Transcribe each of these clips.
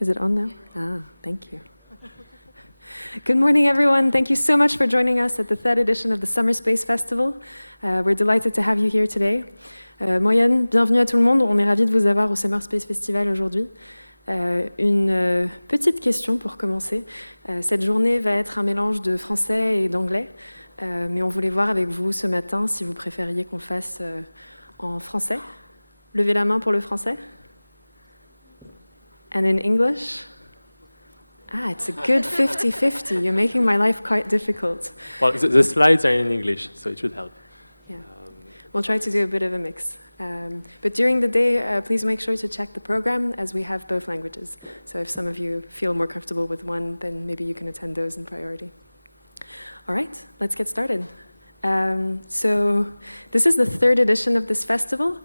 Is it on now? Ah, thank you. Good morning, everyone. Thank you so much for joining us at the third edition of the Summer Space Festival. We're delighted to have you here today. Moyenne, bienvenue à tout le monde. On est ravis de vous avoir au Summer Space Festival aujourd'hui. Une petite question pour commencer. Cette journée va être un mélange de français et d'anglais, mais on voulait voir avec vous ce matin si vous préfériez qu'on fasse en français. Levez la main pour le français. And in English? Ah, it's a good 50-50. You're making my life quite difficult. Well, the slides are in English, so it should help. Yeah. We'll try to do a bit of a mix. But during the day, please make sure to check the program as we have both languages. So if some of you feel more comfortable with one, then maybe you can attend those in priority. All right, let's get started. So this is the third edition of this festival.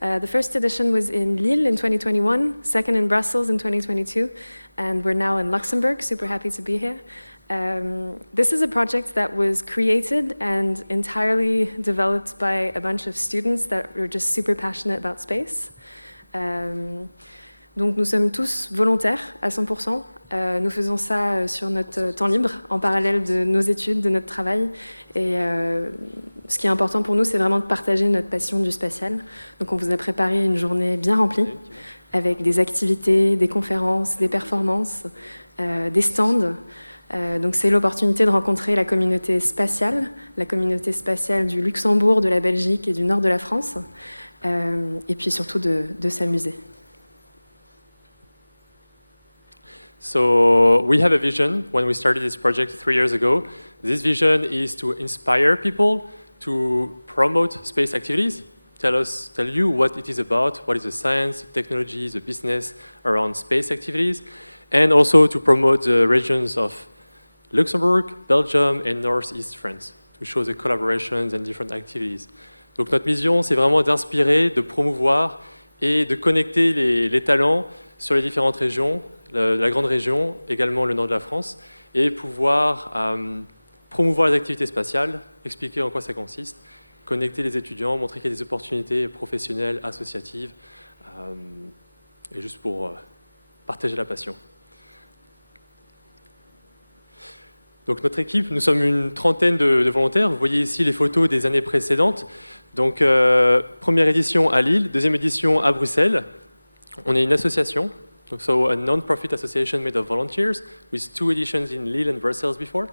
The first edition was in Lille in 2021, second in Brussels in 2022, and we're now in Luxembourg, super happy to be here. This is a project that was created and entirely developed by a bunch of students that were just super passionate about space. Donc nous sommes tous volontaires à 100%. Nous faisons ça sur notre temps libre, en parallèle de nos études, de notre travail. Et ce qui est important pour nous, c'est vraiment de partager notre passion du spatial. Donc on vous a préparé une journée bien remplie, avec des activités, des conférences, des performances, des stands. Donc c'est l'opportunité de rencontrer la communauté spatiale du Luxembourg, de la Belgique et du nord de la France, et puis surtout de s'amuser. So we have a vision when we started this project 3 years ago. This vision is to inspire people to promote space activities, tell you what it is about, what is the science, the technology, the business around space activities, and also to promote the regions of Luxembourg, Belgium, and Northeast France, to show the collaborations and different activities. Donc notre mission, c'est vraiment d'inspirer, de promouvoir et de connecter les talents sur les différentes régions, la grande région, également le nord de la France, et pouvoir promouvoir les activités spatiales, expliquer en quoi ça consiste, connecter les étudiants, montrer qu'il y a des opportunités professionnelles, associatives, et juste pour partager la passion. Donc notre équipe, nous sommes une trentaine de volontaires. Vous voyez ici les photos des années précédentes. Donc première édition à Lille, deuxième édition à Bruxelles. On est une association. So a non-profit association made of volunteers with 2 editions in Lille and Brussels before.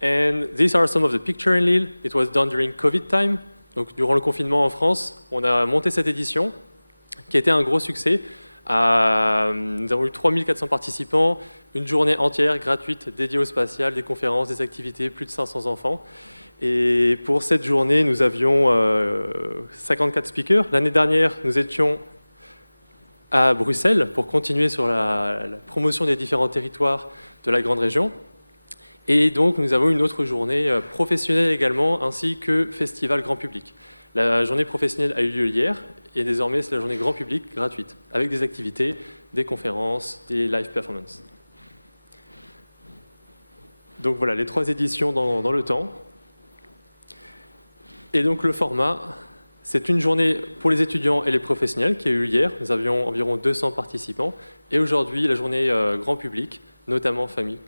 And these are some of the pictures in Lille. It was done during COVID time. Donc durant le confinement en France, on a monté cette édition qui a été un gros succès. Nous avons eu 3400 participants, une journée entière gratuite dédiée au spatial, des conférences, des activités, plus de 500 enfants. Et pour cette journée, nous avions 54 speakers. L'année dernière, nous étions à Bruxelles pour continuer sur la promotion des différents territoires de la grande région. Et donc nous avons une autre journée professionnelle également, ainsi que festival grand public. La journée professionnelle a eu lieu hier, et désormais c'est la journée grand public gratuite, avec des activités, des conférences, des live performances. Donc voilà, les 3 éditions dans le temps. Et donc le format, c'est une journée pour les étudiants et les professionnels qui a eu hier. Nous avions environ 200 participants. Et aujourd'hui, la journée grand public, notamment famille.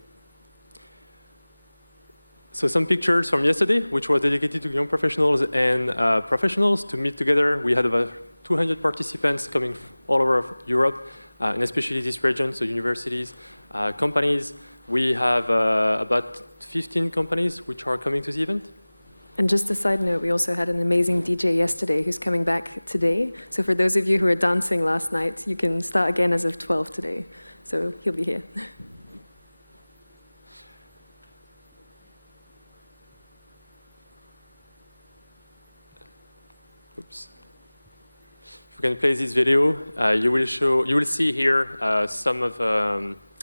So some pictures from yesterday, which was dedicated to young professionals and professionals to meet together. We had about 200 participants coming all over Europe, and especially this region, so universities, companies. We have about 15 companies which are coming to the event. And just a side note, we also had an amazing DJ yesterday who's coming back today. So for those of you who were dancing last night, you can start again as of 12 today. So he'll be here. Oops. If we can play this video, you will see here some of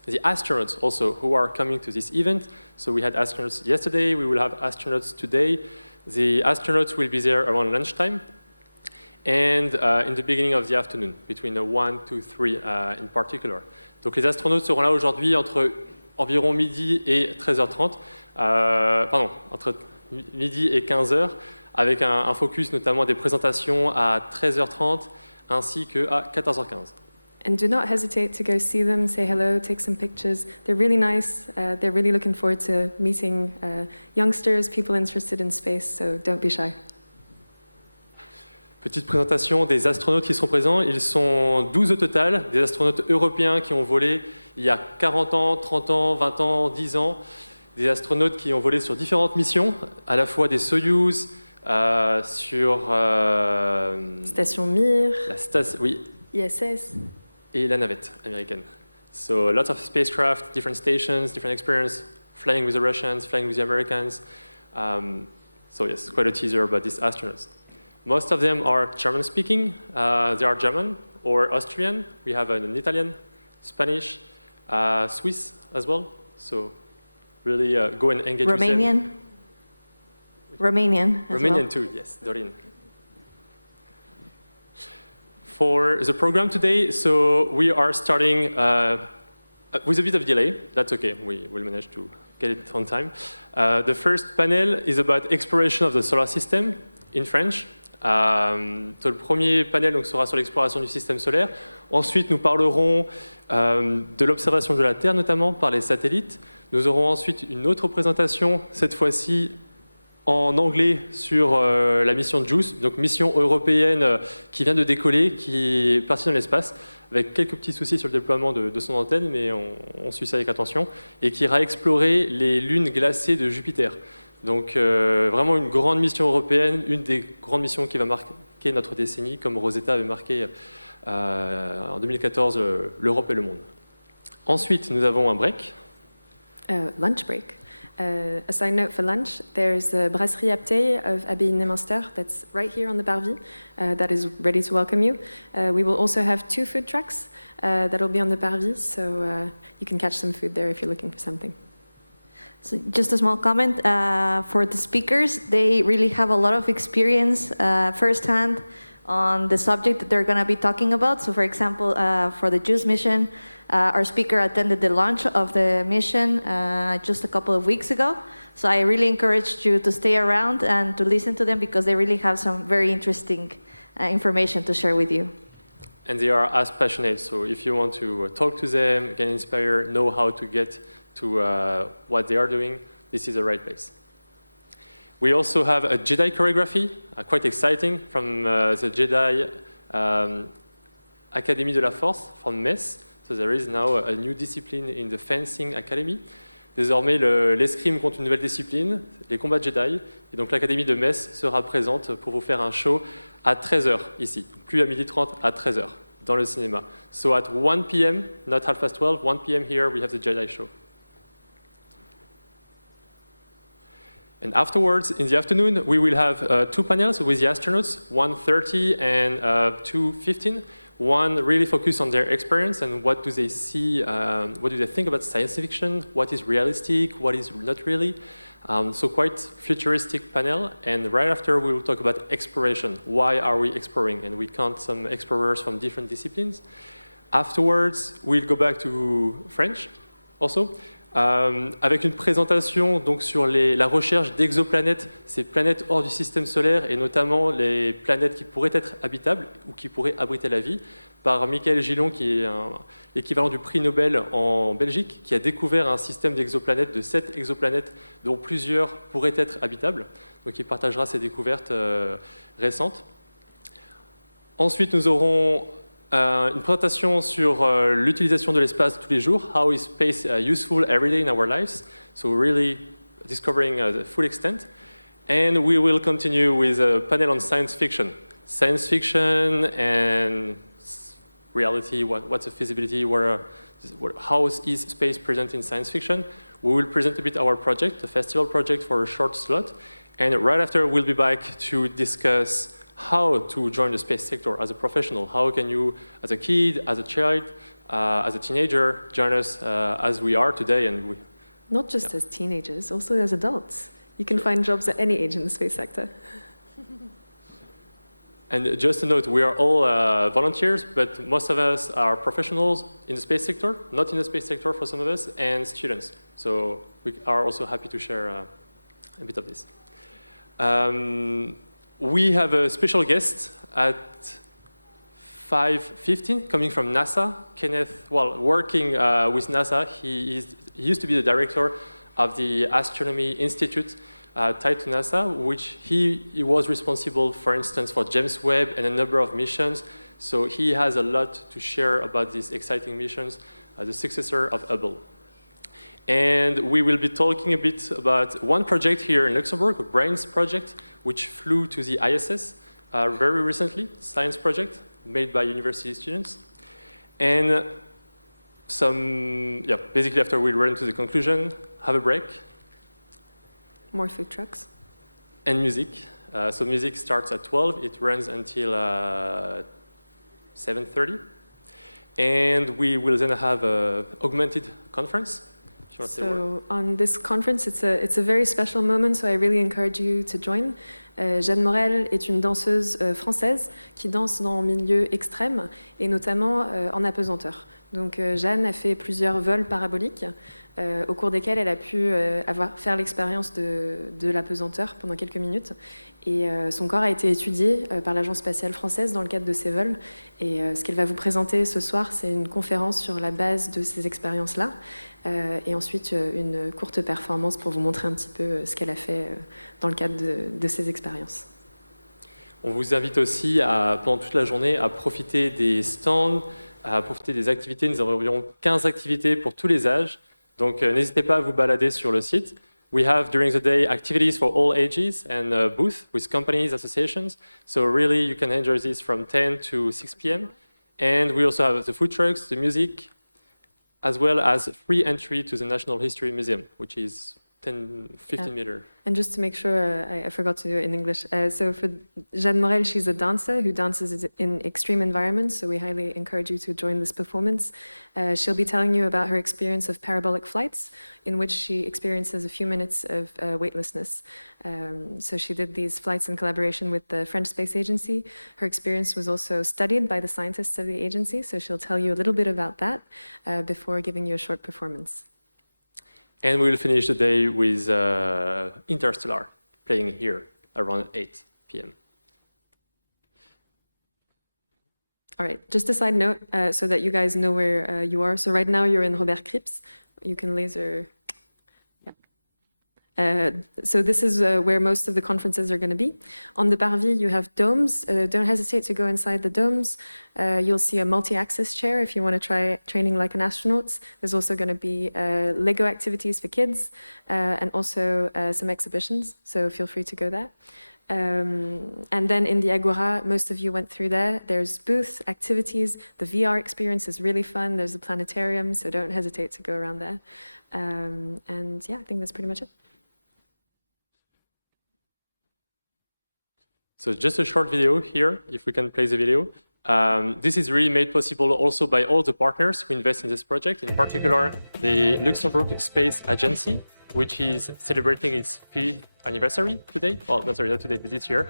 the astronauts also who are coming to this event. So we had astronauts yesterday, we will have astronauts today. The astronauts will be there around lunchtime and in the beginning of the afternoon, between 1 to 3 in particular. Donc les astronautes seront là aujourd'hui entre environ midi et 13h30, entre midi et 15h, avec un focus notamment des présentations à 13h30 ainsi qu'à 14h15. And do not hesitate to go see them, say hello, take some pictures. They're really nice. They're really looking forward to meeting youngsters, people interested in space, so don't be shy. Petite présentation des astronautes qui seront présents. Ils sont 12 au total, des astronautes européens qui ont volé il y a 40 ans, 30 ans, 20 ans, 10 ans. Des astronautes qui ont volé sur différentes missions, à la fois des Soyouz, sur Station Mir, la station, oui, ISS. et la navette américaine. So lots of spacecraft, different stations, different experience, flying with the Russians, flying with the Americans. So yes, quite a teaser about these astronauts. Most of them are German speaking. They are German or Austrian. We have an Italian, Spanish, Swiss as well. So really go and engage with them. Romanian as Romanian well. too, yes, Dorin. For the program today, so we are starting with a bit of delay. That's okay, we will manage to get it on time. The first panel is about exploration of the solar system in French. So le premier panel donc, sera sur l'exploration du système solaire. Ensuite, nous parlerons de l'observation de la Terre, notamment par les satellites. Nous aurons ensuite une autre présentation, cette fois-ci en anglais, sur la mission JUICE, donc mission européenne qui vient de décoller, qui est partie dans l'espace, avec quelques petits soucis sur le déploiement de son antenne, mais on suit ça avec attention, et qui ira explorer les lunes glacées de Jupiter. Donc vraiment une grande mission européenne, une des grandes missions qui va marquer notre décennie, comme Rosetta avait marqué en 2014 l'Europe et le monde. Ensuite, nous avons un break. Lunch break. A side note for lunch, there's a Brasserie Aptei of Abbaye Neumünster that's right here on the Parvis that is ready to welcome you. We will also have 2 food trucks that'll be on the Parvis, so you can catch some food there if you're looking for something. So just a small comment for the speakers. They really have a lot of experience firsthand on the subject that they're going to be talking about. So for example, for the JUICE mission, our speaker attended the launch of the mission just a couple of weeks ago. So I really encourage you to stay around and to listen to them because they really have some very interesting information to share with you. And they are as passionate, so if you want to talk to them, get inspired, know how to get to what they are doing, this is the right place. We also have a Jedi choreography, quite exciting, from the Jedi Academy de la Force, from Metz. So there is now a new discipline in the Fencing Academy. Désormais, l'escrime compte une nouvelle discipline, les combats Jedi. Et donc l'Académie de Metz sera présente pour vous faire un show à 13h ici. Plus à 12h30, à 13h dans le cinéma. So at 1 p.m., not 12:30, 1 p.m. here, we have the Jedi show. And afterwards, in the afternoon, we will have 2 panels with the astronauts, 1:30 and 2:15. One really focused on their experience and what do they see, what do they think about science fiction, what is realistic, what is not really. So quite futuristic panel. And right after, we will talk about exploration. Why are we exploring? And we count some explorers from different disciplines. Afterwards, we'll go back to French also. Avec une présentation donc, sur la recherche d'exoplanètes, ces planètes hors du système solaire et notamment les planètes qui pourraient être habitables ou qui pourraient abriter la vie, par Michael Gillon, qui est l'équivalent du prix Nobel en Belgique, qui a découvert un système d'exoplanètes, de 7 exoplanètes, dont plusieurs pourraient être habitables. Donc il partagera ses découvertes récentes. Ensuite, nous aurons une présentation sur l'utilisation de l'espace tous les jours. How is space useful every day in our lives? So really discovering the full extent. And we will continue with a panel on science fiction. Science fiction and reality, what's the feasibility, how is space present in science fiction? We will present a bit our project, the festival project, for a short slot. And right after, we'll be back to discuss how to join the space sector as a professional. How can you, as a kid, as a child, as a teenager, join us as we are today? And Not just as teenagers, also as adults. You can find jobs at any age in the space sector. And just a note, we are all volunteers, but most of us are professionals in the space sector, not in the space sector for some of us, and students. So we are also happy to share a bit of this. We have a special guest at 5:15, coming from NASA. Kenneth, well, working with NASA, he used to be the director of the Astronomy Institute tied to NASA, which he was responsible, for instance, for James Webb and a number of missions. So he has a lot to share about these exciting missions as the successor of Hubble. And we will be talking a bit about one project here in Luxembourg, a BRAINS project, which flew to the ISS very recently, science project made by university students. And basically after we run to the conclusion, have a break. More food trucks. And music. So music starts at 12, it runs until 7:30. And we will then have an augmented conference. So on this conference, it's a very special moment, so I really encourage you to join. Jeanne Morel est une danseuse française qui danse dans le milieu extrême et notamment en apesanteur. Donc Jeanne a fait plusieurs vols paraboliques au cours desquels elle a pu faire l'expérience de l'apesanteur pendant quelques minutes. Et son corps a été étudié par l'Agence spatiale française dans le cadre de ces vols. Et ce qu'elle va vous présenter ce soir, c'est une conférence sur la base de ces expériences-là. Et ensuite, une courte performance pour vous montrer un petit peu ce qu'elle a fait dans le cadre de ces expériences. On vous invite aussi, pendant toute la journée, à profiter des stands, à profiter des activités. Nous avons environ 15 activités pour tous les âges. Donc, n'hésitez pas à vous balader sur le site. We have, during the day, activities for all ages and a booth with companies, associations. So really, you can enjoy this from 10 to 6 p.m. And we also have the food trucks, the music, as well as free entry to the National History Museum, which is 15 meters. And just to make sure, I forgot to do it in English. So for Jeanne Morel, she's a dancer who dances in extreme environments, so we highly encourage you to join this performance. She'll be telling you about her experience of parabolic flights, in which she experiences a few minutes of weightlessness. So she did these flights in collaboration with the French Space Agency. Her experience was also studied by the scientists of the agency, so she'll tell you a little bit about that before giving you a short performance. And we will finish the day with Interstellar, playing here around 8 p.m. All right, just a side note so that you guys know where you are. So right now you're in Robert Krips. You can laser. So this is where most of the conferences are going to be. On the parvis, you have domes. Don't hesitate to go inside the domes. You'll see a multi-access chair if you want to try training like an astronaut. There's also going to be Lego activities for kids and also some exhibitions, so feel free to go there. And then in the Agora, most of you went through there. There's booths, activities. The VR experience is really fun. There's a planetarium, so don't hesitate to go around there. And yeah, I think that's pretty much it. So just a short video here, if we can play the video. This is really made possible also by all the partners who invest in this project, in particular the Luxembourg Space Agency, which is celebrating its 5th anniversary today. Well, not today, but this year.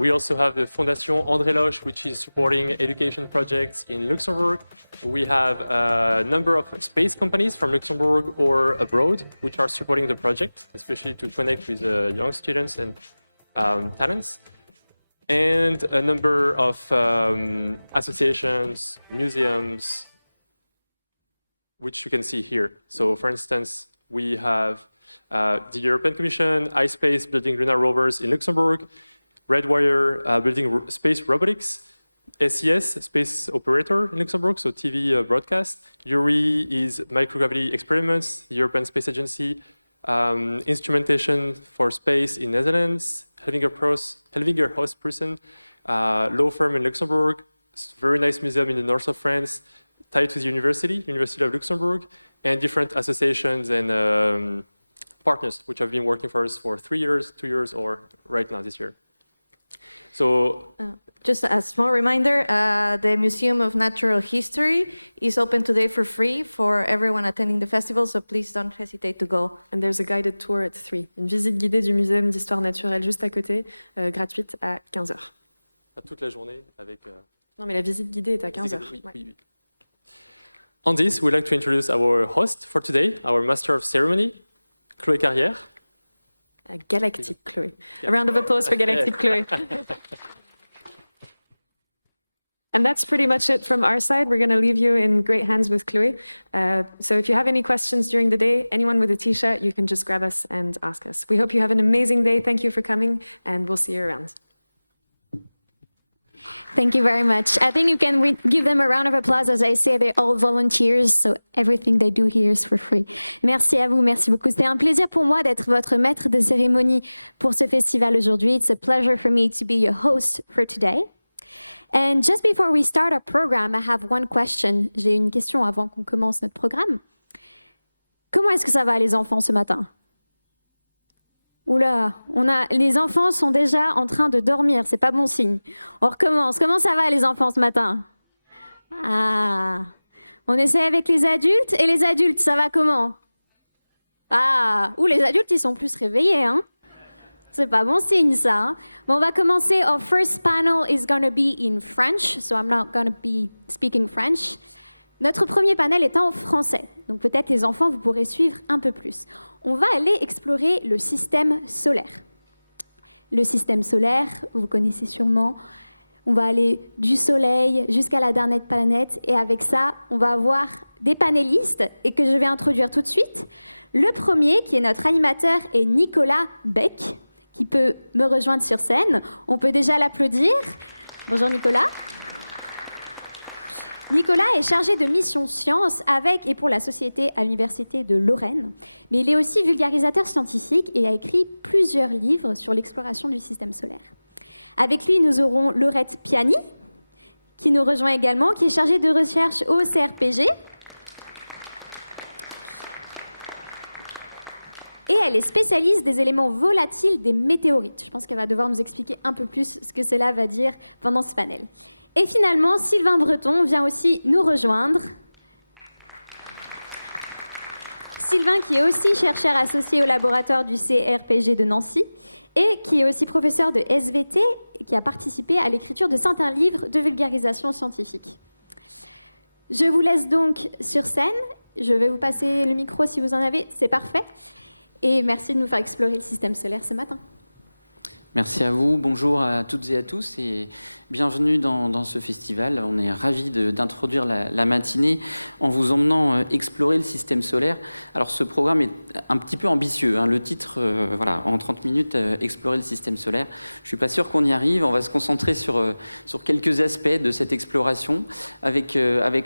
We also have the Fondation André Loche, which is supporting education projects in Luxembourg. We have a number of space companies from Luxembourg or abroad, which are supporting the project, especially to connect with young students and talents. And a number of associations, museums, which you can see here. So for instance, we have the European Commission, iSpace building lunar rovers in Luxembourg, Redwire building space robotics, SES, space operator in Luxembourg, so TV broadcast. URI is microgravity experiments, the European Space Agency, instrumentation for space in Netherlands, Helvinger Hausprüssen, law firm in Luxembourg, very nice museum in the north of France, tied to the University of Luxembourg, and different associations and partners which have been working for us for 3 years, 2 years, or right now this year. So, just a small reminder, the Museum of Natural History is open today for free for everyone attending the festival, so please don't hesitate to go. And there's a guided tour at 3. Une visite guidée du Muséum d'Histoire Naturelle juste à côté, gratuite à 15h. À toute la journée avec... Non, mais la visite guidée est à 15h. Oui, oui, oui. On this, we'd like to introduce our host for today, our Master of Ceremony, Chloé Carrière. Galactic Chloé. A round of applause for Galactic Chloé. And that's pretty much it from our side. We're going to leave you in great hands with Chloe. So if you have any questions during the day, anyone with a t-shirt, you can just grab us and ask us. We hope you have an amazing day. Thank you for coming, and we'll see you around. Thank you very much. I think you can give them a round of applause. As I say, they're all volunteers, so everything they do here is for free. Merci à vous, merci beaucoup. C'était un plaisir pour moi d'être votre maître de cérémonie pour ce festival aujourd'hui. It's a pleasure for me to be your host for today. And just before we start our program, I have one question. J'ai une question avant qu'on commence notre programme. Comment est-ce que ça va les enfants ce matin? Oula, les enfants sont déjà en train de dormir, c'est pas bon signe. On recommence. Comment ça va les enfants ce matin? Ah, on essaie avec les adultes. Et les adultes, ça va comment? Ah, les adultes, ils sont plus réveillés, hein? C'est pas bon signe, ça. Hein? Bon, on va commencer. Our first panel is going to be in French, so I'm not going to be speaking French. Notre premier panel est en français, donc peut-être les enfants, vous pourrez suivre un peu plus. On va aller explorer le système solaire. Le système solaire, vous connaissez sûrement, on va aller du Soleil jusqu'à la dernière planète, et avec ça, on va avoir des panélistes, et que je vais introduire tout de suite. Le premier, qui est notre animateur, est Nicolas Beck, qui peut me rejoindre sur scène. On peut déjà l'applaudir. Bonjour Nicolas. Nicolas est chargé de mission sciences avec et pour la société à l'Université de Lorraine, mais il est aussi vulgarisateur scientifique et a écrit plusieurs livres sur l'exploration du système solaire. Avec lui, nous aurons Laurette Piani, qui nous rejoint également, qui est chargée de recherche au CRPG. Et elle est spécialiste des éléments volatiles des météorites. Je pense qu'elle va devoir nous expliquer un peu plus ce que cela va dire pendant ce panel. Et finalement, Sylvain Breton vient aussi nous rejoindre. Sylvain qui est aussi chercheur associé au laboratoire du CRPG de Nancy et qui est aussi professeur de SVT et qui a participé à l'écriture de certains livres de vulgarisation scientifique. Je vous laisse donc sur scène. Je vais vous passer le micro si vous en avez, c'est parfait. Et merci de nous faire explorer le système solaire ce matin. Merci à vous, bonjour à toutes et à tous et bienvenue dans ce festival. On est ravis d'introduire la matinée en vous emmenant explorer le système solaire. Alors ce programme est un petit peu ambitieux, hein. Le titre, voilà, en 30 minutes, explorer le système solaire. Je ne suis pas sûr qu'on y arrive, on va se concentrer sur quelques aspects de cette exploration avec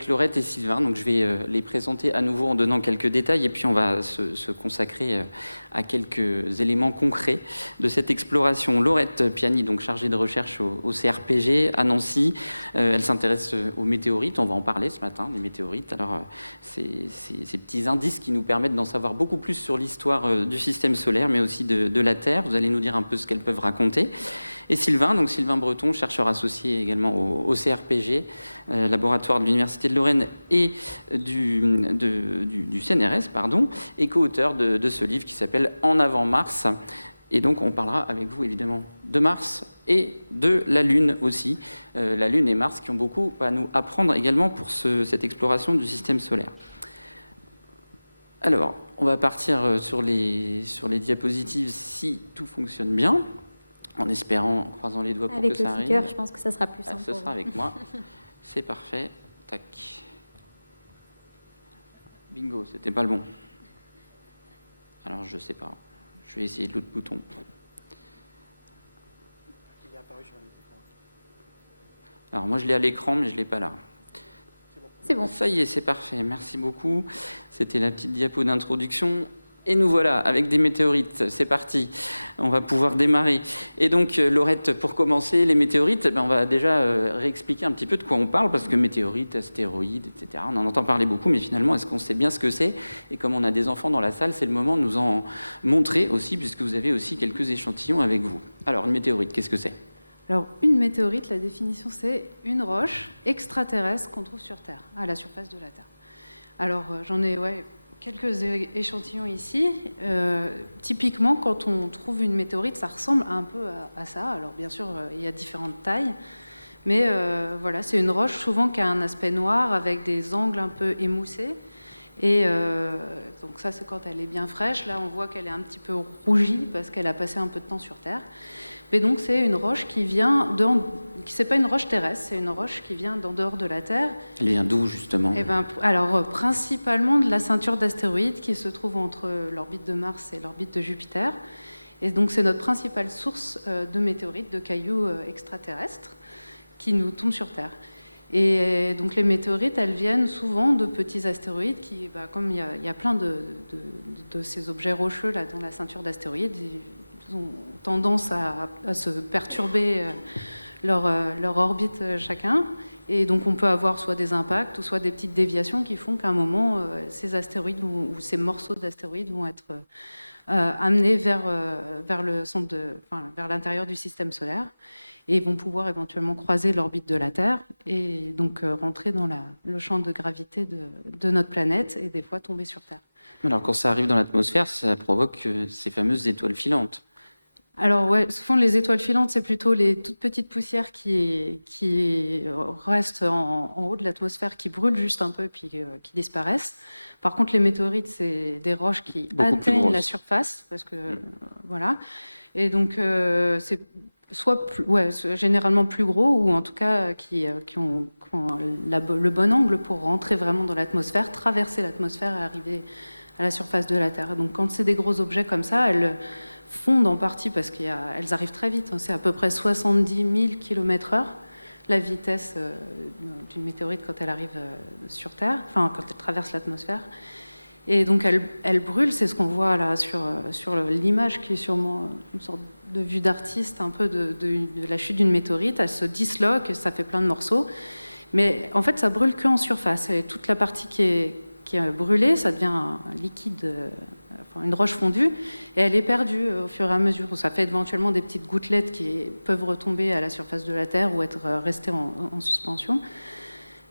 Laurette et Sylvain. Donc je vais les présenter à nouveau en donnant quelques détails et puis on va se consacrer à quelques éléments concrets de cette exploration. Laurette Piani, donc chargée de recherche au CRPG à Nancy, elle s'intéresse aux météorites, on va en parler ce matin, des météorites. Alors, ces petits indices qui nous permettent d'en savoir beaucoup plus sur l'histoire du système solaire, mais aussi de la Terre. Vous allez nous dire un peu ce qu'elles peuvent raconter. Et Sylvain, donc Sylvain Breton, chercheur associé également au CRPG, laboratoire de l'Université de Lorraine et du CNRS, pardon, et co-auteur de ce livre qui s'appelle « En avant Mars ». Et donc, on parlera avec vous, évidemment, de Mars et de la Lune aussi. La Lune et Mars qui ont beaucoup à nous apprendre également pour cette exploration du système solaire. Alors, on va partir sur les diapositives si tout fonctionne bien, en espérant, en croisant les doigts pour que ça arrive. Avec le clicker, je pense que ça sera plus simple. Ce sera avec moi. C'est parfait. Tac. Bingo, c'était pas le bon. Alors, je sais pas. Je vais essayer de l'autre bouton. Il est apparu sur un écran. Alors moi je l'ai à l'écran mais je ne l'ai pas là. C'est bon. Ça y est, c'est parfait. Merci beaucoup. C'était la petite diapo d'introduction. Et nous voilà, avec des météorites, c'est parti, on va pouvoir démarrer. Et donc, Laurette, pour commencer, les météorites, on va déjà réexpliquer un petit peu de quoi on parle, parce que météorites, astéroïdes, etc., on en entend parler beaucoup, mais finalement, est-ce qu'on sait bien ce que c'est? Et comme on a des enfants dans la salle, c'est le moment de nous en montrer aussi, puisque vous avez aussi quelques échantillons avec vous. Alors, une météorite, qu'est-ce que c'est? Alors, une météorite, la définition, c'est une roche extraterrestre qu'on trouve sur Terre, à la surface de la Terre. Alors, j'en ai quelques échantillons ici. Typiquement, quand on trouve une météorite, ça ressemble un peu à ça. Alors, bien sûr, il y a différentes tailles, mais voilà, c'est une roche souvent qui a un aspect noir avec des angles un peu émoussés. Et donc ça, c'est quand elle est bien fraîche. Là, on voit qu'elle est un petit peu rougie parce qu'elle a passé un peu de temps sur Terre. Mais donc c'est une roche qui vient c'est pas une roche terrestre, c'est une roche qui vient d'en dehors de la Terre. Elle vient d'où, justement? Alors, principalement de la ceinture d'astéroïdes qui se trouve entre l'orbite de Mars et l'orbite de Jupiter. Et donc, c'est notre principale source de météorites, de cailloux extraterrestres qui nous tombent sur Terre. Et donc, les météorites, elles viennent souvent de petits astéroïdes qui, comme il y a plein de ces objets rocheux là, dans la ceinture d'astéroïdes, ils ont tendance à se perturber leur orbite chacun. Et donc, on peut avoir soit des impacts ou soit des petites déviations qui font qu'à un moment, ces astéroïdes ou ces morceaux d'astéroïdes vont être amenés vers l'intérieur du système solaire et vont pouvoir éventuellement croiser l'orbite de la Terre et donc rentrer dans le champ de gravité de notre planète et des fois tomber sur Terre. Alors, quand ça arrive dans l'atmosphère, ça provoque ces fameuses étoiles filantes. Alors ouais, souvent les étoiles filantes, c'est plutôt les toutes petites poussières qui restent en haut de l'atmosphère, qui brûlent juste un peu et puis qui disparaissent. Par contre, les météorites, c'est des roches qui atteignent la surface, parce que voilà. Et donc c'est généralement plus gros ou en tout cas qui ont le bon angle pour rentrer vraiment dans l'atmosphère, traverser l'atmosphère et arriver à la surface de la Terre. Donc quand c'est des gros objets comme ça, elles fondent en partie parce qu'elles arrivent très vite. C'est à peu près 70 000 km/h la vitesse d'une météorite quand elle arrive sur Terre, enfin quand elle traverse l'atmosphère. Et donc elle brûle, c'est ce qu'on voit là sur l'image qui est sûrement une sorte de vue d'artiste un peu de la chute d'une météorite. Elle se disloque, ça fait plein de morceaux. Mais en fait, ça brûle qu'en surface. Et toute la partie qui est brûlée, ça devient un liquide, une roche fondue, et elle est perdue au fur et à mesure. Ça fait éventuellement des petites gouttelettes qui peuvent retomber à la surface de la Terre ou être restées en suspension.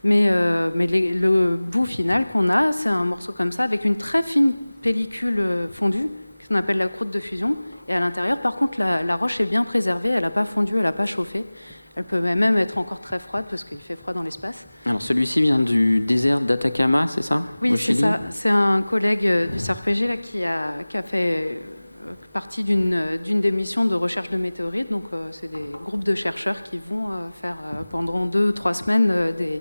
Mais le bout final qu'on a, c'est un morceau comme ça, avec une très fine pellicule fondue, qu'on appelle la croûte de fusion. Et à l'intérieur, par contre, la roche est bien préservée, elle n'a pas fondu, elle n'a pas chauffé. Elle peut même être encore très froide parce qu'il fait froid dans l'espace. Alors celui-ci vient du désert d'Atacama, c'est ça? Oui, c'est ça. C'est un collègue du CRPG là, qui a fait partie d'une des missions de recherche de météorites. Donc c'est des groupes de chercheurs qui vont faire pendant 2 ou 3 semaines des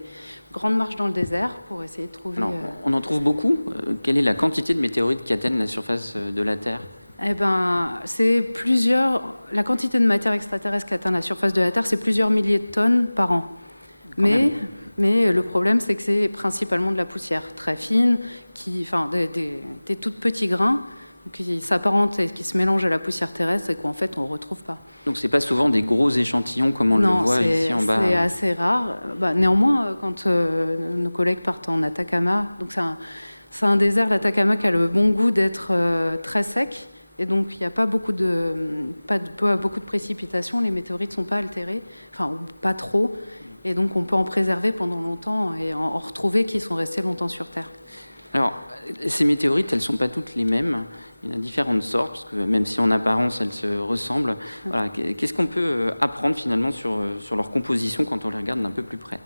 grandes marches dans le désert pour essayer de trouver... Alors, on en trouve beaucoup. Quelle est la quantité de météorites qui atteignent la surface de la Terre? Eh ben, la quantité de matière extraterrestre qui atteint la surface de la Terre, c'est plusieurs milliers de tonnes par an. Mais le problème, c'est que c'est principalement de la poussière très fine, des tout petits grains qui s'apparentent et qui se mélangent à la poussière terrestre et qu'en fait, on ne retrouve pas. Donc, ce n'est pas souvent des gros échantillons comme on le voit ici en bas. Non, c'est assez rare. Néanmoins, quand nos collègues partent en Atacama, donc c'est un désert, l'Atacama, qui a le bon goût d'être très sec. Et donc, il n'y a pas beaucoup de précipitations, les météorites ne sont pas altérées, enfin, pas trop, et donc on peut en préserver pendant longtemps et en retrouver qui sont restés longtemps sur Terre. Alors, ces météorites, elles ne sont pas toutes les mêmes, il y en a différentes sortes, parce que même si en apparence elles se ressemblent, voilà, qu'est-ce qu'on peut apprendre finalement sur leur composition quand on les regarde d'un peu plus près?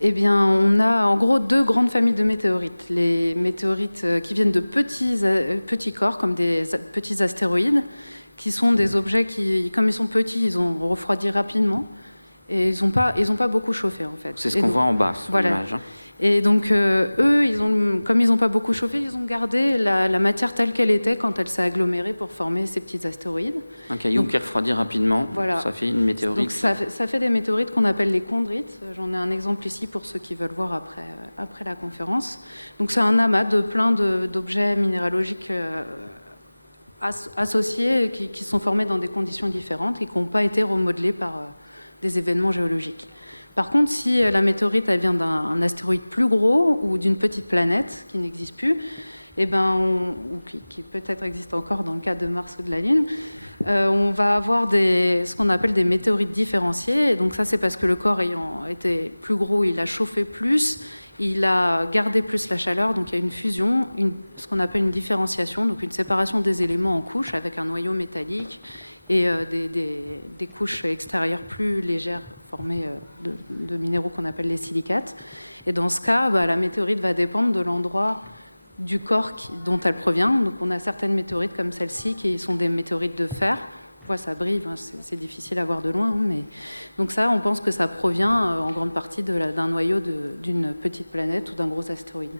Eh bien, on a en gros 2 grandes familles de météorites. Les météorites qui viennent de petits corps, comme des petits astéroïdes, qui sont des objets qui, comme ils sont petits, ils ont refroidi rapidement et ils n'ont pas beaucoup chauffé en fait. C'est ce qu'on voit en bas sur l'image. Et donc eux, comme ils n'ont pas beaucoup chauffé, ils ont gardé la matière telle qu'elle était quand elle s'est agglomérée pour former ces petits astéroïdes. Un caillou qui refroidit rapidement, voilà. Ça fait une météorite. Donc ça fait des météorites qu'on appelle les chondrites. J'en ai un exemple ici pour ceux qui veulent voir après la conférence. Donc c'est un amas de plein d'objets minéralogiques associés qui sont formés dans des conditions différentes et qui n'ont pas été remodelés par des événements géologiques. Par contre, si la météorite elle vient d'un astéroïde plus gros ou d'une petite planète qui n'existe plus, ou qui peut-être existe encore dans le cas de Mars ou de la Lune, on va avoir ce qu'on appelle des météorites différenciées. Et donc ça, c'est parce que le corps ayant été plus gros, il a chauffé plus, il a gardé plus la chaleur, donc il y a une fusion, ce qu'on appelle une différenciation, donc une séparation des éléments en couches avec un noyau métallique et des couches extérieures plus légères formées de minéraux qu'on appelle les silicates. Et dans ce cas, la météorite va dépendre de l'endroit du corps dont elle provient. Donc on a certaines météorites comme celle-ci qui sont des météorites de fer, voit ça brille, hein, c'est difficile à voir de loin, hein, mais donc ça, on pense que ça provient en grande partie d'un noyau d'une petite planète ou d'un gros astéroïde.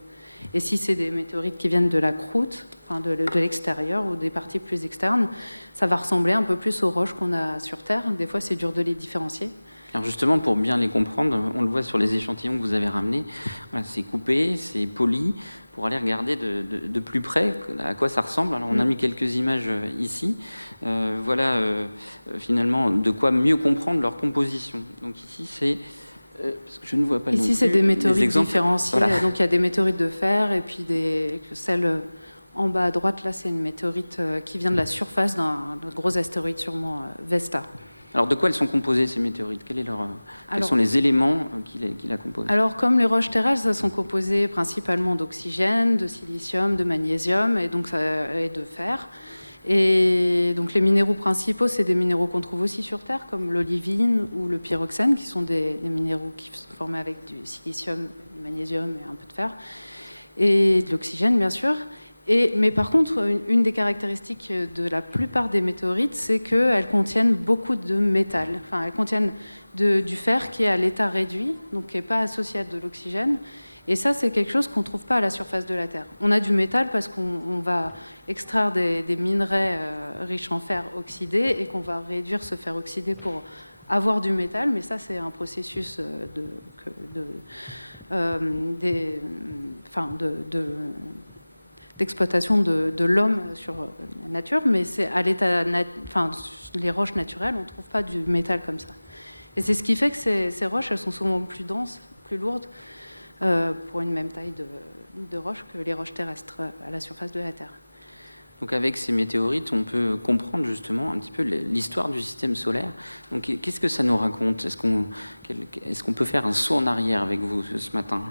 Et si c'est des météorites qui viennent de la croûte, enfin de l'extérieur ou des parties plus externes, ça va ressembler un peu plus aux roches qu'on a sur Terre. Des fois, c'est dur de les différencier. Alors justement, pour bien les comprendre, on le voit sur les échantillons que vous avez ramenés, voilà, c'est coupé, c'est poli, pour aller regarder de plus près à quoi ça ressemble. Alors on a mis quelques images ici. Voilà finalement de quoi mieux comprendre leur composition. Donc ici, c'est... parce que je ne vois pas ici, c'est des météorites différenciées. Voilà. Donc il y a des météorites de fer et puis celle en bas à droite, là, c'est une météorite qui vient de la surface d'un gros astéroïde, sûrement Vesta. Alors, de quoi elles sont composées, ces météorites? Quels sont les éléments qui la composent? Alors, comme les roches terrestres, elles sont composées principalement d'oxygène, de silicium, de magnésium et de fer. Et donc, les minéraux principaux, c'est des minéraux qu'on trouve aussi sur Terre, comme l'olivine ou le pyroxène, qui sont des minéraux qui sont formés avec du silicium, du magnésium et un peu de fer. Et de l'oxygène, bien sûr. Mais par contre, une des caractéristiques de la plupart des météorites, c'est qu'elles contiennent beaucoup de métal. Enfin, elles contiennent du fer qui est à l'état réduit, donc qui n'est pas associé à de l'oxygène. Et ça, c'est quelque chose qu'on ne trouve pas à la surface de la Terre. On a du métal parce qu'on va extraire des minerais riches en fer oxydé et qu'on va réduire ce fer oxydé pour avoir du métal. Mais ça, c'est un processus d'exploitation de l'homme sur la nature, mais c'est à l'état, les roches naturelles, on ne trouve pas du métal comme ça. Et c'est ce qui fait que ces roches, elles sont souvent plus denses, plus lourdes, pour une même taille de roche que les roches terrestres à la surface de la Terre. Donc avec ces météorites, on peut comprendre justement un petit peu l'histoire du système solaire. Donc qu'est-ce que ça nous raconte? Est-ce qu'on peut faire un saut en arrière avec vous ce matin?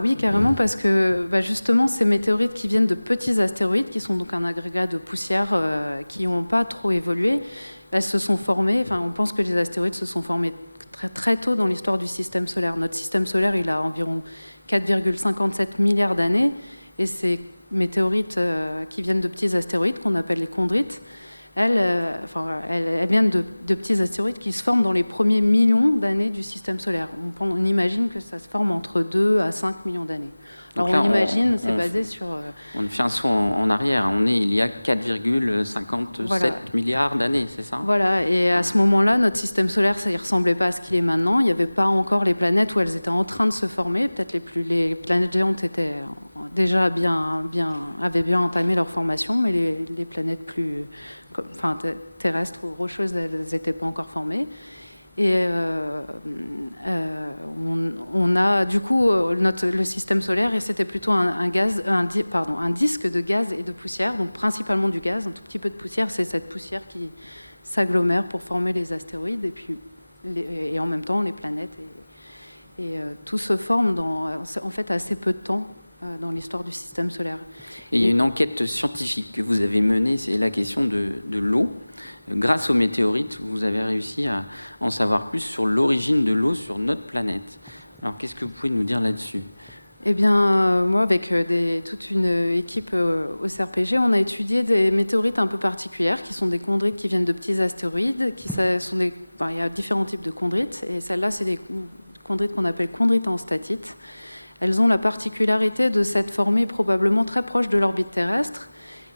Oui, carrément, parce que justement, ces météorites qui viennent de petits astéroïdes, qui sont donc un agrégat de poussière qui n'ont pas trop évolué, elles se sont formées, on pense que les astéroïdes se sont formés très, très tôt dans l'histoire du système solaire. Notre système solaire, il a environ 4,57 milliards d'années, et ces météorites qui viennent de petits astéroïdes, qu'on appelle les chondrites, elles viennent de petits astéroïdes qui se forment dans les premiers millions d'années du système solaire. On imagine que ça se forme entre 2 à 5 millions d'années. Alors là, on imagine, c'est basé sur... On fait un saut en arrière, on est il y a 4,57 milliards d'années, c'est ça? Voilà, et à ce moment-là, notre système solaire, ça ne ressemblait pas à ce qu'il est maintenant. Il n'y avait pas encore les planètes où elles étaient en train de se former. Peut-être les planètes géantes étaient déjà avaient bien entamé leur formation, mais les planètes plus terrestres ou rocheuses, elles n'étaient pas encore formées. Et on a du coup le système solaire, et c'était plutôt un disque de gaz et de poussière, donc principalement du gaz, un tout petit peu de poussière. C'est cette poussière qui s'agglomère pour former les astéroïdes et en même temps les planètes. Et tout se forme en fait assez peu de temps dans l'histoire du système solaire. Et il y a une enquête scientifique que vous avez menée, c'est la question de l'eau. Grâce aux météorites, vous avez réussi à en savoir plus sur l'origine de l'eau sur notre planète. Alors, qu'est-ce que vous pouvez nous dire là-dessus? Eh bien, moi, avec toute une équipe au CRPG, on a étudié des météorites un peu particulières, qui sont des chondrites qui viennent de petits astéroïdes. Il y a différents types de chondrites, et celles-là, c'est des chondrites qu'on appelle chondrites en statite. Elles ont la particularité de s'être formées probablement très proche de l'orbite terrestre,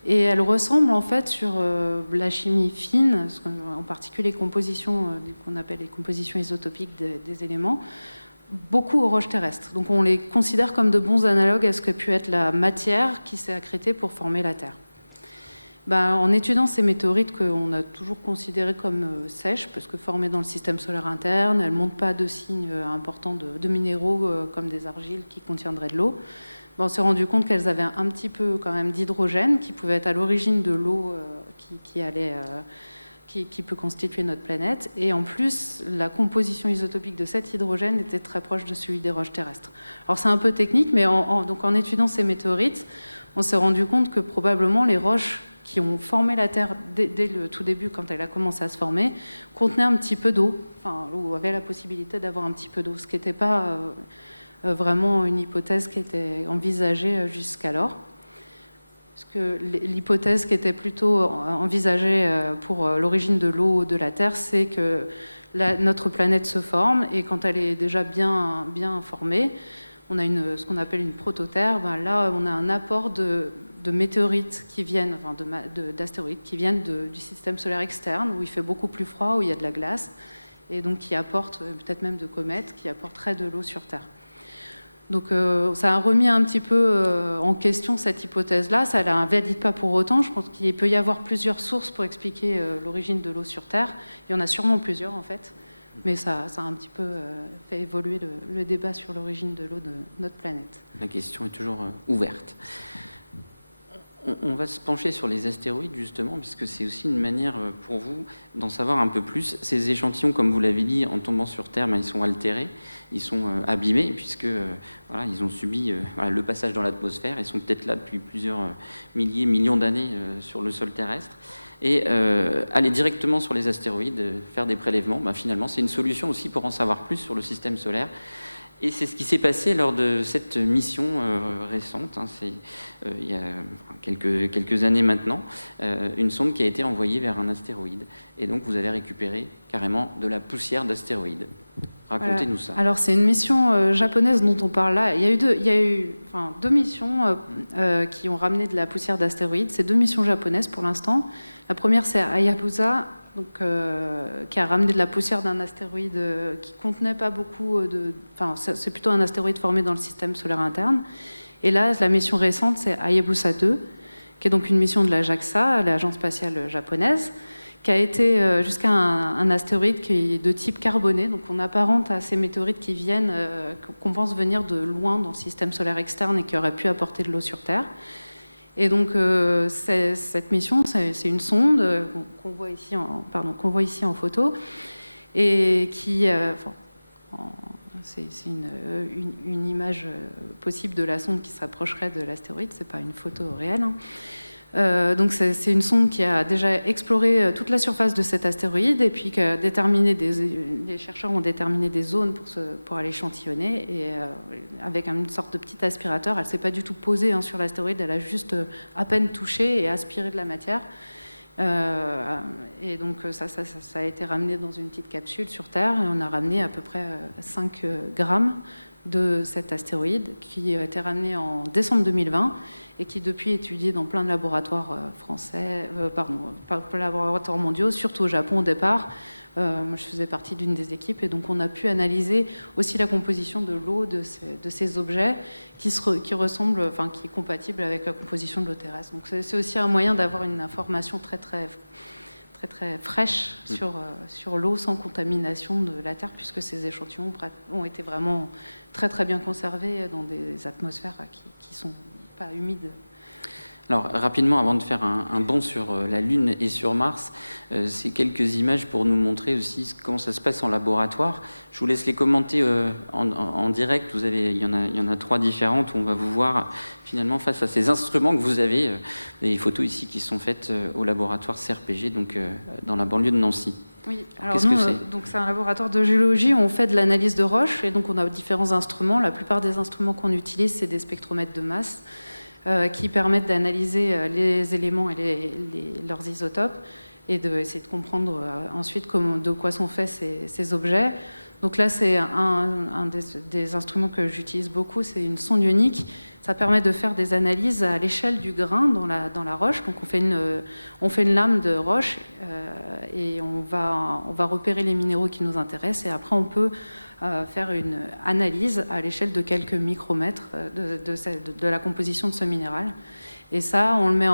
et elles ressemblent en fait sur la chimie fine, en particulier les compositions qu'on appelle les compositions isotopiques des éléments, beaucoup aux roches terrestres. Donc on les considère comme de bons analogues à ce que pu être la matière qui s'est accrétée pour former la Terre. En étudiant ces météorites qu'on a toujours considérées comme sèches, parce que formées dans le système solaire interne, elles ne montrent pas de signes importants de minéraux comme des argiles qui contiendraient de l'eau, on s'est rendu compte qu'elles avaient un petit peu quand même d'hydrogène qui pouvait être à l'origine de l'eau qui peut constituer notre planète. Et en plus, la composition isotopique de cet hydrogène était très proche de celui des roches terrestres. Alors c'est un peu technique, mais donc en étudiant ces météorites, on s'est rendu compte que probablement les roches qui ont formé la Terre dès le tout début, quand elle a commencé à se former, contenaient un petit peu d'eau, ou avaient la possibilité d'avoir un petit peu d'eau, ce qui n'était pas vraiment une hypothèse qui était envisagée jusqu'alors. Puisque l'hypothèse qui était plutôt envisagée pour l'origine de l'eau de la Terre, c'est que notre planète se forme, et quand elle est déjà bien formée, on a ce qu'on appelle une prototerre. Ben là, on a un apport de météorites qui viennent, enfin d'astéroïdes qui viennent du système solaire externe, où il fait beaucoup plus froid, où il y a de la glace, et donc qui apportent, peut-être même de comètes, qui apporteraient de l'eau sur Terre. Donc ça a remis un petit peu en question cette hypothèse-là. Ça ne l'invalide pas pour autant. Je pense qu'il peut y avoir plusieurs sources pour expliquer l'origine de l'eau sur Terre. Il y en a sûrement plusieurs en fait. Mais ça a un petit peu fait évoluer le débat sur l'origine de l'eau de notre planète. La question est toujours ouverte. On va se pencher sur les astéroïdes justement, puisque c'est aussi une manière pour vous d'en savoir un peu plus. Ces échantillons, comme vous l'avez dit, en tombant sur Terre, ils sont altérés, ils sont abîmés, puisque voilà, ils ont subi le passage dans l'atmosphère et sont peut-être là depuis plusieurs millions d'années sur le sol terrestre. Et aller directement sur les astéroïdes, faire des prélèvements, finalement, c'est une solution aussi pour en savoir plus sur le système solaire. Et c'est ce qui s'est passé lors de cette mission récente, il y a quelques années maintenant, une sonde qui a été envoyée vers un astéroïde. Et donc vous avez récupéré carrément de la poussière d'astéroïdes. Racontez-nous ça. Alors c'est une mission japonaise dont on parle là. Il y a eu deux missions qui ont ramené de la poussière d'astéroïdes. C'est 2 missions japonaises pour l'instant. La première, c'est Hayabusa, qui a ramené de la poussière d'un astéroïde qui contenait pas beaucoup c'est plutôt un astéroïde formé dans le système solaire interne. Et là, la mission récente, c'est Hayabusa 2, qui est donc une mission de la JAXA, l'agence spatiale japonaise, qui a été jusqu'à un astéroïde qui est de type carboné. Donc on apparente à ces météorites qui viennent, qu'on pense venir de loin dans le système solaire externe et qui auraient pu apporter de l'eau sur Terre. Et donc cette mission, c'est une sonde qu'on voit ici en photo, et qui, c'est une image possible de la sonde qui s'approcherait de l'astéroïde. C'est pas une photo réelle. Donc c'est une sonde qui a déjà exploré toute la surface de cet astéroïde, et puis les chercheurs ont déterminé des zones pour aller échantillonner, et avec une sorte de petit aspirateur, elle ne s'est pas du tout posée sur l'astéroïde, elle a juste à peine touché et aspiré de la matière. Et donc ça a été ramené dans une petite capsule sur Terre, et on a ramené à peu près 5 grammes de cet astéroïde, qui a été ramené en décembre 2020 et qui depuis est étudié dans plein de laboratoires laboratoires mondiaux, surtout au Japon au départ. Moi, je faisais partie d'une des équipes, et donc on a pu analyser aussi la composition de l'eau de ces objets qui ressemble, qui est compatible avec la composition de l'eau terrestre. Donc c'est aussi un moyen d'avoir une information très fraîche sur l'eau sans contamination de la Terre, puisque ces échantillons ont été vraiment très bien conservés dans des atmosphères qui sont pas humides. Alors rapidement, avant de faire un bond sur la Lune et sur Mars, c'est quelques images pour nous montrer aussi comment ça se passe en laboratoire. Je vous laisse les commenter en direct. Il y en a 3 différentes où on va vous voir finalement face à ces instruments que vous avez. Les photos ici qui sont faites au laboratoire CRPG, donc dans la banlieue de Nancy. Oui, alors qu'est-ce que c'est ? Donc c'est un laboratoire de géologie où on fait de l'analyse de roches, et donc on a différents instruments. La plupart des instruments qu'on utilise, c'est des spectromètres de masse qui permettent d'analyser les éléments et leurs isotopes, et d'essayer de comprendre ensuite de quoi sont faits ces objets. Donc là, c'est un des instruments que j'utilise beaucoup, c'est une sonde ionique. Ça permet de faire des analyses à l'échelle du grain dans la roche. Donc on fait une lame de roche et on va repérer les minéraux qui nous intéressent, et après on peut faire une analyse à l'échelle de quelques micromètres de la composition de ce minéral. Et ça, on le met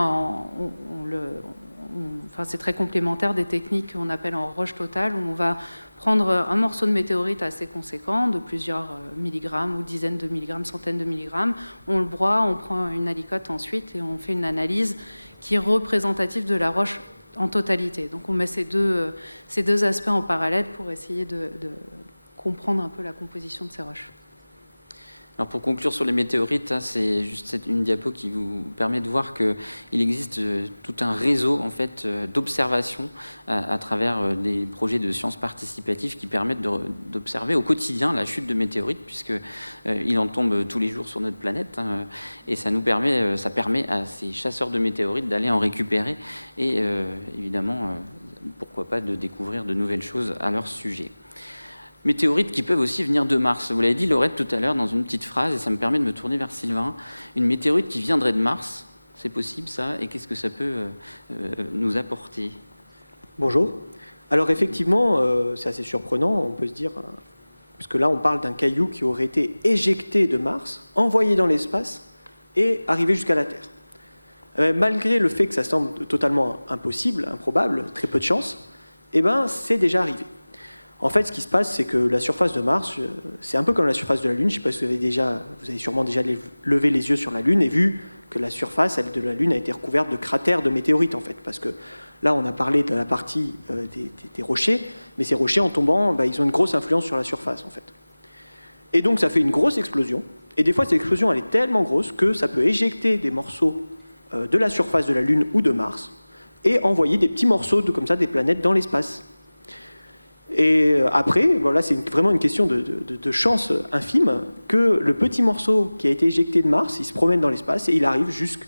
c'est très complémentaire des techniques qu'on appelle en roche totale, où on va prendre un morceau de météorite assez conséquent, de plusieurs milligrammes ou dizaines de milligrammes, centaines de milligrammes. On le broie, on prend une alicote ensuite, et on fait une analyse qui est représentative de la roche en totalité. Donc on met ces deux aspects en parallèle pour essayer de comprendre un peu la composition de ces roches. Alors pour conclure sur les météorites, hein, c'est juste une diapo qui vous permet de voir qu'il existe tout un réseau en fait, d'observation à travers des projets de sciences participatives qui permettent d'observer au quotidien la chute de météorites, puisqu'il en tombe tous les jours sur notre planète, hein, et ça permet à ces chasseurs de météorites d'aller en récupérer et évidemment, pourquoi pas, de découvrir de nouvelles choses à leur sujet. Météorites qui peuvent aussi venir de Mars. Vous l'avez dit, Laurette, tout à l'heure, dans une petite phrase, et ça me permet de me tourner vers Sylvain. Une météorite qui viendrait de Mars, c'est possible ça? Et qu'est-ce que ça peut nous apporter? Bonjour. Alors effectivement, c'est assez surprenant, on peut se dire, puisque là on parle d'un caillou qui aurait été éjecté de Mars, envoyé dans l'espace et arrivé jusqu'à la Terre. Malgré le fait que ça semble totalement impossible, improbable, très peu de chance, eh ben, c'est déjà arrivé. En fait, ce qui se passe, c'est que la surface de Mars, c'est un peu comme la surface de la Lune. Je ne sais pas si vous avez sûrement déjà levé les yeux sur la Lune et vu que la surface de la Lune a été recouverte de cratères de météorites, en fait. Parce que là, on a parlé de la partie des rochers, mais ces rochers, en tombant, ils ont une grosse influence sur la surface, en fait. Et donc, ça fait une grosse explosion. Et des fois, cette explosion, elle est tellement grosse que ça peut éjecter des morceaux de la surface de la Lune ou de Mars et envoyer des petits morceaux comme ça, des planètes dans l'espace. Et après, là c'est vraiment une question de chance infime que le petit morceau qui a été éjecté de Mars, il se promène dans l'espace et il arrive jusque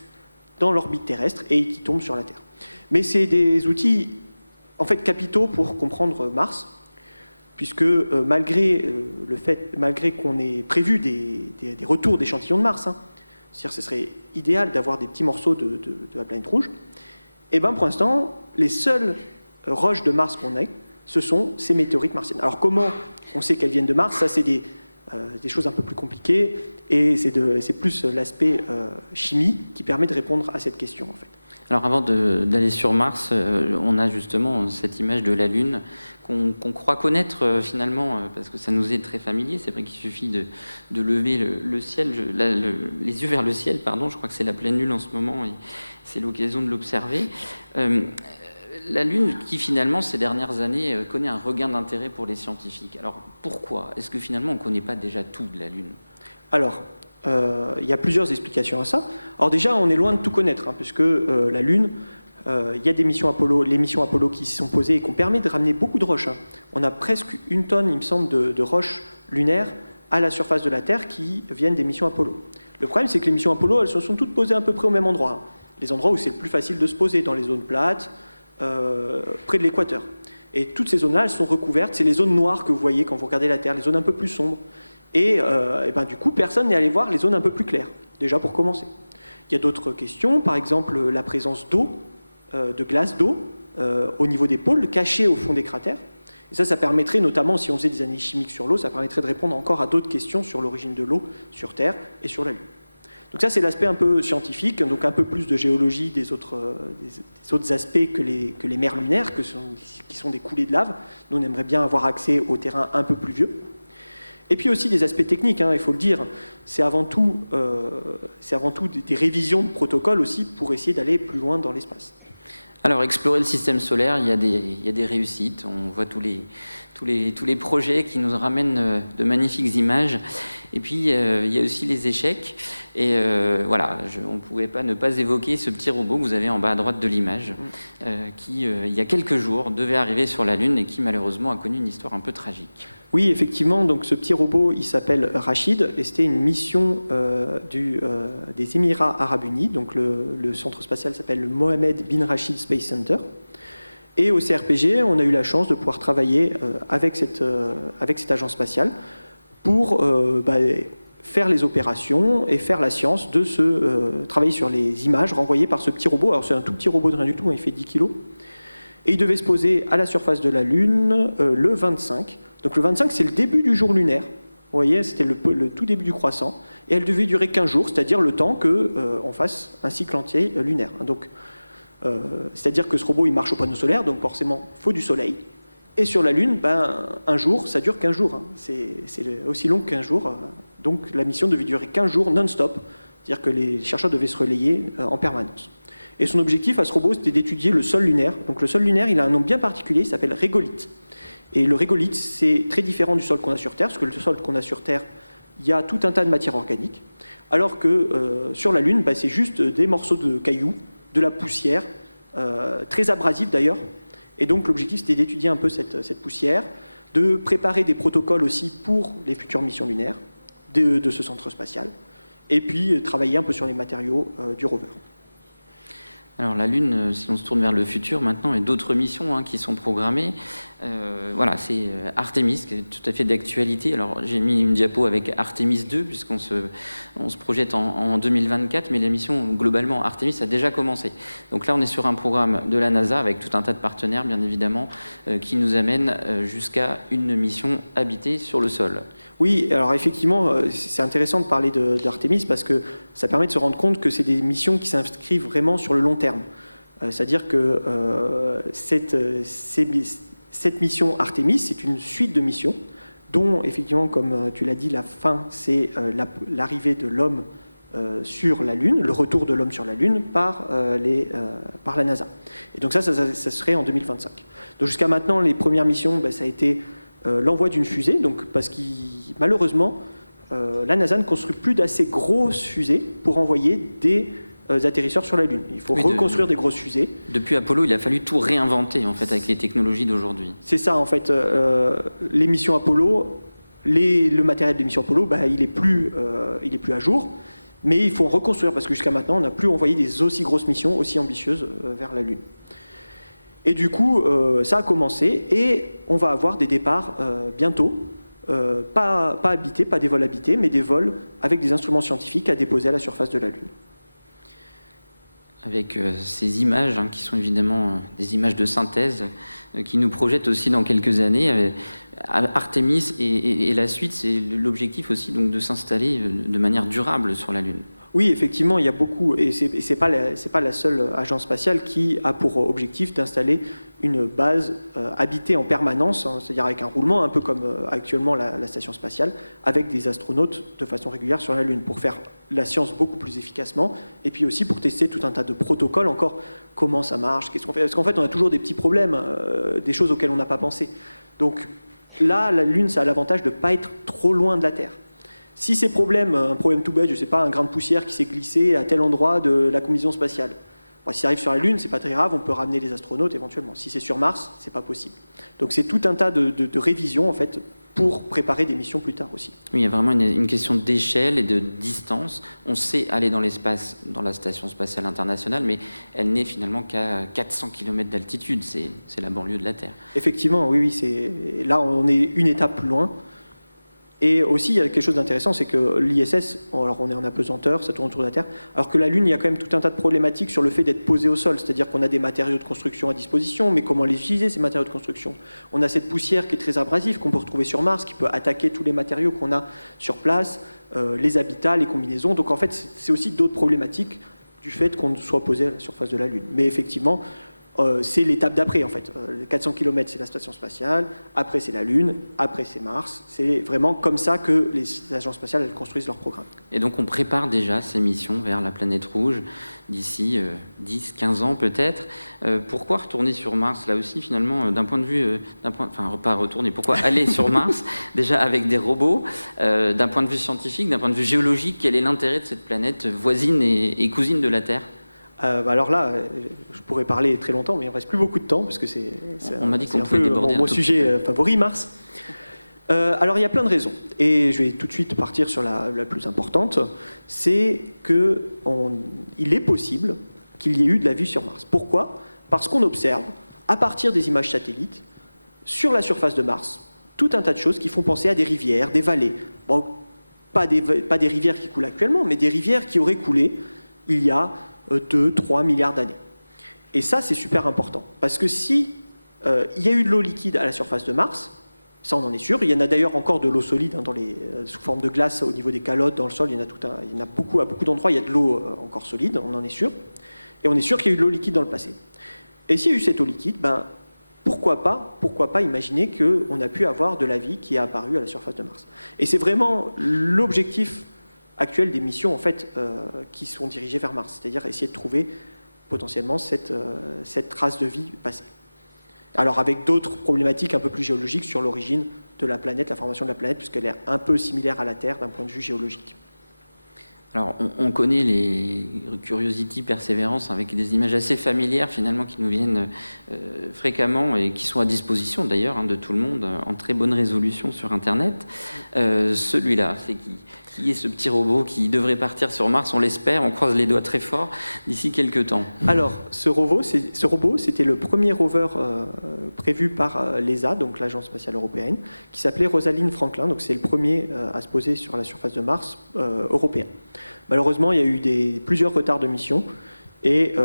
dans l'orbite terrestre et qui tombe sur la Terre. Mais c'est des outils en fait capitaux pour comprendre Mars, puisque malgré qu'on ait prévu des retours d'échantillons de Mars, hein, c'est-à-dire que ce serait idéal d'avoir des petits morceaux de la planète rouge, et bien pour l'instant, les seules roches de Mars qu'on ait, ce sont ces météorites martiennes. Alors comment on sait qu'elles viennent de Mars? Ça, c'est des choses un peu plus compliquées, et c'est plus l'aspect chimie qui permet de répondre à cette question, en fait. Alors avant d'aller sur Mars, on a justement cette image de la Lune qu'on croit connaître finalement, parce que ça nous est très familier. C'est vrai qu'il suffit de lever le ciel, les yeux vers le ciel, pardon, je crois que c'est la pleine lune en ce moment, et c'est l'occasion de l'observer. La Lune qui finalement ces dernières années connaît un regain d'intérêt pour les scientifiques. Alors pourquoi? Est-ce que finalement on ne connaît pas déjà tout de la Lune? Alors, il y a plusieurs explications à ça. Alors déjà, on est loin de tout connaître, hein, puisque la Lune, il y a les missions Apollo qui s'y sont posées et qui ont permis de ramener beaucoup de roches. Hein. On a presque 1 tonne, il me semble, de roches lunaires à la surface de la Terre qui viennent des missions Apollo. Le problème, c'est que les missions Apollo, elles se sont toutes posées à peu près au même endroit. Hein. Les endroits où c'est le plus facile de se poser, dans les zones plates, près de l'équateur. Et toutes ces zones-là, elles sont recouvertes. C'est les zones noires que vous voyez quand vous regardez la Terre, les zones un peu plus sombres. Et du coup, personne n'est allé voir les zones un peu plus claires, déjà pour commencer. Il y a d'autres questions, par exemple la présence d'eau, de glace d'eau, au niveau des pôles, cachée au fond des cratères. Et ça permettrait, notamment si on faisait des analyses chimiques sur l'eau, ça permettrait de répondre encore à d'autres questions sur l'origine de l'eau sur Terre et sur la Lune. Donc ça, c'est l'aspect un peu scientifique, donc un peu plus de géologie des autres aspects que les mers lunaires, qui sont des coulées de lave. Nous, on aimerait bien avoir accès au terrain un peu plus vieux. Et puis aussi des aspects techniques, hein, il faut le dire, c'est avant tout des révisions de protocoles aussi pour essayer d'aller plus loin dans l'espace. Alors, explorer le système solaire, il y a des réussites, on voit tous les projets qui nous ramènent de magnifiques images. Et puis, il y a aussi les échecs. Et voilà, on ne pouvait pas ne pas évoquer ce petit robot que vous avez en bas à droite de l'image, qui, il y a quelques jours, devait arriver sur la Lune et qui, malheureusement, a connu une histoire un peu tragique. Oui, effectivement, donc ce petit robot, il s'appelle Rachid, et c'était une mission des Émirats Arabes Unis. Donc le centre spatial s'appelle le Mohammed bin Rashid Space Center. Et au CRPG, on a eu la chance de pouvoir travailler avec cette agence spatiale pour faire les opérations et faire la science de travailler sur les images renvoyées par ce petit robot. Alors c'est un tout petit robot de rien du tout, hein, il fait 10 kilos. Et il devait se poser à la surface de la Lune le 25. Donc le 25, c'est le début du jour lunaire. Vous voyez, c'était le tout début du croissant. Et elle devait durer 15 jours, c'est-à-dire le temps qu'on fasse un cycle entier lunaire. Donc, c'est-à-dire que ce robot, il marche au panneau solaire, donc forcément, il faut du soleil. Et sur la Lune, un jour, ça dure 15 jours. Hein. C'est aussi long que 15 jours. Donc la mission devait durer 15 jours non-stop. C'est-à-dire que les chercheurs devaient se relayer en permanence. Et son objectif à ce robot, c'était d'étudier le sol lunaire. Donc le sol lunaire, il a un nom bien particulier, il s'appelle régolithe. Et le régolithe, c'est très différent du sol qu'on a sur Terre, parce que le sol qu'on a sur Terre, il y a tout un tas de matière organique, alors que sur la Lune, c'est juste des morceaux de cailloux, de la poussière, très abrasive d'ailleurs. Et donc l'objectif, c'était d'étudier un peu cette poussière, de préparer des protocoles aussi pour les futures missions lunaires de ce centre spatial, et puis travailler un peu sur les matériaux du rover. Alors la Lune, si on se tourne vers le futur maintenant, et d'autres missions qui sont programmées, voilà, c'est Artemis qui est tout à fait d'actualité. Alors j'ai mis une diapo avec Artemis 2 puisqu'on se projette en 2024, mais la mission globalement Artemis a déjà commencé. Donc là on est sur un programme de la NASA avec tout un tas de partenaires bien évidemment qui nous amène jusqu'à une mission habitée sur le sol. Oui, alors effectivement, c'est intéressant de parler d'Artemis parce que ça permet de se rendre compte que c'est des missions qui s'inscrivent vraiment sur le long terme. C'est-à-dire que cette mission Artemis, c'est une suite de missions dont, effectivement, comme tu l'as dit, la fin, c'est l'arrivée de l'homme sur la Lune, le retour de l'homme sur la Lune par la NASA. Et donc ça serait en 2025. Donc jusqu'à maintenant, les premières missions, ça a été l'envoi d'une fusée, donc parce que malheureusement, la NASA ne construit plus d'assez grosses fusées pour envoyer des atterrisseurs sur la Lune. Il faut reconstruire des grosses fusées. Depuis Apollo, il a fallu tout réinventer en fait avec les technologies d'aujourd'hui. C'est ça en fait. Les missions Apollo, le matériel des missions Apollo, il est plus à jour, mais il faut en reconstruire parce que jusqu'à maintenant, on n'a plus envoyé des aussi grosses missions, aussi ambitieuses vers la Lune. Et du coup, ça a commencé et on va avoir des départs bientôt, pas habités, pas des vols habités, mais des vols avec des instruments scientifiques à déposer à la surface de la Lune. Avec ces images qui sont évidemment des images de synthèse qui nous projettent aussi dans quelques années. Artemis et la suite, c'est l'objectif aussi donc, de s'installer de manière durable sur la Lune. Oui, effectivement, il y a beaucoup, et c'est pas la seule agence spatiale qui a pour objectif d'installer une base habitée en permanence, c'est-à-dire avec un roulement, un peu comme actuellement la station spatiale, avec des astronautes de façon régulière sur la Lune, pour faire la science beaucoup plus efficacement, et puis aussi pour tester tout un tas de protocoles encore, comment ça marche, qu'est-ce qu'on fait, parce qu'en fait on a toujours des petits problèmes, des choses auxquelles on n'a pas pensé. Donc là, la Lune, ça a l'avantage de ne pas être trop loin de la Terre. Si c'est un problème tout bête, je ne sais pas, un grain de poussière qui s'est glissé à tel endroit de la combinaison spatiale. Si ça arrive sur la Lune, c'est pas très grave, on peut ramener les astronautes éventuellement. Si c'est sur Mars, c'est pas possible. Donc c'est tout un tas de révisions en fait pour préparer des missions plus tard aussi. Oui, il y a vraiment une question d'échelle et de distance. On sait aller dans l'espace, dans la Station spatiale internationale, mais elle n'est finalement qu'à 400 km d'altitude. C'est la banlieue de la Terre. Effectivement, oui, là on est une étape plus loin. Et aussi, il y a quelque chose d'intéressant, c'est que l'ISS, alors on est en apesanteur, ça tourne autour de la Terre, alors que la Lune, il y a quand même tout un tas de problématiques sur le fait d'être posé au sol, c'est-à-dire qu'on a des matériaux de construction à disposition, mais comment les utiliser, ces matériaux de construction? On a cette poussière qui est très abrasive, qu'on peut retrouver sur Mars, qui peut attaquer tous les matériaux qu'on a sur place, les habitats, les combinaisons. Donc en fait, c'est aussi d'autres problématiques du fait qu'on soit posé à la surface de la Lune. Mais effectivement, c'est l'étape d'après en fait. Les 400 km c'est la station spatiale, après c'est la Lune, après c'est Mars. C'est vraiment comme ça que les agences spatiales elles construisent leur programme. Et donc on prépare déjà ces missions vers la planète rouge d'ici 10, 15 ans peut-être. Pourquoi retourner sur Mars là aussi finalement d'un point de vue, enfin pas retourner, pourquoi aller sur Mars déjà avec des robots d'un point de vue scientifique, d'un point de vue géologique, quel est l'intérêt de cette planète voisine et cousine de la Terre? Alors là, je pourrais parler très longtemps, mais il ne reste plus beaucoup de temps, parce que c'est on m'a dit qu'on un pouvait peu déborder mon sujet favori, Mars. Alors il y a plein de raisons, et je vais tout de suite partir sur la plus importante, c'est qu'il est possible qu'il y ait eu de la vie sur Mars. Pourquoi? Parce qu'on observe, à partir des images satellites, sur la surface de Mars, tout un tas de choses qui font penser à des rivières, des vallées. Bon, pas des rivières qui coulent actuellement, mais des rivières qui auraient coulé il y a 2-3 milliards d'années. Et ça, c'est super important. Parce que si il y a eu de l'eau liquide à la surface de Mars, ça on en est sûr. Il y en a d'ailleurs encore de l'eau solide sous forme de glace au niveau des calottes, dans le sol. Il y en a beaucoup, à beaucoup d'endroits, il y a de l'eau encore solide, on en est sûr. Et on est sûr qu'il y a eu de l'eau liquide dans le passé. Et s'il y a eu cette eau liquide, pourquoi pas imaginer qu'on a pu avoir de la vie qui est apparue à la surface de Mars. Et c'est vraiment l'objectif actuelle des missions en fait, qui sont dirigées vers Mars, c'est-à-dire essayer de trouver potentiellement cette trace de vie passée. Alors avec d'autres problématiques un peu plus géologiques sur l'origine de la planète, la formation de la planète, puisqu'elle est un peu similaire à la Terre d'un point de vue géologique. Alors, on connaît les Curiosity, Perseverance avec des images assez familières finalement qui nous viennent fréquemment et qui sont à disposition d'ailleurs de tout le monde en très bonne résolution sur Internet. Celui-là, c'est qui? Qui est ce petit robot qui devrait partir sur Mars? On l'espère, on croise les doigts très fort d'ici quelques temps. Alors, ce robot, c'était le premier rover prévu par l'ESA, donc l'Agence spatiale européenne, qui s'appelait Rosalind Franklin. Donc, c'est le premier à se poser sur la surface de Mars européen. Malheureusement, il y a eu plusieurs retards de mission, et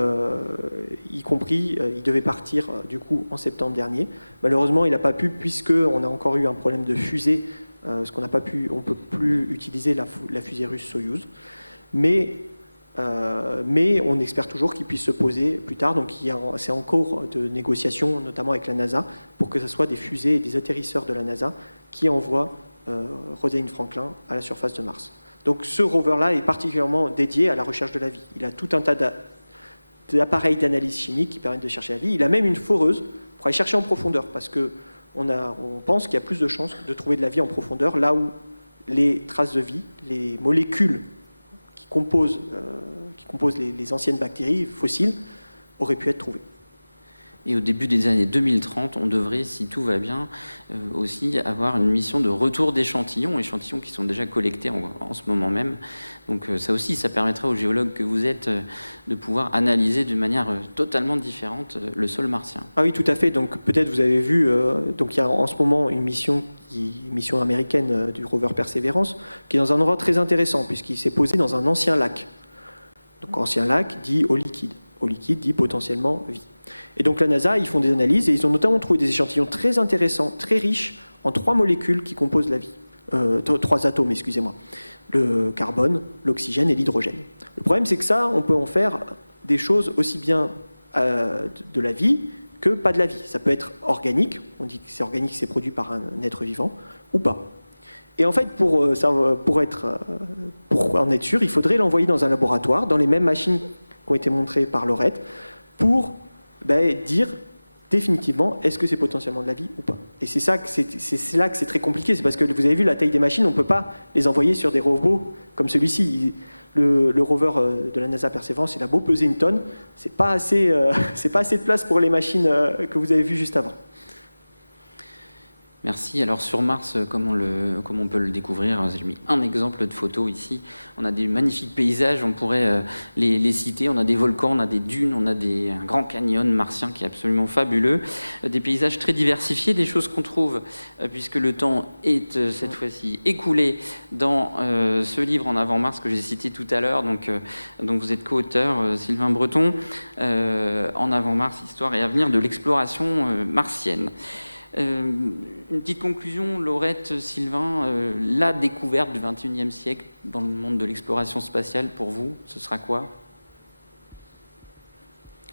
y compris, il devait partir du coup en septembre dernier. Malheureusement, il n'a pas pu, puisqu'on a encore eu un problème de fusée, parce qu'on n'a pas pu, on peut plus utiliser la fusée russe Soyouz. Mais on espère toujours qu'il puisse se poser plus tard. Donc c'est en cours de négociation, notamment avec la NASA, pour que ce soit des fusées et des atterrisseurs de la NASA qui envoient Rosalind Franklin à la surface de Mars. Donc ce rover-là est particulièrement dédié à la recherche de la vie. Il a tout un tas d'appareils d'analyse chimique qui permettent de chercher la vie. Il a même une foreuse pour aller chercher en profondeur, parce que on pense qu'il y a plus de chances de trouver de la vie en profondeur, là où les traces de vie, les molécules qui composent les anciennes bactéries fossiles, auraient pu être trouvées. Et au début des années 2030, on devrait, si tout va bien, aussi avoir une mission de retour d'échantillons qui sont déjà collectés en ce moment même. Donc ça aussi, ça permettra aux géologues que vous êtes de pouvoir analyser d'une manière totalement différente le sol martien. Ah oui, tout à fait. Donc peut-être vous avez vu, donc il y a en ce moment une mission américaine du rover Perseverance, qui est dans un endroit très intéressant, puisqu'il s'est posé dans un ancien lac. Donc ancien lac dit eau liquide. Eau liquide dit potentiellement vie. Et donc la NASA, ils font des analyses et ils ont notamment trouvé des échantillons très intéressants, très riches, en 3 molécules qui composent la vie. 3 atomes, excusez-moi. Le carbone, l'oxygène et l'hydrogène. Le problème, c'est que ça, on peut en faire des choses aussi bien de la vie que pas de la vie. Ça peut être organique, on dit que c'est organique, c'est produit par un être vivant, ou pas. Et en fait, pour en être sûr, il faudrait l'envoyer dans un laboratoire, dans les mêmes machines qui ont été montrées par Laurette, pour dire définitivement est-ce que c'est potentiellement de la vie ou pas. Et c'est là que c'est très compliqué, c'est parce que vous avez vu la taille des machines, on ne peut pas les envoyer sur des robots comme celui-ci. Le rover de la NASA Perseverance, il a beau peser 1 tonne, c'est pas assez de place pour les machines que vous avez vues juste avant. Merci. Alors sur Mars, comme on peut le découvrir, j'ai mis un exemple de photo ici. On a des magnifiques paysages, on pourrait les citer. On a des volcans, on a des dunes, on a un grand canyon martien qui est absolument fabuleux. Des paysages très diversifiés, des choses qu'on trouve, puisque le temps est cette fois-ci écoulé dans ce livre En avant Mars que j'ai cité tout à l'heure. Donc vous êtes co-auteur, Sylvain Breton, En avant Mars, histoire et avenir de l'exploration martienne. Une petite conclusion, Laurette, Sylvain, la découverte du XXIe siècle dans le monde de l'exploration spatiale, pour vous, ce sera quoi?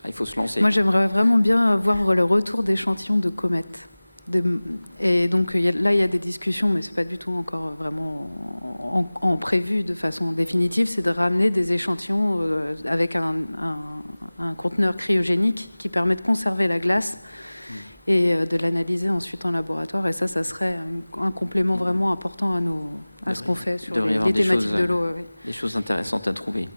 Il faut se lancer. Moi, j'aimerais vraiment bien voir le retour d'échantillons de comètes. Et donc là, il y a des discussions, mais ce n'est pas du tout encore vraiment en prévu de façon définitive, c'est de ramener des échantillons avec un conteneur cryogénique qui permet de conserver la glace et de l'analyser ensuite en laboratoire. Et ça serait un complément vraiment important à ce qu'on fait sur les thématiques de l'eau. Oui. Des choses intéressantes à trouver.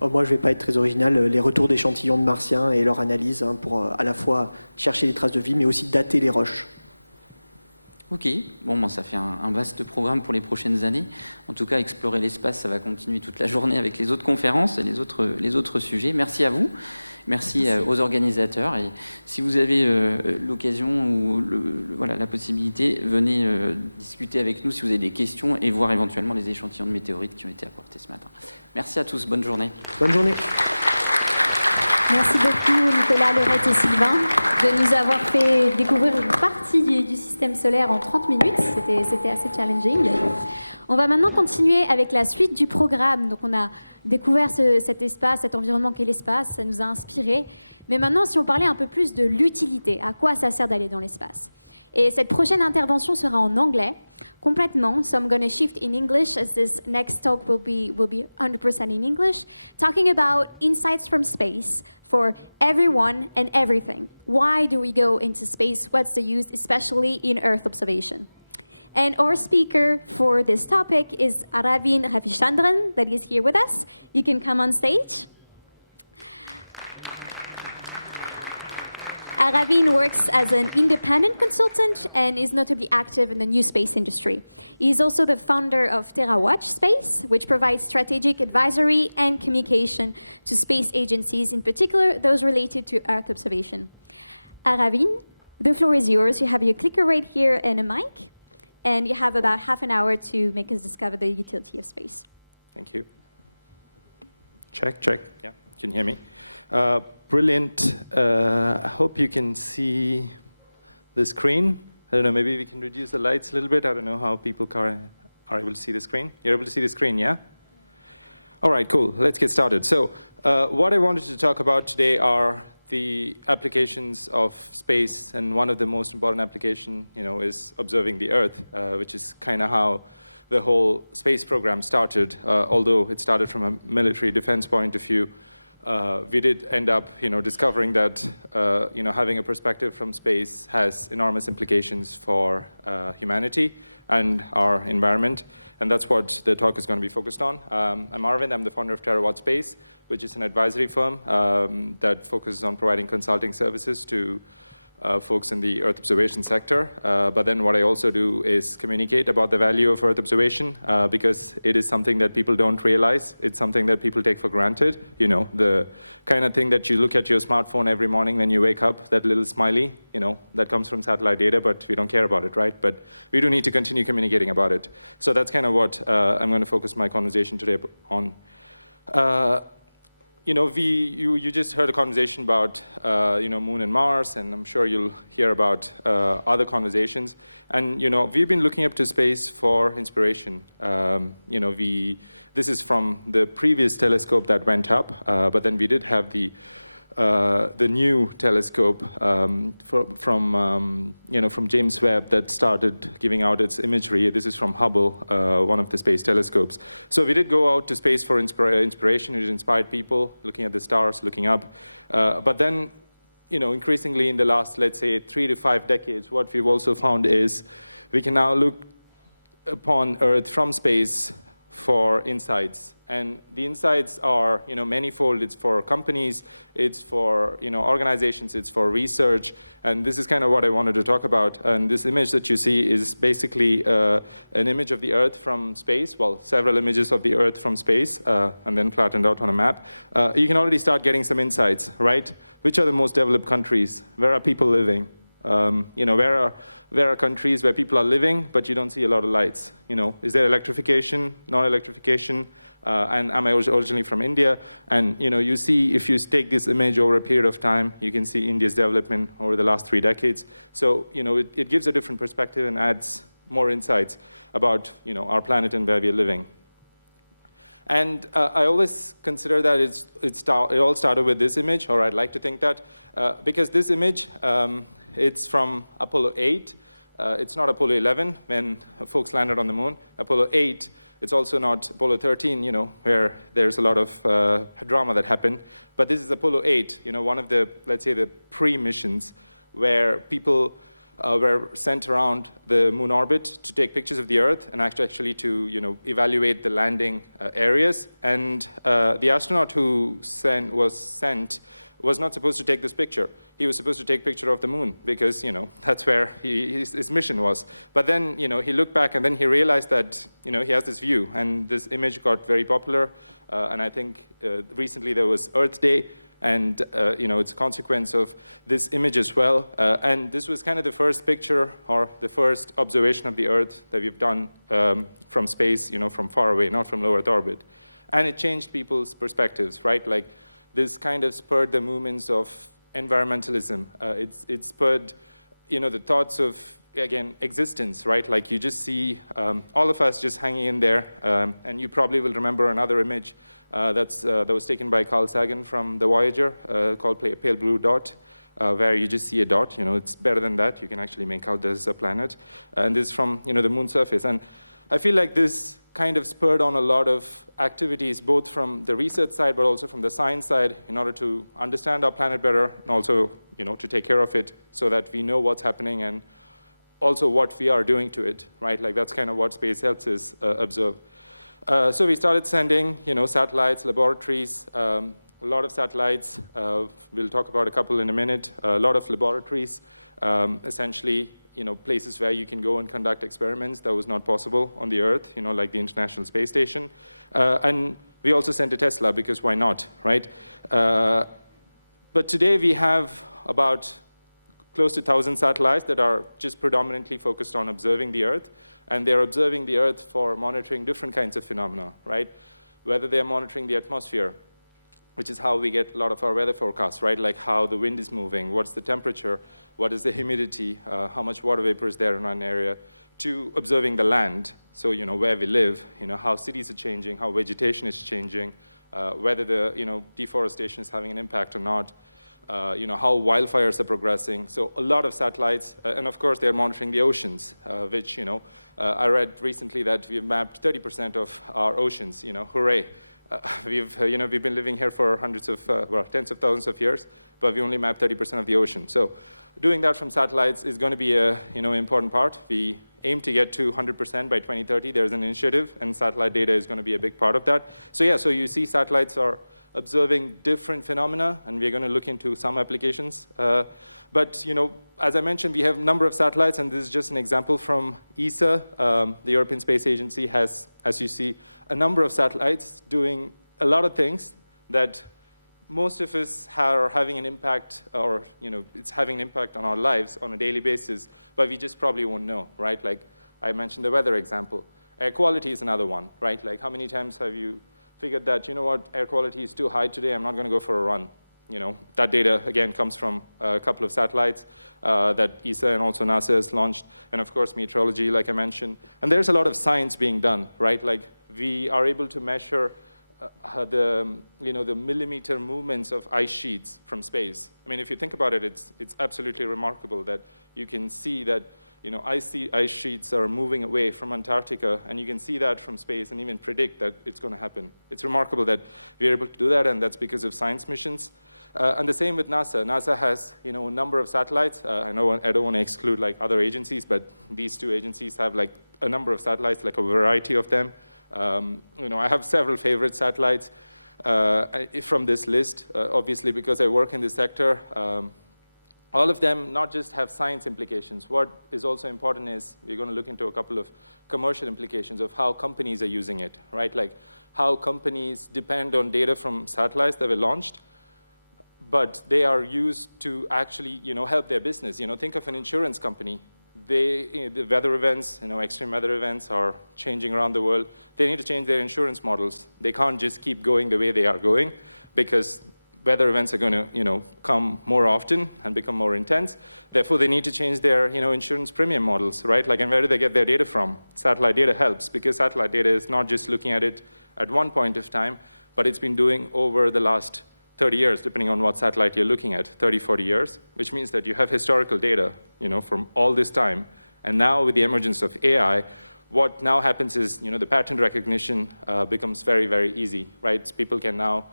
Moi, je ne vais pas être très original. Les retours d'échantillons de martiens et leur analyse pour à la fois chercher les traces de vie, mais aussi dater les roches. Ok, bon, ça fait un vaste programme pour les prochaines années. En tout cas, explorer l'espace, ça va continuer toute la journée avec les autres conférences et les autres sujets. Merci à vous. Merci aux organisateurs. Et si vous avez l'occasion ou la possibilité, venez discuter avec nous si vous avez des questions et voir éventuellement les échantillons de météorites qui ont été apportés ce matin. Merci à tous. Bonne journée. Bonne journée. Merci beaucoup Nicolas, Laurette et Sylvain de nous avoir fait découvrir une partie du système solaire en 30 minutes. C'était assez challenging. On va maintenant continuer avec la suite du programme. Donc on a découvert cet espace, cet environnement qu'est l'espace, ça nous a inspirés. Mais maintenant, si on parlait un peu plus de l'utilité, à quoi ça sert d'aller dans l'espace? Et cette prochaine intervention sera en anglais, complètement. So I'm going to shift in English as this next talk will be 100% in English, talking about insights from space for everyone and everything. Why do we go into space? What's the use, especially in Earth observation? And our speaker for this topic is Aravin Ravichandran, that is here with us. You can come on stage. Aravin works as an independent consultant and is notably active in the new space industry. He is also the founder of TerraWatch Space, which provides strategic advisory and communication to space agencies, in particular those related to Earth observation. Aravin, the floor is yours. You have your clicker right here and a mic, and you have about half an hour to make us discover the utility of space. Thank you. Check, check. Yeah, can you hear me? Brilliant. I hope you can see the screen. I don't know, maybe we can reduce the lights a little bit. I don't know how people are able to see the screen. You're able to see the screen, yeah? All right, cool. Let's get started. So what I wanted to talk about today are the applications of space, and one of the most important application, is observing the Earth, which is kind of how the whole space program started. Although it started from a military defense point of view, we did end up, discovering that, having a perspective from space has enormous implications for humanity and our environment, and that's what the talk is going to be focused on. I'm Arvind. I'm the founder of TerraWatch Space, which is an advisory firm that focuses on providing consulting services to folks in the Earth observation sector. But then what I also do is communicate about the value of Earth observation because it is something that people don't realize. It's something that people take for granted. The kind of thing that you look at your smartphone every morning when you wake up, that little smiley, that comes from satellite data, but we don't care about it, right? But we do need to continue communicating about it. So that's kind of what I'm going to focus my conversation today on. You just heard a conversation about, Moon and Mars, and I'm sure you'll hear about other conversations. And, we've been looking up to space for inspiration. This is from the previous telescope that went up, but then we did have the new telescope from James Webb that started giving out its imagery. This is from Hubble, one of the space telescopes. So we did go out to space for inspiration. It inspired people looking at the stars, looking up. But then, increasingly in the last, let's say, 3 to 5 decades, what we've also found is we can now look upon Earth from space for insights. And the insights are, manifold. It's for companies, it's for, organizations, it's for research. And this is kind of what I wanted to talk about. And this image that you see is basically an image of the Earth from space. Well, several images of the Earth from space, and then flattened out on a map. You can already start getting some insights, right? Which are the most developed countries? Where are people living? Where are countries where people are living, but you don't see a lot of lights? Is there electrification, non-electrification? And I'm originally from India, and you see, if you take this image over a period of time, you can see India's development over the last 3 decades. So it gives a different perspective and adds more insights about our planet and where we're living. And I always consider that it all started with this image, or I'd like to think that, because this image, it's from Apollo 8. It's not Apollo 11, when folks landed on the moon. Apollo 8, it's also not Apollo 13, where there's a lot of drama that happened. But this is Apollo 8, one of the, let's say, the pre-missions where people were sent around the moon orbit to take pictures of the Earth and actually to evaluate the landing areas. And the astronaut who was sent was not supposed to take this picture. He was supposed to take a picture of the moon because that's where his mission was. But then he looked back and then he realized that he has this view, and this image got very popular. And I think recently there was Earth Day. And it's a consequence of this image as well. And this was kind of the first picture or the first observation of the Earth that we've done from space, from far away, not from low Earth orbit. And it changed people's perspectives, right? Like this kind of spurred the movements of environmentalism. It spurred, the thoughts of, again, existence, right? Like you just see all of us just hanging in there. And you probably will remember another image that was taken by Carl Sagan from the Voyager called Pale Blue Dot. where you just see a dot. It's better than that. You can actually make out there's a planet. And this is from, the moon surface. And I feel like this kind of spurred on a lot of activities, both from the research side, but also from the science side, in order to understand our planet better, and also, to take care of it so that we know what's happening and also what we are doing to it, right? Like that's kind of what space helps us observe. So we started sending, satellites, laboratories, a lot of satellites. We'll talk about a couple in a minute. A lot of laboratories, essentially, places where you can go and conduct experiments that was not possible on the Earth, like the International Space Station. And we also sent a Tesla because why not, right? But today we have about close to 1,000 satellites that are just predominantly focused on observing the Earth. And they're observing the Earth for monitoring different kinds of phenomena, right? Whether they're monitoring the atmosphere, which is how we get a lot of our weather forecasts, right? Like how the wind is moving, what's the temperature, what is the humidity, how much water vapor is there in an area, to observing the land, so where we live, how cities are changing, how vegetation is changing, whether the deforestation is having an impact or not, how wildfires are progressing. So a lot of satellites, and of course they're monitoring the oceans, which I read recently that we've mapped 30% of our oceans. Hooray! We've been living here for tens of thousands of years, but we only map 30% of the ocean. So doing that from satellites is going to be a important part. We aim to get to 100% by 2030. There's an initiative, and satellite data is going to be a big part of that. So yeah, so you see satellites are observing different phenomena, and we're going to look into some applications. But as I mentioned, we have a number of satellites, and this is just an example from ESA. The European Space Agency has, as you see, a number of satellites doing a lot of things that most of us are having an impact, or it's having an impact on our lives on a daily basis, but we just probably won't know, right? Like I mentioned the weather example. Air quality is another one, right? Like how many times have you figured that, air quality is too high today, I'm not going to go for a run. That data, again, comes from a couple of satellites that ESA and also NASA has launched, and of course, meteorology, like I mentioned. And there's a lot of science being done, right? Like we are able to measure the millimeter movements of ice sheets from space. I mean, if you think about it, it's absolutely remarkable that you can see that ice sheets are moving away from Antarctica, and you can see that from space and even predict that it's going to happen. It's remarkable that we're able to do that, and that's because of science missions. And the same with NASA. NASA has a number of satellites. I don't want to exclude like other agencies, but these two agencies have like a number of satellites, like a variety of them. I have several favorite satellites from this list, obviously because I work in this sector. All of them not just have science implications. What is also important is we're going to look into a couple of commercial implications of how companies are using it, right? Like how companies depend on data from satellites that were launched, but they are used to actually, help their business. Think of an insurance company. The weather events, extreme weather events are changing around the world. They need to change their insurance models. They can't just keep going the way they are going because weather events are going to, come more often and become more intense. Therefore, they need to change their, insurance premium models, right? Like, and where do they get their data from? Satellite data helps because satellite data is not just looking at it at one point of time, but it's been doing over the last 30 years, depending on what satellite you're looking at, 30, 40 years, which means that you have historical data, from all this time. And now with the emergence of AI, what now happens is, the pattern recognition becomes very, very easy, right? So people can now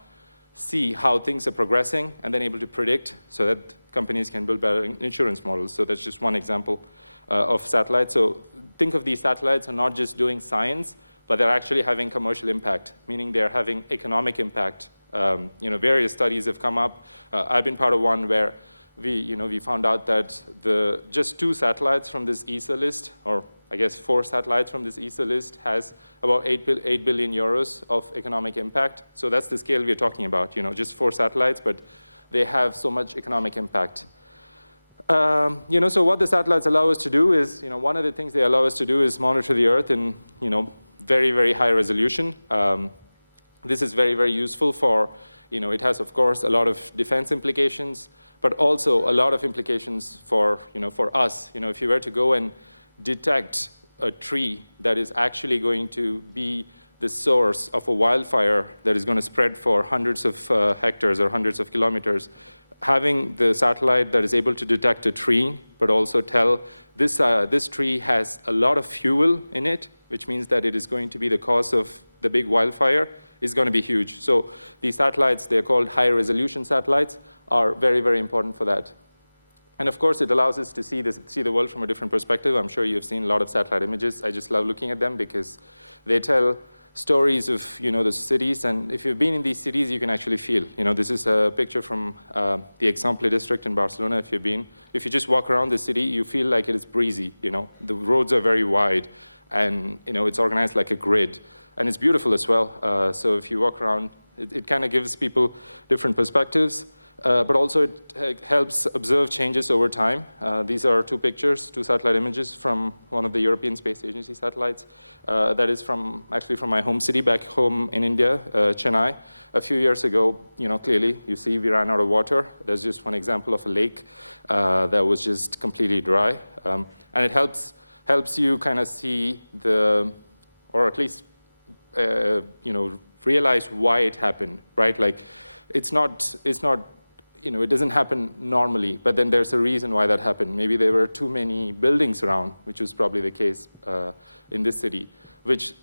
see how things are progressing and then able to predict so that companies can build better insurance models. So that's just one example of satellites. So think of these satellites are not just doing science, but they're actually having commercial impact, meaning they're having economic impact. Various studies have come up. I've been part of one where we found out that just 2 satellites from this ESA list, or I guess 4 satellites from this ESA list, has about 8 billion euros of economic impact. So that's the scale we're talking about, just 4 satellites, but they have so much economic impact. So what the satellites allow us to do is, one of the things they allow us to do is monitor the Earth in, very, very high resolution. This is very, very useful for, it has, of course, a lot of defense implications, but also a lot of implications for, for us. If you were to go and detect a tree that is actually going to be the source of a wildfire that is going to spread for hundreds of hectares or hundreds of kilometers, having the satellite that is able to detect a tree, but also tell this tree has a lot of fuel in it, which means that it is going to be the cause of the big wildfire, is going to be huge. So these satellites, they're called high-resolution satellites, are very, very important for that. And of course, it allows us to see the world from a different perspective. I'm sure you've seen a lot of satellite images. I just love looking at them because they tell stories of the cities, and if you've been in these cities, you can actually feel. This is a picture from the Eixample district in Barcelona. If you just walk around the city, you feel like it is breezy. The roads are very wide, and it's organized like a grid, and it's beautiful as well. So if you walk around, it kind of gives people different perspectives. But also it helps observe changes over time. These are two satellite images from one of the European Space Agency satellites. That is actually from my home city back home in India, Chennai. A few years ago, clearly, you see we ran out of water. There's just one example of a lake that was just completely dry. And it helps you kind of see or at least, realize why it happened, right? Like, it's not, it doesn't happen normally, but then there's a reason why that happened. Maybe there were too many buildings around, which was probably the case in this city, which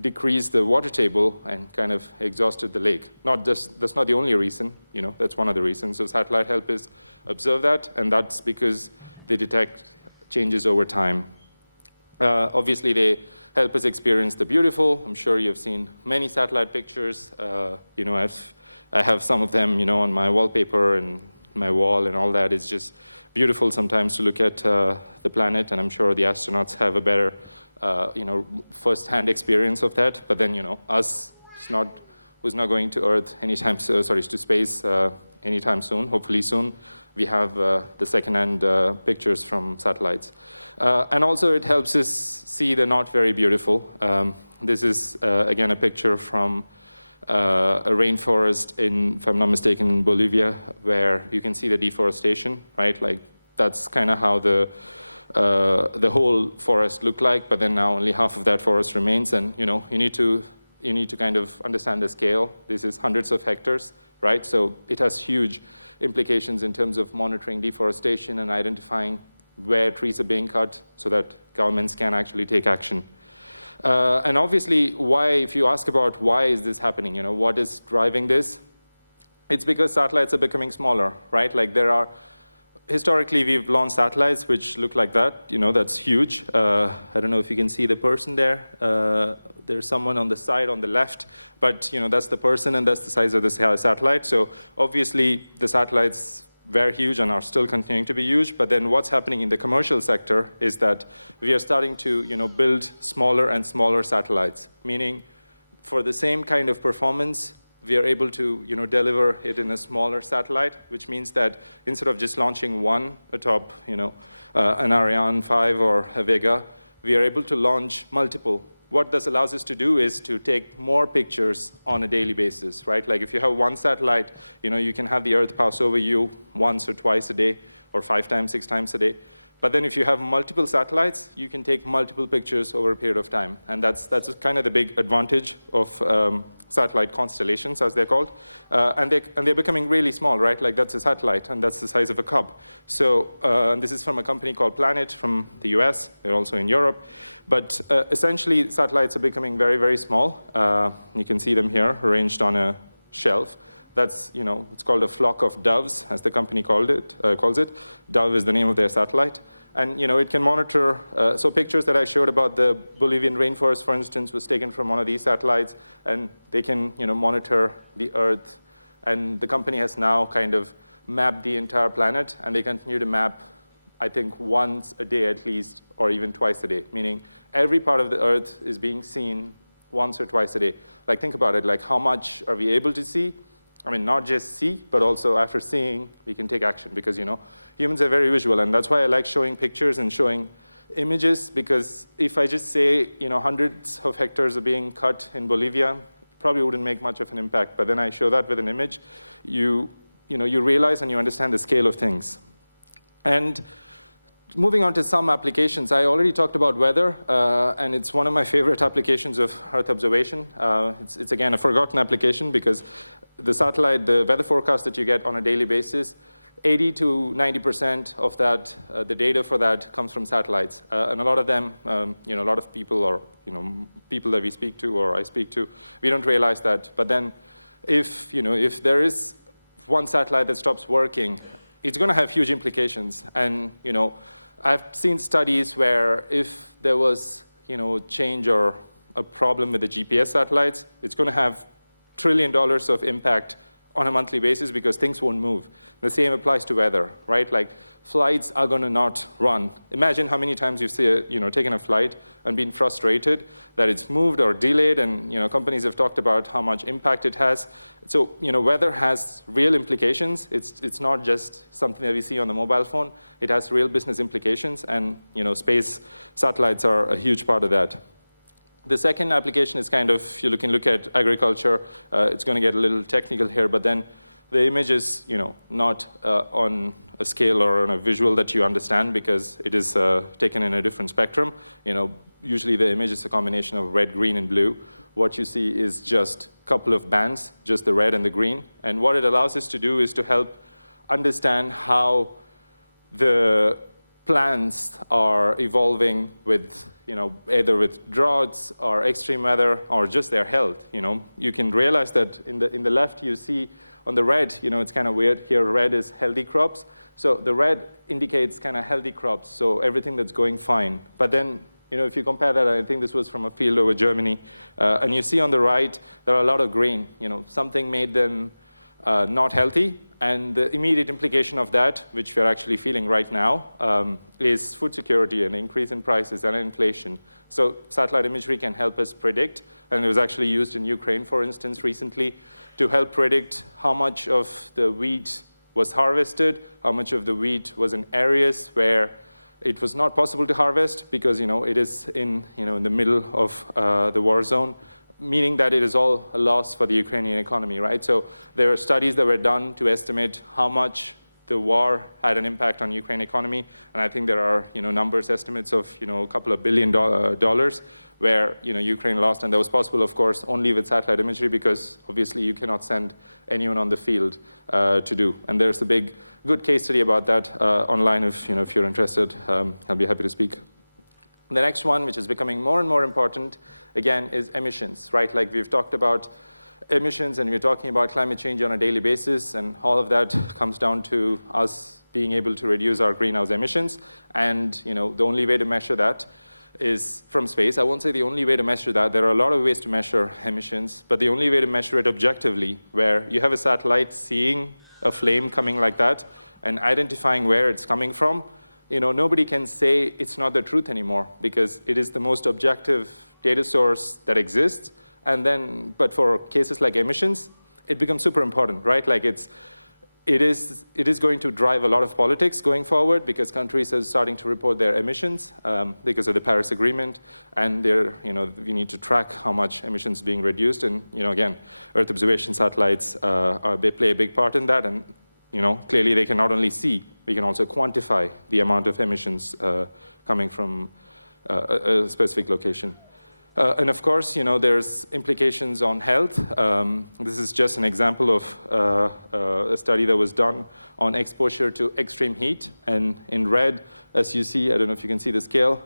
decreased the water table and kind of exhausted the lake. That's not the only reason, that's one of the reasons. So satellite help us observe that, and that's because they detect changes over time. Obviously, they help us experience the beautiful. I'm sure you've seen many satellite pictures. I have some of them, on my wallpaper and my wall and all that. It's just beautiful sometimes to look at the planet, and I'm sure the astronauts have a better, first-hand experience of that. But then, us, who's not going to Earth to space anytime soon, hopefully soon, we have the second-hand pictures from satellites. And also, it helps us see the not very beautiful. This is, again, a picture from a rainforest if I'm not mistaken, in Bolivia, where you can see the deforestation, right? Like, that's kind of how the whole forest looked like, but then now only half of that forest remains, and you need to kind of understand the scale. This is hundreds of hectares, right? So it has huge implications in terms of monitoring deforestation and identifying where trees are being cut so that governments can actually take action. And obviously, if you ask about why is this happening, what is driving this? It's because satellites are becoming smaller, right? Like historically, we've launched satellites which look like that, that's huge. I don't know if you can see the person there. There's someone on the side on the left, but that's the person and that's the size of the satellite. So obviously, the satellites were huge and are still continuing to be huge, but then what's happening in the commercial sector is that we are starting to build smaller and smaller satellites, meaning for the same kind of performance, we are able to deliver it in a smaller satellite, which means that instead of just launching one atop an Ariane 5 or a Vega, we are able to launch multiple. What this allows us to do is to take more pictures on a daily basis, right? Like if you have one satellite, you can have the Earth pass over you once or twice a day, or 5 times, 6 times a day. But then if you have multiple satellites, you can take multiple pictures over a period of time. And that's kind of the big advantage of satellite constellations, as they're called. And they're becoming really small, right? Like that's a satellite, and that's the size of a cup. So and this is from a company called Planet from the US. They're also in Europe. But essentially, satellites are becoming very, very small. You can see them here, arranged on a shelf. That's, it's called a flock of doves, as the company calls it. Dove is the name of their satellite. And, it can monitor, so pictures that I showed about the Bolivian rainforest, for instance, was taken from one of these satellites, and they can, monitor the Earth. And the company has now kind of mapped the entire planet, and they continue to map, I think, once a day at least, or even twice a day, meaning every part of the Earth is being seen once or twice a day. Like, think about it, like how much are we able to see? I mean, not just see, but also after seeing, we can take action because, humans are very visual, and that's why I like showing pictures and showing images, because if I just say, hundreds of hectares are being cut in Bolivia, probably wouldn't make much of an impact, but then I show that with an image, you realize and you understand the scale of things. And moving on to some applications, I already talked about weather, and it's one of my favorite applications of Earth observation. It's again a forgotten application because the satellite, the weather forecast that you get on a daily basis, 80 to 90% of that, the data for that comes from satellites. And a lot of them, a lot of people or, people that we speak to or I speak to, we don't realize that. But then if there is one satellite that stops working, it's going to have huge implications. And, I've seen studies where if there was, a change or a problem with the GPS satellites, it's going to have $1 trillion of impact on a monthly basis because things won't move. The same applies to weather, right? Like flights are going to not run. Imagine how many times you've taken a flight and been frustrated that it's moved or delayed, and companies have talked about how much impact it has. So weather has real implications. It's not just something that we see on the mobile phone. It has real business implications, and space satellites are a huge part of that. The second application is kind of, you can look at agriculture. It's going to get a little technical here, but then the image is, not on a scale or on a visual that you understand because it is taken in a different spectrum. Usually the image is a combination of red, green, and blue. What you see is just a couple of bands, just the red and the green. And what it allows us to do is to help understand how the plants are evolving with, either with droughts or extreme weather or just their health. You can realize that in the left you see on the red, it's kind of weird. Here, red is healthy crops. So the red indicates kind of healthy crops, so everything that's going fine. But then, if you compare that, I think this was from a field over Germany, and you see on the right, there are a lot of green. Something made them not healthy. And the immediate implication of that, which we're actually feeling right now, is food security and increase in prices and inflation. So satellite imagery can help us predict, and it was actually used in Ukraine, for instance, recently, to help predict how much of the wheat was harvested, how much of the wheat was in areas where it was not possible to harvest because it is in the middle of the war zone, meaning that it is all a loss for the Ukrainian economy, right? So there are studies that were done to estimate how much the war had an impact on Ukraine economy, and I think there are estimates of a couple of $1 billion where Ukraine lost, and that was possible, of course, only with satellite imagery because obviously you cannot send anyone on the field to do. And there's a good case study about that online if you're interested. I'll be happy to speak. The next one, which is becoming more and more important, again, is emissions, right? Like we've talked about emissions and we're talking about climate change on a daily basis, and all of that comes down to us being able to reduce our greenhouse emissions. And the only way to measure that is from space. I won't say the only way to measure that. There are a lot of ways to measure emissions, but the only way to measure it objectively, where you have a satellite seeing a flame coming like that and identifying where it's coming from, nobody can say it's not the truth anymore because it is the most objective data source that exists. And then, but for cases like emissions, it becomes super important, right? Like it is going to drive a lot of politics going forward because countries are starting to report their emissions because of the Paris Agreement, and we need to track how much emissions being reduced. And again, Earth observation satellites they play a big part in that. And clearly they can not only see, we can also quantify the amount of emissions coming from a specific location. And of course, there's implications on health. This is just an example of a study that was done on exposure to extreme heat. And in red, as you see, I don't know if you can see the scale,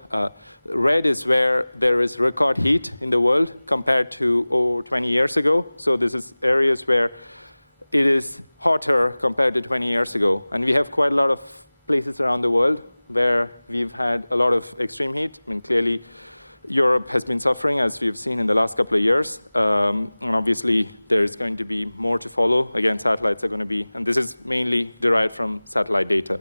red is where there is record heat in the world compared to 20 years ago. So this is areas where it is hotter compared to 20 years ago. And we have quite a lot of places around the world where we've had a lot of extreme heat. I mean, clearly, Europe has been suffering, as we've seen in the last couple of years. And obviously, there's going to be more to follow. Again, satellites are going to be, and this is mainly derived from satellite data.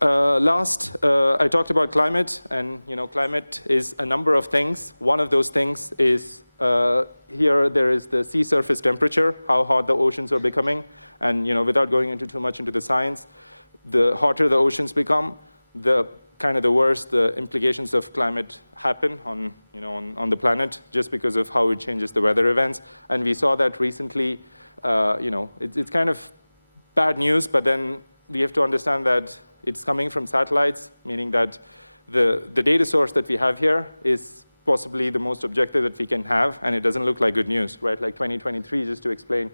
Last, I talked about climate, and climate is a number of things. One of those things is here there is the sea surface temperature, how hot the oceans are becoming. And without going into too much into the science, the hotter the oceans become, the worse the implications of climate happen on the planet, just because of how it changes the weather events. And we saw that recently. It's kind of bad news, but then we have to understand that it's coming from satellites, meaning that the data source that we have here is possibly the most objective that we can have, and it doesn't look like good news, right? Like 2023, just to explain,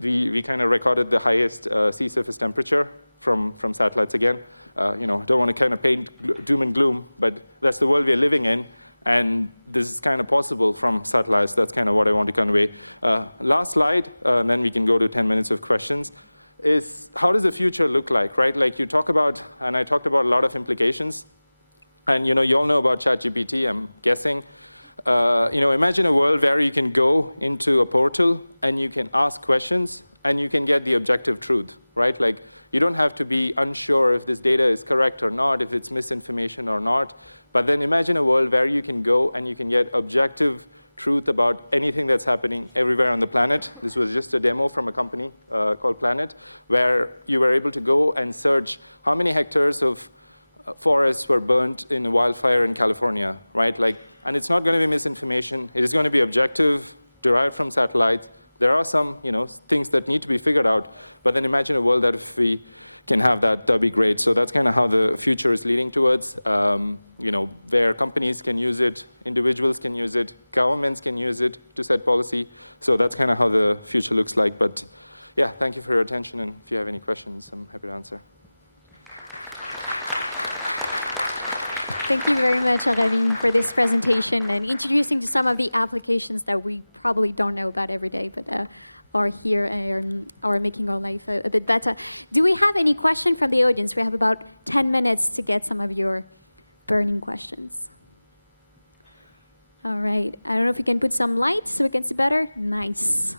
we kind of recorded the highest sea surface temperature from satellites again. Don't want to kind of paint doom and gloom, but that's the world we're living in, and this is kind of possible from satellites. That's kind of what I want to convey. Last slide, and then we can go to 10 minutes of questions, is how does the future look like, right? Like you talk about, and I talked about a lot of implications, and you all know about ChatGPT, I'm guessing. Imagine a world where you can go into a portal and you can ask questions and you can get the objective truth, right? Like you don't have to be unsure if this data is correct or not, if it's misinformation or not. But then imagine a world where you can go and you can get objective truth about anything that's happening everywhere on the planet. This was just a demo from a company called Planet, where you were able to go and search how many hectares of forests were burnt in a wildfire in California, right? And it's not going to be misinformation. It is going to be objective, derived from satellites. There are some, things that need to be figured out. But then imagine a world that if we can have that, that'd be great. So that's kind of how the future is leading towards. Where companies can use it, individuals can use it, governments can use it to set policy. So that's kind of how the future looks like. But yeah, thank you for your attention. And if you have any questions, I'm happy to answer. Thank you very much, Aravind, for this presentation and introducing to some of the applications that we probably don't know about every day, but are here and are making our life a bit better. Do we have any question from the audience? We have about 10 minutes to get some of your burning questions. All right. I don't know if you can put some light so we can see better. Nice.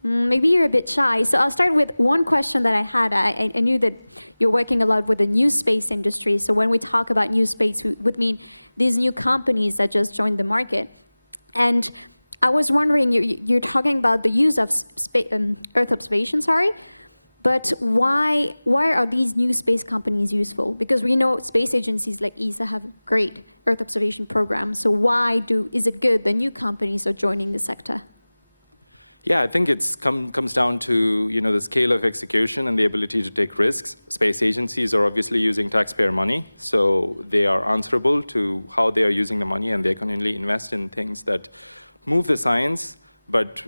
Maybe you're a bit shy. So I'll start with one question that I had. I knew that you're working a lot with the new space industry. So when we talk about new space, we would mean these new companies that just joined the market. And I was wondering, you're talking about the use of Earth observation, but why are these new space companies useful? Because we know space agencies like ESA have great Earth observation programs. So why is it good that new companies are joining the sector? Yeah, I think it comes down to the scale of execution and the ability to take risks. Space agencies are obviously using taxpayer money, so they are answerable to how they are using the money, and they can only invest in things that move the science, but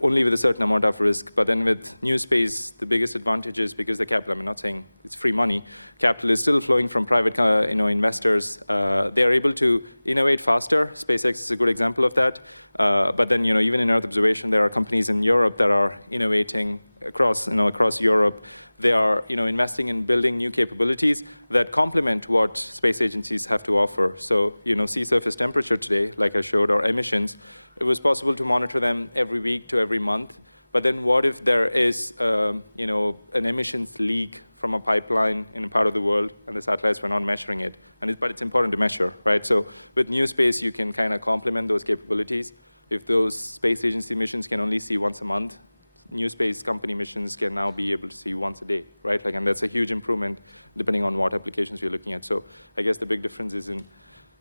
only with a certain amount of risk. But then with new space, the biggest advantage is because the capital, I'm not saying it's free money, capital is still flowing from private investors. They are able to innovate faster. SpaceX is a good example of that. But then even in Earth observation, there are companies in Europe that are innovating across Europe. They are investing in building new capabilities that complement what space agencies have to offer. So sea surface temperature today, like I showed, or emissions, it was possible to monitor them every week to every month. But then what if there is an emissions leak from a pipeline in a part of the world and the satellites were not measuring it? But it's important to measure, right? So with new space, you can kind of complement those capabilities. If those space agency missions can only see once a month, new space company missions can now be able to see once a day, right? And that's a huge improvement depending on what applications we're looking at. So I guess the big difference is in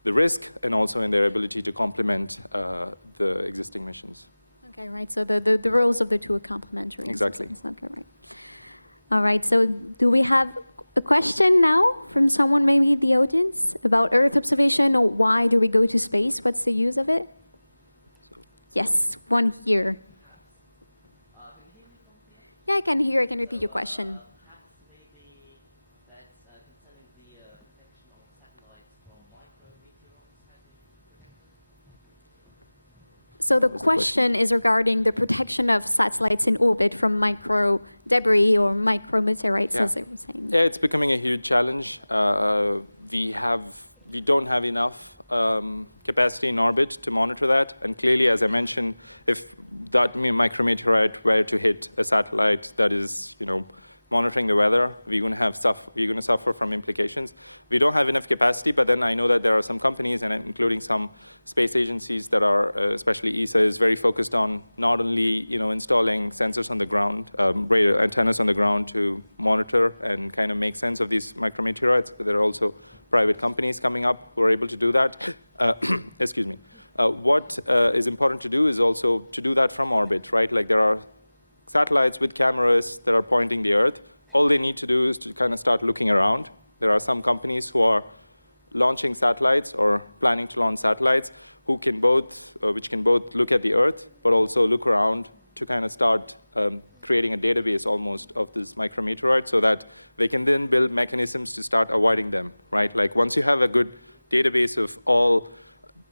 the risk and also in their ability to complement the existing missions. Okay, right. So the roles of the two are complementary. Exactly. Okay, right. All right. So do we have a question now from someone, maybe in the audience, about Earth observation, or why do we go to space? What's the use of it? Yes, one here. Yeah, I can hear. I can repeat your question. So the question is regarding the protection of satellites in orbit from micro debris or micro meteorites, as I was saying. Yeah, it's becoming a huge challenge. We don't have enough capacity in orbit to monitor that. And clearly, as I mentioned, if that micrometeorite were to hit a satellite that is, monitoring the weather, we're going to suffer from implications. We don't have enough capacity, but then I know that there are some companies, and including some space agencies that are, especially ESA, is very focused on not only installing sensors on the ground, radar antennas on the ground to monitor and kind of make sense of these micrometeorites, but there are also private companies coming up who are able to do that. Excuse me. What is important to do is also to do that from orbit, right? Like there are satellites with cameras that are pointing the Earth. all they need to do is to kind of start looking around. There are some companies who are launching satellites or planning to launch satellites which can both look at the Earth, but also look around to kind of start creating a database almost of this micrometeoroid so that they can then build mechanisms to start avoiding them, right? Like once you have a good database of all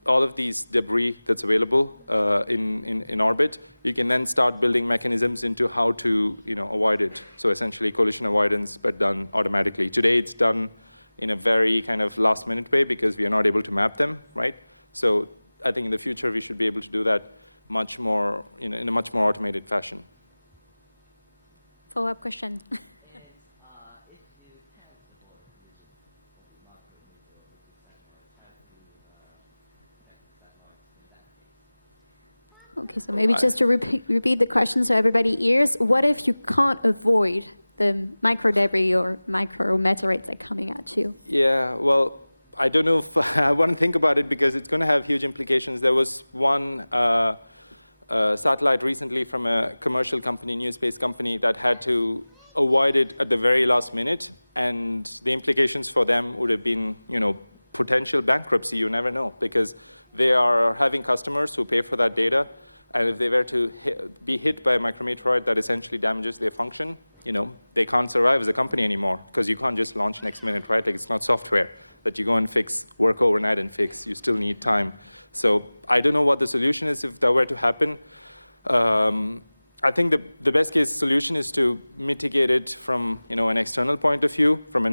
of these debris that's available in orbit, you can then start building mechanisms into how to avoid it. So essentially collision avoidance, but done automatically. Today it's done in a very kind of last-minute way because we are not able to map them, right? So I think in the future we should be able to do that much more in a much more automated fashion. Follow-up question. Okay, so maybe just to repeat the question so everybody hears, what if you can't avoid the micro debris or micrometeorites that are coming at you? Yeah, well, I don't know if I want to think about it because it's going to have huge implications. There was one satellite recently from a commercial company, new space company, that had to avoid it at the very last minute, and the implications for them would have been, potential bankruptcy. You never know, because they are having customers who pay for that data, and if they were to be hit by a micrometeoroid that essentially damages their function, they can't survive as a company anymore, because you can't just launch next minute, right? Like it's not software that you go and fix, work overnight and fix. You still need time. So I don't know what the solution is if that were to happen. I think the best case solution is to mitigate it from an external point of view, from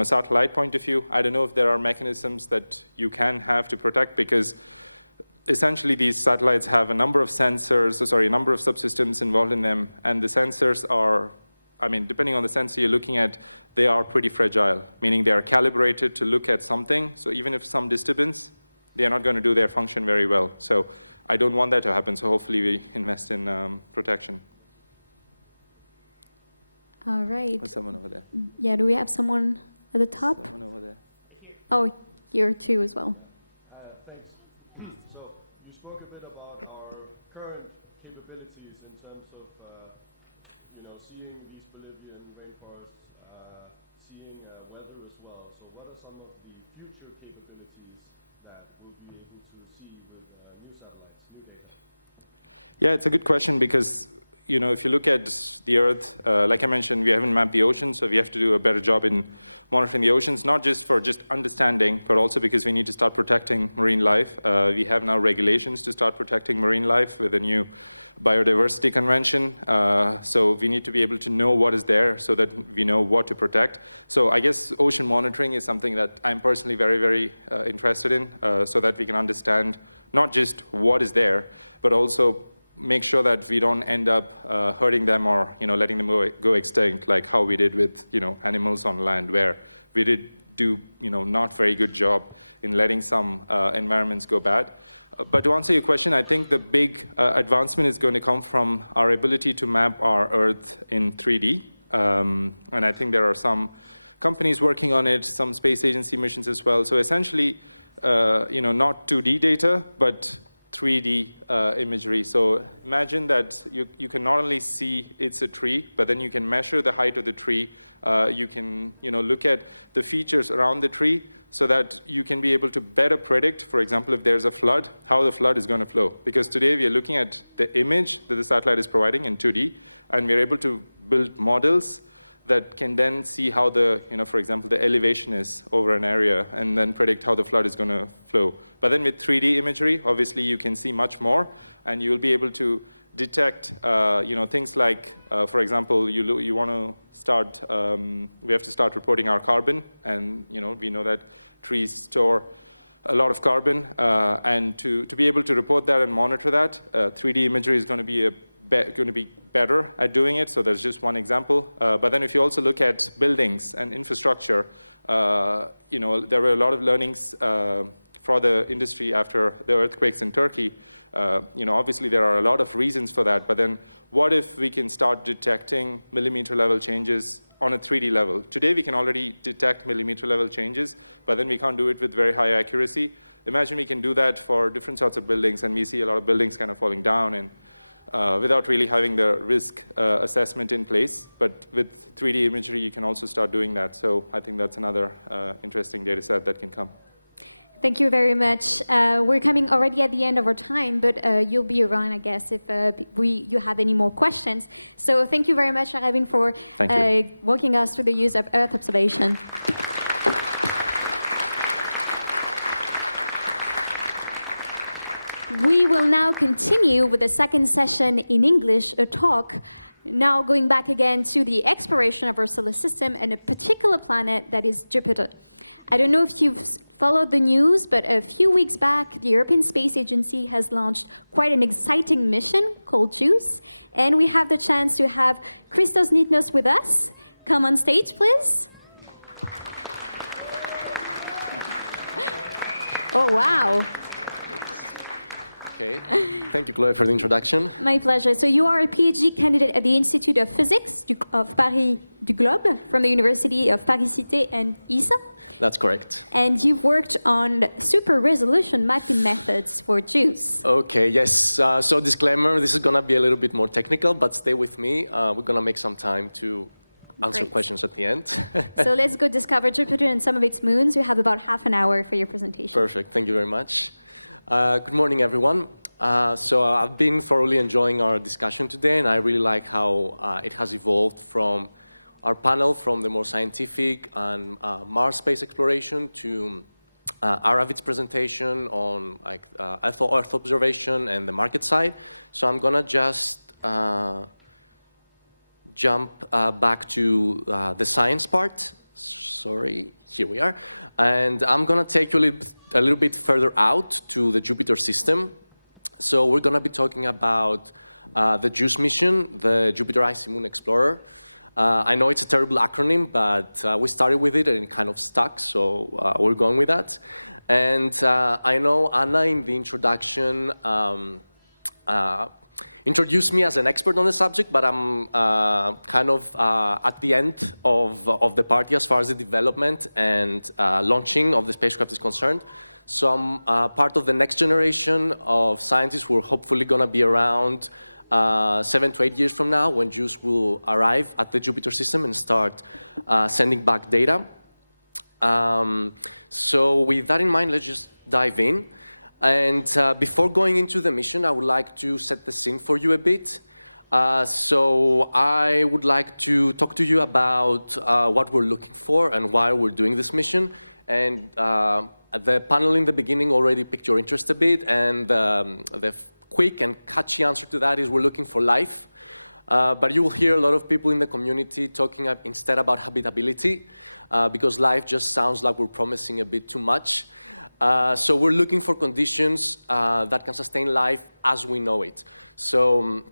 a satellite point of view. I don't know if there are mechanisms that you can have to protect, because essentially these satellites have a number of subsystems involved in them, and the sensors are, depending on the sensor you're looking at, they are pretty fragile, meaning they are calibrated to look at something, so even if some disturbance, they're not going to do their function very well. So I don't want that to happen, so hopefully we invest in protection. All right. There's someone over there. Yeah, do we have someone at the top? Someone over there. Oh, here too as well. Thanks. So you spoke a bit about our current capabilities in terms of, seeing these Bolivian rainforests, seeing weather as well. So what are some of the future capabilities that we'll be able to see with new satellites, new data? Yeah, it's a good question because, if you look at the Earth, like I mentioned, we haven't mapped the ocean, so we have to do a better job in monitoring the oceans, not just for understanding, but also because we need to start protecting marine life. We have now regulations to start protecting marine life with a new biodiversity convention. So we need to be able to know what is there so that we know what to protect. So I guess ocean monitoring is something that I'm personally very, very interested in, so that we can understand not just what is there, but also make sure that we don't end up hurting them or letting them go extinct, like how we did with animals on land, where we did do not very good job in letting some environments go bad. But to answer your question, I think the big advancement is going to come from our ability to map our Earth in 3D, and I think there are some companies working on it, some space agency missions as well. So essentially, not 2D data, but 3D imagery. So imagine that you can not only see it's a tree, but then you can measure the height of the tree. You can look at the features around the tree so that you can be able to better predict, for example, if there's a flood, how the flood is going to flow. Because today we are looking at the image that the satellite is providing in 2D, and we're able to build models that can then see how for example, the elevation is over an area, and then predict how the flood is going to flow. But then with 3D imagery, obviously you can see much more, and you'll be able to detect, things like, for example, you want to start, we have to start reporting our carbon, and we know that trees store a lot of carbon, and to be able to report that and monitor that, 3D imagery is going to be better at doing it. So there's just one example. But then if you also look at buildings and infrastructure, there were a lot of learnings for the industry after the earthquakes in Turkey. Obviously there are a lot of reasons for that, but then what if we can start detecting millimeter level changes on a 3D level? Today we can already detect millimeter level changes, but then we can't do it with very high accuracy. Imagine we can do that for different sorts of buildings, and we see a lot of buildings kind of falling down, and without really having the risk assessment in place. But with 3D imagery, you can also start doing that. So I think that's another interesting data set that can come. Thank you very much. We're coming already at the end of our time, but you'll be around, I guess, if you have any more questions. So thank you very much, Arabin, for walking us through the use of Earth observation. We will now continue with the second session in English, a talk, now going back again to the exploration of our solar system and a particular planet that is Jupiter. I don't know if you've followed the news, but a few weeks back, the European Space Agency has launched quite an exciting mission called JUICE, and we have the chance to have Christos Nitnos with us. Come on stage, please. Oh, wow. Okay, thank you, Chloe, for the introduction. My pleasure. So you are a PhD candidate at the Institute of Physics of Paris du Globe from the University of Paris-Cité and ESA. That's correct. And you've worked on super resolution mapping methods for JUICE. Okay, yes. So disclaimer, this is going to be a little bit more technical, but stay with me. We're going to make some time to answer questions at the end. So let's go discover Jupiter and some of its moons. You have about half an hour for your presentation. Perfect. Thank you very much. Good morning, everyone. So I've been thoroughly enjoying our discussion today, and I really like how it has evolved from our panel from the more scientific and Mars space exploration to Aravid's presentation on like Earth observation and the market side. So I'm gonna just jump back to the science part. Sorry, here we are. And I'm gonna take you a little bit further out to the Jupiter system. So we're gonna be talking about the JUICE mission, the Jupiter Icy Moon Explorer. I know it's a terrible acronym, but we started with it and it kind of stuck, so we're going with that. And I know Anna in the introduction introduced me as an expert on the subject, but I'm kind of at the end of the party as far as the development and launching of the spacecraft is concerned. So I'm part of the next generation of scientists who are hopefully going to be around 7 to 8 years from now when JUICE will arrive at the Jupiter system and start sending back data. So with that in mind, let's just dive in. And before going into the mission, I would like to set the scene for you a bit. So I would like to talk to you about what we're looking for and why we're doing this mission. And the panel in the beginning already piqued your interest a bit, and the quick and catchy answer to that is we're looking for life. But you will hear a lot of people in the community talking instead about habitability, because life just sounds like we're promising a bit too much. So we're looking for conditions that can sustain life as we know it. So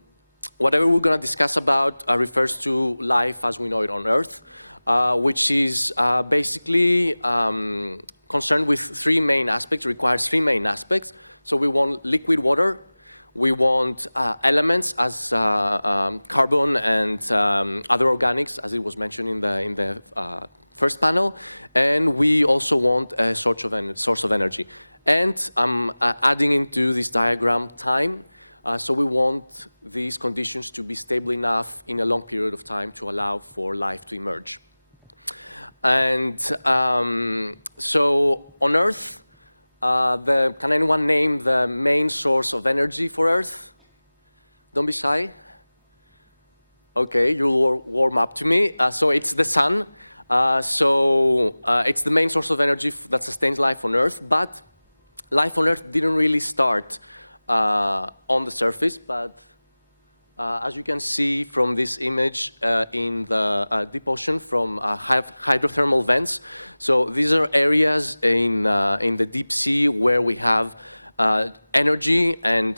whatever we're going to discuss about refers to life as we know it on Earth, which is basically concerned with three main aspects, requires three main aspects. So we want liquid water, we want elements as carbon and other organics, as it was mentioned in the first panel, and we also want a source of energy. And I'm adding into this diagram time, so we want these conditions to be stable enough in a long period of time to allow for life to emerge. And so on Earth, can anyone name the main source of energy for Earth? Don't be shy. Okay, you'll warm up to me. So it's the sun. It's the main source of energy that sustains life on Earth, but life on Earth didn't really start on the surface, but as you can see from this image in the deep ocean from hydrothermal vents. So these are areas in the deep sea where we have energy and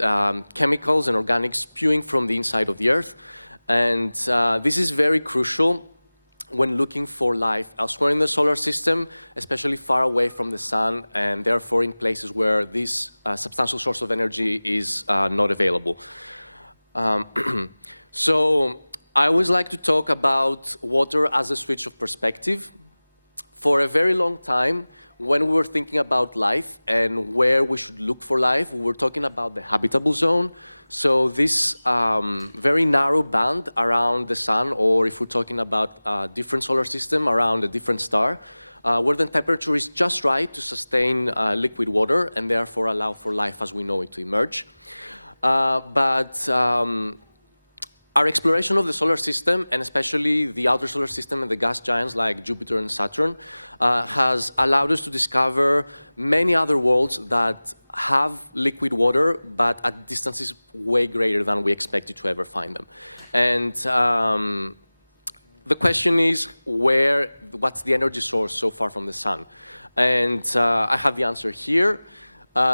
chemicals and organics spewing from the inside of the Earth. And this is very crucial when looking for life elsewhere in the solar system, especially far away from the sun, and therefore in places where this substantial source of energy is not available. So I always like to talk about water as a switch of perspective. For a very long time, when we were thinking about life and where we should look for life, we were talking about the habitable zone. So this very narrow band around the sun, or if we're talking about a different solar system around a different star, where the temperature is just right to sustain liquid water and therefore allow for life as we know it to emerge. But our exploration of the solar system, and especially the outer solar system and the gas giants like Jupiter and Saturn, has allowed us to discover many other worlds that have liquid water, but at distances way greater than we expected to ever find them. And the question is, what's the energy source so far from the sun? And I have the answer here.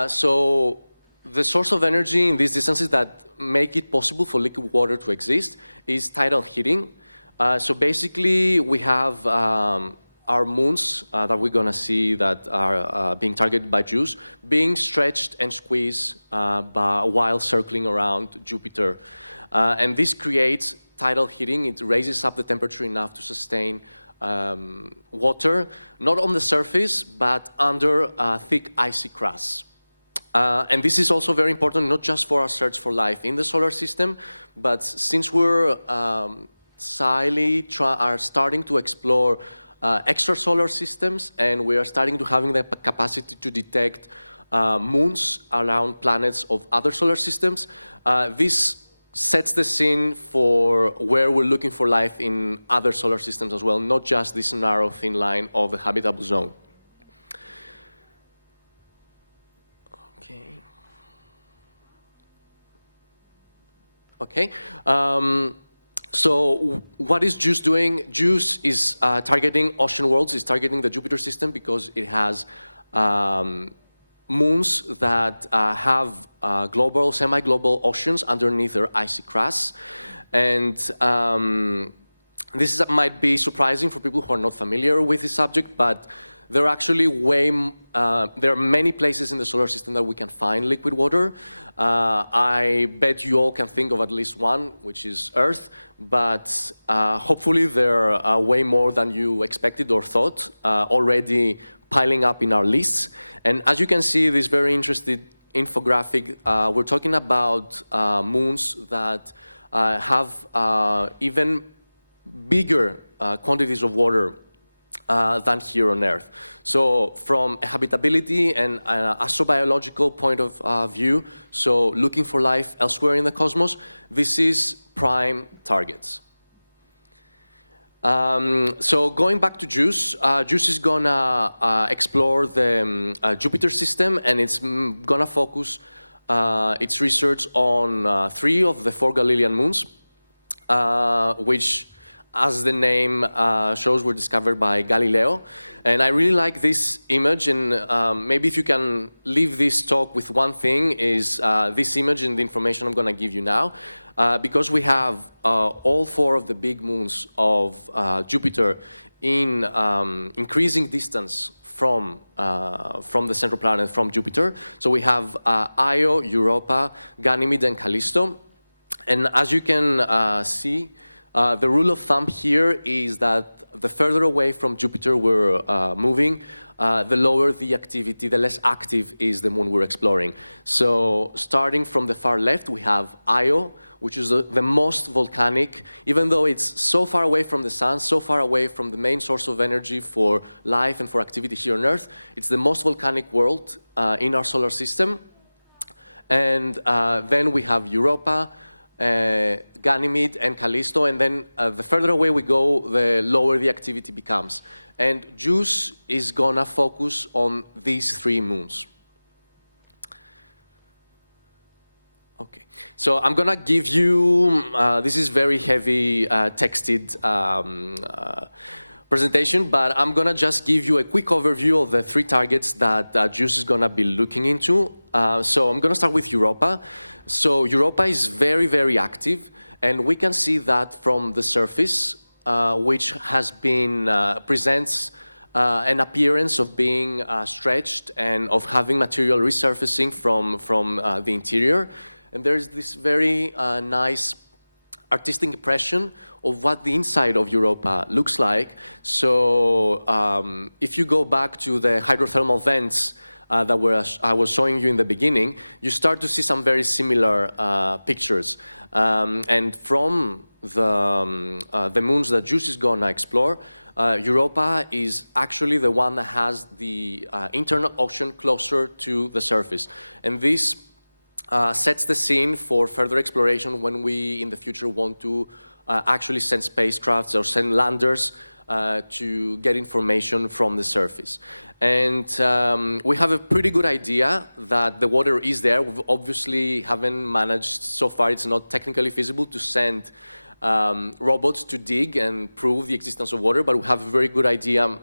So the source of energy in these distances that make it possible for liquid water to exist is tidal heating. So basically, we have our moons that we're going to see that are being targeted by JUICE being stretched and squeezed while circling around Jupiter. And this creates tidal heating. It raises up the temperature enough to sustain water, not on the surface, but under thick icy crust. And this is also very important, not just for our search for life in the solar system, but since we're starting to explore extrasolar systems, and we are starting to having the capacity to detect moons around planets of other solar systems, this sets the scene for where we're looking for life in other solar systems as well, not just this narrow, thin line of the habitable zone. Okay. So what is JUICE doing? JUICE is targeting ocean worlds, is targeting the Jupiter system because it has moons that have global, semi-global oceans underneath their icy crust. And this might be surprising for people who are not familiar with this subject, but there are actually there are many places in the solar system that we can find liquid water. I bet you all can think of at least one, which is Earth, but hopefully there are way more than you expected or thought already piling up in our lists. And as you can see, this very interesting infographic, we're talking about moons that have even bigger quantities of water than here on Earth. So from a habitability and an astrobiological point of view, so looking for life elsewhere in the cosmos, this is prime targets. So going back to JUICE, JUICE is gonna explore the Jupiter system, and it's gonna focus its research on 3 of the 4 Galilean moons, which, as the name shows, were discovered by Galileo. And I really like this image, and maybe if you can leave this talk with one thing, is this image and the information I'm gonna give you now. Because we have all 4 of the big moons of Jupiter in increasing distance from the central planet, from Jupiter. So we have Io, Europa, Ganymede, and Callisto. And as you can see, the rule of thumb here is that the further away from Jupiter we're moving, the lower the activity, the less active is the moon we're exploring. So starting from the far left, we have Io, which is the most volcanic, even though it's so far away from the sun, so far away from the main source of energy for life and for activity here on Earth. It's the most volcanic world in our solar system. And then we have Europa, Ganymede, and Callisto, and then the further away we go, the lower the activity becomes. And JUICE is gonna focus on these 3 moons. Okay, so I'm gonna give you, this is very heavy texted presentation, but I'm gonna just give you a quick overview of the 3 targets that JUICE is gonna be looking into. So I'm gonna start with Europa. So Europa is very, very active, and we can see that from the surface, which has been, presents an appearance of being stretched and of having material resurfacing from the interior. And there's this very nice artistic impression of what the inside of Europa looks like. So if you go back to the hydrothermal vents that I was showing you in the beginning, you start to see some very similar pictures. And from the moons that JUICE is going to explore, Europa is actually the one that has the internal ocean closer to the surface. And this sets the scene for further exploration when we, in the future, want to actually send spacecrafts or send landers to get information from the surface. And we have a pretty good idea that the water is there. We obviously haven't managed so far, it's not technically feasible to send robots to dig and prove the existence of water, but we have a very good idea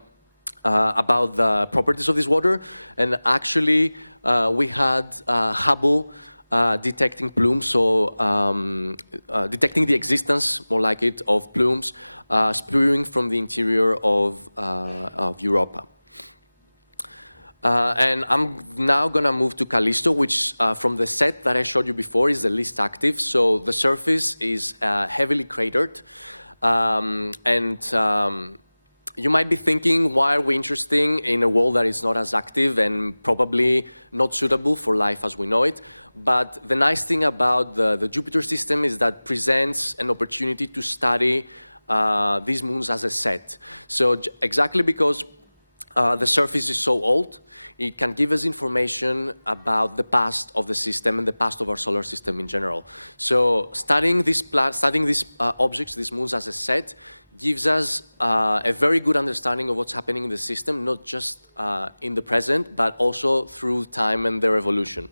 about the properties of this water. And actually, we had Hubble detecting plumes, so detecting the existence, more like it, of plumes spewing from the interior of Europa. And I'm now going to move to Callisto, which from the set that I showed you before is the least active. So the surface is heavily cratered. You might be thinking, why are we interested in a world that is not as active and probably not suitable for life as we know it? But the nice thing about the Jupiter system is that presents an opportunity to study these moons as a set. So exactly because the surface is so old, it can give us information about the past of the system and the past of our solar system in general. So studying these objects, these moons as a set, gives us a very good understanding of what's happening in the system, not just in the present, but also through time and their evolution.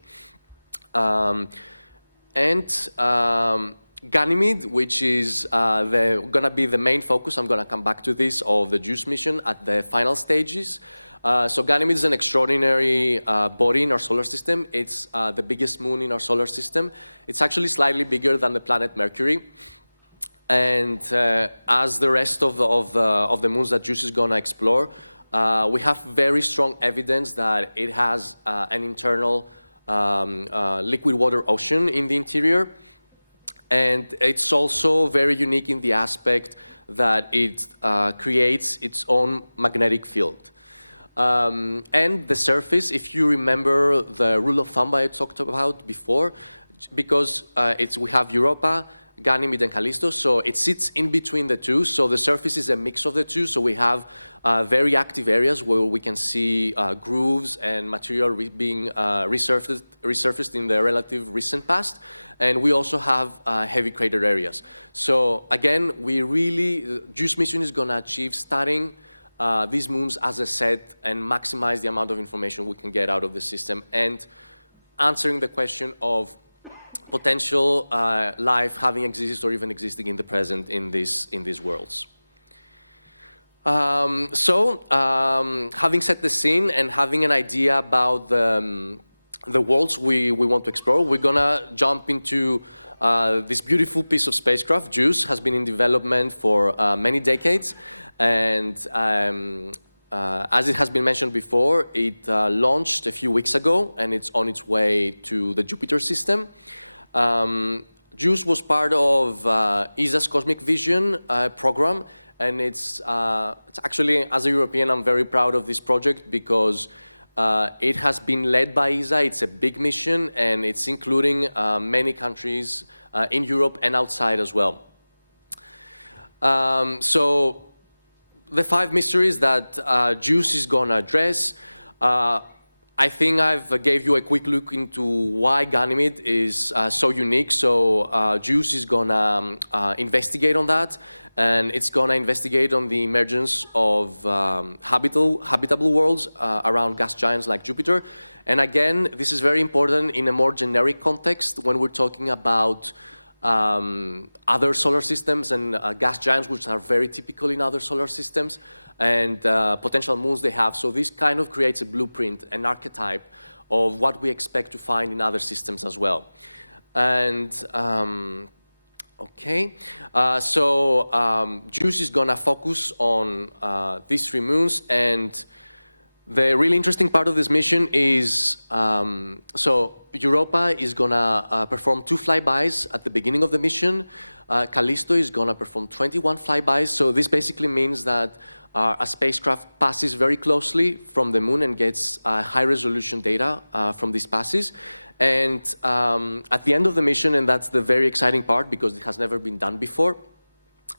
Ganymede, which is going to be the main focus, I'm going to come back to this, of the JUICE mission at the final stages. So Ganymede is an extraordinary body in our solar system. It's the biggest moon in our solar system. It's actually slightly bigger than the planet Mercury. And as the rest of the moons that JUICE is going to explore, we have very strong evidence that it has an internal liquid water ocean in the interior. And it's also very unique in the aspect that it creates its own magnetic field. And the surface, if you remember the rule of thumb I talked about before, because we have Europa, Ganymede and Callisto, so it sits in between the two, so the surface is a mix of the two, so we have very active areas where we can see grooves and material being resurfaced in the relative recent past, and we also have heavy crater areas. So again, JUICE mission is going to achieve studying these moons as a set and maximize the amount of information we can get out of the system, and answering the question of potential life having existed or even existing in the present in these worlds. Having set the scene and having an idea about the worlds we want to explore, we're gonna jump into this beautiful piece of spacecraft. JUICE has been in development for many decades, and as it has been mentioned before, it launched a few weeks ago, and it's on its way to the Jupiter system. JUICE was part of ESA's Cosmic Vision program, and it's actually, as a European, I'm very proud of this project because it has been led by ESA. It's a big mission, and it's including many countries in Europe and outside as well. So the 5 mysteries that JUICE is going to address, I think I've gave you a quick look into why Ganymede is so unique. So JUICE is going to investigate on that, and it's going to investigate on the emergence of habitable worlds around gas giants like Jupiter. And again, this is very important in a more generic context when we're talking about other solar systems and gas giants, which are very typical in other solar systems, and potential moons they have. So this kind of creates a blueprint, an archetype of what we expect to find in other systems as well. And JUICE is going to focus on these 3 moons, and the really interesting part of this mission is, Europa is going to perform 2 flybys at the beginning of the mission. Callisto is going to perform 21 flybys, so this basically means that a spacecraft passes very closely from the moon and gets high-resolution data from these passes. And at the end of the mission, and that's the very exciting part because it has never been done before,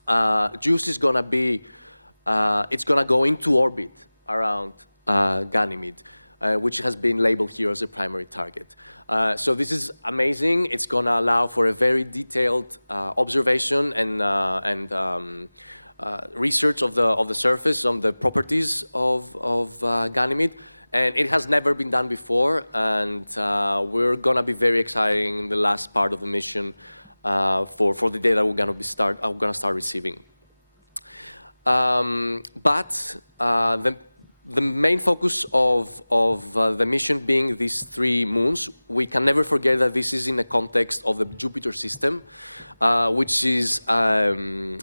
JUICE is gonna be, it's gonna go into orbit around Ganymede, which has been labeled here as a primary target. So this is amazing. It's gonna allow for a very detailed observation and research of the surface, on the properties of Ganymede. And it has never been done before, and we're gonna be very exciting in the last part of the mission for the data we're gonna start receiving. But the main focus of the mission being these 3 moons, we can never forget that this is in the context of the Jupiter system, which is a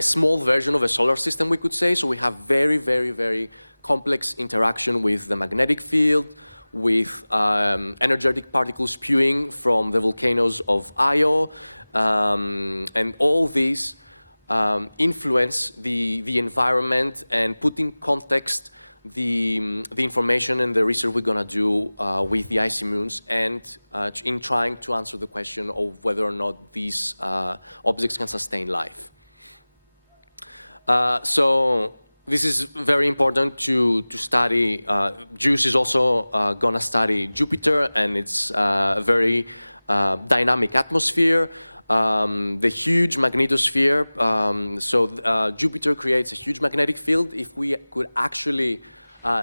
small version of a solar system, we could say. So we have very, very, very complex interaction with the magnetic field, with energetic particles spewing from the volcanoes of Io, and all these influence the environment and put in context the information and the research we're gonna do with the icy moons, and in trying to answer the question of whether or not these objects can sustain life. So this is very important to study. JUICE is also gonna study Jupiter and its very dynamic atmosphere. The huge magnetosphere, Jupiter creates a huge magnetic field. If we could actually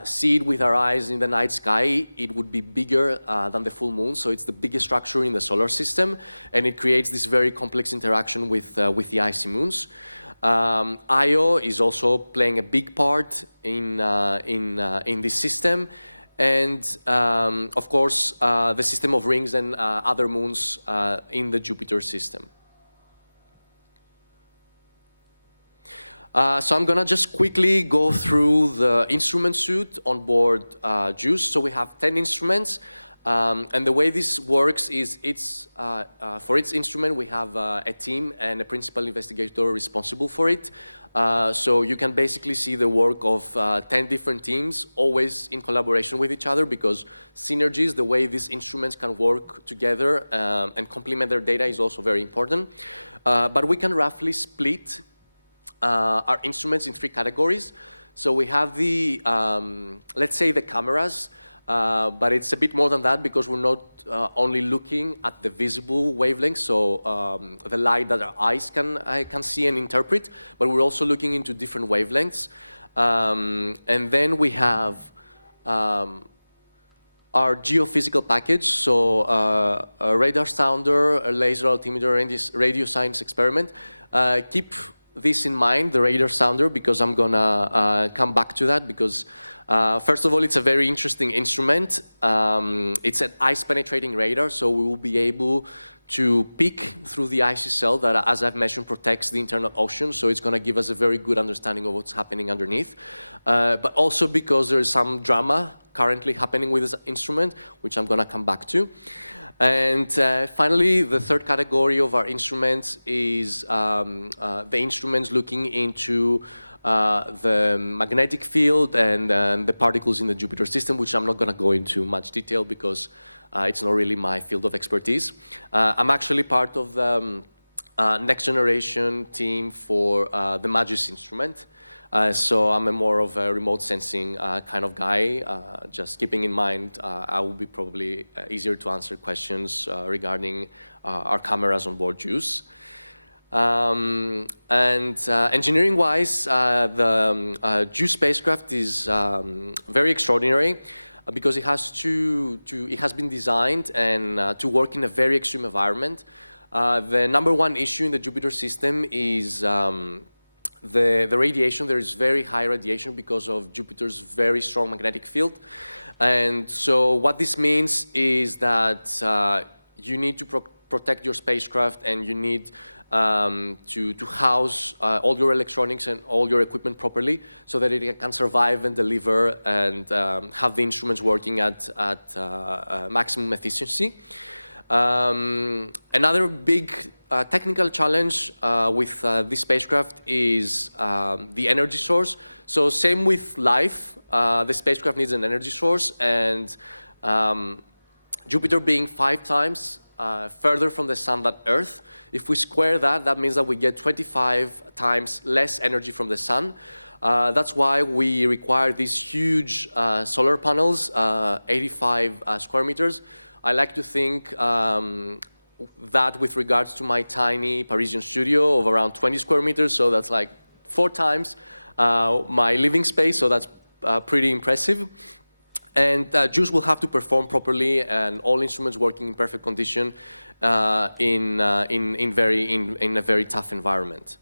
see it with our eyes in the night sky, it would be bigger than the full moon, so it's the biggest structure in the solar system, and it creates this very complex interaction with the icy moons. Io is also playing a big part in this system. And of course, the system of rings and other moons in the Jupiter system. So I'm gonna just quickly go through the instrument suite on board JUICE. So we have 10 instruments, and the way this works is for each instrument we have a team and a principal investigator responsible for it. So you can basically see the work of 10 different teams, always in collaboration with each other, because synergies, the way these instruments can work together and complement their data, is also very important. But we can roughly split our instruments in 3 categories. So we have the, let's say, the cameras, but it's a bit more than that because we're not only looking at the visible wavelengths, so the light that our eyes can see and interpret, but we're also looking into different wavelengths. And then we have our geophysical package, so a radar sounder, a laser altimeter, and this radio science experiment. Keep this in mind, the radar sounder, because I'm gonna come back to that, because first of all, it's a very interesting instrument. It's an ice-penetrating radar, so we will be able to peek through the icy shell that, as I've mentioned, protects the internal ocean, so it's gonna give us a very good understanding of what's happening underneath. But also because there's some drama currently happening with this instrument, which I'm gonna come back to. And finally, the third category of our instruments is the instruments looking into the magnetic field and the particles in the Jupiter system, which I'm not going to go into much detail because it's not really my field of expertise. I'm actually part of the next generation team for the MAGIS instrument. So I'm more of a remote sensing kind of guy. Just keeping in mind, I will be probably easier to answer questions regarding our cameras on board JUICE. Engineering-wise, the JUICE spacecraft is very extraordinary because it has it has been designed and to work in a very extreme environment. The #1 issue in the Jupiter system is the radiation. There is very high radiation because of Jupiter's very strong magnetic field. And so what this means is that you need to protect your spacecraft, and you need to house all your electronics and all your equipment properly so that it can survive and deliver and have the instruments working at maximum efficiency. Another big technical challenge with this spacecraft is the energy source. So same with life, the spacecraft needs an energy source, and Jupiter being 5 times further from the sun than Earth, if we square that, that means that we get 25 times less energy from the sun. That's why we require these huge solar panels, 85 square meters. I like to think that with regards to my tiny Parisian studio of around 20 square meters, so that's like 4 times my living space, so that's pretty impressive. And JUICE will have to perform properly and all instruments working in perfect condition in a very tough environment.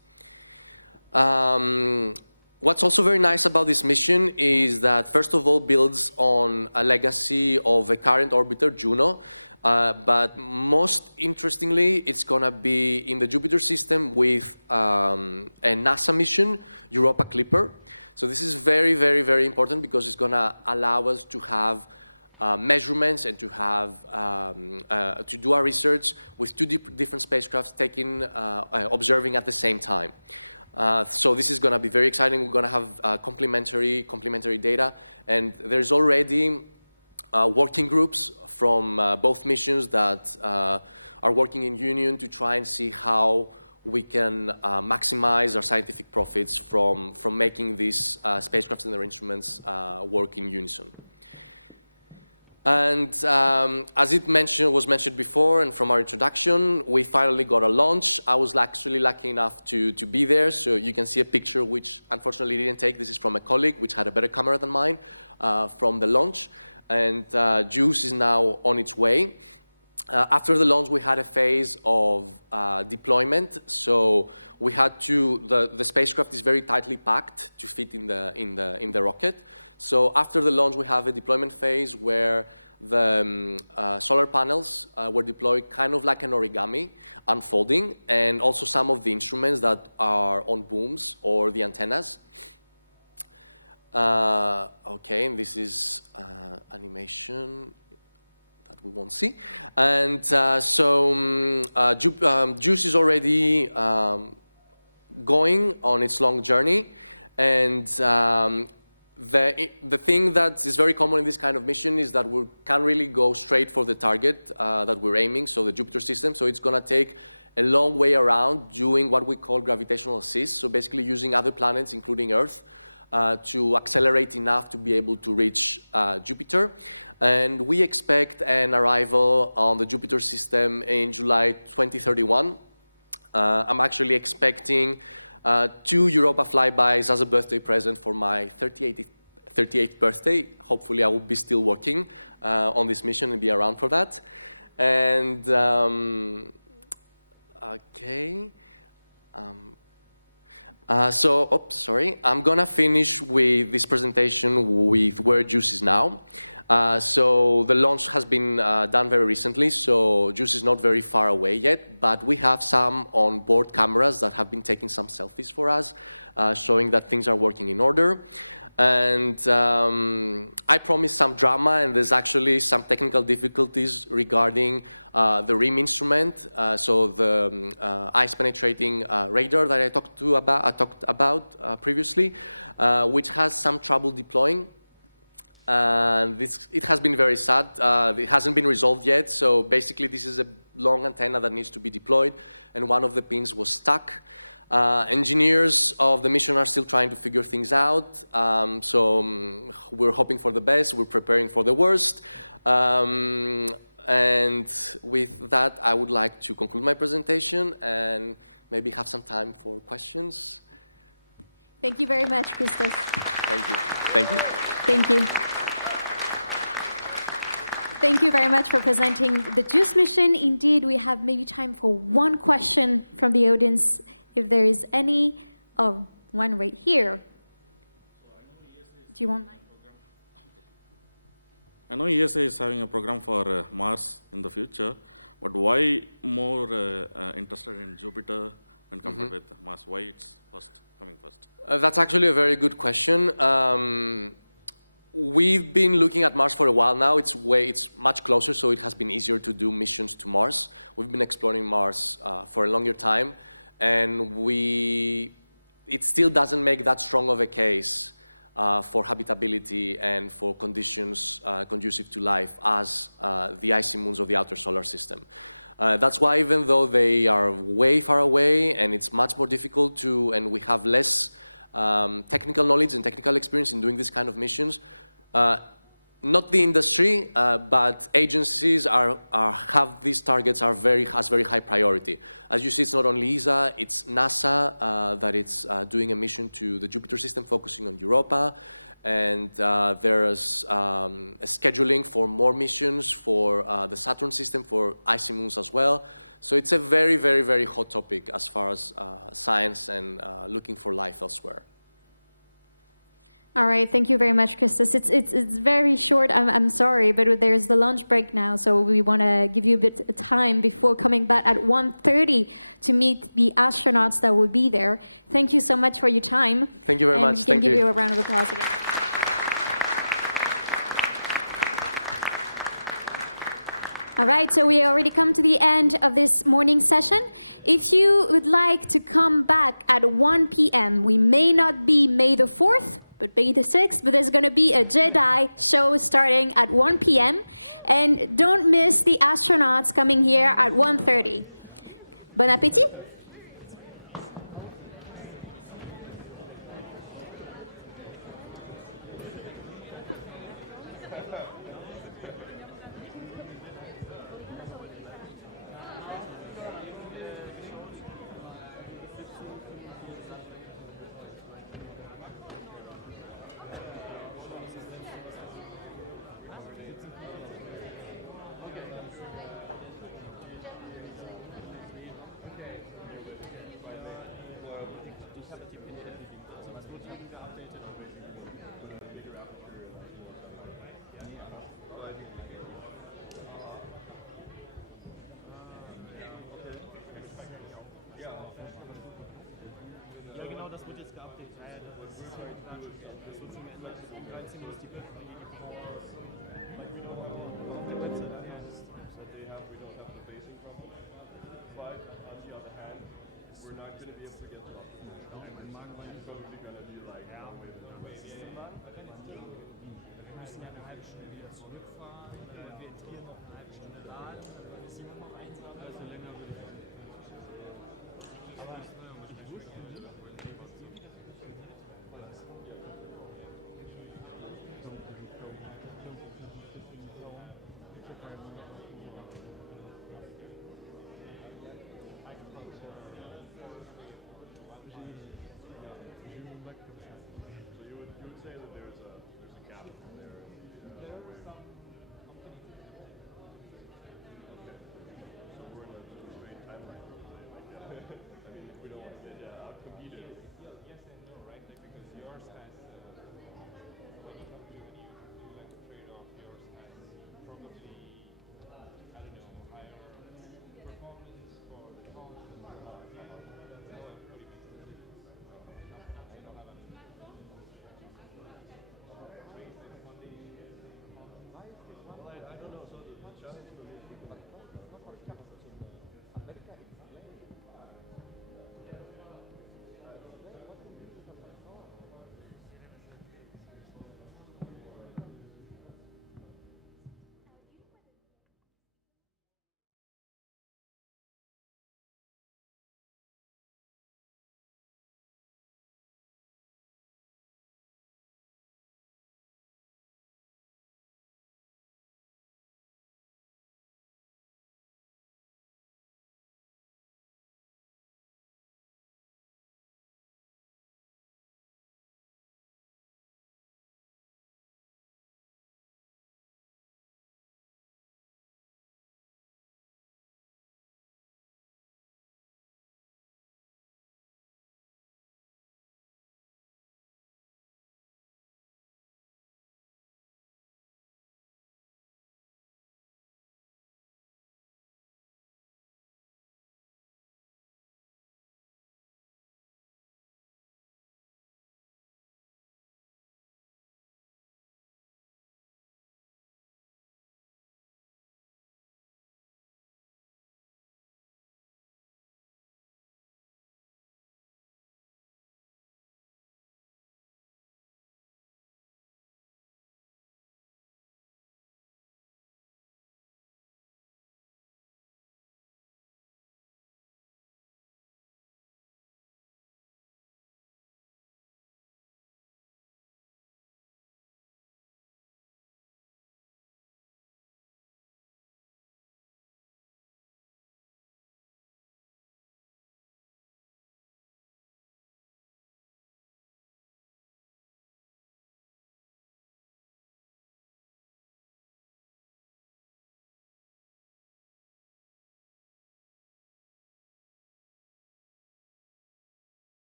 What's also very nice about this mission is that, first of all, builds on a legacy of a current orbiter, Juno, but most interestingly, it's going to be in the Jupiter system with a NASA mission, Europa Clipper. So this is very, very, very important because it's going to allow us to have measurements and to have to do our research with 2 different spacecrafts taking observing at the same time. So this is going to be very exciting. We're going to have complementary data, and there's already working groups from both missions that are working in union to try and see how we can maximize our scientific profits from making these spacecrafts and their instruments work in unison. And as it was mentioned before, and from our introduction, we finally got a launch. I was actually lucky enough to be there, so you can see a picture which unfortunately didn't take. This is from a colleague which had a better camera than mine from the launch. And JUICE is now on its way. After the launch, we had a phase of deployment. So we had to, the spacecraft is very tightly packed to fit in the rocket. So after the launch, we have a deployment phase where the solar panels were deployed kind of like an origami, unfolding, and also some of the instruments that are on booms or the antennas. Okay, and this is animation that we won't see. And JUICE is already going on its long journey, and the thing that is very common in this kind of mission is that we can't really go straight for the target that we're aiming, so the Jupiter system, so it's going to take a long way around doing what we call gravitational assist, so basically using other planets, including Earth, to accelerate enough to be able to reach Jupiter. And we expect an arrival on the Jupiter system in July 2031. I'm actually expecting 2 Europa flybys as a birthday present for my 38th birthday. Hopefully I will be still working on this mission and be around for that. And okay. Sorry. I'm gonna finish with this presentation with where JUICE is now. So the launch has been done very recently, so JUICE is not very far away yet, but we have some on-board cameras that have been taking some selfies for us, showing that things are working in order. And I promised some drama, and there's actually some technical difficulties regarding the RIM instrument, so the ice-penetrating radar that I talked about previously, which has some trouble deploying. And it has been very sad. It hasn't been resolved yet, so basically this is a long antenna that needs to be deployed, and one of the pins was stuck. Engineers of the mission are still trying to figure things out, so we're hoping for the best, we're preparing for the worst. And with that, I would like to conclude my presentation and maybe have some time for questions. Thank you very much, Christos. Thank you. Thank you. Thank you. Thank you very much for presenting the JUICE mission. Indeed, we have maybe time for one question from the audience, if there is any. Oh, one right here. Do you want mine? I know ESA is having a program for Mars in the future, but why more interested in Jupiter when compared with Mars? Why it's coming first? That's actually a very good question. we've been looking at Mars for a while now. It's much closer, so it has been easier to do missions to Mars. We've been exploring Mars for a longer time, and it still doesn't make that strong of a case for habitability and for conditions conducive to life as the icy moons of the outer solar system. That's why, even though they are way far away and it's much more difficult and we have less technical knowledge and technical experience in doing this kind of missions, not the industry, but agencies have these targets as very high priority. As you see, it's not only ESA, it's NASA that it's doing a mission to the Jupiter system focusing on Europa, and there's a scheduling for more missions for the Saturn system for icy moons as well. So it's a very hot topic as far as science and looking for life elsewhere. All right, thank you very much, Christos. It's very short, I'm sorry, but there's the lunch break now, so we want to give you a bit of time before coming back at 1:30 to meet the astronauts that will be there. Thank you so much for your time. Thank you very much. We can give you a round of applause again. All right, so we already come to the end of this morning session. If you would like to come back at 1 p.m., we may not be May the 4th, but May the 6th, but there's going to be a Jedi show starting at 1 p.m. And don't miss the astronauts coming here at 1:30. Bon appétit!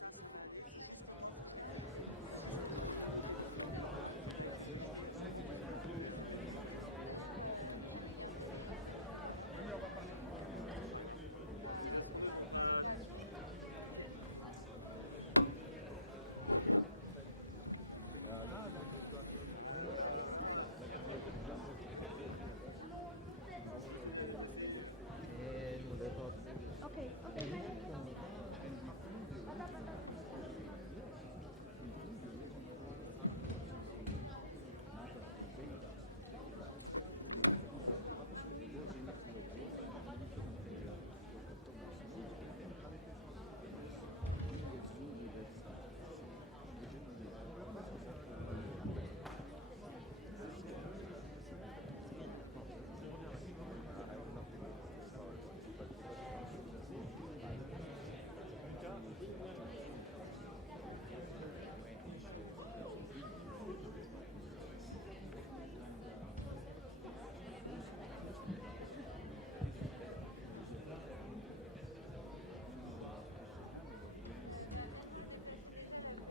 Ça va aller. Faut juste que moi, faut que je récupère. Faut juste que je localise le mur de Jedi que je vais jeter à ce moment. D'ailleurs, j'avais gardé les feuilles de jardin. C'est pas grave. Les astronautes vont pas... Voilà. Juste aider à déplacer. Elle-moi déplacer déjà la petite.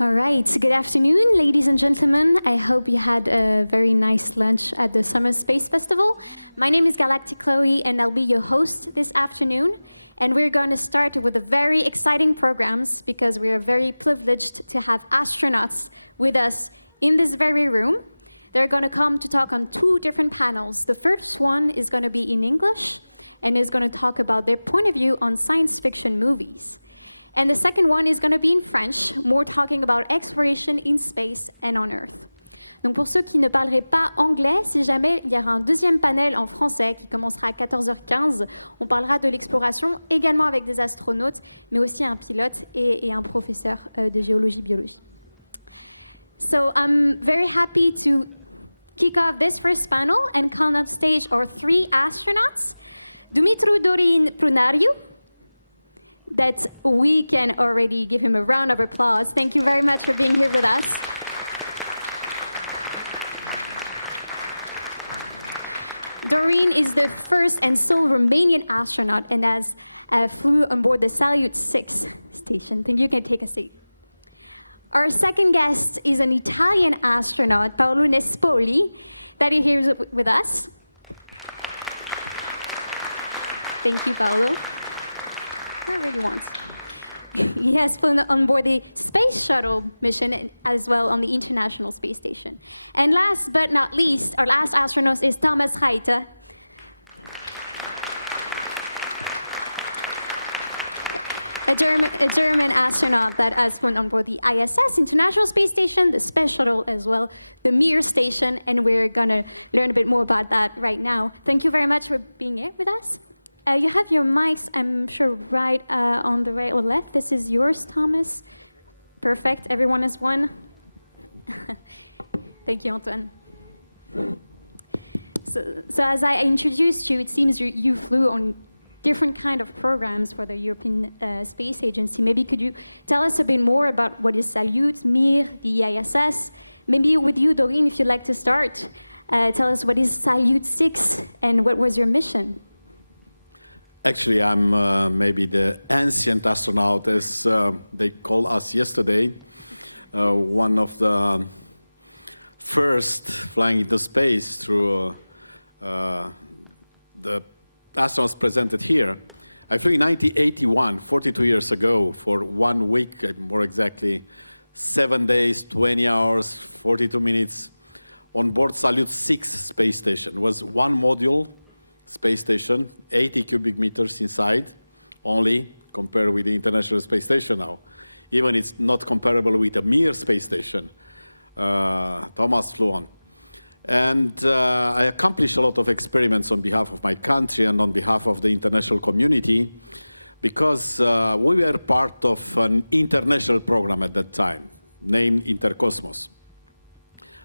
All right, good afternoon, ladies and gentlemen. I hope you had a very nice lunch at the Summer Space Festival. My name is Galactic Chloe, and I'll be your host this afternoon. And we're going to start with a very exciting programs because we are very privileged to have astronauts with us in this very room. They're going to come to talk on 2 different panels. The first one is going to be in English and is going to talk about their point of view on science fiction movies. And the second one is going to be in French, more talking about exploration in space and on Earth. Donc pour ceux qui ne parleraient pas anglais, si jamais il y aura un deuxième panel en français qui commencera à 14h15, on parlera de l'exploration également avec des astronautes, mais aussi un pilote et un professeur de géologie-biologie. So I'm very happy to kick off this first panel and call on stage our 3 astronauts, Dumitru Dorin Prunariu, that we can already give him a round of applause. Thank you very much for being here with us. Doreen is the first and sole Romanian astronaut and has flew on board the Salyut 6 station. Think you can take a seat. Our second guest is an Italian astronaut, Paolo Nespoli, that is here with us. Thank you, Paolo. Wherever you want. He has flown on board the Space Shuttle mission as well on the International Space Station. And last but not least, our last astronaut is Thomas Reiter. A German astronaut that has flown on board the ISS, International Space Station, the Space Shuttle as well, the Mir station, and we're going to learn a bit more about that right now. Thank you very much for being here with us. You have your mics, I'm sure, right on the right or left. This is yours, Thomas. Perfect. Everyone has one. Thank you, Antoine. So as I introduced you, it seems you flew on different kind of programs for the European Space Agency. Maybe could you tell us a bit more about what is Salyut, Mir, the ISS? Maybe with you, Doreen, if you'd like to start. Tell us what is Salyut 6 and what was your mission? Actually, I'm maybe the ancient astronaut, as they called us yesterday. One of the first flying into space through the astronauts presented here. I flew in 1981, 42 years ago, for 1 week, more exactly, 7 days, 20 hours, 42 minutes, on board Salyut 6 space station. It was 1 module space station, 80 cubic meters inside, only compared with the International Space Station now. Even it's not comparable with a Mir space station Thomas flew on. And I accomplished a lot of experiments on behalf of my country and on behalf of the international community because we were part of an international program at that time named Intercosmos.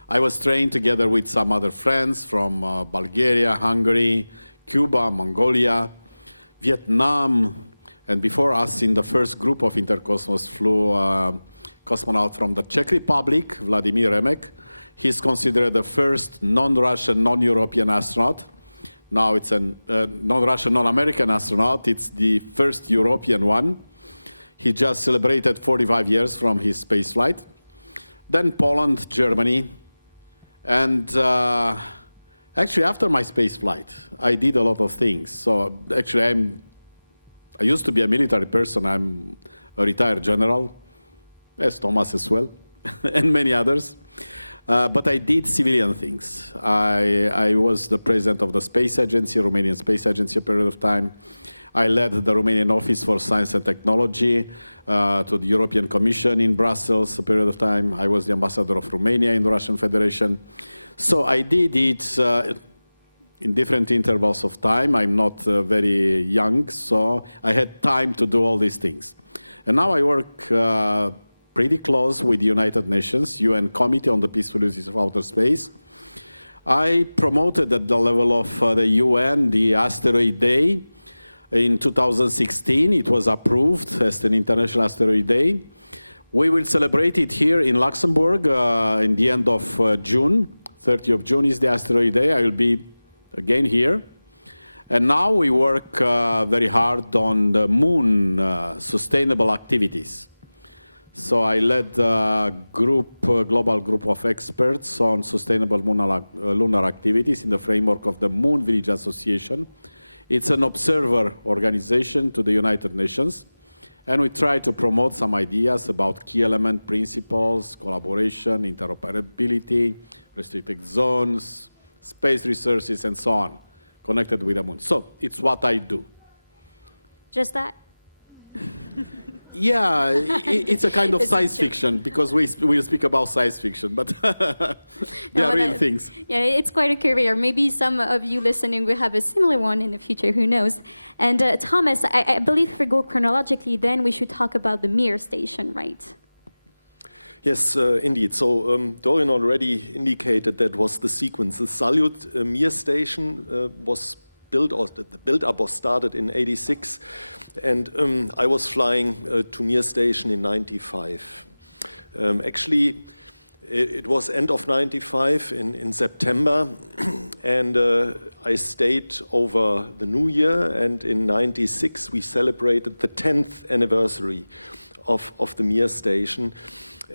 I was trained together with some other friends from Bulgaria, Hungary, Cuba, Mongolia, Vietnam, and before us in the first group of Intercosmos flew a cosmonaut from the Czech Republic, Vladimir Remek. He's considered the first non-Russian, non-European astronaut. Now it's a non-Russian, non-American astronaut. It's the first European one. He just celebrated 45 years from his space flight. Then Poland, Germany, and actually, after my space flight, I did a lot of things. So actually, I used to be a military person. I'm a retired general, as Thomas as well, and many others. But I did civilian things. I was the president of the Space Agency, Romanian Space Agency, a period of time. I led the Romanian Office for Science and Technology to the European Commission in Brussels, a period of time. I was the ambassador of Romania in the Russian Federation. So I did it in different intervals of time. I'm not very young, so I had time to do all these things. And now I work pretty close with the United Nations, UN Committee on the Peaceful Use of Outer Space. I promoted at the level of the UN the Asteroid Day. In 2016, it was approved as an International Asteroid Day. We will celebrate it here in Luxembourg in the end of June. 30th of June is the Asteroid Day. I will be again here. And now we work very hard on the moon sustainable activities. So I led a global group of experts on sustainable lunar activities in the framework of the Moon Village Association. It's an observer organization to the United Nations. And we try to promote some ideas about key element principles, collaboration, interoperability, restricted zones, space resources, and so on, connected with the moon. So it's what I do. Just that? Yeah, it's a kind of science fiction, because we'll speak about science fiction, but they are real things. Yeah, it's quite a career. Maybe some of you listening will have a similar one in the future, who knows? And Thomas, I believe if we go chronologically, then we should talk about the Mir station, right? Yes, indeed. So Dorian already indicated that was the sequence. The Salyut Mir station was built, or the build-up was started in '86, and I was flying to Mir station in '95. Actually, it was end of '95 in September, and I stayed over the New Year, and in '96 we celebrated the 10th anniversary of the Mir station.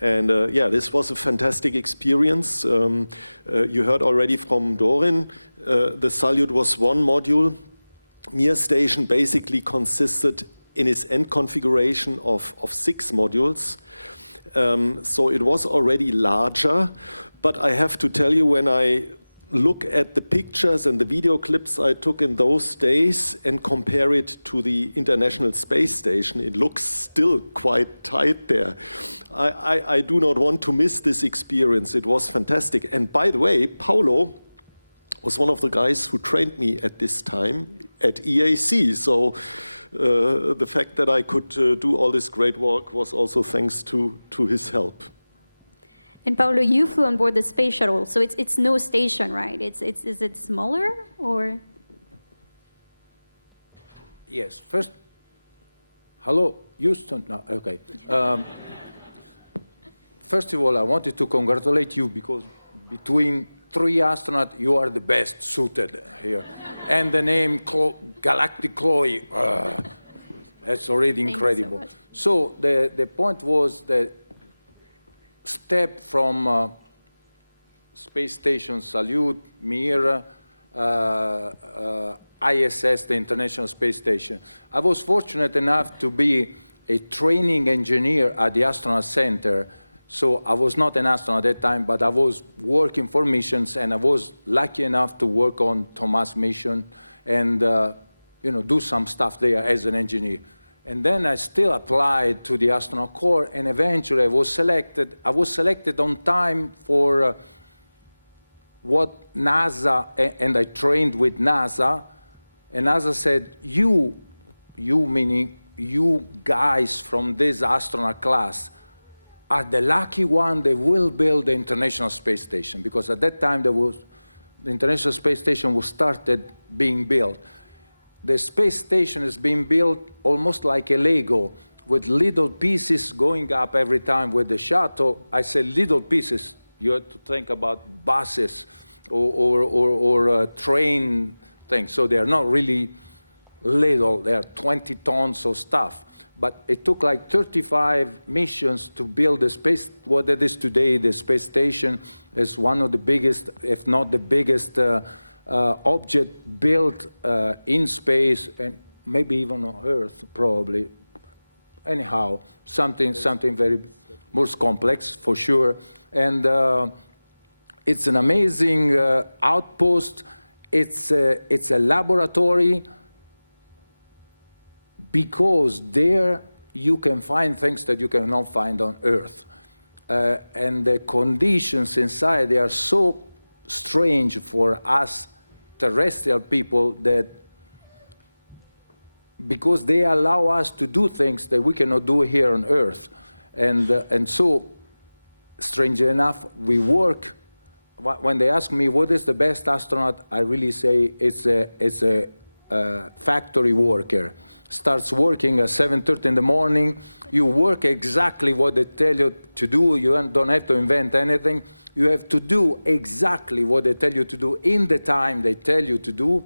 And yeah, this was a fantastic experience. You heard already from Dorin, the Salyut was one module. Mir station basically consisted in its end configuration of 6 modules. So it was already larger, but I have to tell you, when I look at the pictures and the video clips I took in those days and compare it to the International Space Station, it looks still quite tight there. I do not want to miss this experience. It was fantastic. And by the way, Paulo was one of the guys who trained me at this time at EAC. So the fact that I could do all this great work was also thanks to his help. And Paulo, you flew on board the space shuttle, so it's no station, right? Is it smaller, or? Yes. First, hello, Houston. No, okay. First of all, I wanted to congratulate you, because between 3 astronauts, you are the best suited here. And the name Galactic Chloe, that's already incredible. So the point was that step from space station Salyut, Mir, ISS, the International Space Station. I was fortunate enough to be a training engineer at the Astronaut Center. So I was not an astronaut at that time, but I was working for missions, and I was lucky enough to work on Thomas' mission and do some stuff there as an engineer. And then I still applied to the Astronaut Corps, and eventually I was selected. I was selected on time for what NASA, and I trained with NASA, and NASA said, you meaning you guys from this astronaut class, are the lucky one that will build the International Space Station, because at that time the International Space Station was started being built. The space station is being built almost like a Lego, with little pieces going up every time with the shuttle. I say little pieces. You have to think about buses or train things. So they are not really little. They are 20 tons of stuff. But it took like 35 missions to build the space. What it is today, the space station is one of the biggest, if not the biggest, object built in space, and maybe even on Earth, probably. Anyhow, something very most complex for sure. And it's an amazing outpost. It's a laboratory, because there you can find things that you cannot find on Earth. And the conditions inside, they are so strange for us terrestrial people, that because they allow us to do things that we cannot do here on Earth. And so, strangely enough, we work. When they ask me what is the best astronaut, I really say it's a factory worker. Starts working at 7:30 in the morning. You work exactly what they tell you to do. You don't have to invent anything. You have to do exactly what they tell you to do in the time they tell you to do,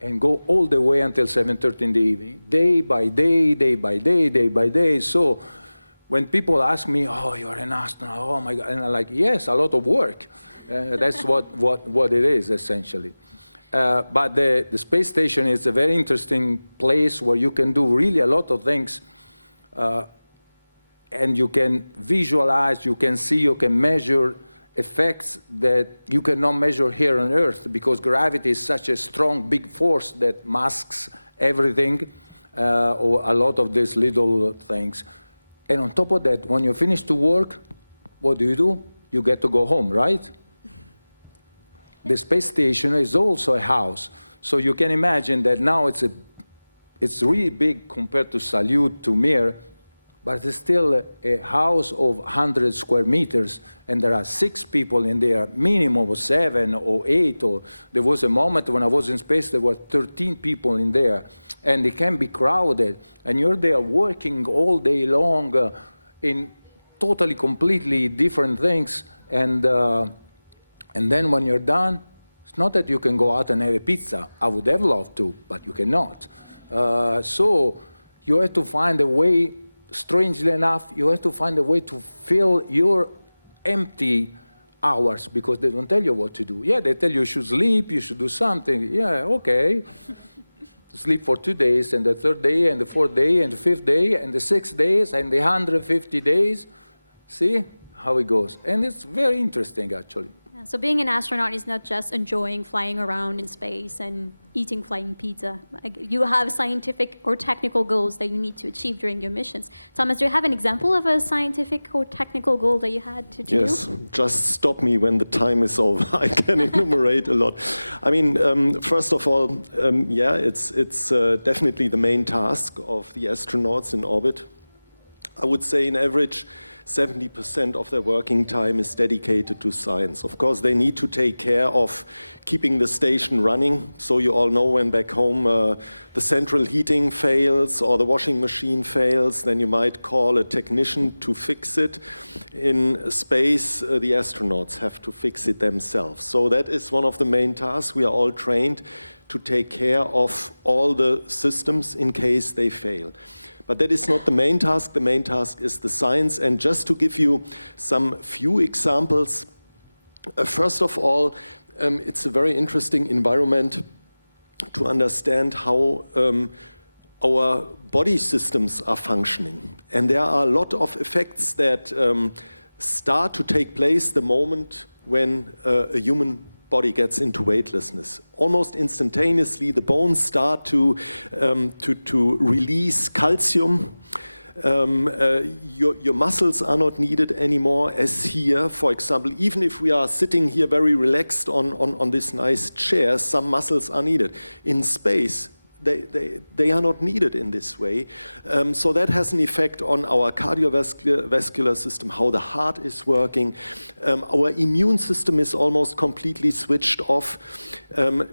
and go all the way until 7:30 in the evening, day by day, day by day, day by day. So when people ask me, oh, you're an astronaut, oh my God, and I'm like, yes, a lot of work. That's what it is, essentially. But the space station is a very interesting place where you can do really a lot of things, and you can visualize, you can see, you can measure effects that you cannot measure here on Earth, because gravity is such a strong, big force that masks everything, or a lot of these little things. And on top of that, when you finish to work, what do? You get to go home, right? The space station is also a house. So you can imagine that now it's really big compared to Salyut, to Mir, but it's still a house of 100 square meters, and there are 6 people in there, minimum of 7 or 8, or there was a moment when I was in space, there were 13 people in there, and it can be crowded, and you're there working all day long in totally, completely different things, and then when you're done, it's not that you can go out and have a pizza. I would have loved to, but you cannot. So you have to find a way, strangely enough, you have to find a way to fill your empty hours, because they don't tell you what to do. Yeah, they tell you should sleep, you should do something. Yeah, okay. Sleep for 2 days, and the 3rd day, and the 4th day, and the 5th day, and the 6 days, and the 150 days. See how it goes. And it's very interesting, actually. Yeah, so being an astronaut is not just enjoying flying around in space and eating flying pizza. Like, you have scientific or technical goals that you need to achieve during your missions. Thomas, do you have an example of a scientific or technical goal that you had to do? Yes, just stop me when the time is over. I can enumerate a lot. I mean, first of all, yeah, it's definitely the main task of the astronauts in orbit. I would say in average, 70% of their working time is dedicated to science. Of course, they need to take care of keeping the station running. So you all know when back home the central heating fails or the washing machine fails, then you might call a technician to fix it. In space, the astronauts have to fix it themselves. So that is one of the main tasks. We are all trained to take care of all the systems in case they fail. But that is not the main task. The main task is the science. And just to give you some few examples, first of all, it's a very interesting environment to understand how our body systems are functioning. And there are a lot of effects that start to take place the moment when a human body gets into weightlessness. Almost instantaneously, the bones start to release calcium. Your muscles are not needed anymore, as here, for example. Even if we are sitting here very relaxed on this nice chair, some muscles are needed. In space, they are not needed in this way. So that has an effect on our cardiovascular system, how the heart is working. Our immune system is almost completely switched off,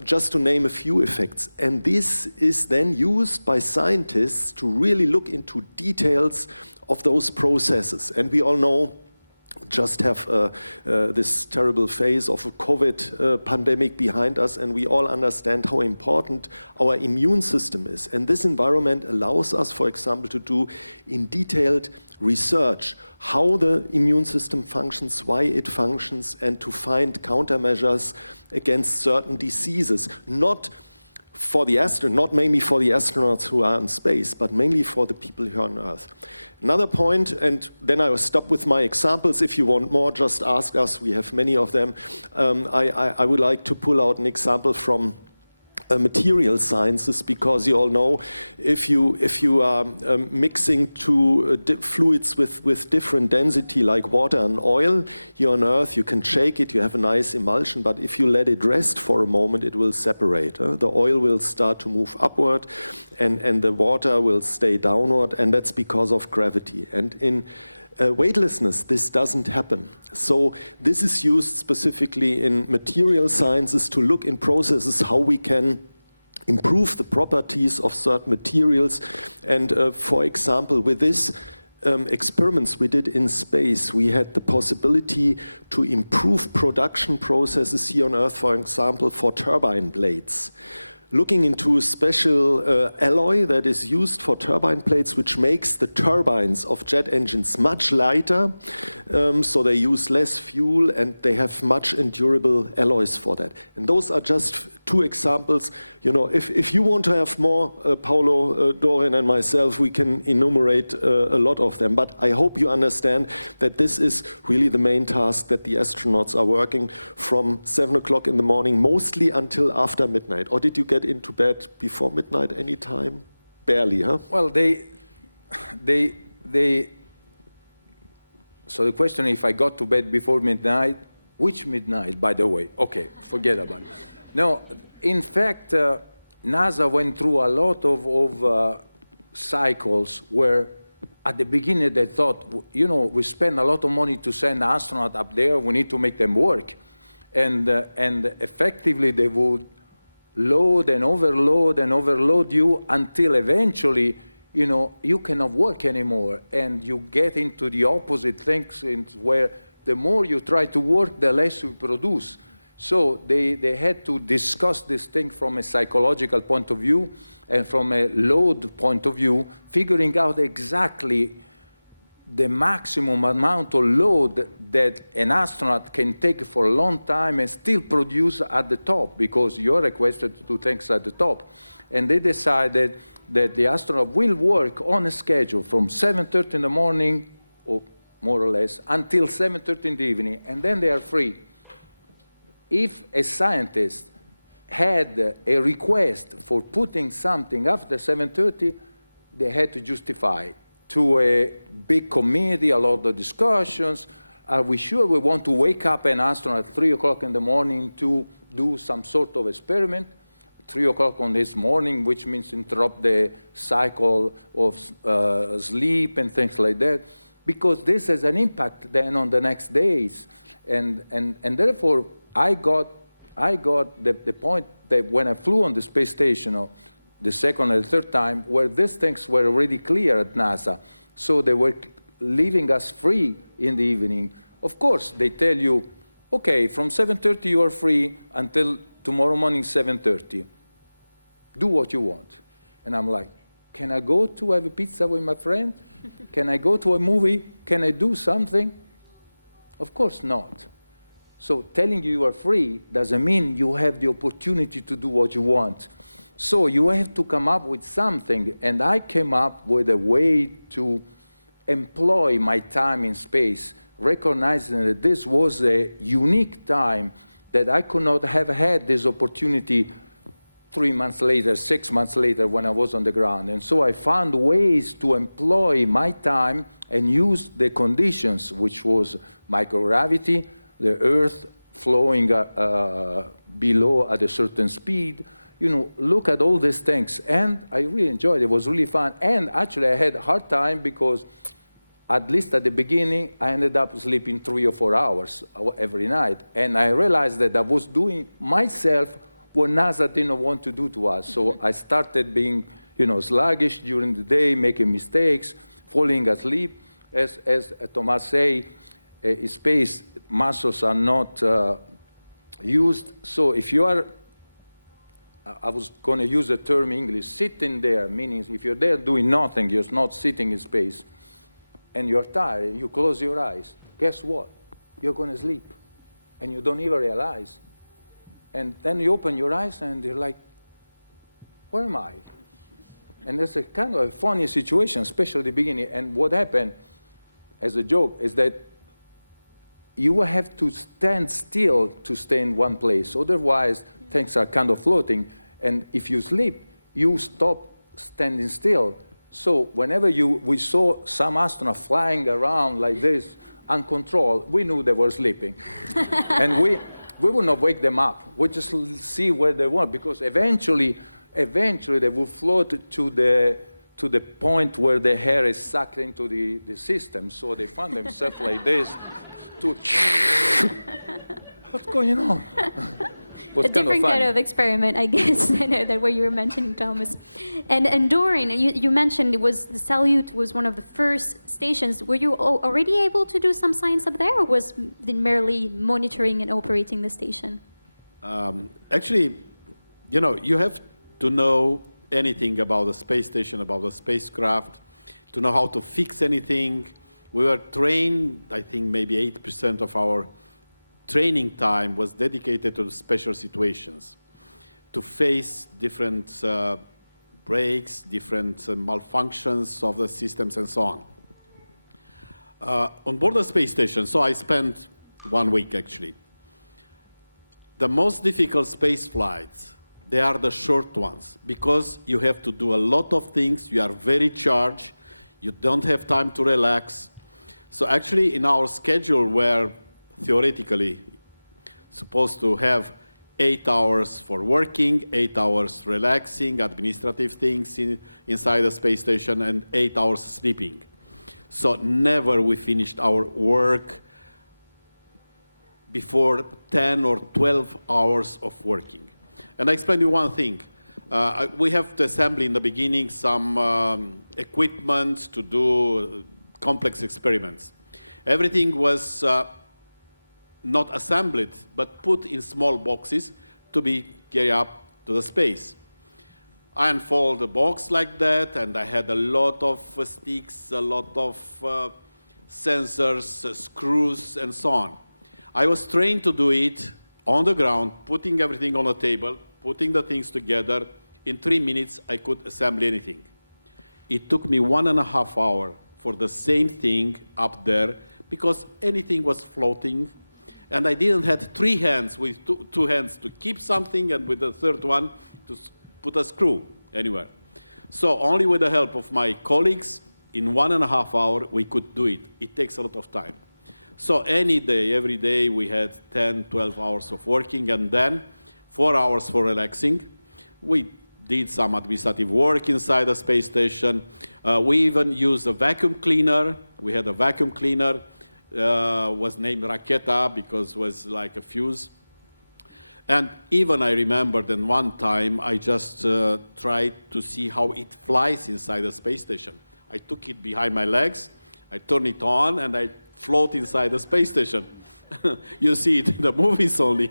just to name a few effects. And this is then used by scientists to really look into details of those processes. And we all know, just have this terrible phase of a COVID pandemic behind us, and we all understand how important our immune system is. And this environment allows us, for example, to do in detailed research how the immune system functions, why it functions, and to find countermeasures against certain diseases. Not mainly for the astronauts who are in space, but mainly for the people here on Earth. Another point, and then I will stop with my examples. If you want more, just ask us. We have many of them. I would like to pull out an example from material sciences, because you all know if you are mixing two fluids with different density, like water and oil, here on Earth you can shake it, you have a nice emulsion, but if you let it rest for a moment, it will separate. The oil will start to move upward, and the water will stay downward, and that's because of gravity. And in weightlessness, this doesn't happen. So this is used specifically in material sciences to look in processes how we can improve the properties of certain materials. And for example, with this experiments we did in space, we had the possibility to improve production processes here on Earth, for example, for turbine blades. looking into a special alloy that is used for turbine plates, which makes the turbines of jet engines much lighter, so they use less fuel and they have much endurable alloys for that. And those are just two examples. You know, if you want to have more, Paolo, Dorian and myself, we can enumerate a lot of them. But I hope you understand that this is really the main task that the astronauts are working from 7 o'clock in the morning, mostly until after midnight. Or did you get into bed before midnight any time? Barely, huh? Well, so the question, if I got to bed before midnight, which midnight, by the way? Okay, forget about it. No, in fact, NASA went through a lot of cycles where at the beginning they thought, you know, we spend a lot of money to send astronauts up there, we need to make them work. And effectively they would load and overload you until eventually, you know, you cannot work anymore. And you get into the opposite things where the more you try to work, the less you produce. So they had to discuss this thing from a psychological point of view and from a load point of view, figuring out exactly the maximum amount of load that an astronaut can take for a long time and still produce at the top, because you're requested to do things at the top. And they decided that the astronaut will work on a schedule from 7:30 in the morning, or more or less, until 7:30 in the evening, and then they are free. If a scientist had a request for putting something after 7:30, they had to justify it to a big committee, a lot of discussions. Are we sure we want to wake up an astronaut at 3 o'clock in the morning to do some sort of experiment? 3 o'clock on this morning, which means interrupt the cycle of sleep and things like that, because this has an impact then on the next days. And therefore, I got the point that when I flew on the space station, the second and the third time, where these things were already clear at NASA. So they were leaving us free in the evening. Of course, they tell you, okay, from 7:30 you are free until tomorrow morning 7:30. Do what you want. And I'm like, can I go to have a pizza with my friend? Can I go to a movie? Can I do something? Of course not. So telling you are free doesn't mean you have the opportunity to do what you want. So you have to come up with something, and I came up with a way to employ my time in space, recognizing that this was a unique time, that I could not have had this opportunity 3 months later, 6 months later when I was on the ground. And so I found ways to employ my time and use the conditions, which was microgravity, the Earth flowing below at a certain speed, you know, look at all these things. And I really enjoyed it. It was really fun. And actually, I had a hard time because, at least at the beginning, I ended up sleeping 3 or 4 hours every night. And I realized that I was doing myself what NASA didn't want to do to us. So I started being, you know, sluggish during the day, making mistakes, falling asleep. As Thomas say, in space, muscles are not used. So if you are, I was going to use the term in English, sitting there, meaning if you're there doing nothing, you're not sitting in space, and you're tired, you close your eyes, guess what? You're going to sleep, and you don't even realize. And then you open your eyes, and you're like, where am I? And that's a kind of a funny situation, especially at the beginning. And what happened, as a joke, is that you have to stand still to stay in one place. Otherwise, things are kind of floating. And if you sleep, you stop standing still. So whenever we saw some astronaut flying around like this, uncontrolled, we knew they were sleeping. And we would not wake them up. We just see where they were, because eventually they will float to the point where the air is sucked into the system. So they found themselves like this. What's going on? A different kind of experiment, I guess, than what you were mentioning, Thomas. And Dorian, you mentioned the Salyut was one of the first stations. Were you already able to do some science up there, or was it merely monitoring and operating the station? Actually, you know, you have to know anything about the space station, about the spacecraft, to know how to fix anything. We were trained, I think maybe 80% of our training time was dedicated to special situations, to face different breaks, different malfunctions of the systems and so on. On board the space station, so I spent 1 week actually. The most difficult space flights, they are the short ones because you have to do a lot of things, you are very charged, you don't have time to relax. So actually in our schedule we're theoretically supposed to have 8 hours for working, 8 hours relaxing, administrative things inside the space station, and 8 hours sleeping. So never we finished our work before 10 or 12 hours of working. And I explain you one thing. We have to assemble in the beginning some equipment to do complex experiments. Everything was not assembled, but put in small boxes to be carried up to the space. I unfold the box like that, and I had a lot of sticks, a lot of sensors, screws, and so on. I was trained to do it on the ground, putting everything on a table, putting the things together. In 3 minutes, I could assemble anything. It took me 1.5 hours for the same thing up there because anything was floating, and I didn't have 3 hands with two hands to keep something and with the third one to put a screw anywhere. So only with the help of my colleagues, in 1.5 hours, we could do it. It takes a lot of time. So any day, every day, we had 10, 12 hours of working, and then 4 hours for relaxing. We did some administrative work inside the space station. We even used a vacuum cleaner. We had a vacuum cleaner, was named Raketa because it was like a fuse. And even I remember that one time I just tried to see how it flies inside the space station. I took it behind my legs, I turned it on, and I float inside the space station. You see it in the movies only.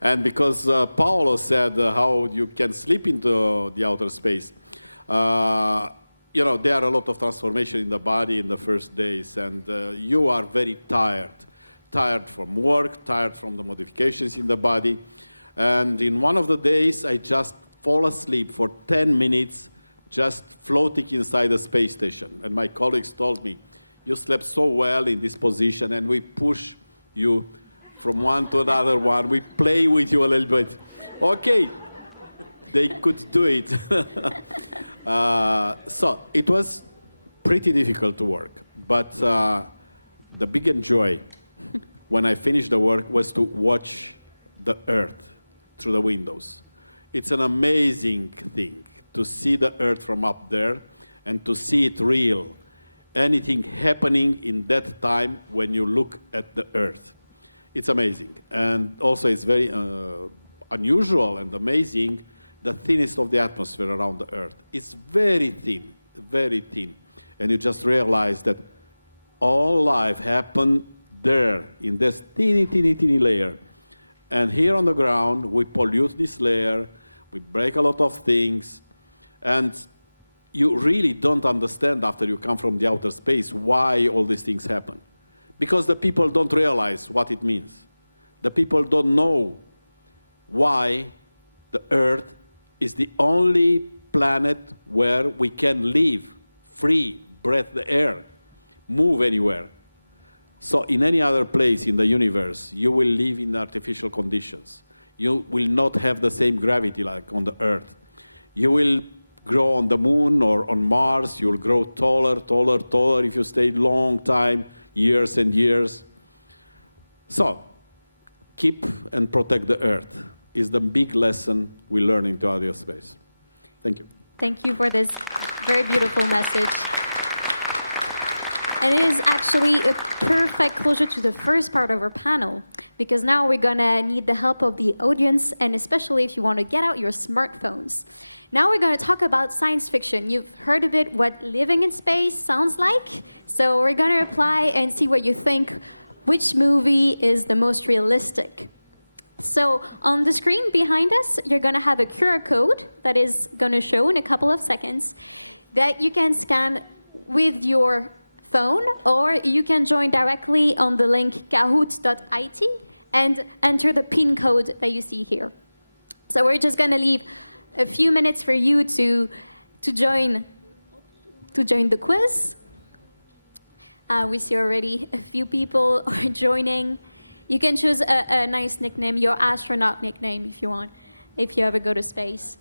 And because Paolo said how you can slip into the outer space, you know, there are a lot of transformation in the body in the first days, and you are very tired. Tired from work, tired from the modifications in the body. And in one of the days, I just fall asleep for 10 minutes, just floating inside the space station. And my colleagues told me, you slept so well in this position, and we push you from one to another one. We play with you a little bit. Okay, they could do it. So it was pretty difficult to work. But the big joy when I finished the work was to watch the Earth through the windows. It's an amazing thing to see the Earth from up there and to see it real. Anything happening in that time when you look at the Earth. It's amazing. And also it's very unusual and amazing, the thinness of the atmosphere around the Earth. It's very thin, very thin. And you just realize that all life happened there in this teeny, teeny, teeny layer. And here on the ground, we pollute this layer, we break a lot of things, and you really don't understand after you come from the outer space why all these things happen. Because the people don't realize what it means. The people don't know why the Earth is the only planet where we can live, free, breathe the air, move anywhere. So in any other place in the universe, you will live in artificial conditions. You will not have the same gravity like on the Earth. You will grow on the moon or on Mars. You will grow taller, taller, taller if you stay long time, years and years. So keep and protect the Earth is the big lesson we learn into outer space. Thank you. Thank you for this very beautiful message. And it is actually a perfect closure to the first part of our panel, because now we're gonna need the help of the audience, and especially if you want to get out your smartphones. Now we're gonna talk about science fiction. You've heard a bit what living in space sounds like, so we're gonna apply and see what you think. Which movie is the most realistic? So on the screen behind us, you're going to have a QR code that is going to show in a couple of seconds that you can scan with your phone, or you can join directly on the link kahoot.it and enter the PIN code that you see here. So we're just going to leave a few minutes for you to join the quiz. We see already a few people are joining. You can choose a nice nickname, your astronaut nickname if you want, if you ever go to space.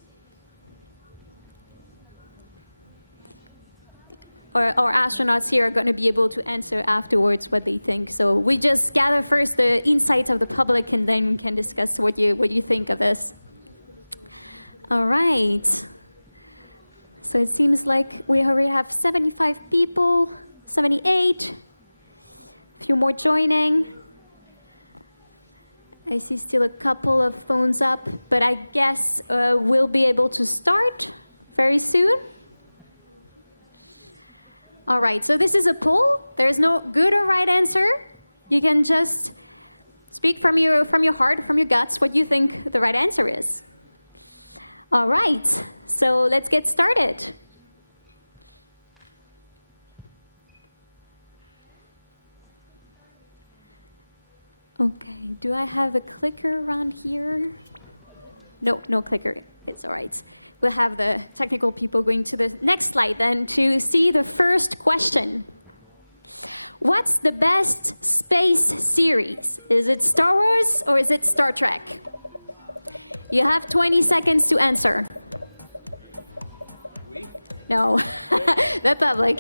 Our astronauts here are going to be able to answer afterwards what they think. So we just gather first the insights of the public, and then we can discuss what you think of this. All right. So it seems like we already have 75 people, 78. A few more joining. I see still a couple of phones up, but I guess we'll be able to start very soon. All right, so this is a poll. There's no good or right answer. You can just speak from your heart, from your guts, what you think the right answer is. All right, so let's get started. Okay, do I have a clicker around here? No, no clicker. It's all right. We'll have the technical people going to the next slide then to see the first question. What's the best space series? Is it Star Wars or is it Star Trek? You have 20 seconds to answer. No, the public.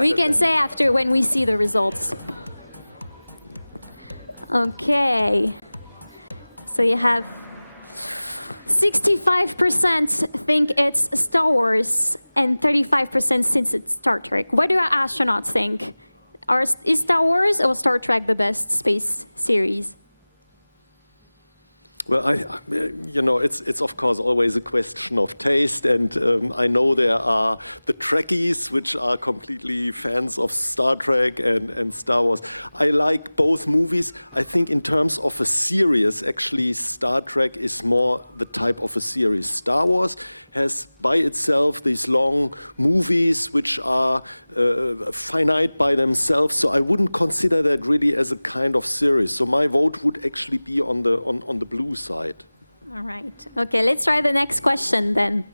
We can say after when we see the results. Okay. So you have 65% think it's Star Wars and 35% since it's Star Trek. What do our astronauts think? Is Star Wars or Star Trek the best space series? Well, it's of course always a question of taste, and I know there are the Trekkies, which are completely fans of Star Trek and Star Wars. I like both movies. I think in terms of a series, actually Star Trek is more the type of a series. Star Wars has by itself these long movies which are finite by themselves, so I wouldn't consider that really as a kind of series. So my vote would actually be on the blue side. All right. Okay, let's try the next question then.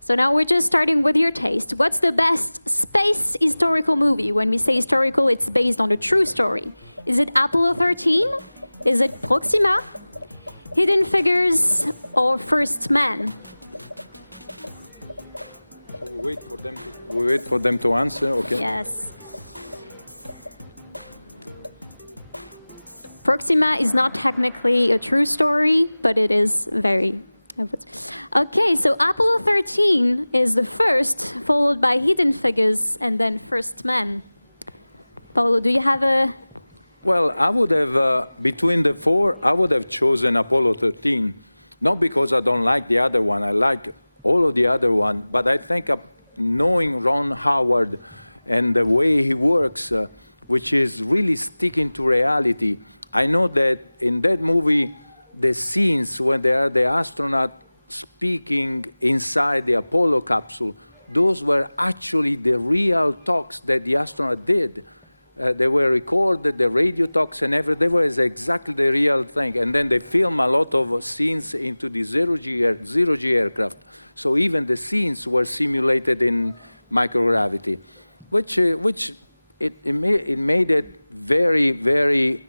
So now we're just starting with your taste. What's the best space historical movie? When we say historical, it's based on a true story. Is it Apollo 13? Is it Proxima? Hidden Figures or First Man? So we wait for them to answer, okay? Yes. Proxima is not technically a true story, but it is very... Okay, so Apollo 13 is the first, followed by Hidden Figures, and then First Man. Paolo, do you have a... Well, I would have, between the four, I would have chosen Apollo 13. Not because I don't like the other one, I like all of the other one, but I think knowing Ron Howard and the way he works, which is really sticking to reality, I know that in that movie, the scenes when they are the astronaut speaking inside the Apollo capsule, those were actually the real talks that the astronaut did. They were recorded, the radio talks and everything, they were exactly the real thing. And then they film a lot of scenes into the zero-G aircraft. So even the scenes were simulated in microgravity, which it made it very, very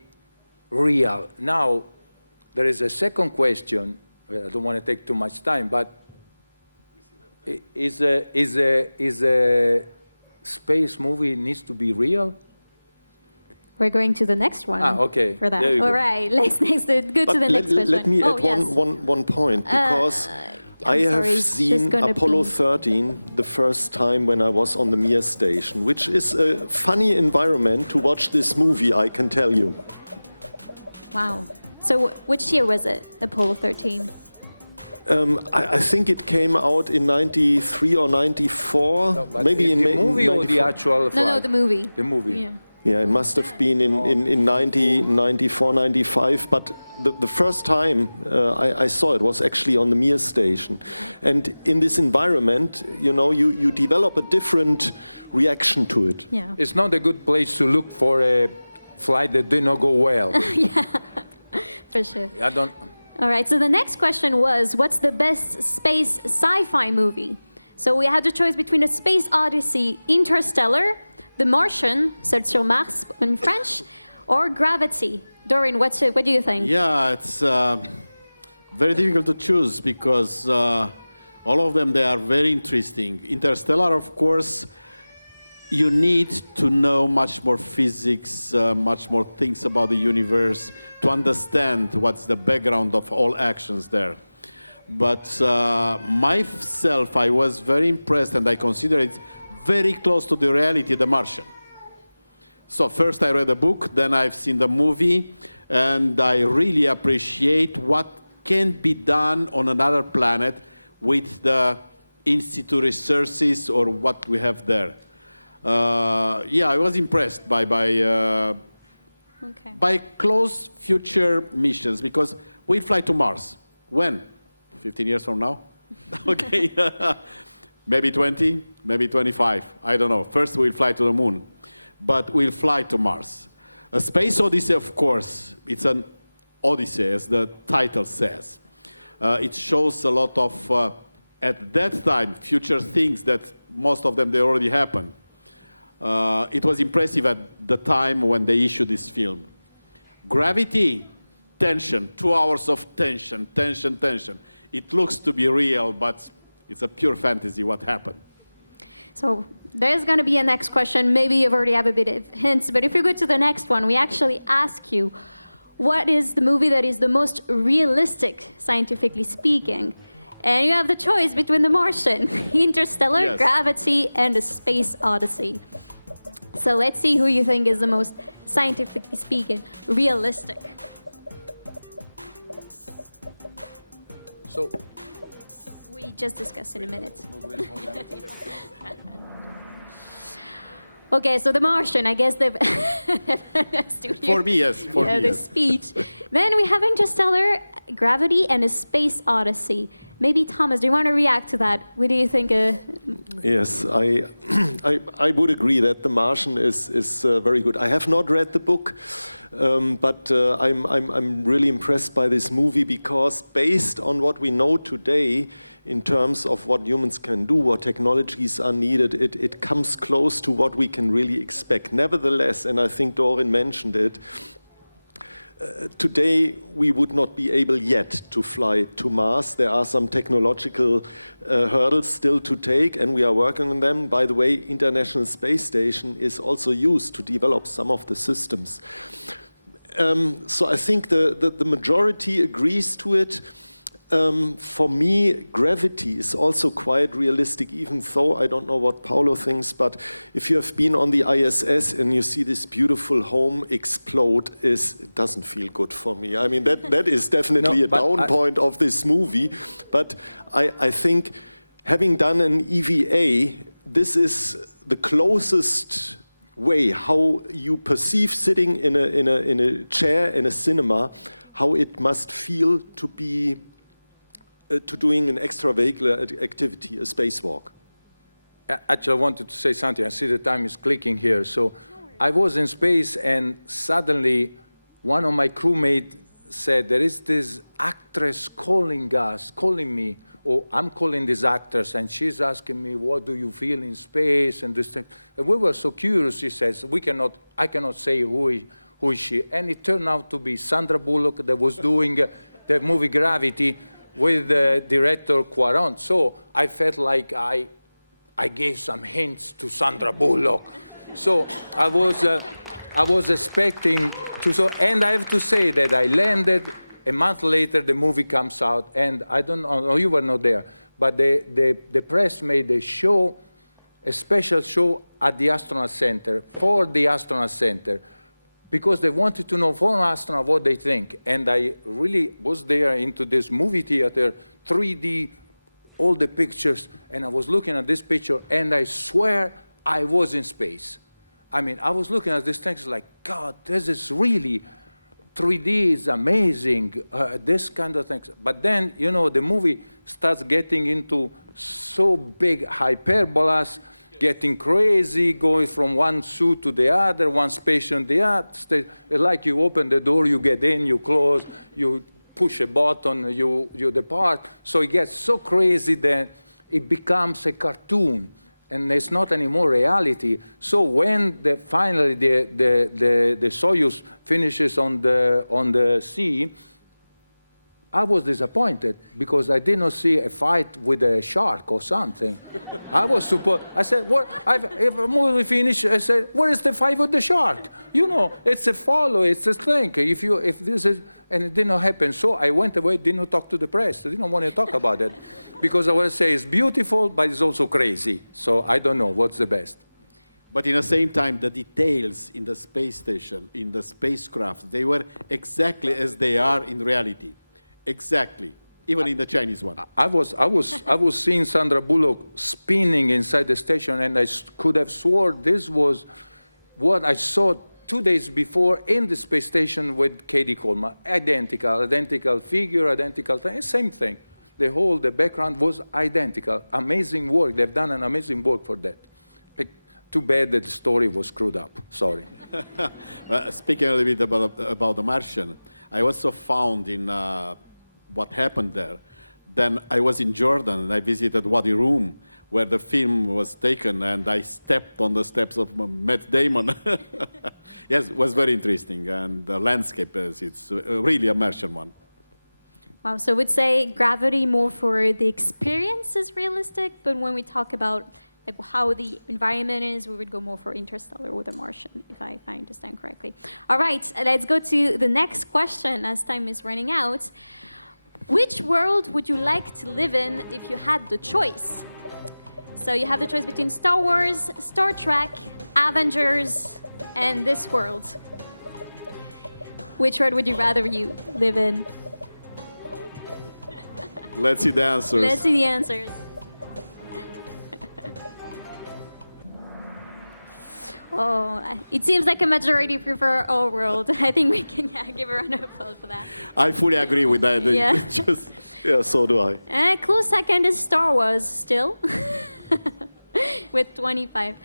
real. Now, there is a second question. I don't want to take too much time, but is a space movie needs to be real? We're going to the next one. Okay. For that. All right. Let's go to the next question. Let me add one point, because I have seen Apollo 13 the first time when I was on the Mir station, which is a funny environment to watch this movie, I can tell you. Wow. So which year was it, Apollo 13? I think it came out in 93 or 94. No, maybe in the movie or the actual flight? No, the movie. The movie. Yeah. Yeah, it must have been in 94, 95, but the first time I saw it was actually on the Mir station. And in this environment, you know, you develop a different reaction to it. Yeah. It's not a good place to look for a flight that did not go well. Yeah, for sure. I don't... All right, so the next question was, what's the best space sci-fi movie? So we had the choice between A Space Odyssey, Interstellar, The Martian, Seul sur Mars in French, or Gravity. Dorian, what do you think? Yeah, it's very difficult to choose because all of them, they are very interesting. Interstellar, of course, you need to know much more physics, much more things about the universe to understand what's the background of all actions there. But myself, I was very impressed, and I consider it very close to the reality, The Martian. So first I read the book, then I've seen the movie, and I really appreciate what can be done on another planet with the in-situ resources or what we have there. Yeah, I was impressed by close future missions, because we'll fly to Mars. When? 15 years from now? Okay. Maybe 20, maybe 25, I don't know. First we'll fly to the moon, but we'll fly to Mars. A space odyssey, of course, it's an odyssey, as the title says. It shows a lot of, at that time, future things that most of them, they already happened. It was impressive at the time when they issued this film. Gravity, tension, 2 hours of tension, tension, tension. It looks to be real, but it's a pure fantasy what happened. So there's going to be a next question. Maybe you've already have a bit of hints, but if you go to the next one, we actually ask you, what is the movie that is the most realistic, scientifically speaking? And you have the choice between The Martian, Interstellar, Yes. Gravity, and A Space Odyssey. So let's see who you think is the most, scientifically speaking, realistic. So, we just discussed in a minute. Okay, so The Martian, I guess they've For me, yes. For me, the yes. speech. Then we have Interstellar, Gravity, and A Space Odyssey. Maybe Thomas, do you want to react to that? What do you think? Yes, I would agree that The Martian is very good. I have not read the book, but I'm really impressed by this movie because based on what we know today in terms of what humans can do, what technologies are needed, it comes close to what we can really expect. Nevertheless, and I think Dorian mentioned it, today, we would not be able yet to fly to Mars. There are some technological hurdles still to take, and we are working on them. By the way, International Space Station is also used to develop some of the systems. So I think the majority agrees to it. For me, Gravity is also quite realistic, even though I don't know what Paulo thinks, but if you have been on the ISS and you see this beautiful home explode, it doesn't feel good for me. I mean, that is definitely a down point of this movie, but I think having done an EVA, this is the closest way how you perceive sitting in a chair in a cinema, how it must feel to be to doing an extravehicular activity, a spacewalk. Actually, I wanted to say something. I see the time is clicking here. So I was in space, and suddenly one of my crewmates said, there is this actress calling me, or I'm calling this actress, and she's asking me, what do you feel in space, and this thing. And we were so curious, she says, I cannot say who is she. And it turned out to be Sandra Bullock that was doing the movie Gravity with the director Cuarón. So I felt like I gave some hints to Sandra Bullock. So I was expecting to, and I have to say that I landed, a month later the movie comes out, and I don't know, you were not there, but the press made a show, a special show at the Astronaut Center, for the Astronaut Center, because they wanted to know from astronauts what they think. And I really was there into this movie theater, 3D, all the pictures, and I was looking at this picture, and I swear I was in space. I mean, I was looking at these things like, God, this is really 3D is amazing, this kind of things. But then, you know, the movie starts getting into so big hyperbolas, getting crazy, going from one suit to the other, one space to the other. Like you open the door, you get in, you close, you push a button, you depart. So it gets so crazy that it becomes a cartoon, and it's not anymore reality. So when finally the Soyuz finishes on the sea, I was disappointed because I did not see a fight with a shark or something. I said, what? If a movie finished, I said, where is the fight with the shark? You know, it's a follow, it's a thing. If this is, and it did not happen. So I went away, did not talk to the press. I didn't want to talk about it because I want to say it's beautiful, but it's also crazy. So I don't know what's the best. But in the same time, the details in the space station, in the spacecraft, they were exactly as they are in reality. Exactly, even in the Chinese one. I was seeing Sandra Bullock spinning inside the station, and I could have sworn this was what I saw 2 days before in the space station with Katie Coleman. Identical figure, identical thing, same thing. The background was identical. Amazing work. They've done an amazing work for that. Too bad that the story was screwed up. Sorry. Speaking a little bit about The Martian, I also found in what happened there. Then I was in Jordan, and I visited Wadi Rum, where the film was taken, and I stepped on the steps of Matt Damon. Yes, it was very interesting, and the landscape it's really a Martian one. Wow, so I would say Gravity more for the experience is realistic, but when we talk about like how the environment is, we would go more for Interstellar or The Martian, if I understand correctly. All right, let's go to the next question as time is running out. Which world would you like to live in if you had the choice? So you have the choice between Star Wars, Star Trek, Avengers, and this world. Which world would you rather you live in? Let's see the answers. Let's see the answers. Oh, it seems like a majority prefer our world. I think we can give a round of applause for that. I fully agree with that. Yeah. So do I. Close second is Star Wars still, with 25.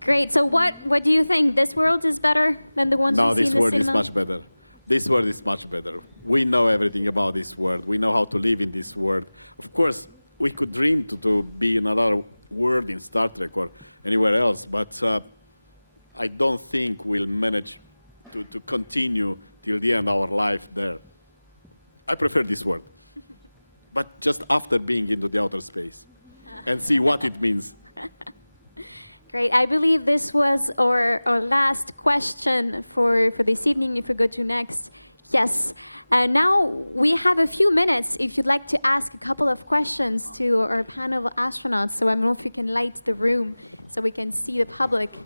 Great. So what do you think? This world is better than the ones we see in the cinema? No, this world is much better. This world is much better. We know everything about this world. We know how to live in this world. Of course, we could dream to be in another world in Star Trek or anywhere else, but I don't think we'll manage to continue till the end of our life there. I prefer this world, but just after being into the outer space and see what it means. Great. I believe this was our last question for this evening. If we go to next. Yes. Now we have a few minutes if you'd like to ask a couple of questions to our panel of astronauts. So I don't know if you can light the room so we can see the public.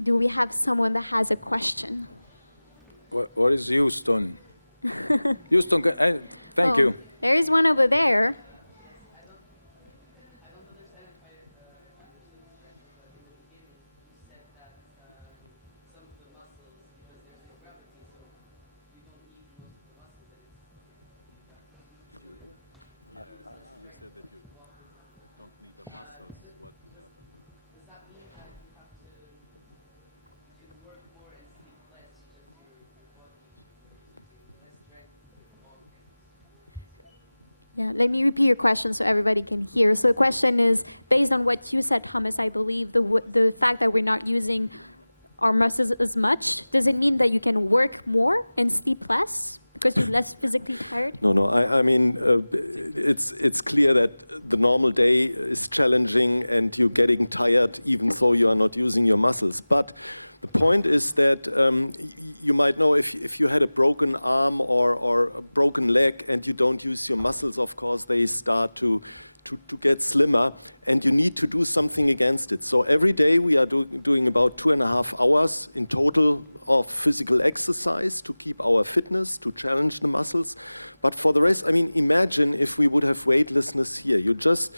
Do we have someone that has a question? What is Houston? Houston, thank you. There is one over there. You said that you don't need the muscles. What happened? Does that mean that you have to work more and sleep less because your body is using less strength with all games? Yeah, let me repeat your question so everybody can hear. So the question is, based on what you said, Thomas, I believe the fact that we're not using our muscles as much, does it mean that you can work more and sleep less because you're less physically tired? No. I mean, it's clear that the normal day is challenging and you're getting tired even though you are not using your muscles. But the point is that you might know if you had a broken arm or a broken leg and you don't use your muscles, of course, they start to get slimmer, and you need to do something against it. So every day we are doing about 2.5 hours in total of physical exercise to keep our fitness, to challenge the muscles. But for the rest, I mean, imagine if we would have weightlessness here. You just,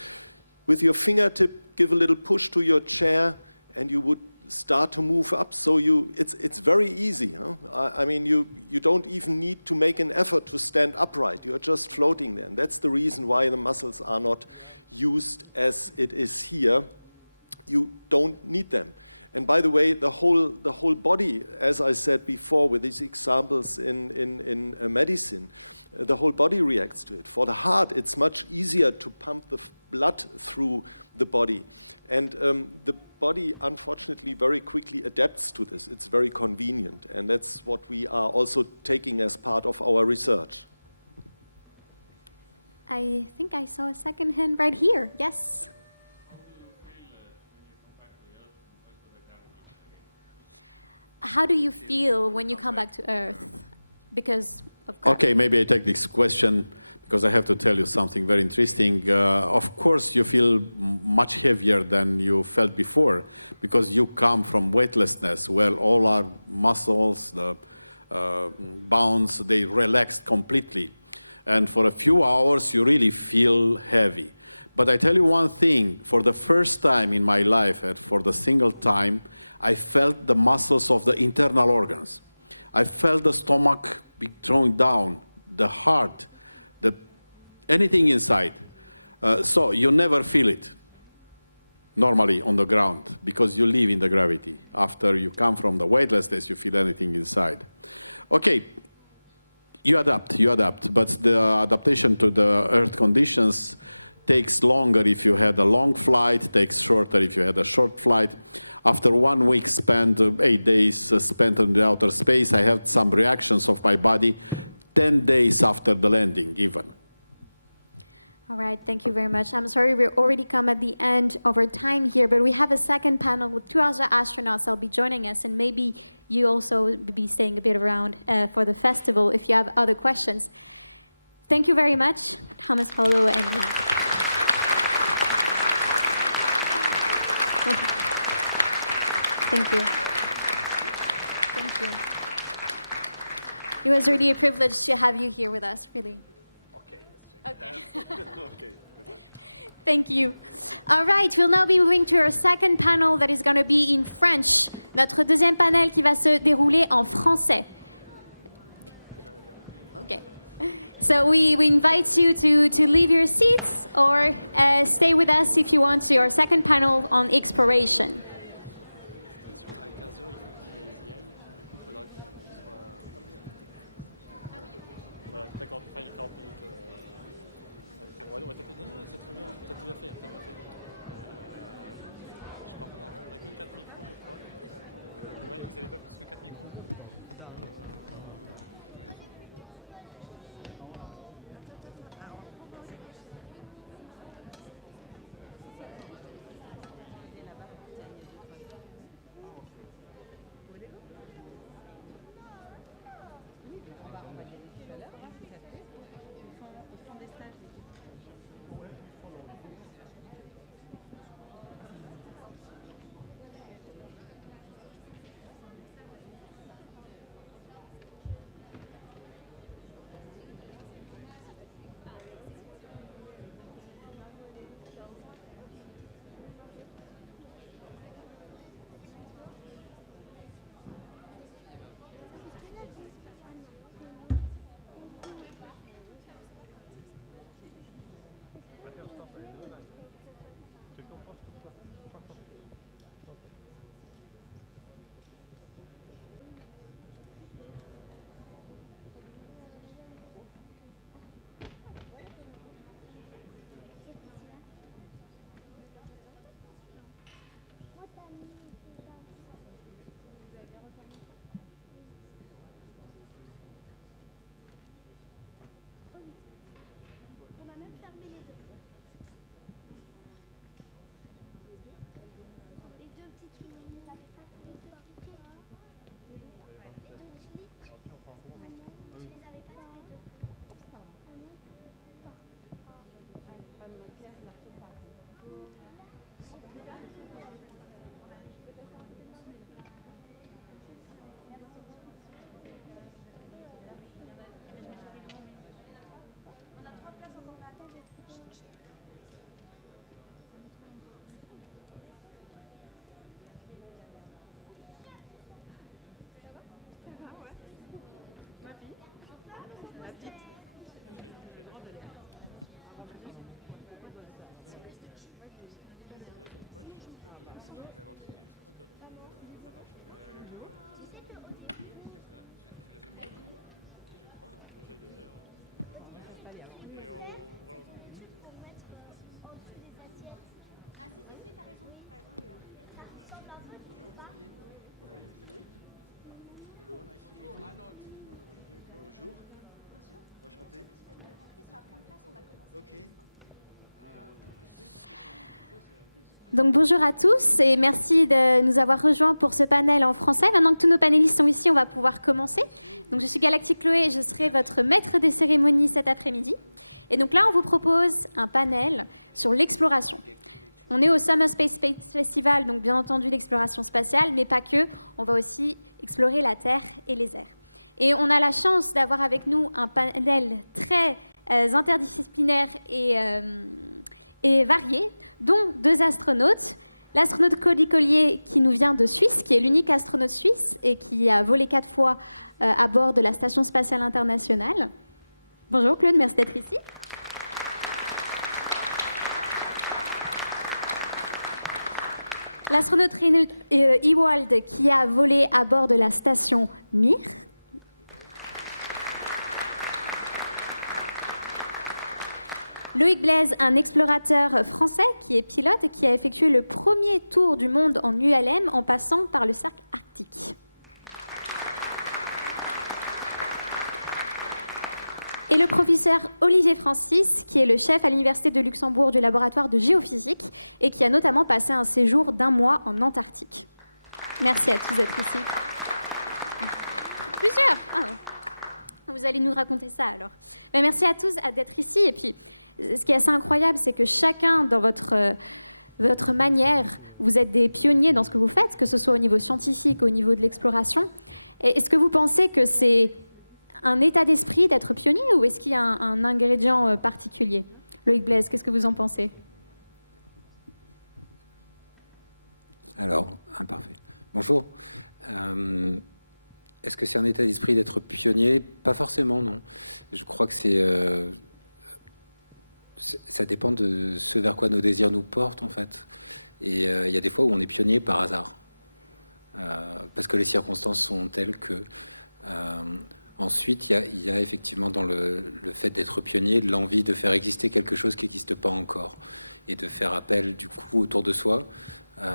with your fingertip, give a little push to your chair, and you would start to move up. So it's very easy. Huh? I mean, you don't even need to make an effort to stand upright. You're just floating there. And that's the reason why the muscles are not used as it is here. You don't need them. And by the way, the whole body, as I said before with these examples in medicine, the whole body reacts to it. For the heart, it's much easier to pump the blood through the body. And the body, unfortunately, very quickly adapts to this. It's very convenient. And that's what we are also taking as part of our research. I think I saw a second hand right here. Yes. How do you feel when you come back to Earth? Because of Okay, maybe I take this question because I have to tell you something very interesting. Of course, you feel much heavier than you felt before because you come from weightlessness, where all our muscles, the bones, they relaxed completely. And for a few hours, you really feel heavy. But I tell you one thing, for the first time in my life, and for the single time, I felt the muscles of the internal organs. I felt the stomach be thrown down, the heart, anything inside. So you never feel it normally on the ground because you live in the gravity. After you come from the weightlessness, you feel anything inside. Okay, you adapt, but the adaptation to the Earth conditions takes longer if you had a long flight, takes shorter if you had a short flight. After 1 week spent, 8 days spent in the outer space, I had some reactions of my body 10 days after the landing even. All right, thank you very much. I'm sorry we're already come at the end of our time here, but we have a second panel with 2 other astronauts that'll be joining us, and maybe you also be staying a bit around for the festival if you have other questions. Thank you very much, Thomas, Paulo, and me. Thank you. Thank you. It was really a privilege to have you here with us, really. Okay. Okay. Thank you. All right, we'll now be moving to our second panel that is going to be in French. Notre deuxième panel qui va se dérouler en français. Okay. So we invite you to leave your seats or stay with us if you want to our second panel on exploration. D'accord, enfin, il y a 40 minutes. Non, c'est très bien, t'as bien fait. Je pense qu'on n'a que 4 micros, je crois. Ouais, vous n'avez pas plus que 4 micros? Donc bonjour à tous et merci de nous avoir rejoints pour ce panel en français. Maintenant que tous nos panélistes sont ici, on va pouvoir commencer. Donc je suis Galactique Chloé et je serai votre maître des cérémonies cet après-midi. Et donc là, on vous propose un panel sur l'exploration. On est au Summer Space Festival, donc bien entendu l'exploration spatiale, mais pas que. On va aussi explorer la Terre et les airs. Et on a la chance d'avoir avec nous un panel très interdisciplinaire et varié, dont 2 astronautes. L'astronaute Claude Collier, qui nous vient de Suisse, qui est l'unique astronaute suisse et qui a volé 4 fois à bord de la Station spatiale internationale. Bonjour Claude, merci d'être ici. L'astronaute Reinhold Ewald, qui a volé à bord de la station Mir. Loïc Blaise, un explorateur français qui est pilote et qui a effectué le premier tour du monde en ULM en passant par le cercle arctique. Et le professeur Olivier Francis, qui est le chef à l'Université de Luxembourg du laboratoire de géophysique et qui a notamment passé un séjour d'1 mois en Antarctique. Merci à tous d'être ici. Plusieurs. Vous allez nous raconter ça alors. Mais merci à tous d'être ici. Et puis, ce qui est assez incroyable, c'est que chacun, dans votre manière, vous êtes des pionniers dans ce que vous faites, que ce soit au niveau scientifique, au niveau de l'exploration. Est-ce que vous pensez que c'est un état d'esprit d'être pionnier ou est-ce qu'il y a un ingrédient particulier? Loïc Blaise, qu'est-ce que vous en pensez? Alors, imparfait. Bonjour. Est-ce que c'est un état d'esprit d'être pionnier? Pas forcément, non. Je crois que ça dépend de ce vers quoi nos désirs nous portent, en fait. Et il y a des fois où on est pionnier par hasard. Parce que les circonstances sont telles que... Ensuite, il y a effectivement dans le fait d'être pionnier l'envie de faire exister quelque chose qui n'existe pas encore et de faire appel du coup autour de soi. Il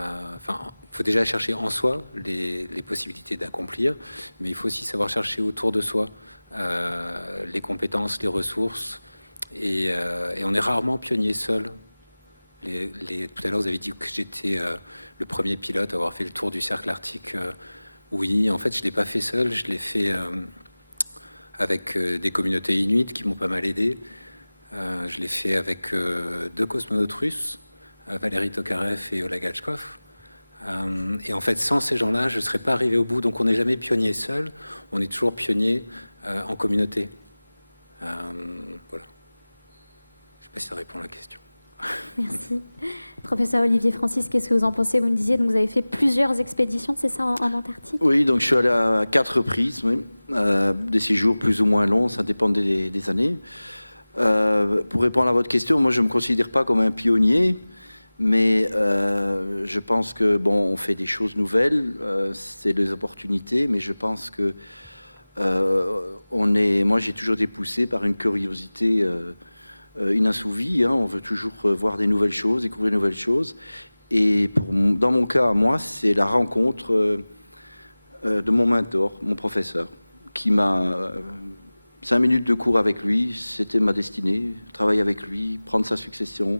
faut déjà chercher en soi les possibilités d'accomplir, mais il faut aussi savoir chercher autour de soi les compétences, les ressources. Et on est rarement pionnier seul. Tout à l'heure, vous avez dit que j'étais le premier pilote à avoir fait le tour du cercle arctique. Oui, en fait, je ne l'ai pas fait seul, je l'ai fait... avec des communautés inuites qui m'ont pas mal aidé. Je l'ai fait avec 2 cosmonautes russes, Valérie Tokarev et Oleg Gachkov. Et en fait, sans ces gens-là, je ne serais pas arrivé au bout. Donc on n'est jamais pionnier seul, on est toujours pionnier en communauté. Voilà. Je ne sais pas si ça répond à la question. Merci. Professeur Olivier Francis, qu'est-ce que vous en pensez? Vous me disiez, donc vous avez fait plusieurs expéditions, c'est ça, en Antarctique? Oui, donc je suis allé à 4 reprises, oui. Des séjours plus ou moins longs, ça dépend des années. Pour répondre à votre question, moi je ne me considère pas comme un pionnier, mais je pense que, bon, on fait des choses nouvelles, c'est des opportunités, mais je pense que moi j'ai toujours été poussé par une curiosité inassouvie, hein. On veut toujours voir des nouvelles choses, découvrir de nouvelles choses. Et dans mon cas, moi, c'est la rencontre de mon mentor, mon professeur, qui m'a 5 minutes de cours avec lui, c'était ma destinée, travailler avec lui, prendre sa succession,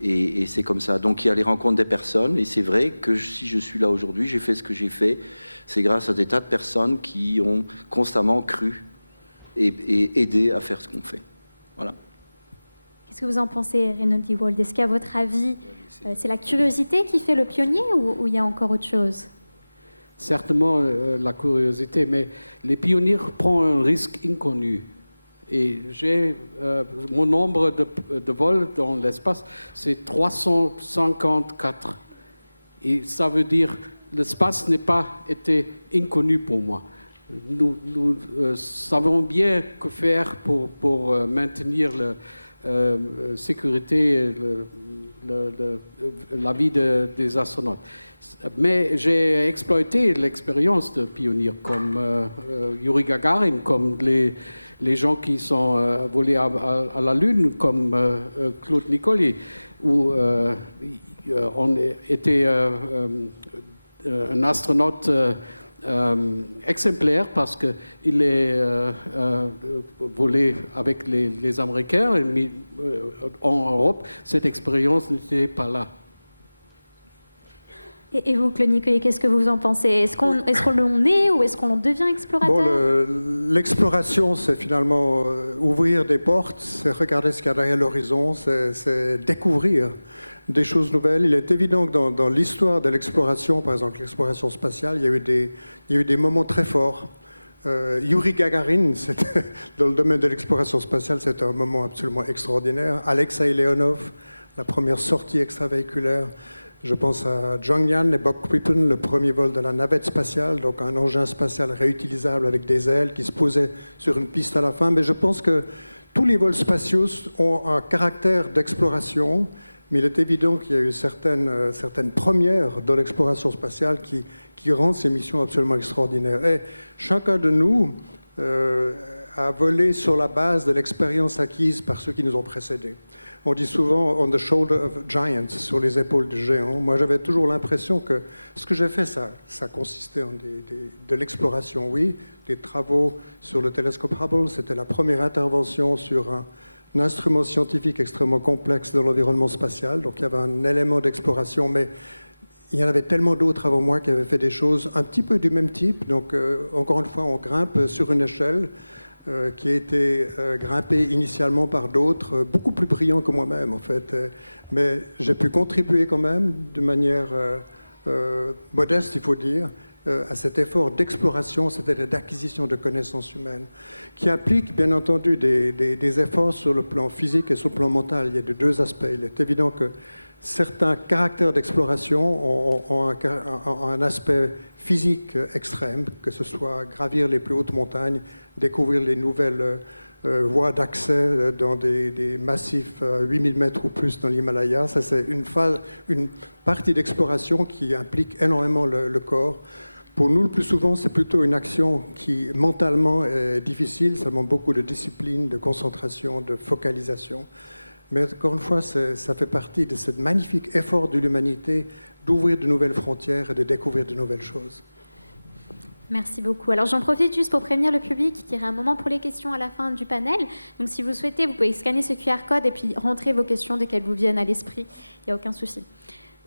et c'est comme ça. Donc il y a les rencontres des personnes, et c'est vrai que si je suis là aujourd'hui, j'ai fait ce que j'ai fait, c'est grâce à des tas de personnes qui ont constamment cru et aidé à faire ce qu'on fait. Voilà. Qu'est-ce que vous en pensez, Reinhold Ewald? Est-ce qu'à votre avis, c'est la curiosité qui fait le pionnier ou il y a encore autre chose? Certainement la curiosité, mais les pionniers prennent un risque inconnu. Et mon nombre de vols dans l'espace, c'est 354. Et ça veut dire que l'espace n'a pas été inconnu pour moi. Nous savons bien que faire pour maintenir la sécurité, la vie des astronautes. Mais j'ai exploité l'expérience de pionniers comme Yuri Gagarin, comme les gens qui sont volés à la Lune, comme Claude Nicollier, où on était un astronaute exemplaire parce qu'il est volé avec les Américains. Mais, en Europe, cette expérience n'était pas là. Et vous, Claude Nicollet, qu'est-ce que vous en pensez? Est-ce qu'on est ou est-ce qu'on devient explorateur? Bon, l'exploration, c'est finalement ouvrir des portes, c'est regarder ce qu'il y a derrière l'horizon, c'est découvrir des choses nouvelles. Il est évident que dans l'histoire de l'exploration, par exemple l'exploration spatiale, il y a eu des moments très forts. Yuri Gagarin, dans le domaine de l'exploration spatiale, c'était un moment absolument extraordinaire. Alexei Leonov, la première sortie extravéhiculaire. Je pense à Zhongyan et Bob Crippen, le premier vol de la navette spatiale, donc un engin spatial réutilisable avec des ailes qui se posait sur une piste à la fin. Mais je pense que tous les vols spatiaux ont un caractère d'exploration, mais il est évident qu'il y a eu certaines premières dans l'exploration spatiale qui rendent ces missions absolument extraordinaires. Et chacun de nous a volé sur la base de l'expérience acquise par ceux qui nous ont précédés. On dit souvent « on the shoulder of giants », sur les épaules de géants. Moi, j'avais toujours l'impression que ce que j'ai fait, ça consistait en de l'exploration, oui, des travaux sur le télescope Hubble. C'était la première intervention sur un instrument scientifique extrêmement complexe dans l'environnement spatial. Donc, il y avait un élément d'exploration, mais il y en avait tellement d'autres avant moi qui avaient fait des choses un petit peu du même type. Donc, encore une fois, on grimpe sur une échelle qui a été grimpé initialement par d'autres, beaucoup plus brillants que moi-même en fait. Mais j'ai pu contribuer quand même de manière modeste, il faut dire, à cet effort d'exploration, c'est-à-dire d'acquisition de connaissances humaines, qui implique bien entendu des efforts sur le plan physique et sur le plan mental. Il y a deux aspects. Il est évident que certains caractères d'exploration ont un aspect physique extrême, que ce soit gravir les plus hautes montagnes, découvrir les nouvelles voies d'accès dans des massifs 8000 mètres ou plus dans l'Himalaya. Ça, c'est une partie d'exploration qui implique énormément le corps. Pour nous, le plus souvent, c'est plutôt une action qui, mentalement, est difficile. Ça demande beaucoup de discipline, de concentration, de focalisation. Mais encore une fois, ça fait partie de ce magnifique effort de l'humanité d'ouvrir de nouvelles frontières et de découvrir de nouvelles choses. Merci beaucoup. Alors j'en profite juste pour prévenir le public qu'il y aura un moment pour les questions à la fin du panel. Donc si vous souhaitez, vous pouvez scanner ce QR code et puis rentrer vos questions dès qu'elles vous viennent à l'esprit. Il n'y a aucun souci.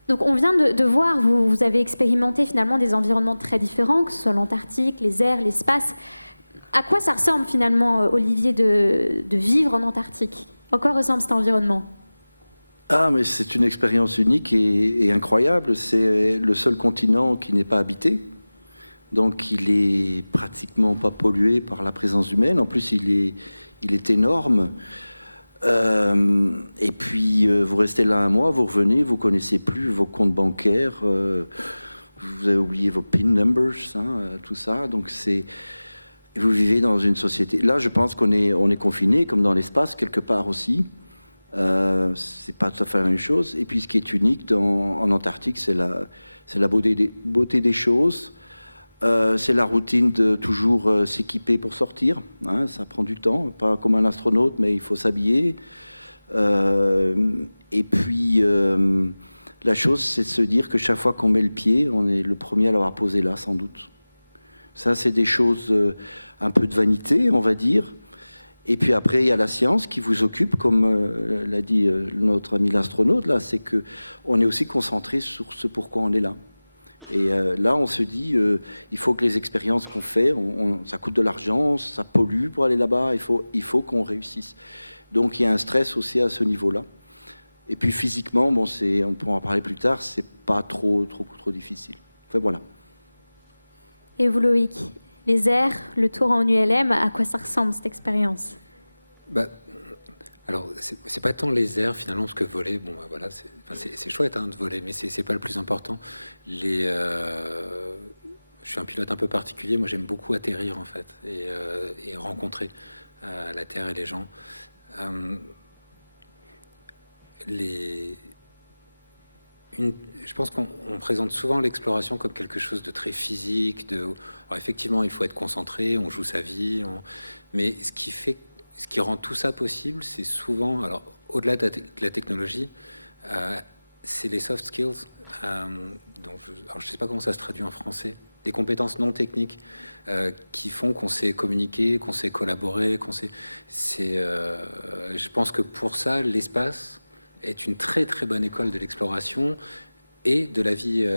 Donc on vient de voir, vous avez expérimenté finalement des environnements très différents, que ce soit l'Antarctique, les airs, l'espace. À quoi ça ressemble finalement, Olivier, de vivre en Antarctique? À quoi ressemble cet environnement? Ah, mais c'est une expérience unique et incroyable. C'est le seul continent qui n'est pas habité. Donc il est pratiquement pas pollué par la présence humaine. En plus, il est énorme. Et puis, vous restez là un mois, vous revenez, vous connaissez plus vos comptes bancaires, vous avez oublié vos PIN numbers, hein, tout ça. Donc vous vivez dans une société. Là, je pense qu'on est confiné, comme dans l'espace, quelque part aussi. C'est pas tout à fait la même chose. Et puis, ce qui est unique en Antarctique, c'est la beauté des choses. C'est la routine de toujours s'équiper pour sortir. Hein, ça prend du temps, pas comme un astronaute, mais il faut s'habiller. Et puis, la chose, c'est de se dire que chaque fois qu'on met le pied, on est le premier à l'avoir posé là, sans doute. Ça, c'est des choses un peu de vanité, on va dire. Et puis après, il y a la science qui vous occupe, comme l'a dit notre ami l'astronaute, là, c'est qu'on est aussi concentré sur ce pourquoi on est là. Et là, on se dit, il faut que les expériences qu'on fait, ça coûte de l'argent, ça pollue pour aller là-bas, il faut qu'on réussisse. Donc il y a un stress aussi à ce niveau-là. Et puis physiquement, bon, on pourra en parler plus tard, c'est pas trop difficile. Enfin voilà. Et vous, Loïc, les airs, le tour en ULM, à quoi ça ressemble cette expérience? Alors, c'est pas tant les airs finalement, parce que voler, bon, voilà, c'est chouette hein, de voler, mais c'est pas le plus important. Je suis un pilote un peu particulier, moi j'aime beaucoup atterrir en fait, et rencontrer la Terre et les gens. Je pense qu'on présente souvent l'exploration comme quelque chose de très physique. Alors effectivement, il faut être concentré, on joue sa vie, mais ce qui rend tout ça possible, c'est souvent, alors au-delà de la technologie, c'est les soft skills. Alors je ne sais pas comment ça se traduit en français. des compétences non techniques qui font qu'on sait communiquer, qu'on sait collaborer, je pense que pour ça, l'espace est une très très bonne école de l'exploration et de la vie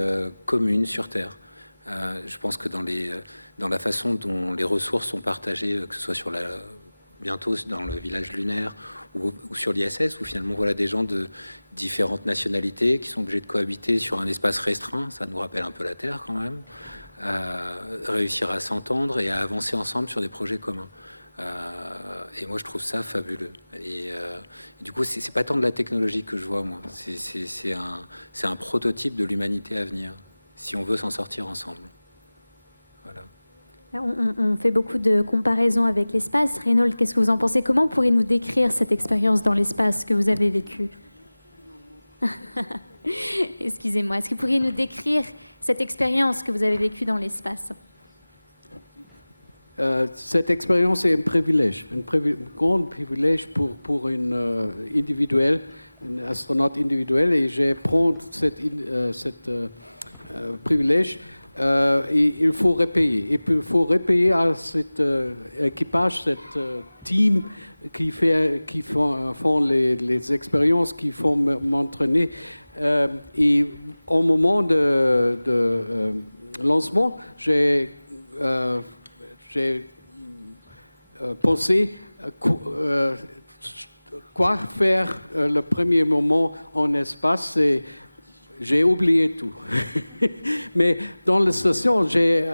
commune sur Terre. Je pense que dans la façon dont les ressources sont partagées, que ce soit bientôt dans le village lunaire ou sur l'ISS, où finalement voilà des gens de différentes nationalités qui sont obligés de cohabiter sur un espace restreint, ça nous rappelle un peu la Terre quand même, réussir à s'entendre et à avancer ensemble sur des projets communs. Et moi je trouve ça fabuleux. Et du coup c'est pas tant de la technologie que je vois moi, c'est un prototype de l'humanité à venir, si on veut s'en sortir ensemble. Voilà. On fait beaucoup de comparaisons avec l'espace. Reynold, qu'est-ce que vous en pensez? Comment pourriez-vous décrire cette expérience dans l'espace que vous avez vécue? Excusez-moi, est-ce que vous pourriez nous décrire cette expérience que vous avez vécue dans l'espace? Cette expérience est un privilège, grand privilège pour une individuel, un astronaute individuel, et je prends cet privilège. Et il faut repayer. Et il faut repayer à cet équipage, cet team qui font les expériences, qui font m'entraîner. Et au moment de lancement, j'ai pensé quoi faire le premier moment en espace. J'ai oublié tout. Mais dans la station, j'ai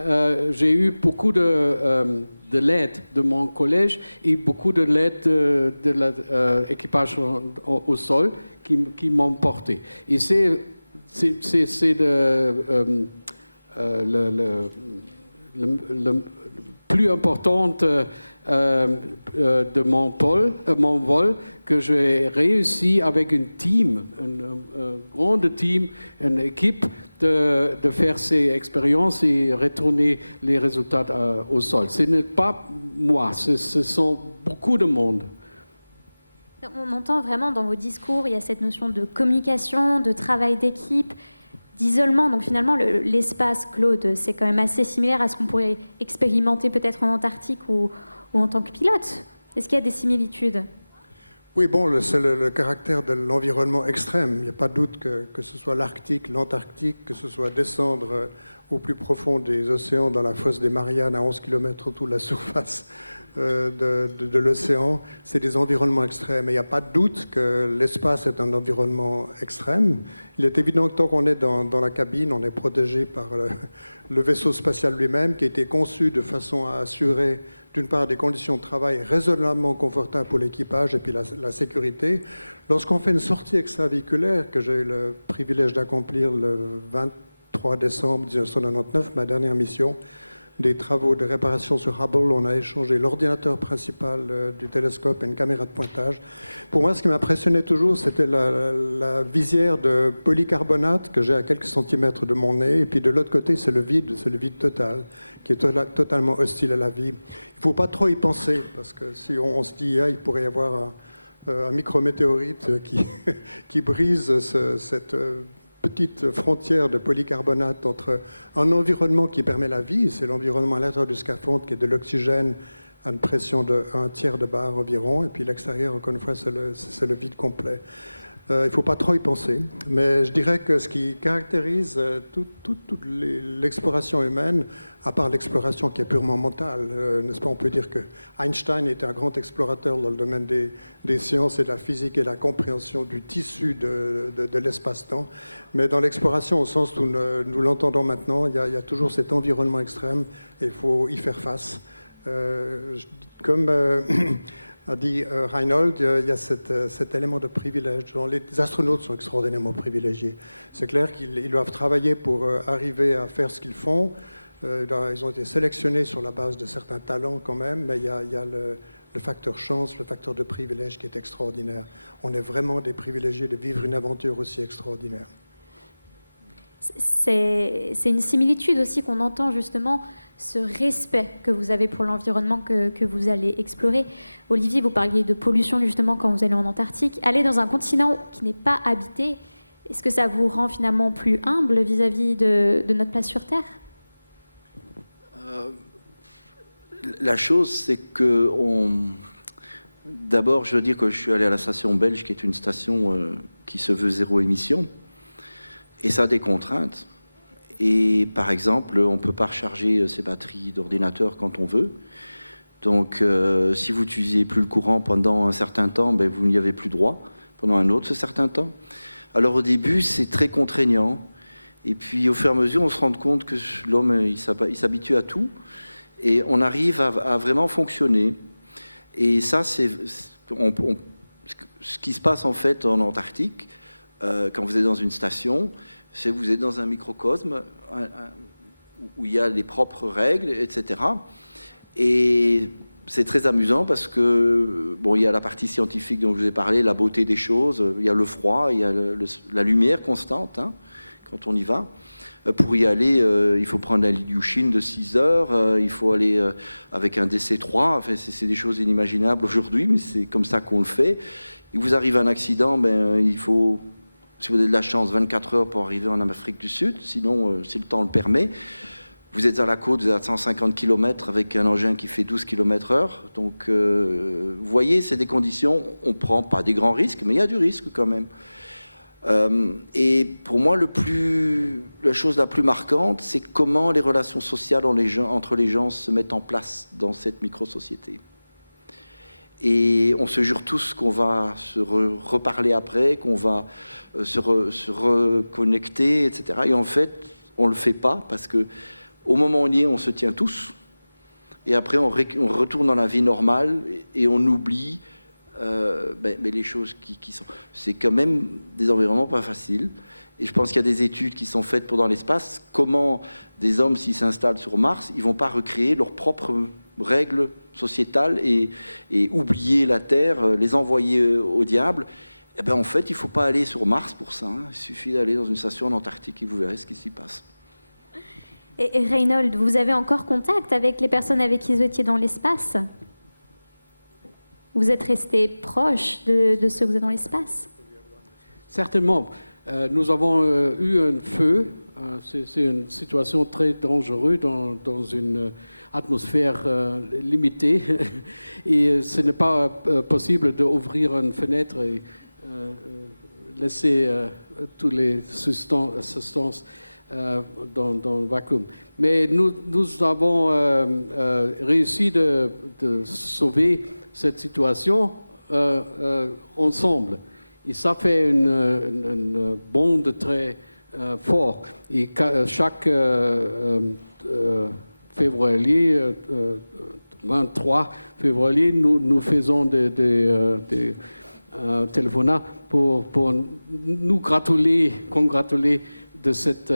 eu beaucoup de l'aide de mon collège et beaucoup de l'aide de l'équipage au sol qui m'ont porté. Et c'est le plus important de mon vol, que j'ai réussi avec une team, une grande team, une équipe, de faire ces expériences et retourner les résultats au sol. Ce n'est pas moi, ce sont beaucoup de monde. On entend vraiment dans vos discours, il y a cette notion de communication, de travail d'équipe, d'isolement. Donc finalement, l'espace, Claude, c'est quand même assez similaire à ce qu'on pourrait expérimenter peut-être en Antarctique ou en tant que pilote. Est-ce qu'il y a des similitudes? Oui, bon, c'est le caractère de l'environnement extrême. Il n'y a pas de doute que ce soit l'Arctique, l'Antarctique, que ce soit descendre au plus profond des océans dans la fosse des Mariannes à 11 km autour de la surface de l'océan, c'est des environnements extrêmes. Et il n'y a pas de doute que l'espace est un environnement extrême. Il est évident que tant qu'on est dans la cabine, on est protégé par le vaisseau spatial lui-même, qui a été conçu de façon à assurer d'une part des conditions de travail raisonnablement confortables pour l'équipage et puis la sécurité. Lorsqu'on fait une sortie extravéhiculaire, que j'ai eu le privilège d'accomplir le 23 décembre 1999, ma dernière mission, des travaux de réparation sur Hubble, on a échangé l'ordinateur principal du télescope et une caméra de pointage. Pour moi, ce qui m'impressionnait toujours, c'était la visière de polycarbonate que j'ai à quelques centimètres de mon nez. Et puis de l'autre côté, c'est le vide total, qui est totalement hostile à la vie. Il ne faut pas trop y penser, parce que si on se dit, il pourrait y avoir un micrométéorite qui brise cette petite frontière de polycarbonate entre un environnement qui permet la vie, c'est l'environnement à l'intérieur du scaphandre qui est de l'oxygène à une pression de 1/3 de bar environ, et puis l'extérieur, encore une fois, c'est le vide complet. Il ne faut pas trop y penser, mais je dirais que ce qui caractérise toute l'exploration humaine, à part l'exploration qui est purement mentale, n'est-ce pas, on peut dire que Einstein était un grand explorateur dans le domaine des sciences et de la physique et de la compréhension du tissu de l'espace-temps, mais dans l'exploration, au sens où nous l'entendons maintenant, il y a toujours cet environnement extrême et il faut y faire face. Comme a dit Reynold, il y a cet élément de privilège. Les astronautes sont extraordinairement privilégiés. C'est clair qu'ils doivent travailler pour arriver à faire ce qu'ils font. Ils ont été sélectionnés sur la base de certains talents quand même, mais il y a le facteur chance, le facteur de privilège qui est extraordinaire. On est vraiment des privilégiés de vivre une aventure aussi extraordinaire. C'est une similitude aussi qu'on entend justement, ce respect que vous avez pour l'environnement que vous allez explorer. Olivier, vous parliez de pollution justement quand vous allez en Antarctique. Aller dans un continent qui n'est pas habité, est-ce que ça vous rend finalement plus humble vis-à-vis de notre place sur Terre? La chose, c'est que d'abord, je veux dire que je suis allé à la station belge, qui est une station qui se veut zéro émission, et ça a des contraintes. Et par exemple, on ne peut pas recharger ses batteries d'ordinateur quand on veut. Donc, si vous n'utilisiez plus le courant pendant un certain temps, ben, vous n'y avez plus droit pendant un autre certain temps. Alors au début, c'est très contraignant. Et puis au fur et à mesure, on se rend compte que l'homme, il s'habitue à tout. Et on arrive à vraiment fonctionner. Et ça, c'est ce qui se passe en fait en Antarctique, quand vous êtes dans une station, c'est que vous êtes dans un microcosme où il y a les propres règles, etc. Et c'est très amusant parce que, bon, il y a la partie scientifique dont je vous ai parlé, la beauté des choses, il y a le froid, il y a la lumière constante, hein, quand on y va. Pour y aller, il faut prendre un Ilyushin de 6 heures, il faut aller avec un DC-3, enfin, c'est des choses inimaginables aujourd'hui, mais c'est comme ça qu'on le fait. Il vous arrive un accident, ben, il faut, si vous avez de la chance, 24 heures pour arriver en Afrique du Sud, sinon, si le temps le permet. Vous êtes à la côte, vous êtes à 150 km avec un engin qui fait 12 km/h. Donc, vous voyez, c'est des conditions, on ne prend pas des grands risques, mais il y a du risque quand même. Et pour moi, la chose la plus marquante, c'est comment les relations sociales entre les gens se mettent en place dans cette micro-société. Et on se jure tous qu'on va se reparler après, qu'on va se reconnecter, etc. Et en fait, on ne le fait pas parce que au moment où on y est, on se tient tous. Et après, on retourne dans la vie normale et on oublie mais les choses qui sont... C'est quand même des environnements pas faciles. Et je pense qu'il y a des études qui sont faites dans l'espace. Comment des hommes, s'ils s'installent sur Mars, ils ne vont pas recréer leurs propres règles sociétales et oublier la Terre, les envoyer au diable. Eh bien, en fait, il ne faut pas aller sur Mars pour ça. Hein. Il suffit d'aller dans une station en Antarctique et vous verrez ce qui s'y passe. Et Reynold, vous avez encore contact avec les personnes avec qui vous étiez dans l'espace? Vous êtes resté proche de ceux que vous êtes dans l'espace? Certainement. Nous avons eu un feu. C'est une situation très dangereuse dans une atmosphère limitée. Et ce n'est pas possible d'ouvrir une fenêtre et laisser toutes les substances dans le vacuum. Mais nous avons réussi de sauver cette situation ensemble. Et ça fait une bande très forte. Et chaque février, 23 février, nous faisons des téléphonats pour nous congratuler de cette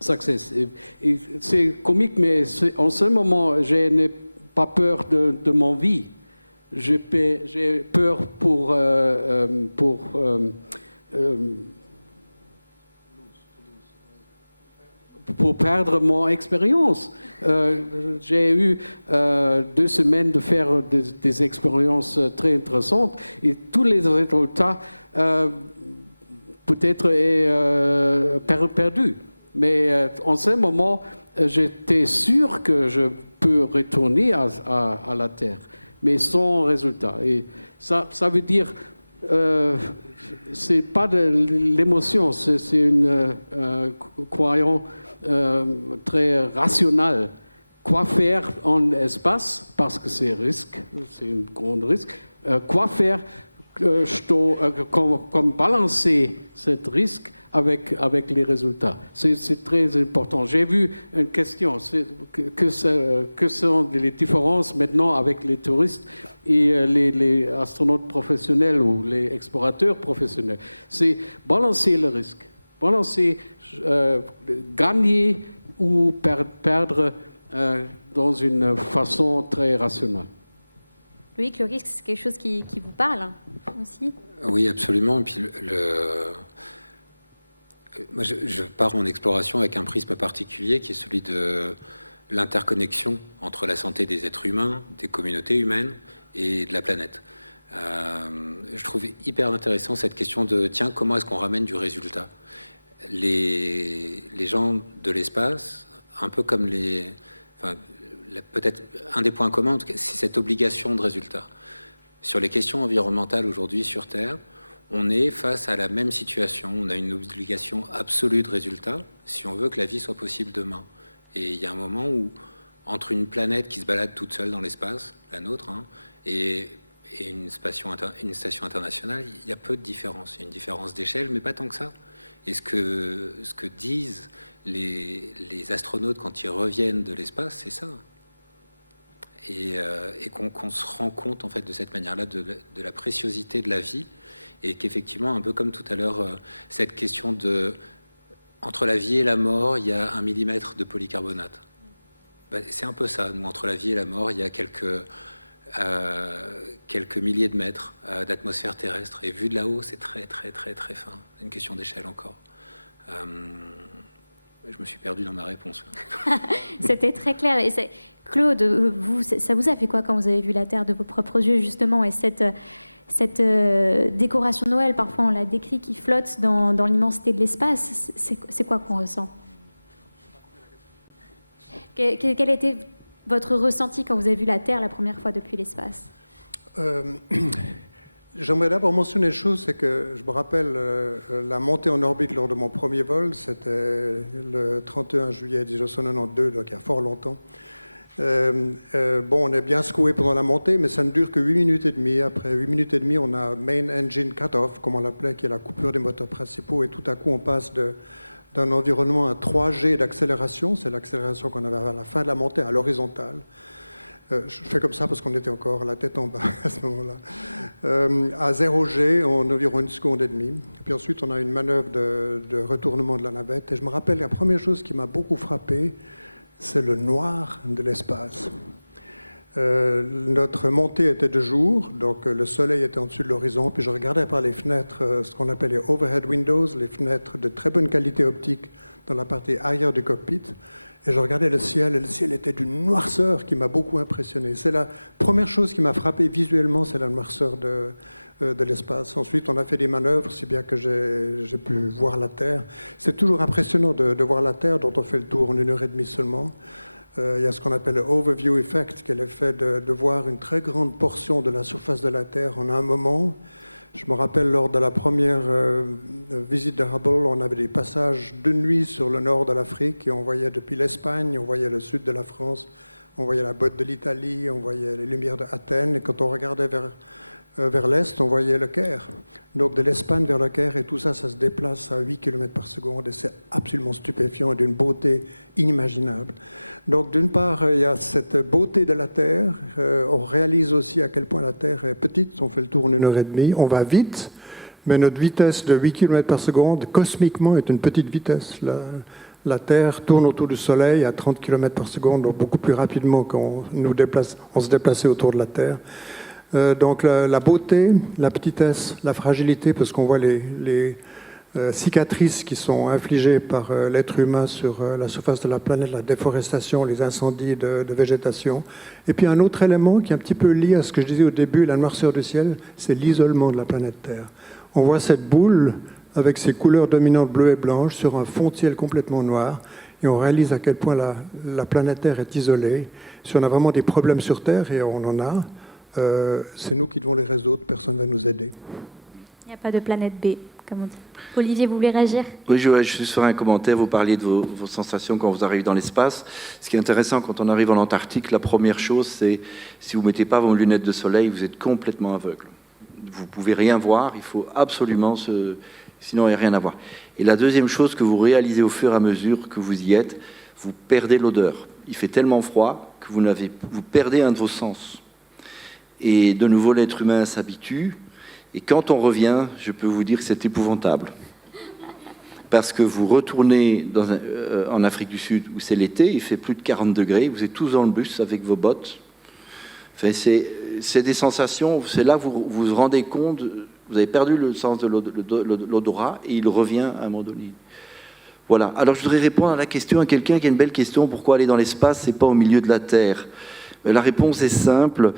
success. Et c'est comique, mais en ce moment, je n'ai pas peur de mon vie. J'ai peur pour perdre mon expérience. J'ai eu 2 semaines de faire des expériences très intéressantes et tous les résultats peut-être perdus. Mais en ce moment, j'étais sûr que je peux retourner à la Terre, mais sans résultat. Et ça veut dire, c'est pas de l'émotion, c'est une croyance très rationnelle. Quoi faire en espace, parce que c'est un grand risque. Quoi faire comme balancer ce risque avec les résultats. C'est très important. J'ai vu une question, que sont les différences maintenant avec les touristes et les astronautes professionnels ou les explorateurs professionnels. C'est balancer le risque, balancer, gagner ou perdre dans une façon très rationnelle. Loïc, le risque, c'est quelque chose qui vous parle aussi? Oui, absolument. Et puis moi, je pars en exploration avec un prisme particulier qui est celui de l'interconnexion entre la santé des êtres humains, des communautés humaines et de la planète. Je trouve hyper intéressant cette question de, tiens, comment est-ce qu'on ramène du résultat? Les gens de l'espace un peu comme peut-être un des points communs, en tout cas, c'est cette obligation de résultat. Sur les questions environnementales aujourd'hui sur Terre, on est face à la même situation. On a une obligation absolue de résultat si on veut que la vie soit possible demain. Et il y a un moment où, entre une planète qui se balade toute seule dans l'espace, la nôtre, hein, et une station internationale, il y a peu de différence. Il y a une différence d'échelle, mais pas tant que ça. Et ce que disent les astronautes quand ils reviennent de l'espace, c'est ça. Et qu'on se rend compte en fait de cette manière-là de la préciosité de la vie, et qu'effectivement, un peu comme tout à l'heure, cette question de entre la vie et la mort, il y a 1 millimètre de polycarbonate. C'est un peu ça. Nous, entre la vie et la mort, il y a quelques milliers de mètres d'atmosphère terrestre. Et vu de là-haut, c'est très, très, très, très fin. C'est une question d'échelle encore. Je me suis perdu dans ma réponse. C'était très clair. Et Claude, ça vous a fait quoi quand vous avez vu la Terre de vos propres yeux, justement, et cette décoration de Noël, parfois on l'a décrit, qui flotte dans l'immensité de l'espace, c'est quoi qu'on ressent? Quel était votre ressenti quand vous avez vu la Terre la première fois depuis l'espace? J'aimerais d'abord mentionner une chose, c'est que je me rappelle la montée en orbite lors de mon premier vol, c'était le 31 juillet 1992, donc il y a fort longtemps. On est bien secoué pendant la montée, mais ça ne dure que 8 minutes et demie. Après 8 minutes et demie, on a main engine cut-off, comme on l'appelait, qui est la coupure des moteurs principaux, et tout à coup, on passe d'un environnement à 3G d'accélération, c'est l'accélération qu'on avait à la fin de la montée, à l'horizontale. Je fais comme ça parce qu'on était encore la tête en bas à ce moment-là. À 0G en environ 1 seconde et demie. Et puis ensuite, on a une manœuvre de retournement de la navette. Et je me rappelle, la première chose qui m'a beaucoup frappé, c'est le noir de l'espace. Notre montée était de jour, donc le soleil était en dessus de l'horizon, puis je regardais par les fenêtres, ce qu'on appelle les overhead windows, les fenêtres de très bonne qualité optique dans la partie arrière du cockpit, et je regardais le ciel, et le ciel était d'une noirceur qui m'a beaucoup impressionné. C'est la première chose qui m'a frappé visuellement, c'est la noirceur de l'espace. Ensuite, on a fait des manœuvres, si bien que j'ai pu voir la Terre. C'est toujours impressionnant de voir la Terre, dont on fait le tour en 1h30 seulement. Il y a ce qu'on appelle le overview effect, qui est l'effet de voir une très grande portion de la surface de la Terre en un moment. Je me rappelle, lors de la première visite de Hubble, on avait des passages de nuit sur le nord de l'Afrique, et on voyait depuis l'Espagne, on voyait le sud de la France, on voyait la botte de l'Italie, on voyait les lumières d'Athènes, et quand on regardait vers l'est, on voyait le Caire. Donc de l'Espagne vers le Caire, et tout ça, ça se déplace à 8 km par seconde, et c'est absolument stupéfiant et d'une beauté inimaginable. Donc d'une part, il y a cette beauté de la Terre. On réalise aussi à quel point la Terre est petite. On fait le tour en 1h30. On va vite, mais notre vitesse de 8 km par seconde, cosmiquement, est une petite vitesse. La Terre tourne autour du Soleil à 30 km par seconde, donc beaucoup plus rapidement qu'on se déplaçait autour de la Terre. Donc la beauté, la petitesse, la fragilité, parce qu'on voit les cicatrices qui sont infligées par l'être humain sur la surface de la planète, la déforestation, les incendies de végétation. Et puis un autre élément qui est un petit peu lié à ce que je disais au début, la noirceur du ciel, c'est l'isolement de la planète Terre. On voit cette boule avec ses couleurs dominantes bleues et blanches sur un fond de ciel complètement noir, et on réalise à quel point la planète Terre est isolée. Si on a vraiment des problèmes sur Terre, et on en a, c'est nous qui devons les résoudre, personne ne va nous aider. Il n'y a pas de planète B, comme on dit. Olivier, vous voulez réagir? Oui, je suis sur un commentaire. Vous parliez de vos sensations quand vous arrivez dans l'espace. Ce qui est intéressant quand on arrive en Antarctique, la première chose, c'est si vous ne mettez pas vos lunettes de soleil, vous êtes complètement aveugle. Vous ne pouvez rien voir, il faut absolument sinon il n'y a rien à voir. Et la deuxième chose que vous réalisez au fur et à mesure que vous y êtes, vous perdez l'odeur. Il fait tellement froid que vous perdez un de vos sens. Et de nouveau, l'être humain s'habitue. Et quand on revient, je peux vous dire que c'est épouvantable. Parce que vous retournez en Afrique du Sud, où c'est l'été, il fait plus de 40 degrés, vous êtes tous dans le bus avec vos bottes. Enfin, c'est des sensations, c'est là que vous vous rendez compte, vous avez perdu le sens de l'odorat, et il revient à un moment donné. Voilà. Alors je voudrais répondre à la question à quelqu'un qui a une belle question, pourquoi aller dans l'espace, c'est pas au milieu de la Terre? La réponse est simple.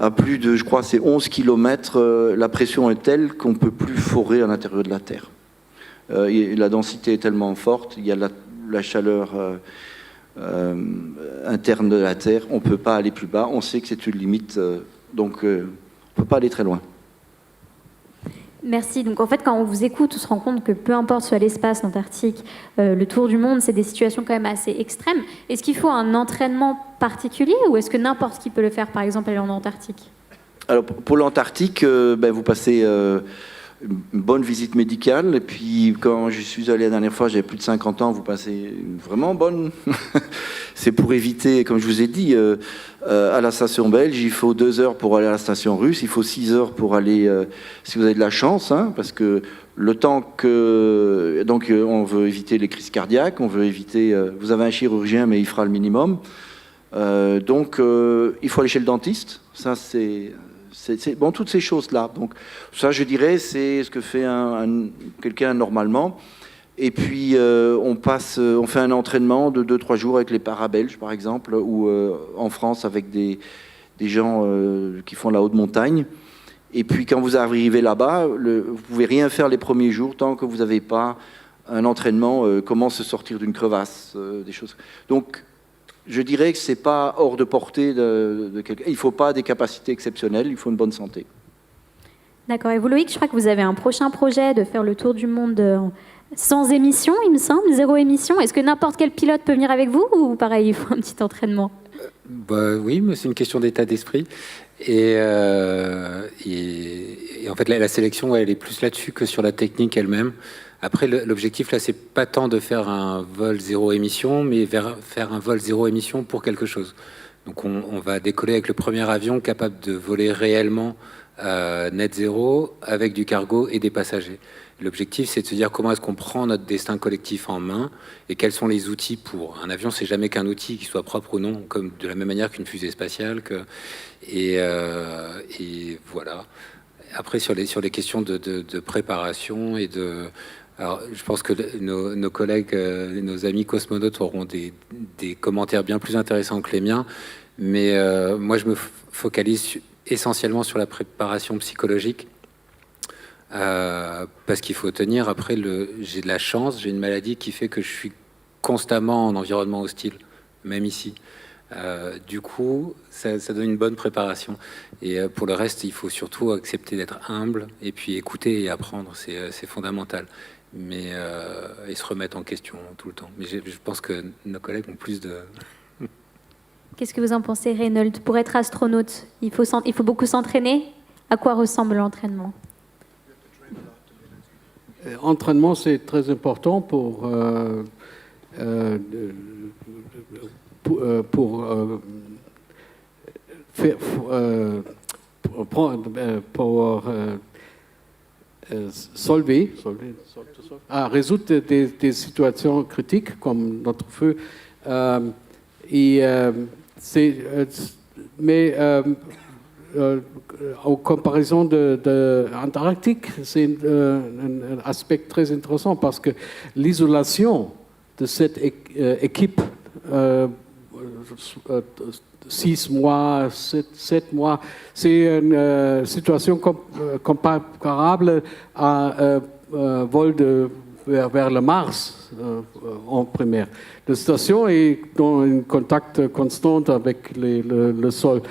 À plus de, je crois, c'est 11 km, la pression est telle qu'on ne peut plus forer à l'intérieur de la Terre. La densité est tellement forte, il y a la chaleur interne de la Terre. On ne peut pas aller plus bas. On sait que c'est une limite, donc on ne peut pas aller très loin. Merci. Donc en fait, quand on vous écoute, on se rend compte que peu importe soit l'espace, l'Antarctique, le tour du monde, c'est des situations quand même assez extrêmes. Est-ce qu'il faut un entraînement particulier ou est-ce que n'importe qui peut le faire, par exemple, aller en Antarctique? Alors pour l'Antarctique, vous passez une bonne visite médicale. Et puis quand je suis allé la dernière fois, j'avais plus de 50 ans, vous passez une vraiment bonne. C'est pour éviter, comme je vous ai dit, à la station belge, il faut 2 heures pour aller à la station russe, il faut 6 heures pour aller, si vous avez de la chance, hein, parce que le temps que... Donc on veut éviter les crises cardiaques, on veut éviter... vous avez un chirurgien, mais il fera le minimum. Donc il faut aller chez le dentiste, ça c'est bon, toutes ces choses-là. Donc ça, je dirais, c'est ce que fait quelqu'un normalement. Et puis on fait un entraînement de 2-3 jours avec les para-belges, par exemple, ou en France avec des gens qui font la haute montagne. Et puis quand vous arrivez là-bas, vous pouvez rien faire les premiers jours tant que vous n'avez pas un entraînement, comment se sortir d'une crevasse, des choses. Donc je dirais que ce n'est pas hors de portée de quelqu'un. Il ne faut pas des capacités exceptionnelles, il faut une bonne santé. D'accord. Et vous, Loïc, je crois que vous avez un prochain projet de faire le tour du monde sans émission, il me semble, 0 émission. Est-ce que n'importe quel pilote peut venir avec vous ou pareil, il faut un petit entraînement? Oui, mais c'est une question d'état d'esprit. Et en fait, la sélection, elle est plus là-dessus que sur la technique elle-même. Après, l'objectif, là, c'est pas tant de faire un vol 0 émission, mais faire un vol 0 émission pour quelque chose. Donc, on va décoller avec le premier avion capable de voler réellement net zéro avec du cargo et des passagers. L'objectif, c'est de se dire comment est-ce qu'on prend notre destin collectif en main et quels sont les outils pour... Un avion, c'est jamais qu'un outil, qu'il soit propre ou non, comme de la même manière qu'une fusée spatiale. Et voilà. Après, sur les questions de préparation et de... Alors, je pense que nos collègues, nos amis cosmonautes auront des commentaires bien plus intéressants que les miens. Mais moi, je me focalise essentiellement sur la préparation psychologique. Parce qu'il faut tenir. Après, j'ai de la chance, j'ai une maladie qui fait que je suis constamment en environnement hostile, même ici. Du coup, ça donne une bonne préparation. Et pour le reste, il faut surtout accepter d'être humble et puis écouter et apprendre, c'est fondamental. Mais et se remettre en question tout le temps. Mais je pense que nos collègues ont plus de... Qu'est-ce que vous en pensez, Reynold? Pour être astronaute, il faut beaucoup s'entraîner. À quoi ressemble l'entraînement? Entraînement, c'est très important pour résoudre des situations critiques comme notre feu. Mais en comparaison de l'Antarctique, c'est un aspect très intéressant parce que l'isolation de cette équipe, 6 mois, 7 mois, c'est une situation comparable à un vol vers le Mars en première. La station est dans un contact constant avec le sol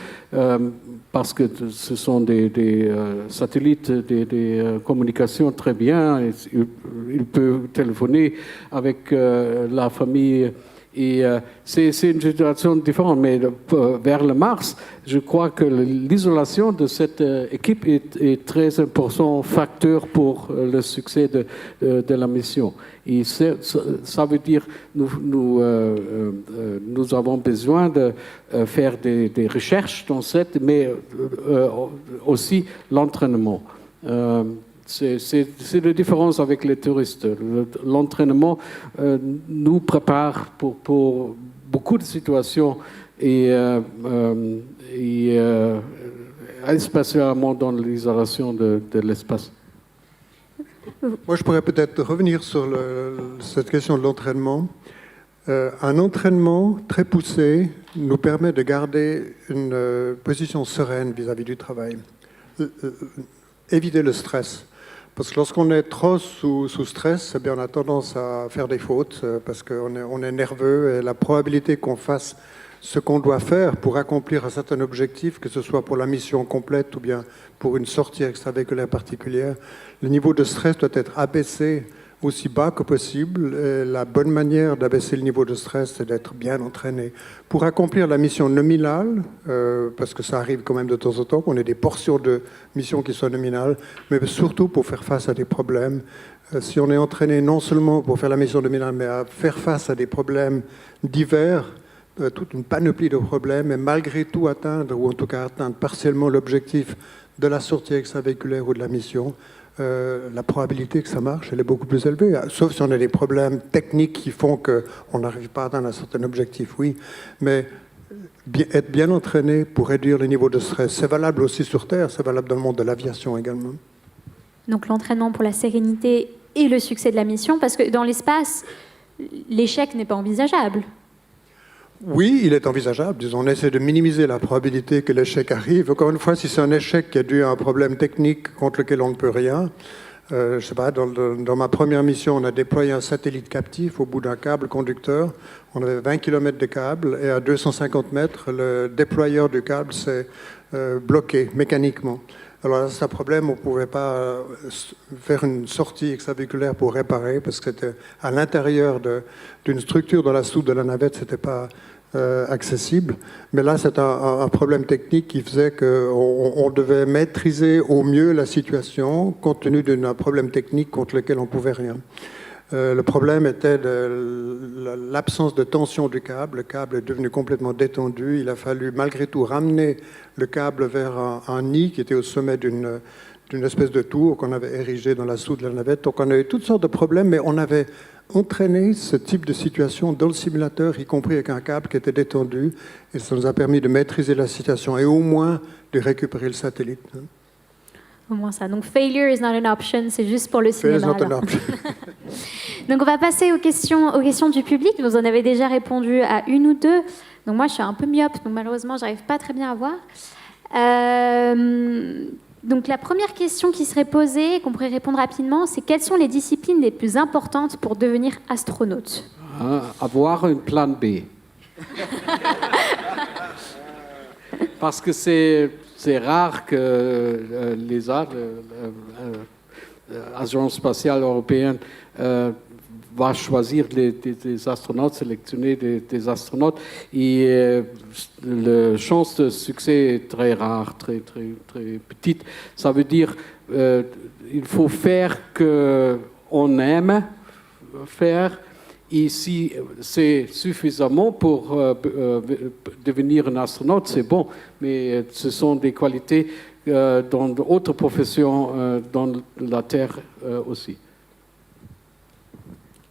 parce que ce sont des satellites, des communications très bien. Il peut téléphoner avec la famille. Et c'est une situation différente, mais vers le Mars, je crois que l'isolation de cette équipe est très important facteur pour le succès de la mission. Et ça veut dire nous avons besoin de faire des recherches dans cette, mais aussi l'entraînement. C'est la différence avec les touristes. L'entraînement nous prépare pour beaucoup de situations et spécialement dans l'isolation de l'espace. Moi, je pourrais peut-être revenir sur cette question de l'entraînement. Un entraînement très poussé nous permet de garder une position sereine vis-à-vis du travail, éviter le stress. Parce que lorsqu'on est trop sous stress, eh bien, on a tendance à faire des fautes parce qu'on est nerveux et la probabilité qu'on fasse ce qu'on doit faire pour accomplir un certain objectif, que ce soit pour la mission complète ou bien pour une sortie extravéhiculaire particulière, le niveau de stress doit être abaissé aussi bas que possible. Et la bonne manière d'abaisser le niveau de stress, c'est d'être bien entraîné. Pour accomplir la mission nominale, parce que ça arrive quand même de temps en temps, qu'on ait des portions de missions qui sont nominales, mais surtout pour faire face à des problèmes. Si on est entraîné non seulement pour faire la mission nominale, mais à faire face à des problèmes divers, toute une panoplie de problèmes, et malgré tout atteindre, ou en tout cas atteindre partiellement l'objectif de la sortie extravéhiculaire ou de la mission, la probabilité que ça marche, elle est beaucoup plus élevée. Sauf si on a des problèmes techniques qui font qu'on n'arrive pas à atteindre un certain objectif, oui. Mais être bien entraîné pour réduire le niveau de stress, c'est valable aussi sur Terre, c'est valable dans le monde de l'aviation également. Donc l'entraînement pour la sérénité et le succès de la mission, parce que dans l'espace, l'échec n'est pas envisageable. Oui, il est envisageable. Disons, on essaie de minimiser la probabilité que l'échec arrive. Encore une fois, si c'est un échec qui est dû à un problème technique contre lequel on ne peut rien, je sais pas, dans ma première mission, on a déployé un satellite captif au bout d'un câble conducteur. On avait 20 km de câble et à 250 mètres, le déployeur du câble s'est bloqué mécaniquement. Alors là, c'est un problème, on ne pouvait pas faire une sortie extravéhiculaire pour réparer parce que c'était à l'intérieur d'une structure dans la soute de la navette, ce n'était pas accessible. Mais là, c'est un problème technique qui faisait qu'on devait maîtriser au mieux la situation compte tenu d'un problème technique contre lequel on ne pouvait rien. Le problème était l'absence de tension du câble. Le câble est devenu complètement détendu. Il a fallu malgré tout ramener le câble vers un nid qui était au sommet d'une espèce de tour qu'on avait érigé dans la soute de la navette. Donc on a eu toutes sortes de problèmes, mais on avait entraîné ce type de situation dans le simulateur, y compris avec un câble qui était détendu. Et ça nous a permis de maîtriser la situation et au moins de récupérer le satellite. Au moins ça. Donc failure is not an option, c'est juste pour le cinéma. Failure is not an option. Donc on va passer aux questions du public. Vous en avez déjà répondu à une ou deux. Donc moi je suis un peu myope, donc malheureusement j'arrive pas très bien à voir. Donc la première question qui serait posée, qu'on pourrait répondre rapidement, c'est quelles sont les disciplines les plus importantes pour devenir astronaute? Avoir un plan B. Parce que c'est rare que l'ESA, l'Agence spatiale européenne, va choisir des astronautes, sélectionner des astronautes. Et la chance de succès est très rare, très petite. Ça veut dire qu'il faut faire ce qu'on aime faire. Et si c'est suffisamment pour devenir un astronaute, c'est bon. Mais ce sont des qualités dans d'autres professions dans la Terre aussi.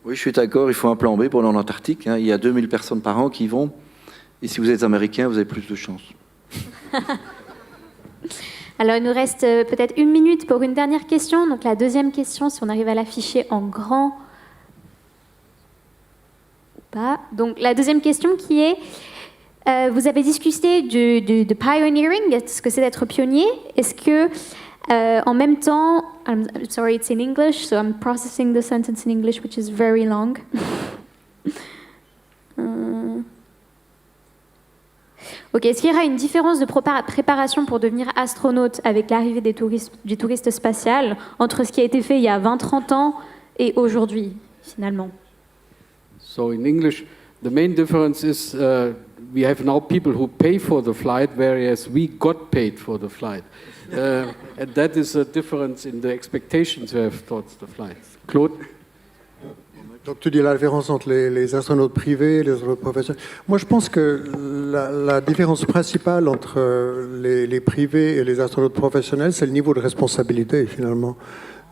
Oui, je suis d'accord, il faut un plan B pour aller en Antarctique. Il y a 2000 personnes par an qui y vont. Et si vous êtes américain, vous avez plus de chance. Alors, il nous reste peut-être une minute pour une dernière question. Donc, la deuxième question, si on arrive à l'afficher en grand ou pas. Donc, la deuxième question qui est, vous avez discuté de pioneering, ce que c'est d'être pionnier. Est-ce que, en même temps, I'm sorry, it's in English, so I'm processing the sentence in English, which is very long. Ok, est-ce qu'il y aura une différence de préparation pour devenir astronaute avec l'arrivée du touriste spatial entre ce qui a été fait il y a 20-30 ans et aujourd'hui, finalement? So in English, the main difference is we have now people who pay for the flight, whereas we got paid for the flight. And that is a difference in the expectations you have towards the flight. Claude? Donc tu dis la différence entre les astronautes privés et les astronautes professionnels. Moi, je pense que la différence principale entre les privés et les astronautes professionnels, c'est le niveau de responsabilité, finalement.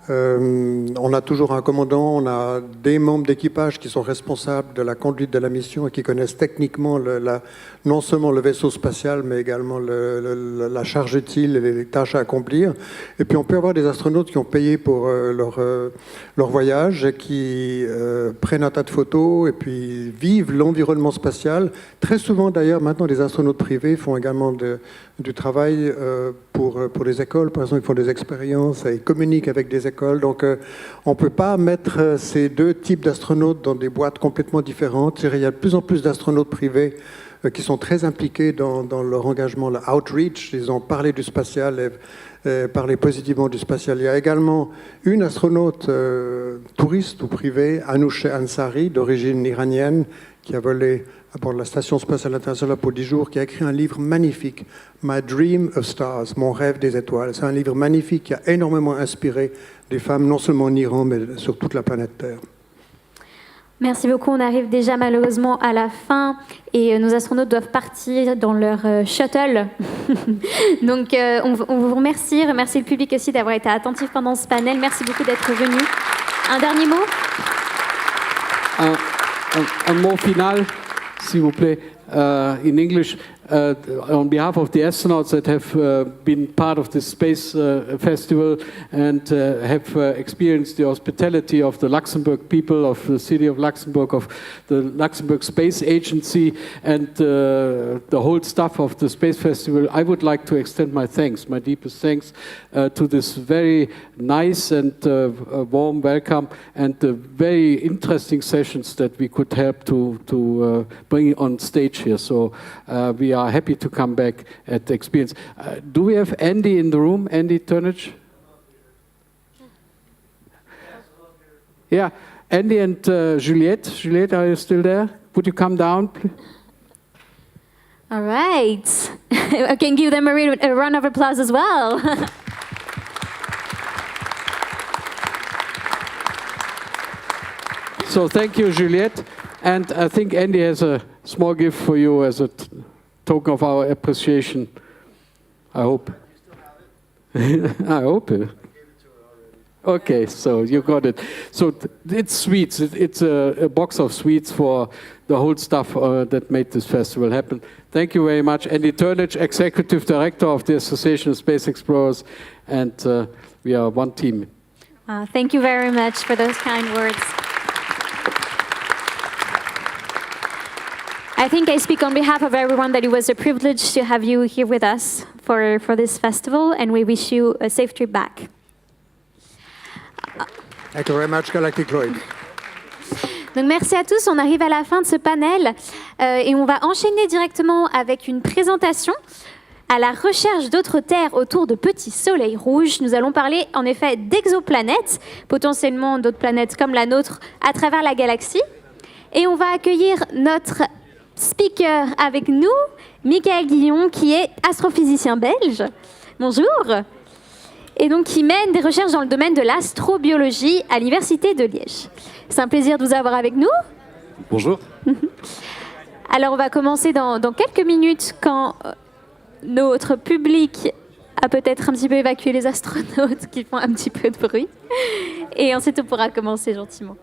On a toujours un commandant, on a des membres d'équipage qui sont responsables de la conduite de la mission et qui connaissent techniquement non seulement le vaisseau spatial, mais également la charge utile et les tâches à accomplir. Et puis on peut avoir des astronautes qui ont payé pour leur voyage et qui prennent un tas de photos et puis vivent l'environnement spatial. Très souvent d'ailleurs, maintenant, les astronautes privés font également du travail pour les écoles. Par exemple, ils font des expériences, ils communiquent avec des écoles écoles. Donc on ne peut pas mettre ces deux types d'astronautes dans des boîtes complètement différentes. Il y a de plus en plus d'astronautes privés qui sont très impliqués dans leur engagement, le outreach. Ils ont parlé du spatial et parlé positivement du spatial. Il y a également une astronaute touriste ou privée, Anousheh Ansari, d'origine iranienne, qui a volé à bord de la Station spatiale internationale pour 10 jours, qui a écrit un livre magnifique, My Dream of Stars, Mon rêve des étoiles. C'est un livre magnifique qui a énormément inspiré des femmes, non seulement en Iran, mais sur toute la planète Terre. Merci beaucoup. On arrive déjà malheureusement à la fin et nos astronautes doivent partir dans leur shuttle. Donc on vous remercie. Remercie le public aussi d'avoir été attentif pendant ce panel. Merci beaucoup d'être venu. Un dernier mot? Un mot final, s'il vous plaît, in English. On behalf of the astronauts that have been part of this space festival and have experienced the hospitality of the Luxembourg people, of the city of Luxembourg, of the Luxembourg Space Agency, and the whole staff of the Space Festival, I would like to extend my thanks, my deepest thanks, to this very nice and warm welcome and the very interesting sessions that we could help to bring on stage here. So we are happy to come back at the experience. Do we have Andy in the room? Andy Turnage? Yeah, Andy and Juliette. Juliette, are you still there? Would you come down, please? All right. I can give them a round of applause as well. So thank you, Juliette. And I think Andy has a small gift for you as a token of our appreciation. I hope. I hope. Okay, so you got it. So it's sweets. It's a box of sweets for the whole staff that made this festival happen. Thank you very much. Andy Turnage, Executive Director of the Association of Space Explorers, and we are one team. Thank you very much for those kind words. I think I speak on behalf of everyone that it was a privilege to have you here with us for this festival, and we wish you a safe trip back. Thank you very much, Galactic Lloyd. Donc merci à tous, on arrive à la fin de ce panel et on va enchaîner directement avec une présentation à la recherche d'autres terres autour de petits soleils rouges. Nous allons parler en effet d'exoplanètes, potentiellement d'autres planètes comme la nôtre à travers la galaxie. Et on va accueillir notre speaker avec nous, Michael Guillon, qui est astrophysicien belge. Bonjour. Et donc qui mène des recherches dans le domaine de l'astrobiologie à l'Université de Liège. C'est un plaisir de vous avoir avec nous. Bonjour. Alors on va commencer dans quelques minutes quand notre public a peut-être un petit peu évacué les astronautes qui font un petit peu de bruit. Et ensuite on pourra commencer gentiment.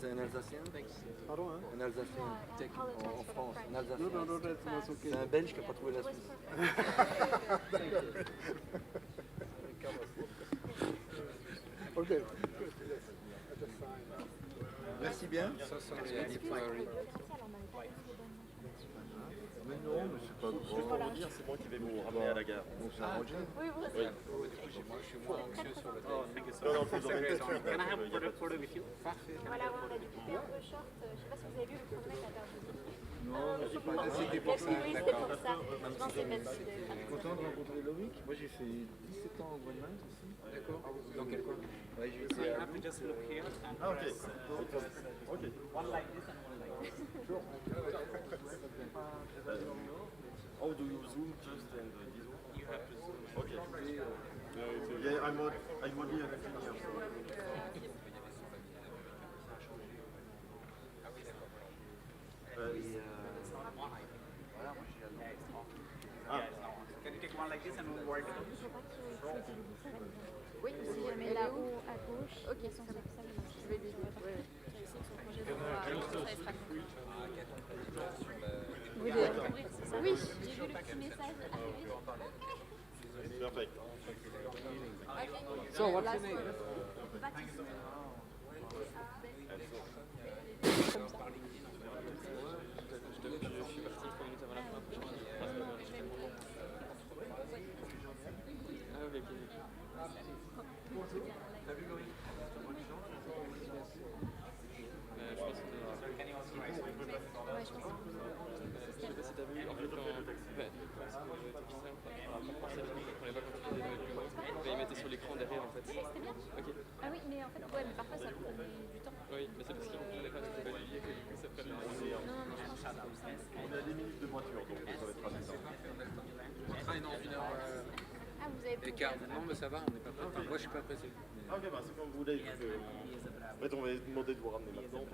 C'est un Alsacien. Pardon, hein? Un Alsacien tech en France. Un Alsacien. Non, c'est un Belge qui n'a pas trouvé la Suisse. Okay. Merci bien. Mais non, mais c'est pas grave. C'est moi qui vais vous ramener à la gare. Donc c'est arrangé. Oui, moi je suis moins anxieux sur le téléphone. Can I have a photo with you? Voilà, on a dû couper un peu short. Je ne sais pas si vous avez vu le chronomètre à perdre. Non, c'était pour ça. Oui, c'était pour ça. Je pensais même si Je suis content de rencontrer Loïc. Moi j'ai fait 17 ans au Groenland aussi. D'accord. Dans quel coin? Ouais, j'ai été à Ah, ok. Ok. One like this and one like this. Sure. How do you zoom just and this one? You have to zoom. Okay. Yeah, I'm only an engineer. Can you take one like this and one wide? Oui, si jamais là-haut. Oui, j'ai vu le petit message arriver. So, what's your name? Ah oui, mais en fait, ouais, mais parfois ça prend du temps. Oui, mais c'est parce qu'ils ne pas tout valider que du coup ça prend du temps. Non, mais je pense que c'est comme ça. On a 10 minutes de voiture, donc ça va être rapide. Ah, vous avez pris Non, mais ça va, on n'est pas prêt. Enfin, moi, je suis pas pressé. Ok, bah c'est comme vous voulez. En fait, on va demander de vous ramener maintenant. Donc,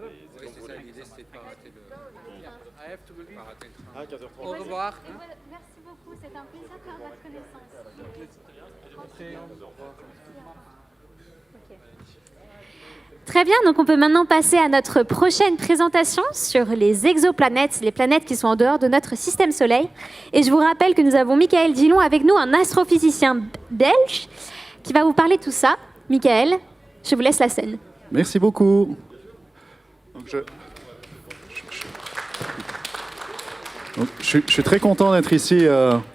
Oui, c'est ça, l'idée, c'était de pas rater le... Pas rater le train. Ah, 15h30. Au revoir. Et voilà, merci beaucoup, c'est un plaisir de faire votre connaissance. Très bien, donc on peut maintenant passer à notre prochaine présentation sur les exoplanètes, les planètes qui sont en dehors de notre système Soleil. Et je vous rappelle que nous avons Michael Dillon avec nous, un astrophysicien belge, qui va vous parler de tout ça. Michael, je vous laisse la scène. Merci beaucoup. Donc, je suis très content d'être ici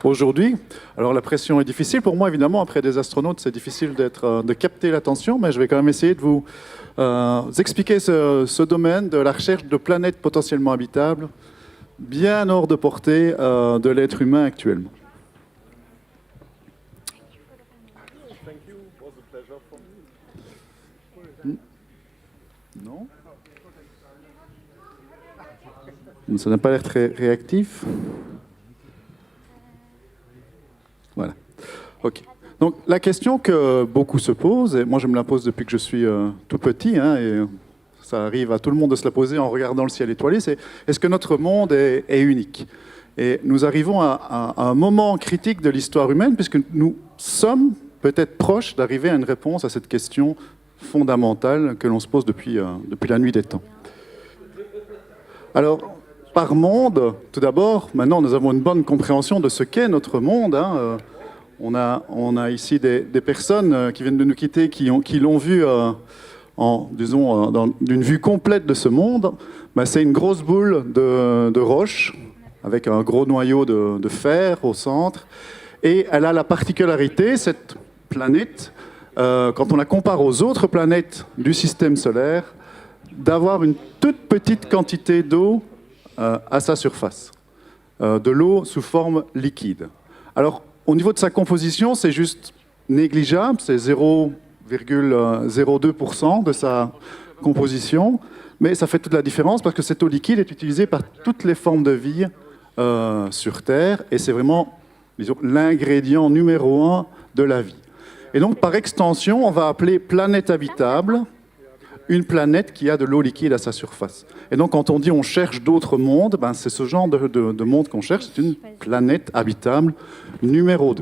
aujourd'hui. Alors la pression est difficile pour moi, évidemment. Après des astronautes, c'est difficile de capter l'attention, mais je vais quand même essayer de vous expliquer ce domaine de la recherche de planètes potentiellement habitables, bien hors de portée de l'être humain actuellement. Non ? Ça n'a pas l'air très réactif. Voilà. OK. Donc, la question que beaucoup se posent, et moi je me la pose depuis que je suis tout petit, hein, et ça arrive à tout le monde de se la poser en regardant le ciel étoilé, c'est est-ce que notre monde est unique ? Et nous arrivons à un moment critique de l'histoire humaine, puisque nous sommes peut-être proches d'arriver à une réponse à cette question fondamentale que l'on se pose depuis la nuit des temps. Alors, par monde, tout d'abord, maintenant nous avons une bonne compréhension de ce qu'est notre monde. Hein. On a ici des personnes qui viennent de nous quitter, qui l'ont vu d'une vue complète de ce monde. Ben, c'est une grosse boule de roche avec un gros noyau de fer au centre. Et elle a la particularité, cette planète, quand on la compare aux autres planètes du système solaire, d'avoir une toute petite quantité d'eau à sa surface, de l'eau sous forme liquide. Alors, au niveau de sa composition, c'est juste négligeable, c'est 0,02% de sa composition, mais ça fait toute la différence parce que cette eau liquide est utilisée par toutes les formes de vie sur Terre, et c'est vraiment, disons, l'ingrédient numéro 1 de la vie. Et donc, par extension, on va appeler planète habitable une planète qui a de l'eau liquide à sa surface. Et donc, quand on dit on cherche d'autres mondes, ben, c'est ce genre de monde qu'on cherche, c'est une planète habitable numéro 2.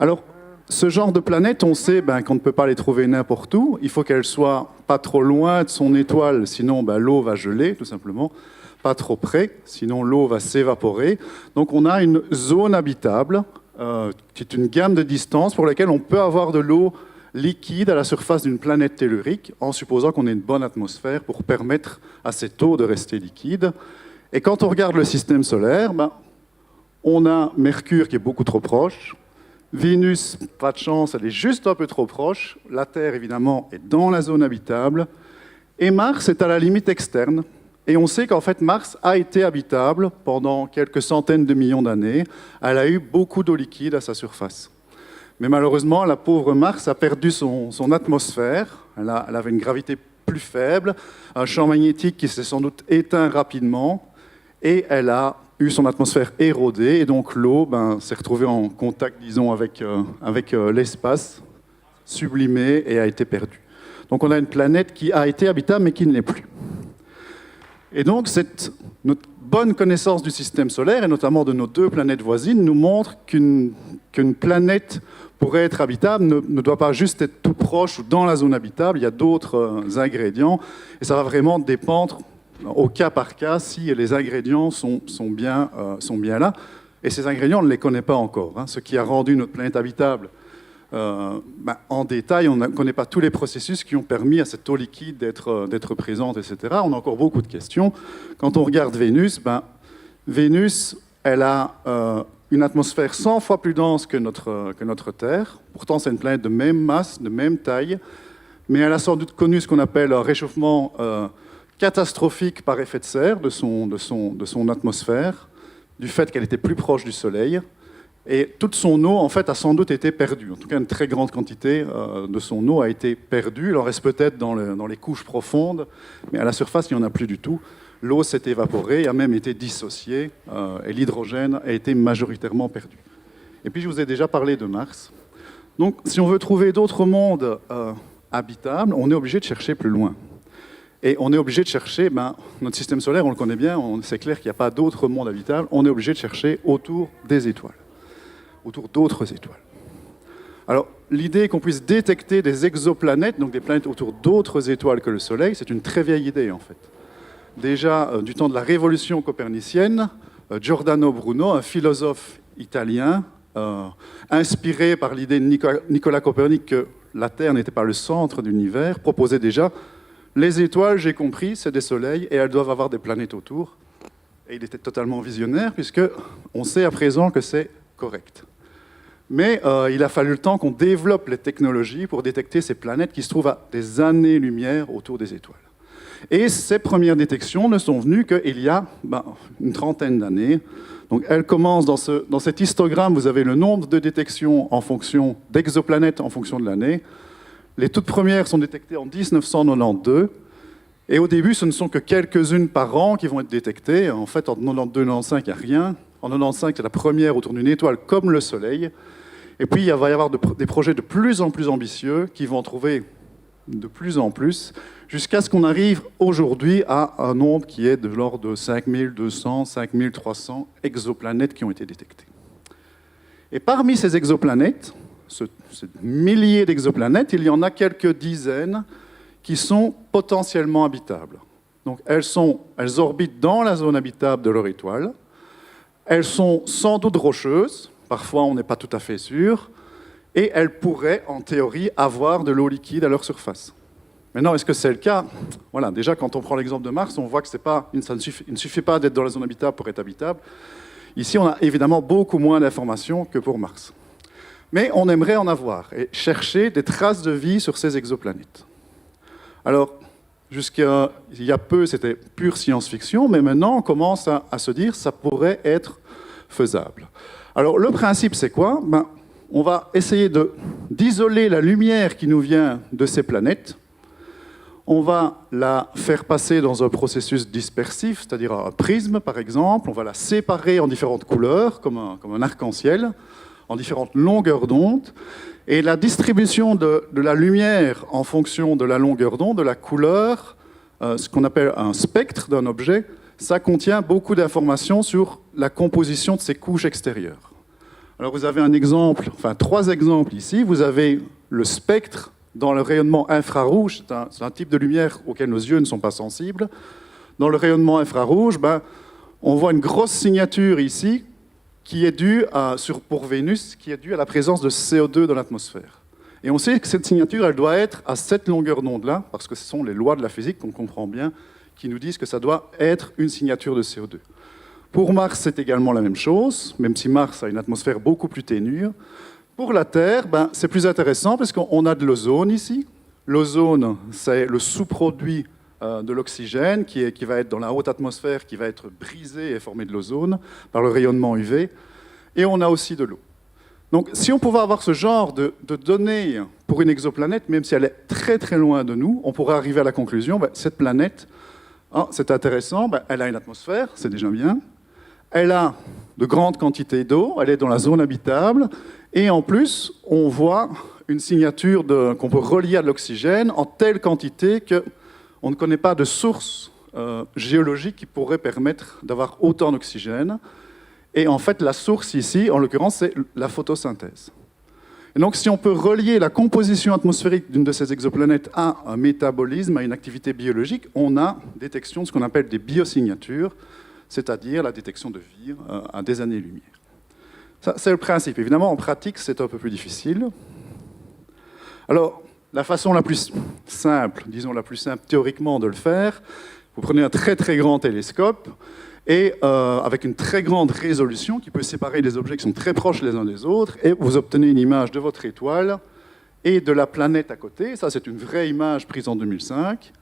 Alors, ce genre de planète, on sait qu'on ne peut pas les trouver n'importe où. Il faut qu'elles soient pas trop loin de son étoile, sinon l'eau va geler, tout simplement. Pas trop près, sinon l'eau va s'évaporer. Donc, on a une zone habitable, qui est une gamme de distances pour laquelle on peut avoir de l'eau liquide à la surface d'une planète tellurique, en supposant qu'on ait une bonne atmosphère pour permettre à cette eau de rester liquide. Et quand on regarde le système solaire, on a Mercure qui est beaucoup trop proche, Vénus, pas de chance, elle est juste un peu trop proche, la Terre, évidemment, est dans la zone habitable, et Mars est à la limite externe. Et on sait qu'en fait, Mars a été habitable pendant quelques centaines de millions d'années. Elle a eu beaucoup d'eau liquide à sa surface. Mais malheureusement, la pauvre Mars a perdu son atmosphère. Elle avait une gravité plus faible, un champ magnétique qui s'est sans doute éteint rapidement, et elle a eu son atmosphère érodée, et donc l'eau s'est retrouvée en contact, disons, avec l'espace, sublimée, et a été perdue. Donc on a une planète qui a été habitable, mais qui ne l'est plus. Et donc notre bonne connaissance du système solaire, et notamment de nos deux planètes voisines, nous montre qu'une planète pour être habitable, ne doit pas juste être tout proche ou dans la zone habitable, il y a d'autres ingrédients, et ça va vraiment dépendre au cas par cas si les ingrédients sont bien là. Et ces ingrédients, on ne les connaît pas encore. Ce qui a rendu notre planète habitable en détail, on ne connaît pas tous les processus qui ont permis à cette eau liquide d'être présente, etc. On a encore beaucoup de questions. Quand on regarde Vénus, Vénus, elle a une atmosphère 100 fois plus dense que notre Terre. Pourtant, c'est une planète de même masse, de même taille, mais elle a sans doute connu ce qu'on appelle un réchauffement catastrophique par effet de serre de son atmosphère, du fait qu'elle était plus proche du Soleil. Et toute son eau, en fait, a sans doute été perdue. En tout cas, une très grande quantité de son eau a été perdue. Il en reste peut-être dans les couches profondes, mais à la surface, il n'y en a plus du tout. L'eau s'est évaporée, a même été dissociée, et l'hydrogène a été majoritairement perdu. Et puis, je vous ai déjà parlé de Mars. Donc, si on veut trouver d'autres mondes habitables, on est obligé de chercher plus loin. Et on est obligé de chercher, notre système solaire, on le connaît bien, c'est clair qu'il n'y a pas d'autres mondes habitables, on est obligé de chercher autour des étoiles, autour d'autres étoiles. Alors, l'idée qu'on puisse détecter des exoplanètes, donc des planètes autour d'autres étoiles que le Soleil, c'est une très vieille idée, en fait. Déjà, du temps de la révolution copernicienne, Giordano Bruno, un philosophe italien, inspiré par l'idée de Nicolas Copernic que la Terre n'était pas le centre de l'univers, proposait déjà les étoiles, j'ai compris, c'est des soleils et elles doivent avoir des planètes autour. Et il était totalement visionnaire puisqu'on sait à présent que c'est correct. Mais il a fallu le temps qu'on développe les technologies pour détecter ces planètes qui se trouvent à des années-lumière autour des étoiles. Et ces premières détections ne sont venues qu'il y a une trentaine d'années. Donc elles commencent dans cet histogramme, vous avez le nombre de détections en fonction d'exoplanètes en fonction de l'année. Les toutes premières sont détectées en 1992, et au début, ce ne sont que quelques-unes par an qui vont être détectées. En fait, en 92 et 95, il n'y a rien. En 95, c'est la première autour d'une étoile comme le Soleil. Et puis, il va y avoir des projets de plus en plus ambitieux qui vont en trouver de plus en plus, jusqu'à ce qu'on arrive aujourd'hui à un nombre qui est de l'ordre de 5200, 5300 exoplanètes qui ont été détectées. Et parmi ces exoplanètes, ces milliers d'exoplanètes, il y en a quelques dizaines qui sont potentiellement habitables. Donc elles orbitent dans la zone habitable de leur étoile. Elles sont sans doute rocheuses, parfois on n'est pas tout à fait sûr, et elles pourraient, en théorie, avoir de l'eau liquide à leur surface. Maintenant, est-ce que c'est le cas? Voilà, déjà, quand on prend l'exemple de Mars, on voit que il ne suffit pas d'être dans la zone habitable pour être habitable. Ici, on a évidemment beaucoup moins d'informations que pour Mars. Mais on aimerait en avoir et chercher des traces de vie sur ces exoplanètes. Alors, jusqu'à il y a peu, c'était pure science-fiction, mais maintenant, on commence à se dire que ça pourrait être faisable. Alors, le principe, c'est quoi? On va essayer d'isoler la lumière qui nous vient de ces planètes. On va la faire passer dans un processus dispersif, c'est-à-dire un prisme, par exemple. On va la séparer en différentes couleurs, comme un arc-en-ciel, en différentes longueurs d'onde. Et la distribution de la lumière en fonction de la longueur d'onde, de la couleur, ce qu'on appelle un spectre d'un objet, ça contient beaucoup d'informations sur la composition de ces couches extérieures. Alors vous avez un exemple, enfin 3 exemples ici. Vous avez le spectre dans le rayonnement infrarouge, c'est un type de lumière auquel nos yeux ne sont pas sensibles. Dans le rayonnement infrarouge, on voit une grosse signature ici qui est due pour Vénus, qui est due à la présence de CO2 dans l'atmosphère. Et on sait que cette signature, elle doit être à cette longueur d'onde-là, parce que ce sont les lois de la physique qu'on comprend bien, qui nous disent que ça doit être une signature de CO2. Pour Mars, c'est également la même chose, même si Mars a une atmosphère beaucoup plus ténue. Pour la Terre, c'est plus intéressant parce qu'on a de l'ozone ici. L'ozone, c'est le sous-produit de l'oxygène qui va être dans la haute atmosphère, qui va être brisé et formé de l'ozone par le rayonnement UV. Et on a aussi de l'eau. Donc si on pouvait avoir ce genre de données pour une exoplanète, même si elle est très très loin de nous, on pourrait arriver à la conclusion, cette planète, c'est intéressant, elle a une atmosphère, c'est déjà bien. Elle a de grandes quantités d'eau, elle est dans la zone habitable, et en plus, on voit une signature qu'on peut relier à de l'oxygène en telle quantité qu'on ne connaît pas de source géologique qui pourrait permettre d'avoir autant d'oxygène. Et en fait, la source ici, en l'occurrence, c'est la photosynthèse. Et donc, si on peut relier la composition atmosphérique d'une de ces exoplanètes à un métabolisme, à une activité biologique, on a détection de ce qu'on appelle des biosignatures, c'est-à-dire la détection de vie à des années-lumière. Ça, c'est le principe. Évidemment, en pratique, c'est un peu plus difficile. Alors, la façon la plus simple, disons la plus simple théoriquement de le faire, vous prenez un très très grand télescope et avec une très grande résolution qui peut séparer des objets qui sont très proches les uns des autres, et vous obtenez une image de votre étoile et de la planète à côté. Ça, c'est une vraie image prise en 2005.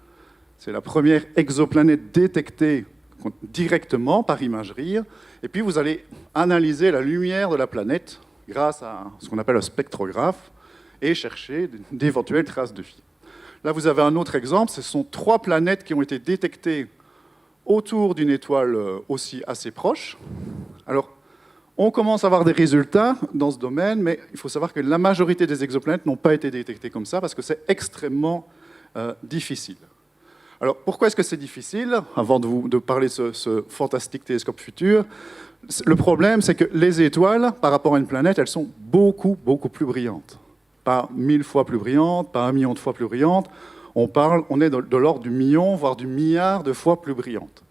C'est la première exoplanète détectée directement par imagerie. Et puis, vous allez analyser la lumière de la planète grâce à ce qu'on appelle un spectrographe et chercher d'éventuelles traces de vie. Là, vous avez un autre exemple. Ce sont 3 planètes qui ont été détectées autour d'une étoile aussi assez proche. Alors, on commence à avoir des résultats dans ce domaine, mais il faut savoir que la majorité des exoplanètes n'ont pas été détectées comme ça parce que c'est extrêmement difficile. Alors, pourquoi est-ce que c'est difficile? Avant de parler de ce fantastique télescope futur, le problème, c'est que les étoiles, par rapport à une planète, elles sont beaucoup, beaucoup plus brillantes. Pas 1000 fois plus brillantes, pas 1 million de fois plus brillantes. On est de l'ordre du million, voire du milliard de fois plus brillantes.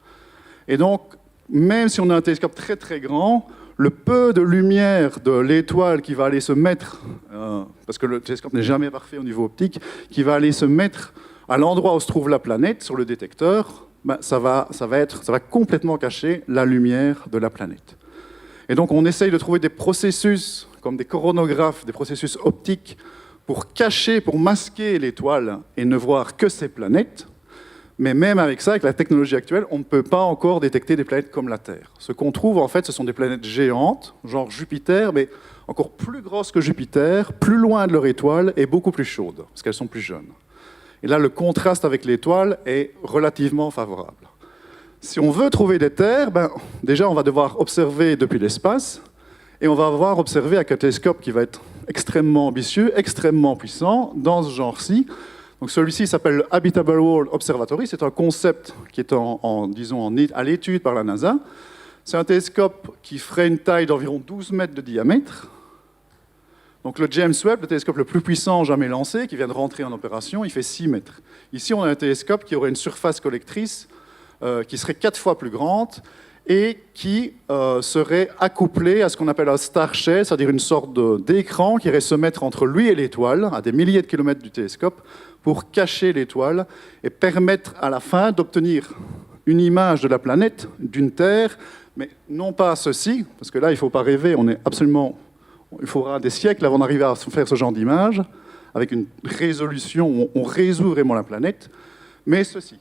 Et donc, même si on a un télescope très, très grand, le peu de lumière de l'étoile qui va aller se mettre, parce que le télescope n'est jamais parfait au niveau optique, qui va aller se mettre à l'endroit où se trouve la planète, sur le détecteur, ça va complètement cacher la lumière de la planète. Et donc on essaye de trouver des processus, comme des coronographes, des processus optiques, pour cacher, pour masquer l'étoile et ne voir que ces planètes. Mais même avec ça, avec la technologie actuelle, on ne peut pas encore détecter des planètes comme la Terre. Ce qu'on trouve, en fait, ce sont des planètes géantes, genre Jupiter, mais encore plus grosses que Jupiter, plus loin de leur étoile et beaucoup plus chaudes, parce qu'elles sont plus jeunes. Et là, le contraste avec l'étoile est relativement favorable. Si on veut trouver des terres, déjà, on va devoir observer depuis l'espace, et on va avoir observé avec un télescope qui va être extrêmement ambitieux, extrêmement puissant, dans ce genre-ci. Donc celui-ci s'appelle le Habitable World Observatory. C'est un concept qui est à l'étude par la NASA. C'est un télescope qui ferait une taille d'environ 12 mètres de diamètre. Donc le James Webb, le télescope le plus puissant jamais lancé, qui vient de rentrer en opération, il fait 6 mètres. Ici, on a un télescope qui aurait une surface collectrice qui serait 4 fois plus grande et qui serait accouplé à ce qu'on appelle un star shade, c'est-à-dire une sorte d'écran qui irait se mettre entre lui et l'étoile, à des milliers de kilomètres du télescope, pour cacher l'étoile et permettre à la fin d'obtenir une image de la planète, d'une Terre, mais non pas ceci, parce que là, il ne faut pas rêver, il faudra des siècles avant d'arriver à faire ce genre d'image, avec une résolution où on résout vraiment la planète, mais ceci.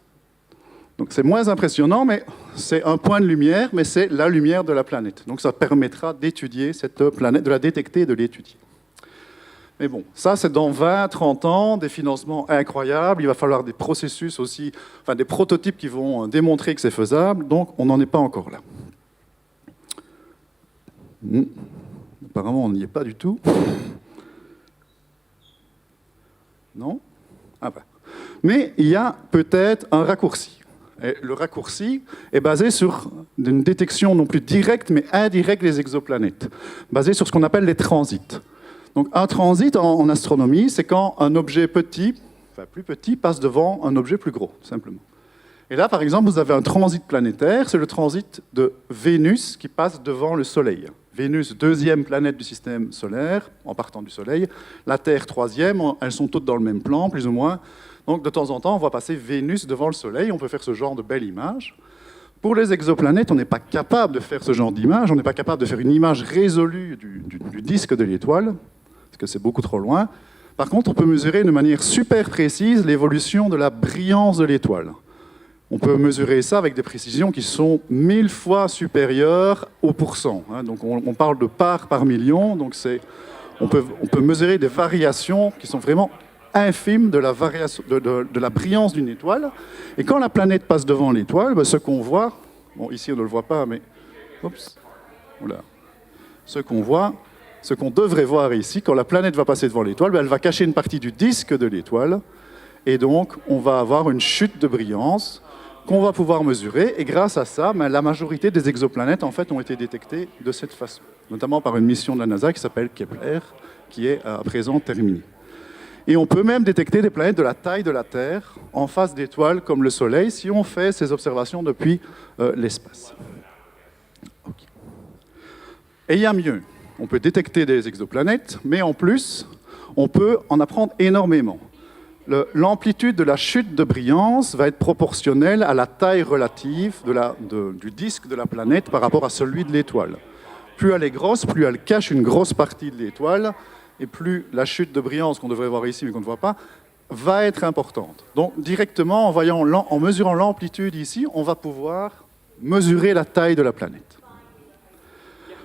Donc c'est moins impressionnant, mais c'est un point de lumière, mais c'est la lumière de la planète. Donc ça permettra d'étudier cette planète, de la détecter et de l'étudier. Mais bon, ça c'est dans 20-30 ans, des financements incroyables, il va falloir des processus aussi, enfin des prototypes qui vont démontrer que c'est faisable, donc on n'en est pas encore là. Apparemment, on n'y est pas du tout. Non? Ah ben. Mais il y a peut-être un raccourci. Et le raccourci est basé sur une détection non plus directe, mais indirecte des exoplanètes, basé sur ce qu'on appelle les transits. Donc un transit en astronomie, c'est quand un objet petit, enfin plus petit, passe devant un objet plus gros, tout simplement. Et là, par exemple, vous avez un transit planétaire, c'est le transit de Vénus qui passe devant le Soleil. Vénus, 2e planète du système solaire, en partant du Soleil. La Terre, 3e, elles sont toutes dans le même plan, plus ou moins. Donc, de temps en temps, on va passer Vénus devant le Soleil. On peut faire ce genre de belle image. Pour les exoplanètes, on n'est pas capable de faire ce genre d'image. On n'est pas capable de faire une image résolue du disque de l'étoile, parce que c'est beaucoup trop loin. Par contre, on peut mesurer de manière super précise l'évolution de la brillance de l'étoile. On peut mesurer ça avec des précisions qui sont 1000 fois supérieures au pourcent. Donc on parle de part par million, donc on peut mesurer des variations qui sont vraiment infimes de la brillance d'une étoile. Et quand la planète passe devant l'étoile, ce qu'on voit, bon ici on ne le voit pas, mais ce qu'on devrait voir ici, quand la planète va passer devant l'étoile, elle va cacher une partie du disque de l'étoile, et donc on va avoir une chute de brillance qu'on va pouvoir mesurer, et grâce à ça, la majorité des exoplanètes en fait, ont été détectées de cette façon, notamment par une mission de la NASA qui s'appelle Kepler, qui est à présent terminée. Et on peut même détecter des planètes de la taille de la Terre en face d'étoiles comme le Soleil si on fait ces observations depuis l'espace. Okay. Et il y a mieux. On peut détecter des exoplanètes, mais en plus, on peut en apprendre énormément. L'amplitude de la chute de brillance va être proportionnelle à la taille relative du disque de la planète par rapport à celui de l'étoile. Plus elle est grosse, plus elle cache une grosse partie de l'étoile, et plus la chute de brillance qu'on devrait voir ici mais qu'on ne voit pas, va être importante. Donc directement, en mesurant l'amplitude ici, on va pouvoir mesurer la taille de la planète.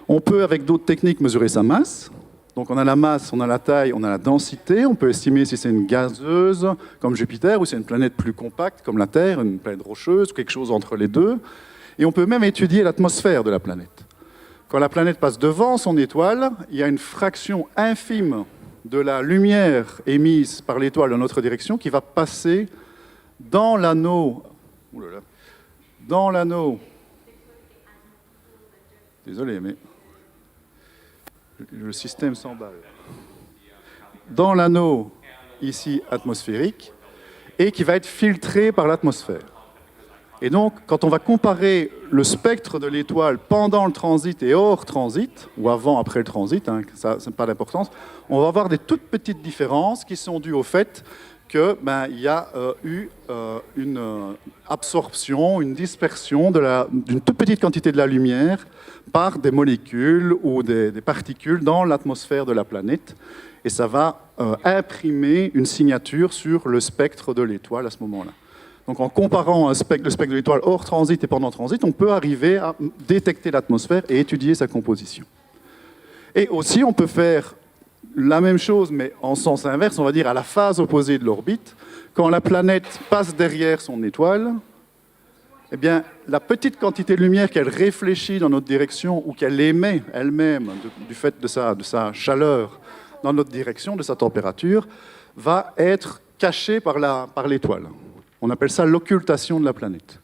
On peut, avec d'autres techniques, mesurer sa masse. Donc on a la masse, on a la taille, on a la densité. On peut estimer si c'est une gazeuse comme Jupiter ou si c'est une planète plus compacte comme la Terre, une planète rocheuse, quelque chose entre les deux. Et on peut même étudier l'atmosphère de la planète. Quand la planète passe devant son étoile, il y a une fraction infime de la lumière émise par l'étoile dans notre direction qui va passer dans l'anneau. Désolé, mais le système s'emballe. Dans l'anneau, ici, atmosphérique, et qui va être filtré par l'atmosphère. Et donc, quand on va comparer le spectre de l'étoile pendant le transit et hors transit, ou avant, après le transit, hein, ça n'a pas d'importance, on va avoir des toutes petites différences qui sont dues au fait qu'il y a eu une absorption, une dispersion d'une toute petite quantité de la lumière par des molécules ou des particules dans l'atmosphère de la planète. Et ça va imprimer une signature sur le spectre de l'étoile à ce moment-là. Donc en comparant le spectre de l'étoile hors transit et pendant transit, on peut arriver à détecter l'atmosphère et étudier sa composition. Et aussi, on peut faire la même chose, mais en sens inverse, on va dire à la phase opposée de l'orbite. Quand la planète passe derrière son étoile, eh bien, la petite quantité de lumière qu'elle réfléchit dans notre direction ou qu'elle émet elle-même du fait de sa chaleur dans notre direction, de sa température, va être cachée par l'étoile. On appelle ça l'occultation de la planète.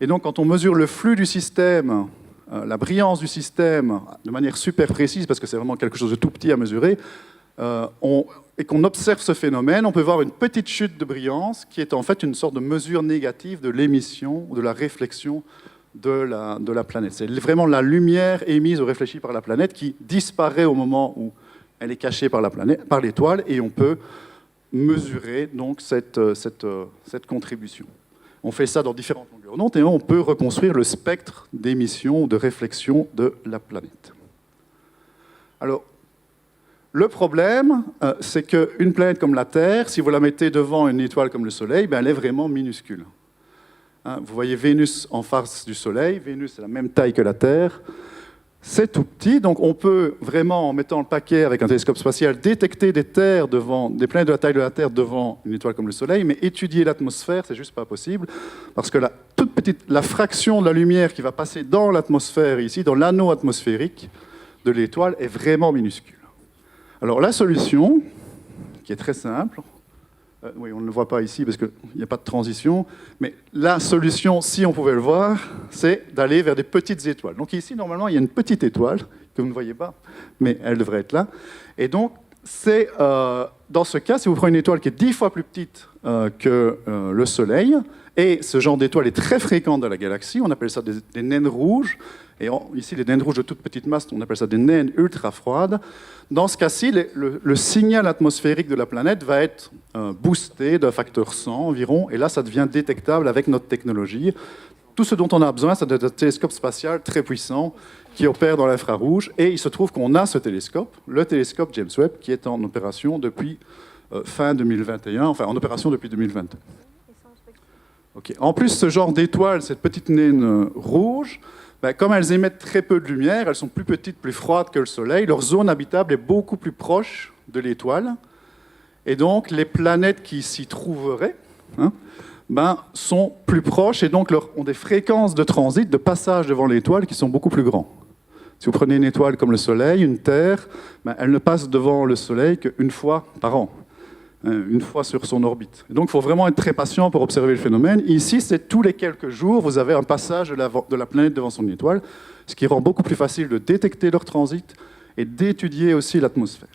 Et donc, quand on mesure le flux du système, la brillance du système, de manière super précise, parce que c'est vraiment quelque chose de tout petit à mesurer, et qu'on observe ce phénomène, on peut voir une petite chute de brillance qui est en fait une sorte de mesure négative de l'émission ou de la réflexion de la planète. C'est vraiment la lumière émise ou réfléchie par la planète qui disparaît au moment où elle est cachée par l'étoile, et on peut mesurer donc cette contribution. On fait ça dans différentes longueurs d'onde et on peut reconstruire le spectre d'émission ou de réflexion de la planète. Alors, le problème, c'est qu'une planète comme la Terre, si vous la mettez devant une étoile comme le Soleil, elle est vraiment minuscule. Vous voyez Vénus en face du Soleil, Vénus est la même taille que la Terre. C'est tout petit, donc on peut vraiment, en mettant le paquet avec un télescope spatial, détecter des planètes de la taille de la Terre devant une étoile comme le Soleil, mais étudier l'atmosphère, c'est juste pas possible, parce que la fraction de la lumière qui va passer dans l'atmosphère ici, dans l'anneau atmosphérique de l'étoile, est vraiment minuscule. Alors la solution, qui est très simple, oui, on ne le voit pas ici parce qu'il n'y a pas de transition, mais la solution, si on pouvait le voir, c'est d'aller vers des petites étoiles. Donc ici, normalement, il y a une petite étoile, que vous ne voyez pas, mais elle devrait être là. Et donc, c'est dans ce cas, si vous prenez une étoile qui est 10 fois plus petite que le Soleil, et ce genre d'étoile est très fréquent dans la galaxie, on appelle ça des naines rouges, et ici, les naines rouges de toute petite masse, on appelle ça des naines ultra froides. Dans ce cas-ci, le signal atmosphérique de la planète va être boosté d'un facteur 100 environ, et là, ça devient détectable avec notre technologie. Tout ce dont on a besoin, c'est un télescope spatial très puissant qui opère dans l'infrarouge, et il se trouve qu'on a ce télescope, le télescope James Webb, qui est en opération depuis fin 2021, enfin en opération depuis 2022. Okay. En plus, ce genre d'étoile, cette petite naine rouge, comme elles émettent très peu de lumière, elles sont plus petites, plus froides que le Soleil, leur zone habitable est beaucoup plus proche de l'étoile. Et donc, les planètes qui s'y trouveraient sont plus proches et donc ont des fréquences de transit, de passage devant l'étoile qui sont beaucoup plus grands. Si vous prenez une étoile comme le Soleil, une Terre, elle ne passe devant le Soleil qu'une fois par an, une fois sur son orbite. Et donc, il faut vraiment être très patient pour observer le phénomène. Ici, c'est tous les quelques jours, vous avez un passage de la planète devant son étoile, ce qui rend beaucoup plus facile de détecter leur transit et d'étudier aussi l'atmosphère.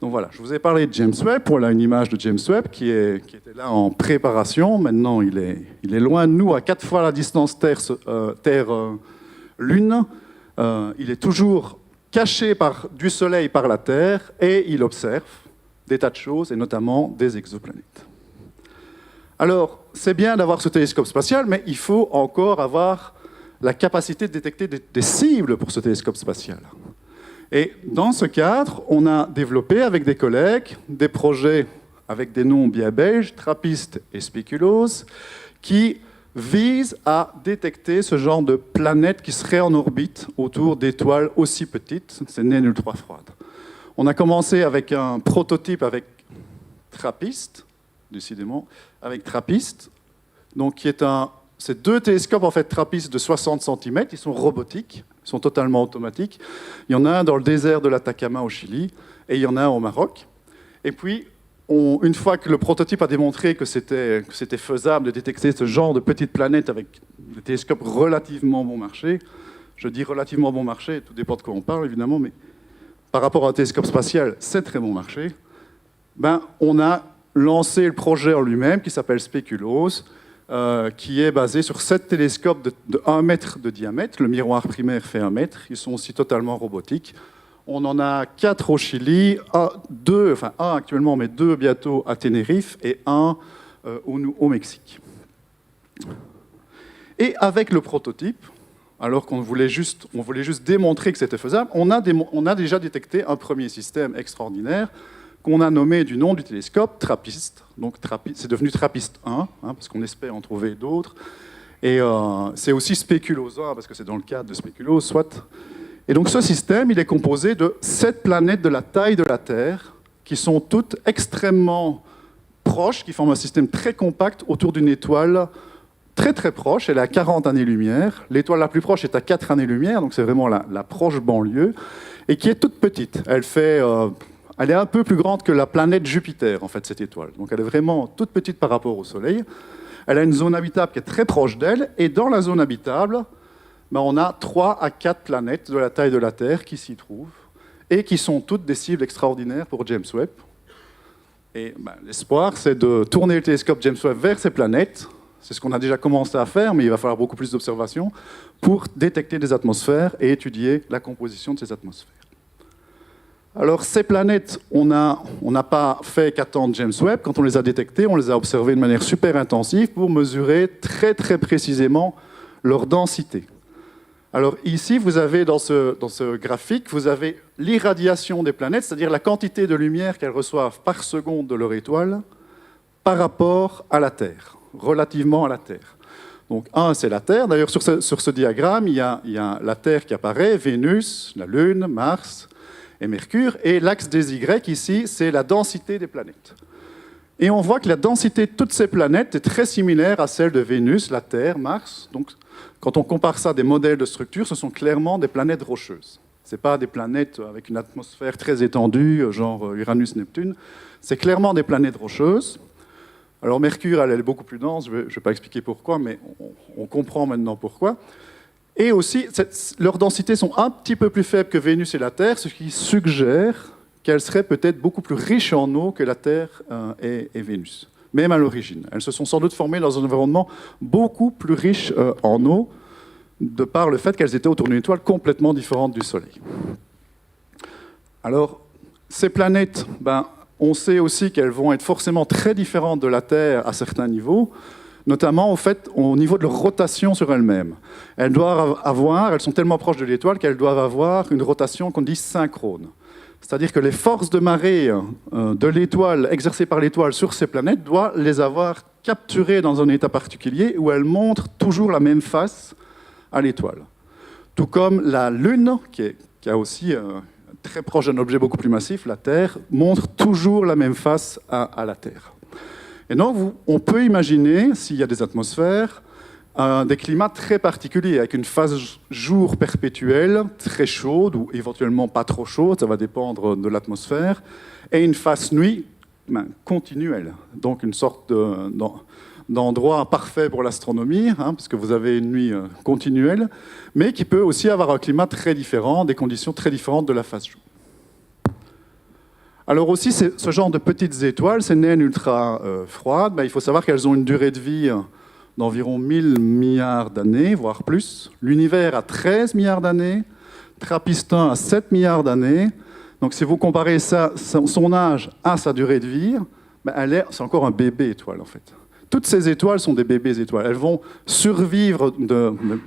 Donc voilà, je vous ai parlé de James Webb. Voilà une image de James Webb qui était là en préparation. Maintenant, il est loin de nous, à 4 fois la distance Terre-Lune. Il est toujours caché du Soleil par la Terre et il observe des tas de choses, et notamment des exoplanètes. Alors, c'est bien d'avoir ce télescope spatial, mais il faut encore avoir la capacité de détecter des cibles pour ce télescope spatial. Et dans ce cadre, on a développé avec des collègues des projets avec des noms bien belges, TRAPPIST et SPECULOS, qui visent à détecter ce genre de planètes qui seraient en orbite autour d'étoiles aussi petites, ces naines ultra froides. On a commencé avec un prototype avec TRAPPIST, décidément, avec TRAPPIST, donc qui est c'est 2 télescopes en fait TRAPPIST de 60 cm, ils sont robotiques, ils sont totalement automatiques. Il y en a un dans le désert de l'Atacama au Chili et il y en a un au Maroc. Et puis, une fois que le prototype a démontré que c'était faisable de détecter ce genre de petites planètes avec des télescopes relativement bon marché, je dis relativement bon marché, tout dépend de quoi on parle évidemment, mais par rapport à un télescope spatial, c'est très bon marché, on a lancé le projet en lui-même qui s'appelle SPECULOS, qui est basé sur 7 télescopes de 1 mètre de diamètre. Le miroir primaire fait 1 mètre. Ils sont aussi totalement robotiques. On en a 4 au Chili, 1 actuellement, mais 2 bientôt à Tenerife et 1 au Mexique. Et avec le prototype, alors qu'on voulait juste démontrer que c'était faisable, on a déjà détecté un premier système extraordinaire qu'on a nommé du nom du télescope TRAPPIST. Donc c'est devenu TRAPPIST 1, parce qu'on espère en trouver d'autres. Et c'est aussi SPECULOS 1, parce que c'est dans le cadre de SPECULOS, soit. Et donc ce système, il est composé de 7 planètes de la taille de la Terre, qui sont toutes extrêmement proches, qui forment un système très compact autour d'une étoile très très proche. Elle est à 40 années-lumière. L'étoile la plus proche est à 4 années-lumière, donc c'est vraiment la proche banlieue, et qui est toute petite. Elle est un peu plus grande que la planète Jupiter, en fait, cette étoile. Donc elle est vraiment toute petite par rapport au Soleil. Elle a une zone habitable qui est très proche d'elle. Et dans la zone habitable, on a 3 à 4 planètes de la taille de la Terre qui s'y trouvent et qui sont toutes des cibles extraordinaires pour James Webb. Et l'espoir, c'est de tourner le télescope James Webb vers ces planètes. C'est ce qu'on a déjà commencé à faire, mais il va falloir beaucoup plus d'observations pour détecter des atmosphères et étudier la composition de ces atmosphères. Alors, ces planètes, on n'a pas fait qu'attendre James Webb. Quand on les a détectées, on les a observées de manière super intensive pour mesurer très, très précisément leur densité. Alors ici, vous avez dans ce graphique, vous avez l'irradiation des planètes, c'est-à-dire la quantité de lumière qu'elles reçoivent par seconde de leur étoile par rapport à la Terre, relativement à la Terre. Donc, c'est la Terre. D'ailleurs, sur ce diagramme, il y a la Terre qui apparaît, Vénus, la Lune, Mars et Mercure. Et l'axe des Y, ici, c'est la densité des planètes. Et on voit que la densité de toutes ces planètes est très similaire à celle de Vénus, la Terre, Mars. Donc, quand on compare ça à des modèles de structure, ce sont clairement des planètes rocheuses. Ce n'est pas des planètes avec une atmosphère très étendue, genre Uranus-Neptune. C'est clairement des planètes rocheuses. Alors Mercure, elle est beaucoup plus dense, je ne vais pas expliquer pourquoi, mais on comprend maintenant pourquoi. Et aussi, leurs densités sont un petit peu plus faibles que Vénus et la Terre, ce qui suggère qu'elles seraient peut-être beaucoup plus riches en eau que la Terre et Vénus, même à l'origine. Elles se sont sans doute formées dans un environnement beaucoup plus riche en eau, de par le fait qu'elles étaient autour d'une étoile complètement différente du Soleil. Alors, ces planètes, on sait aussi qu'elles vont être forcément très différentes de la Terre à certains niveaux, notamment au niveau de leur rotation sur elles-mêmes. Elles sont tellement proches de l'étoile qu'elles doivent avoir une rotation qu'on dit synchrone. C'est-à-dire que les forces de marée de l'étoile, exercées par l'étoile sur ces planètes, doivent les avoir capturées dans un état particulier où elles montrent toujours la même face à l'étoile. Tout comme la Lune, qui est aussi très proche d'un objet beaucoup plus massif, la Terre, montre toujours la même face à la Terre. Et donc, on peut imaginer, s'il y a des atmosphères, des climats très particuliers, avec une phase jour perpétuelle, très chaude, ou éventuellement pas trop chaude, ça va dépendre de l'atmosphère, et une phase nuit continuelle, donc une sorte d'endroit parfait pour l'astronomie, puisque vous avez une nuit continuelle, mais qui peut aussi avoir un climat très différent, des conditions très différentes de la phase jour. Alors aussi, ce genre de petites étoiles, ces naines ultra froides, il faut savoir qu'elles ont une durée de vie d'environ 1000 milliards d'années, voire plus. L'univers a 13 milliards d'années, Trappist-1 a 7 milliards d'années. Donc si vous comparez ça, son âge à sa durée de vie, c'est encore un bébé étoile en fait. Toutes ces étoiles sont des bébés étoiles. Elles vont survivre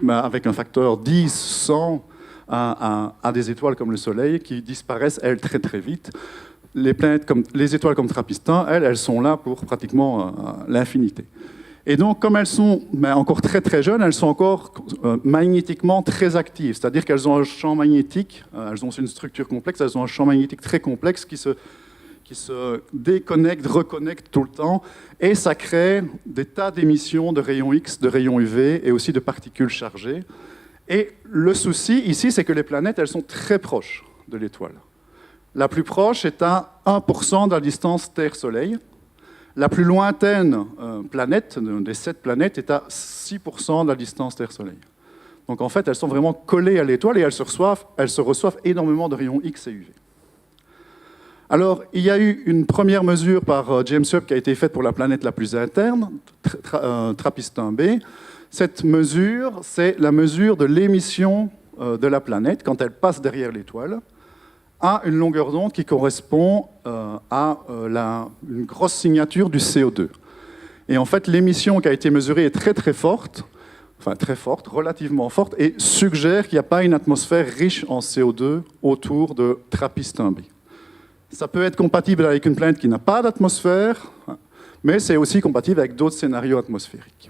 avec un facteur 10, 100 à des étoiles comme le Soleil qui disparaissent, elles, très très vite. Les étoiles comme Trappist-1, elles sont là pour pratiquement l'infinité. Et donc, comme elles sont encore très très jeunes, elles sont encore magnétiquement très actives. C'est-à-dire qu'elles ont un champ magnétique, elles ont une structure complexe, elles ont un champ magnétique très complexe qui se déconnecte, reconnecte tout le temps, et ça crée des tas d'émissions de rayons X, de rayons UV, et aussi de particules chargées. Et le souci ici, c'est que les planètes, elles sont très proches de l'étoile. La plus proche est à 1% de la distance Terre-Soleil. La plus lointaine planète, des 7 planètes, est à 6% de la distance Terre-Soleil. Donc en fait, elles sont vraiment collées à l'étoile et elles se reçoivent énormément de rayons X et UV. Alors, il y a eu une première mesure par James Webb qui a été faite pour la planète la plus interne, Trappist-1b. Cette mesure, c'est la mesure de l'émission de la planète quand elle passe derrière l'étoile, à une longueur d'onde qui correspond à une grosse signature du CO2. Et en fait, l'émission qui a été mesurée est très très forte, relativement forte, et suggère qu'il n'y a pas une atmosphère riche en CO2 autour de Trappist-1b. Ça peut être compatible avec une planète qui n'a pas d'atmosphère, mais c'est aussi compatible avec d'autres scénarios atmosphériques.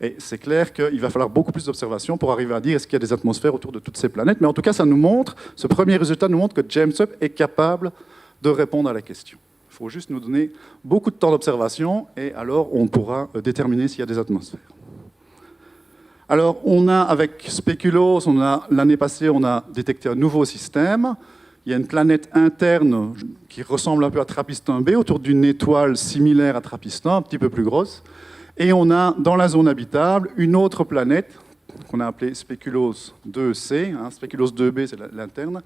Et c'est clair qu'il va falloir beaucoup plus d'observations pour arriver à dire est-ce qu'il y a des atmosphères autour de toutes ces planètes. Mais en tout cas, ce premier résultat nous montre que James Webb est capable de répondre à la question. Il faut juste nous donner beaucoup de temps d'observation et alors on pourra déterminer s'il y a des atmosphères. Alors, avec Speculoos, l'année passée, on a détecté un nouveau système. Il y a une planète interne qui ressemble un peu à Trappist-1b autour d'une étoile similaire à Trappist-1, un petit peu plus grosse. Et on a, dans la zone habitable, une autre planète qu'on a appelée Speculoos 2c, Speculoos 2b, c'est l'interne,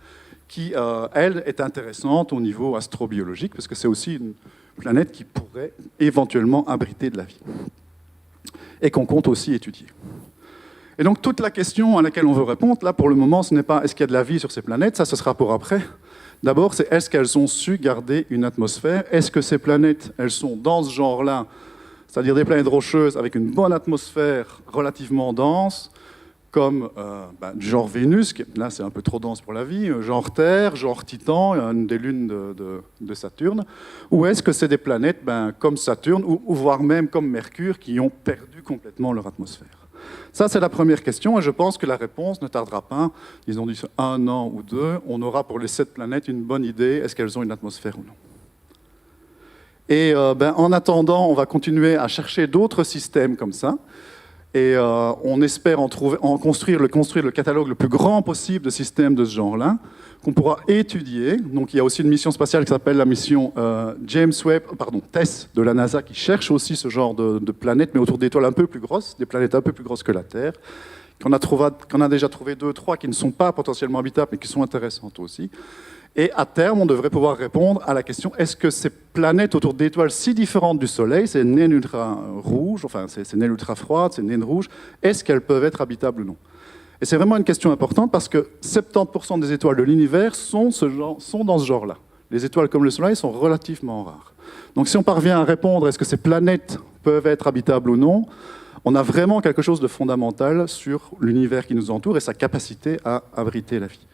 qui, elle, est intéressante au niveau astrobiologique, parce que c'est aussi une planète qui pourrait éventuellement abriter de la vie, et qu'on compte aussi étudier. Et donc, toute la question à laquelle on veut répondre, là, pour le moment, ce n'est pas est-ce qu'il y a de la vie sur ces planètes, ça, ce sera pour après. D'abord, c'est est-ce qu'elles ont su garder une atmosphère? Est-ce que ces planètes, elles sont dans ce genre-là, c'est-à-dire des planètes rocheuses avec une bonne atmosphère relativement dense, comme du genre Vénus, qui, là c'est un peu trop dense pour la vie, genre Terre, genre Titan, une des lunes de Saturne, ou est-ce que c'est des planètes comme Saturne, ou voire même comme Mercure, qui ont perdu complètement leur atmosphère? Ça, c'est la première question, et je pense que la réponse ne tardera pas, disons d'ici 1 an ou 2, on aura pour les 7 planètes une bonne idée, est-ce qu'elles ont une atmosphère ou non. Et en attendant, on va continuer à chercher d'autres systèmes comme ça. Et on espère construire le catalogue le plus grand possible de systèmes de ce genre-là, qu'on pourra étudier. Donc il y a aussi une mission spatiale qui s'appelle la mission TESS de la NASA, qui cherche aussi ce genre de planètes, mais autour d'étoiles un peu plus grosses, des planètes un peu plus grosses que la Terre, qu'on a déjà trouvé 2 ou 3 qui ne sont pas potentiellement habitables, mais qui sont intéressantes aussi. Et à terme, on devrait pouvoir répondre à la question est-ce que ces planètes autour d'étoiles si différentes du Soleil, ces naines ultra rouges, enfin ces naines ultra froides, ces naines rouges, est-ce qu'elles peuvent être habitables ou non? Et c'est vraiment une question importante parce que 70% des étoiles de l'univers sont dans ce genre-là. Les étoiles comme le Soleil sont relativement rares. Donc si on parvient à répondre est-ce que ces planètes peuvent être habitables ou non, on a vraiment quelque chose de fondamental sur l'univers qui nous entoure et sa capacité à abriter la vie.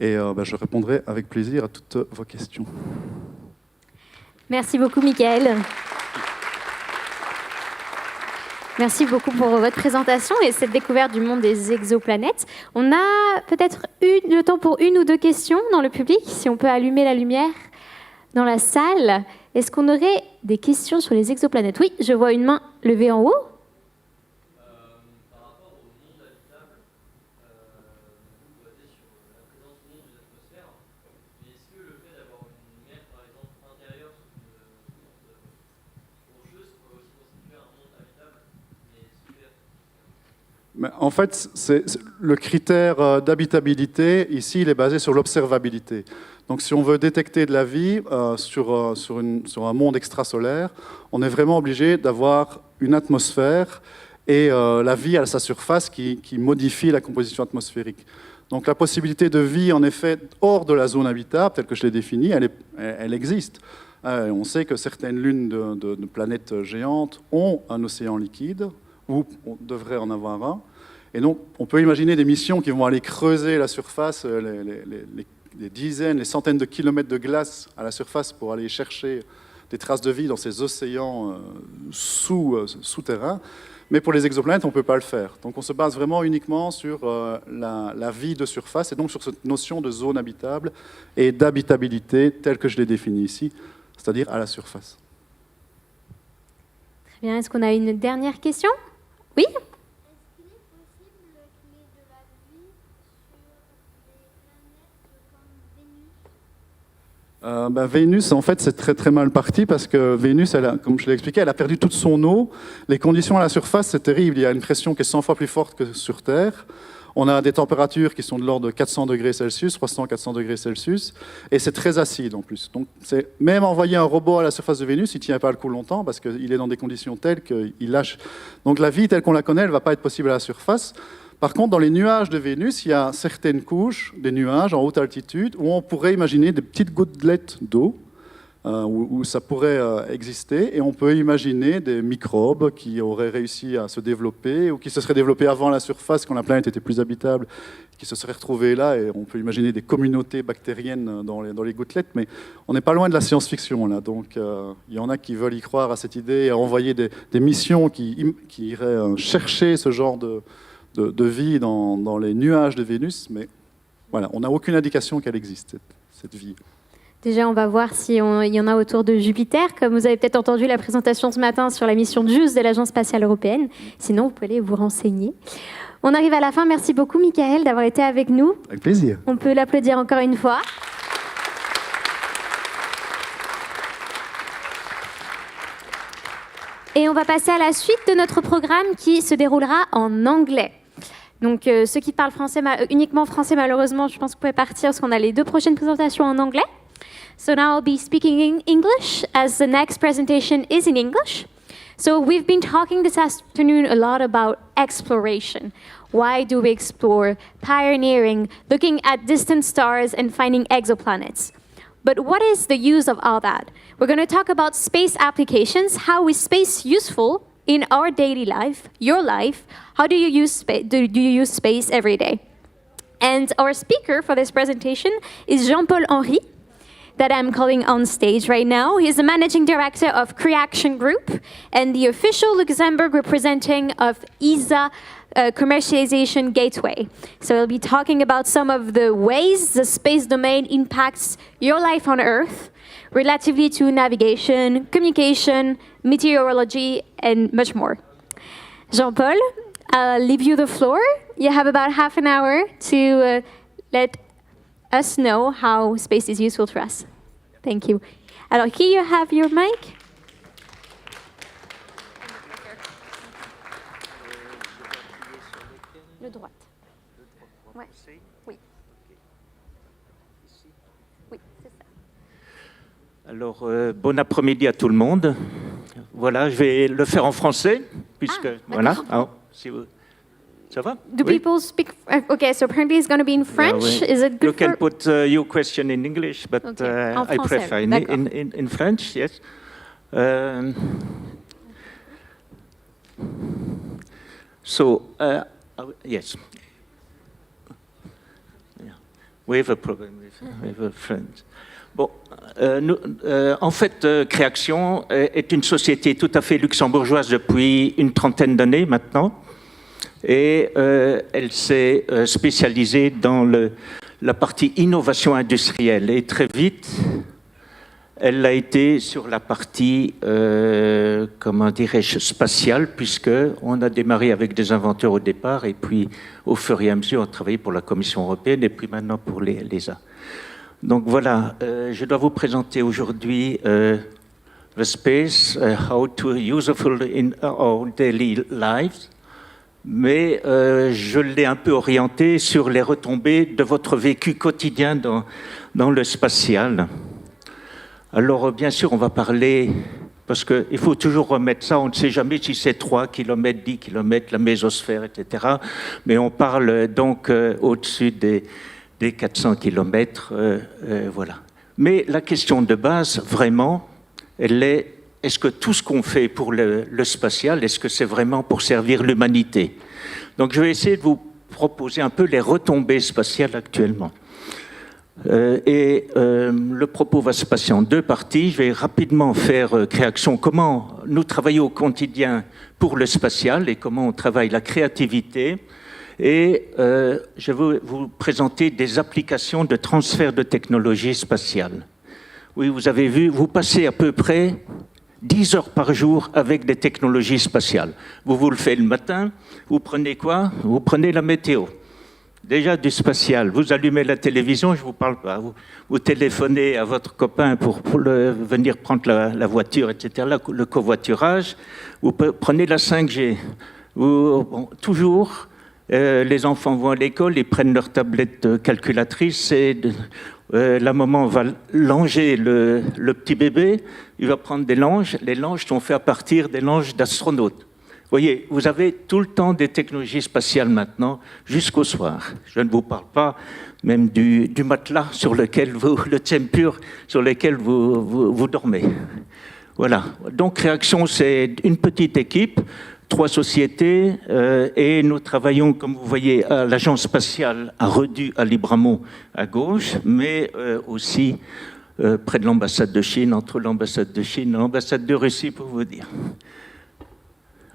Et je répondrai avec plaisir à toutes vos questions. Merci beaucoup, Michael. Merci beaucoup pour votre présentation et cette découverte du monde des exoplanètes. On a peut-être le temps pour 1 ou 2 questions dans le public, si on peut allumer la lumière dans la salle. Est-ce qu'on aurait des questions sur les exoplanètes? Oui, je vois une main levée en haut. En fait, le critère d'habitabilité, ici, il est basé sur l'observabilité. Donc si on veut détecter de la vie sur un monde extrasolaire, on est vraiment obligé d'avoir une atmosphère et la vie à sa surface qui modifie la composition atmosphérique. Donc la possibilité de vie, en effet, hors de la zone habitable, telle que je l'ai définie, elle existe. On sait que certaines lunes de planètes géantes ont un océan liquide, ou on devrait en avoir un. Et donc on peut imaginer des missions qui vont aller creuser la surface, les dizaines, les centaines de kilomètres de glace à la surface pour aller chercher des traces de vie dans ces océans souterrains. Mais pour les exoplanètes, on ne peut pas le faire. Donc on se base vraiment uniquement sur la vie de surface et donc sur cette notion de zone habitable et d'habitabilité telle que je l'ai définie ici, c'est-à-dire à la surface. Très bien, est-ce qu'on a une dernière question? Oui? Vénus, en fait, c'est très très mal parti parce que Vénus, comme je l'ai expliqué, elle a perdu toute son eau. Les conditions à la surface, c'est terrible. Il y a une pression qui est 100 fois plus forte que sur Terre. On a des températures qui sont de l'ordre de 400 degrés Celsius, 300-400 degrés Celsius, et c'est très acide en plus. Donc, même envoyer un robot à la surface de Vénus, il ne tient pas le coup longtemps parce qu'il est dans des conditions telles qu'il lâche. Donc la vie telle qu'on la connaît, elle ne va pas être possible à la surface. Par contre, dans les nuages de Vénus, il y a certaines couches, des nuages en haute altitude, où on pourrait imaginer des petites gouttelettes d'eau, où ça pourrait exister, et on peut imaginer des microbes qui auraient réussi à se développer, ou qui se seraient développés avant la surface, quand la planète était plus habitable, qui se seraient retrouvés là, et on peut imaginer des communautés bactériennes dans les gouttelettes, mais on n'est pas loin de la science-fiction, là. Donc il y en a qui veulent y croire à cette idée, et envoyer des missions qui iraient chercher ce genre de vie dans les nuages de Vénus, mais voilà, on n'a aucune indication qu'elle existe, cette vie. Déjà, on va voir s'il y en a autour de Jupiter, comme vous avez peut-être entendu la présentation ce matin sur la mission JUICE de l'Agence spatiale européenne. Sinon, vous pouvez aller vous renseigner. On arrive à la fin. Merci beaucoup, Michael, d'avoir été avec nous. Avec plaisir. On peut l'applaudir encore une fois. Et on va passer à la suite de notre programme qui se déroulera en anglais. Donc, ceux qui parlent uniquement français, malheureusement, je pense que vous pouvez partir parce qu'on a les 2 prochaines présentations en anglais. So now I'll be speaking in English as the next presentation is in English. So we've been talking this afternoon a lot about exploration. Why do we explore? Pioneering, looking at distant stars and finding exoplanets. But what is the use of all that? We're going to talk about space applications. How is space useful in our daily life, your life? How do you use space? Do you use space every day? And our speaker for this presentation is Jean-Paul Henry, that I'm calling on stage right now. He's the managing director of Creaction Group and the official Luxembourg representing of ESA Commercialization Gateway. So we'll be talking about some of the ways the space domain impacts your life on Earth, relatively to navigation, communication, meteorology, and much more. Jean-Paul, I'll leave you the floor. You have about half an hour to let us know how space is useful for us. Thank you. Alors, here you have your mic. Le droite. Ouais. Oui. Oui, c'est ça. Alors, bon après-midi à tout le monde. Voilà, je vais le faire en français, puisque voilà. Alors, si vous... Ça va? Do people speak? Okay, so apparently it's going to be in French. Yeah, Is it good? You can put your question in English, but Okay. En I français, prefer d'accord. in French. Yes. Yes. Yeah. We have a problem with a friend. Bon, en fait, Créaction est une société tout à fait luxembourgeoise depuis une trentaine d'années maintenant. Et elle s'est spécialisée dans la partie innovation industrielle. Et très vite, elle a été sur la partie, comment dirais-je, spatiale, puisqu'on a démarré avec des inventeurs au départ, et puis au fur et à mesure, on a travaillé pour la Commission européenne, et puis maintenant pour l'ESA. Donc voilà, je dois vous présenter aujourd'hui the space, how to useful in our daily lives. mais je l'ai un peu orienté sur les retombées de votre vécu quotidien dans le spatial. Alors, bien sûr, on va parler, parce qu'il faut toujours remettre ça, on ne sait jamais si c'est 3 km, 10 km, la mésosphère, etc. Mais on parle donc au-dessus des 400 km, voilà. Mais la question de base, vraiment, elle est, est-ce que tout ce qu'on fait pour le spatial, est-ce que c'est vraiment pour servir l'humanité? Donc je vais essayer de vous proposer un peu les retombées spatiales actuellement. Le propos va se passer en 2 parties. Je vais rapidement faire création, comment nous travaillons au quotidien pour le spatial et comment on travaille la créativité. Et je vais vous présenter des applications de transfert de technologie spatiale. Oui, vous avez vu, vous passez à peu près 10 heures par jour avec des technologies spatiales. Vous le faites le matin, vous prenez quoi? Vous prenez la météo. Déjà du spatial, vous allumez la télévision, je ne vous parle pas, vous téléphonez à votre copain pour venir prendre la voiture, etc., le covoiturage, vous prenez la 5G. Toujours, les enfants vont à l'école, ils prennent leur tablette calculatrice, et la maman va langer le petit bébé, il va prendre des langes, les langes sont faits à partir des langes d'astronautes. Vous voyez, vous avez tout le temps des technologies spatiales maintenant, jusqu'au soir. Je ne vous parle pas même du matelas sur lequel le tempur sur lequel vous dormez. Voilà. Donc, Réaction, c'est une petite équipe, 3 sociétés, et nous travaillons, comme vous voyez, à l'agence spatiale à Redu, à Libramont, à gauche, mais aussi près de l'ambassade de Chine, entre l'ambassade de Chine et l'ambassade de Russie, pour vous dire.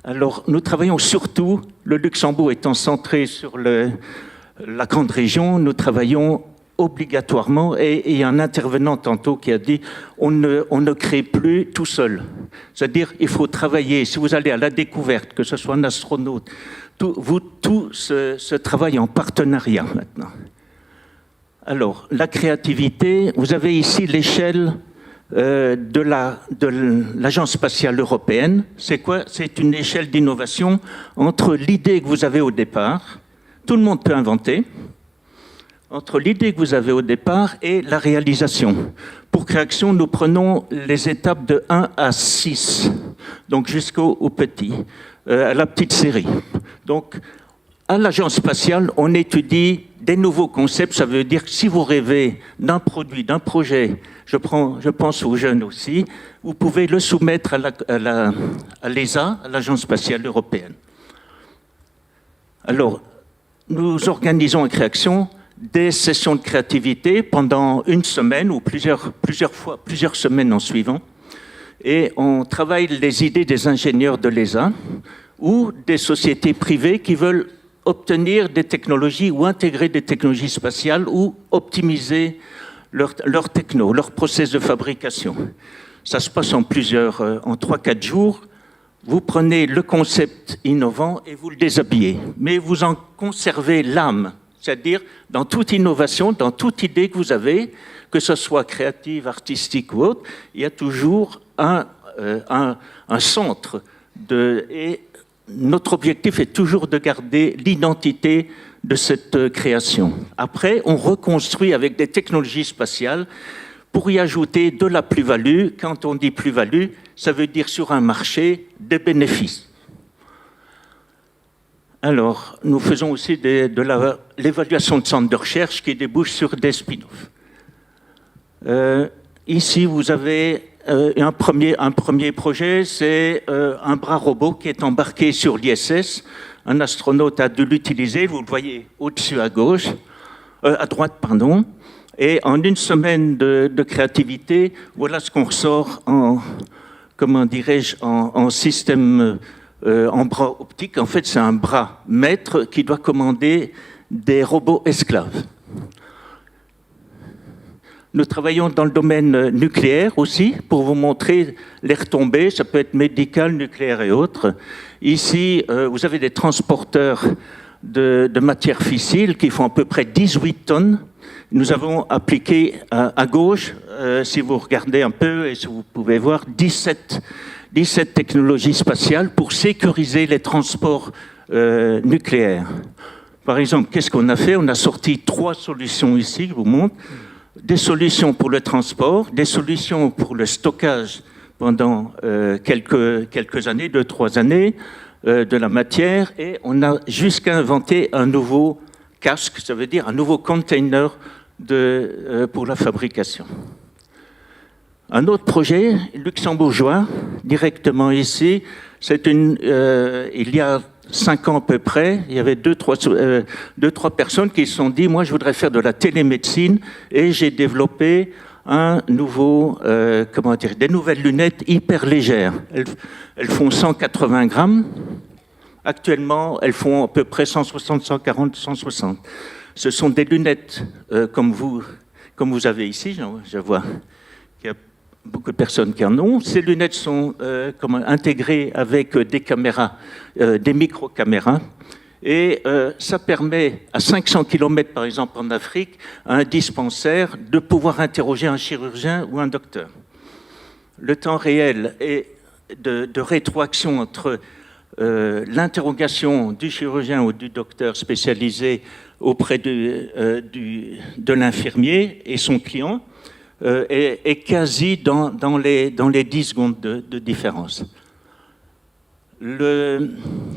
Alors, nous travaillons surtout, le Luxembourg étant centré sur la grande région, nous travaillons obligatoirement, et il y a un intervenant tantôt qui a dit on ne crée plus tout seul. C'est-à-dire il faut travailler, si vous allez à la découverte, que ce soit un astronaute, tout se travaille en partenariat maintenant. Alors, la créativité, vous avez ici l'échelle de l'Agence spatiale européenne. C'est quoi? C'est une échelle d'innovation entre l'idée que vous avez au départ, tout le monde peut inventer, entre l'idée que vous avez au départ et la réalisation. Pour Créaction, nous prenons les étapes de 1 à 6, donc jusqu'au petit, à la petite série. Donc, à l'Agence spatiale, on étudie des nouveaux concepts. Ça veut dire que si vous rêvez d'un produit, d'un projet, je pense aux jeunes aussi, vous pouvez le soumettre à l'ESA, à l'Agence spatiale européenne. Alors, nous organisons à Créaction des sessions de créativité pendant une semaine ou plusieurs semaines en suivant. Et on travaille les idées des ingénieurs de l'ESA ou des sociétés privées qui veulent obtenir des technologies ou intégrer des technologies spatiales ou optimiser leur techno, leur process de fabrication. Ça se passe en 3-4 jours. Vous prenez le concept innovant et vous le déshabillez. Mais vous en conservez l'âme. C'est-à-dire, dans toute innovation, dans toute idée que vous avez, que ce soit créative, artistique ou autre, il y a toujours un centre. Et notre objectif est toujours de garder l'identité de cette création. Après, on reconstruit avec des technologies spatiales pour y ajouter de la plus-value. Quand on dit plus-value, ça veut dire sur un marché des bénéfices. Alors, nous faisons aussi de l'évaluation de centres de recherche qui débouche sur des spin-offs. Ici, vous avez un premier projet, c'est un bras robot qui est embarqué sur l'ISS. Un astronaute a dû l'utiliser, vous le voyez au-dessus à droite, pardon. Et en une semaine de créativité, voilà ce qu'on ressort en système, en bras optique. En fait, c'est un bras maître qui doit commander des robots esclaves. Nous travaillons dans le domaine nucléaire aussi, pour vous montrer les retombées. Ça peut être médical, nucléaire et autres. Ici, vous avez des transporteurs de matières fissiles qui font à peu près 18 tonnes. Nous avons appliqué à gauche, si vous regardez un peu, et si vous pouvez voir, 17 technologies spatiales pour sécuriser les transports nucléaires. Par exemple, qu'est-ce qu'on a fait? On a sorti 3 solutions ici, je vous montre. Des solutions pour le transport, des solutions pour le stockage pendant quelques années, 2-3 années, de la matière, et on a jusqu'à inventer un nouveau casque, ça veut dire un nouveau container pour la fabrication. Un autre projet luxembourgeois, directement ici, il y a 5 ans à peu près, il y avait 2-3 personnes qui se sont dit, moi je voudrais faire de la télémédecine, et j'ai développé des nouvelles lunettes hyper légères. Elles font 180 grammes. Actuellement, elles font à peu près 160, 140, 160. Ce sont des lunettes comme vous avez ici, je vois qu'il y a beaucoup de personnes qui en ont. Ces lunettes sont intégrées avec des caméras, des micro-caméras, et ça permet à 500 km, par exemple en Afrique, à un dispensaire de pouvoir interroger un chirurgien ou un docteur. Le temps réel de rétroaction entre l'interrogation du chirurgien ou du docteur spécialisé auprès de l'infirmier et son client est quasi dans les 10 secondes de différence.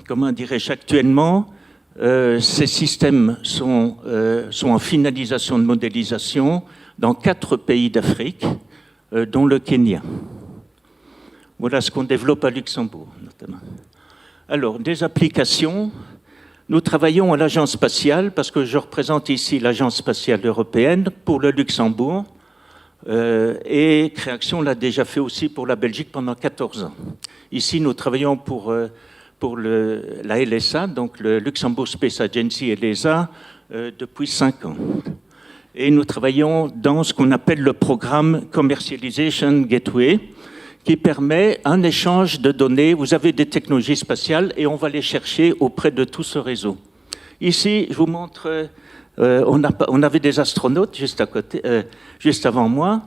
Comment dirais-je, actuellement, ces systèmes sont en finalisation de modélisation dans 4 pays d'Afrique, dont le Kenya. Voilà ce qu'on développe à Luxembourg, notamment. Alors, des applications. Nous travaillons à l'Agence spatiale, parce que je représente ici l'Agence spatiale européenne pour le Luxembourg, et Créaction l'a déjà fait aussi pour la Belgique pendant 14 ans. Ici, nous travaillons pour la LSA, donc le Luxembourg Space Agency et l'ESA, depuis 5 ans. Et nous travaillons dans ce qu'on appelle le programme Commercialization Gateway, qui permet un échange de données. Vous avez des technologies spatiales et on va les chercher auprès de tout ce réseau. Ici, je vous montre, on avait des astronautes juste à côté, juste avant moi.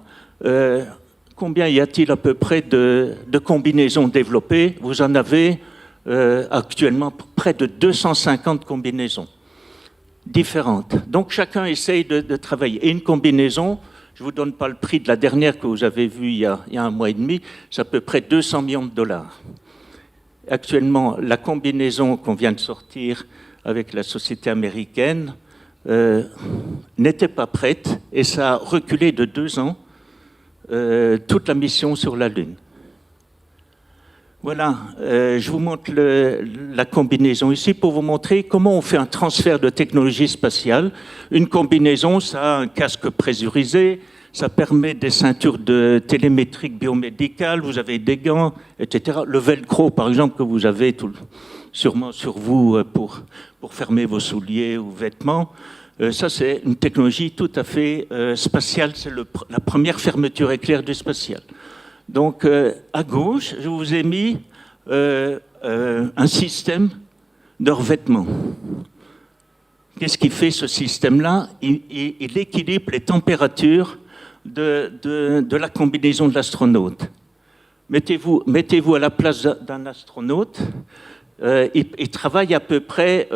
Combien y a-t-il à peu près de combinaisons développées? Vous en avez actuellement près de 250 combinaisons différentes. Donc chacun essaye de travailler. Et une combinaison, je ne vous donne pas le prix de la dernière que vous avez vue il y a 1 mois et demi, c'est à peu près 200 millions de dollars. Actuellement, la combinaison qu'on vient de sortir avec la société américaine n'était pas prête et ça a reculé de 2 ans toute la mission sur la Lune. Voilà, je vous montre la combinaison ici pour vous montrer comment on fait un transfert de technologie spatiale. Une combinaison, ça a un casque pressurisé, ça permet des ceintures de télémétrique biomédicale, vous avez des gants, etc. Le velcro, par exemple, que vous avez sûrement sur vous pour fermer vos souliers ou vêtements, ça c'est une technologie tout à fait spatiale, c'est la première fermeture éclair du spatial. Donc, à gauche, je vous ai mis un système de revêtement. Qu'est-ce qui fait ce système-là? Il équilibre les températures de la combinaison de l'astronaute. Mettez-vous à la place d'un astronaute. Il travaille à peu près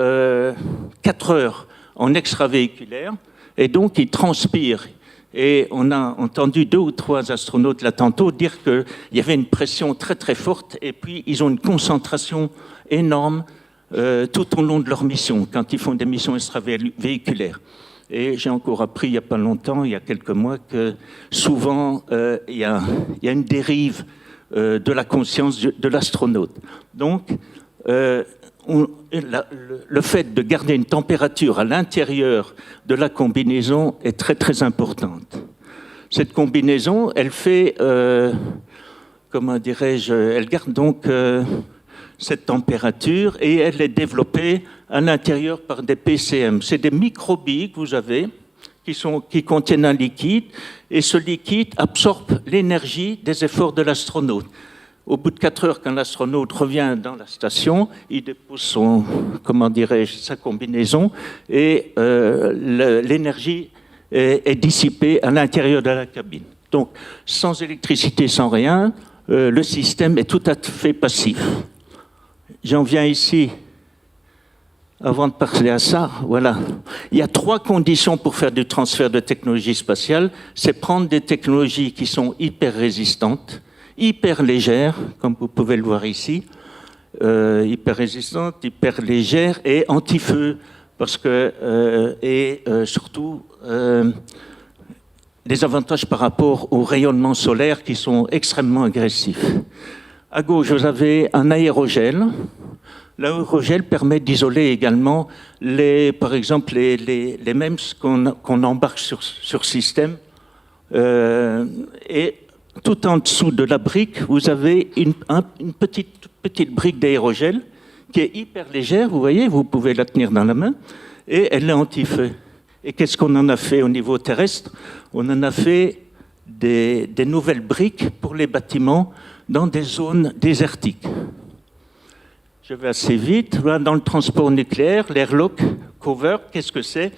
4 heures en extravéhiculaire, et donc il transpire. Et on a entendu 2 ou 3 astronautes là tantôt dire qu'il y avait une pression très très forte et puis ils ont une concentration énorme tout au long de leur mission, quand ils font des missions extravéhiculaires. Et j'ai encore appris il n'y a pas longtemps, il y a quelques mois, que souvent il y a une dérive de la conscience de l'astronaute. Donc, le fait de garder une température à l'intérieur de la combinaison est très très importante. Cette combinaison, elle fait, comment dirais-je, elle garde donc cette température et elle est développée à l'intérieur par des PCM. C'est des microbilles que vous avez qui contiennent un liquide et ce liquide absorbe l'énergie des efforts de l'astronaute. Au bout de 4 heures, quand l'astronaute revient dans la station, il dépose sa combinaison et l'énergie est dissipée à l'intérieur de la cabine. Donc, sans électricité, sans rien, le système est tout à fait passif. J'en viens ici avant de passer à ça, voilà. Il y a 3 conditions pour faire du transfert de technologie spatiale. C'est prendre des technologies qui sont hyper résistantes, hyper légères, comme vous pouvez le voir ici, hyper résistantes, hyper légères et anti-feu, parce que surtout des avantages par rapport au rayonnement solaire qui sont extrêmement agressifs. À gauche, vous avez un aérogel. L'aérogel permet d'isoler également, par exemple, les MEMS qu'on embarque sur système. Et tout en dessous de la brique, vous avez une petite brique d'aérogel qui est hyper légère, vous voyez, vous pouvez la tenir dans la main, et elle est anti-feu. Et qu'est-ce qu'on en a fait au niveau terrestre? On en a fait des nouvelles briques pour les bâtiments dans des zones désertiques. Je vais assez vite. Voilà, dans le transport nucléaire, l'airlock cover, qu'est-ce que c'est?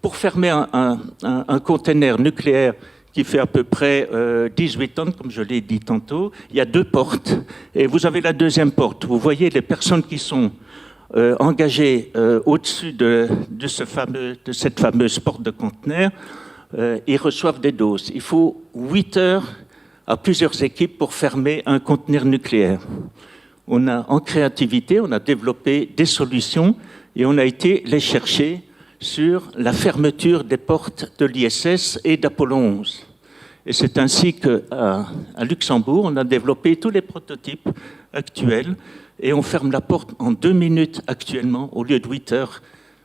Pour fermer un conteneur nucléaire qui fait à peu près 18 tonnes, comme je l'ai dit tantôt, il y a 2 portes. Et vous avez la deuxième porte. Vous voyez les personnes qui sont engagées au-dessus de cette fameuse porte de conteneur, ils reçoivent des doses. Il faut 8 heures à plusieurs équipes pour fermer un conteneur nucléaire. En créativité, on a développé des solutions et on a été les chercher sur la fermeture des portes de l'ISS et d'Apollo 11. Et c'est ainsi qu'à Luxembourg, on a développé tous les prototypes actuels et on ferme la porte en 2 minutes actuellement au lieu de 8 heures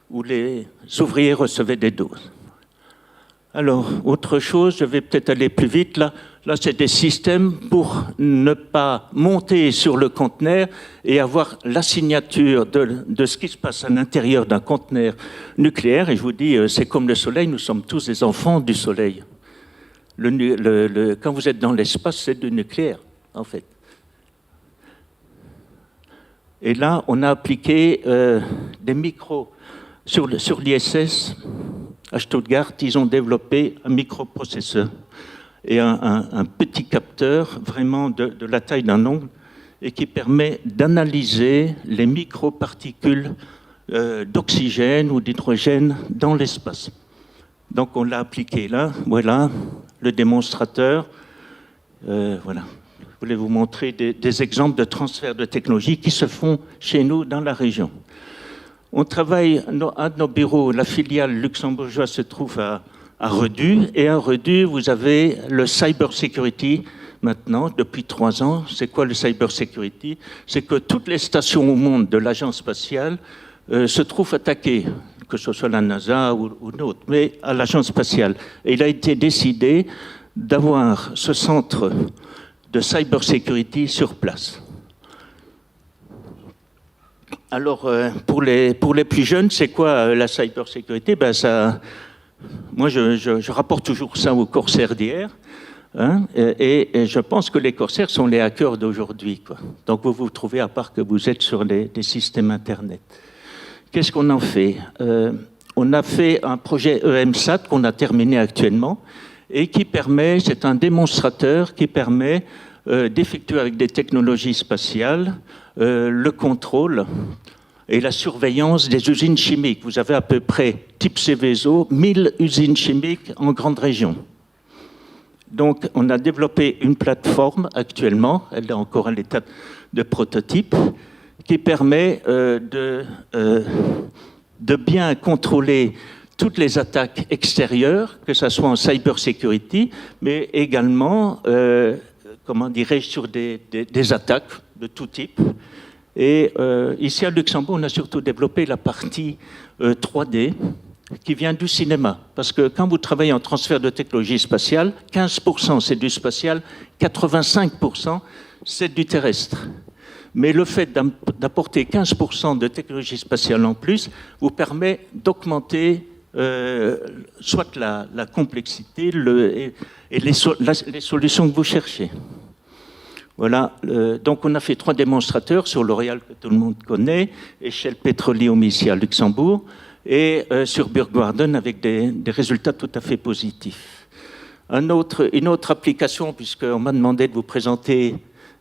où les ouvriers recevaient des doses. Alors, autre chose, je vais peut-être aller plus vite là. Là, c'est des systèmes pour ne pas monter sur le conteneur et avoir la signature de ce qui se passe à l'intérieur d'un conteneur nucléaire. Et je vous dis, c'est comme le Soleil, nous sommes tous des enfants du Soleil. Quand vous êtes dans l'espace, c'est du nucléaire, en fait. Et là, on a appliqué des micros sur l'ISS. À Stuttgart, ils ont développé un microprocesseur et un petit capteur vraiment de la taille d'un ongle et qui permet d'analyser les microparticules d'oxygène ou d'hydrogène dans l'espace. Donc on l'a appliqué là, voilà le démonstrateur. Voilà. Je voulais vous montrer des exemples de transfert de technologie qui se font chez nous dans la région. On travaille, un de nos bureaux, la filiale luxembourgeoise se trouve à Redu, et à Redu, vous avez le cyber security maintenant, depuis 3 ans. C'est quoi le cyber security? C'est que toutes les stations au monde de l'agence spatiale se trouvent attaquées, que ce soit la NASA ou d'autres, mais à l'agence spatiale. Et il a été décidé d'avoir ce centre de cyber security sur place. Alors, pour les plus jeunes, c'est quoi la cybersécurité? Ben, moi, je rapporte toujours ça aux corsaires d'hier, hein, et je pense que les corsaires sont les hackers d'aujourd'hui, quoi. Donc, vous vous trouvez, à part que vous êtes sur des systèmes Internet. Qu'est-ce qu'on en fait? On a fait un projet EMSAT qu'on a terminé actuellement, et qui permet, c'est un démonstrateur qui permet d'effectuer avec des technologies spatiales le contrôle et la surveillance des usines chimiques. Vous avez à peu près, type Céveso, 1000 usines chimiques en grande région. Donc, on a développé une plateforme actuellement, elle est encore à l'état de prototype, qui permet de bien contrôler toutes les attaques extérieures, que ce soit en cybersécurité, mais également, comment dirais-je, sur des attaques de tout type. Et ici à Luxembourg, on a surtout développé la partie 3D qui vient du cinéma. Parce que quand vous travaillez en transfert de technologie spatiale, 15% c'est du spatial, 85% c'est du terrestre. Mais le fait d'apporter 15% de technologie spatiale en plus vous permet d'augmenter soit la complexité et les solutions que vous cherchez. Voilà, donc on a fait 3 démonstrateurs sur L'Oréal que tout le monde connaît, et Shell Petroleum ici à Luxembourg, et sur Burgwarden avec des résultats tout à fait positifs. Une autre application, puisqu'on m'a demandé de vous présenter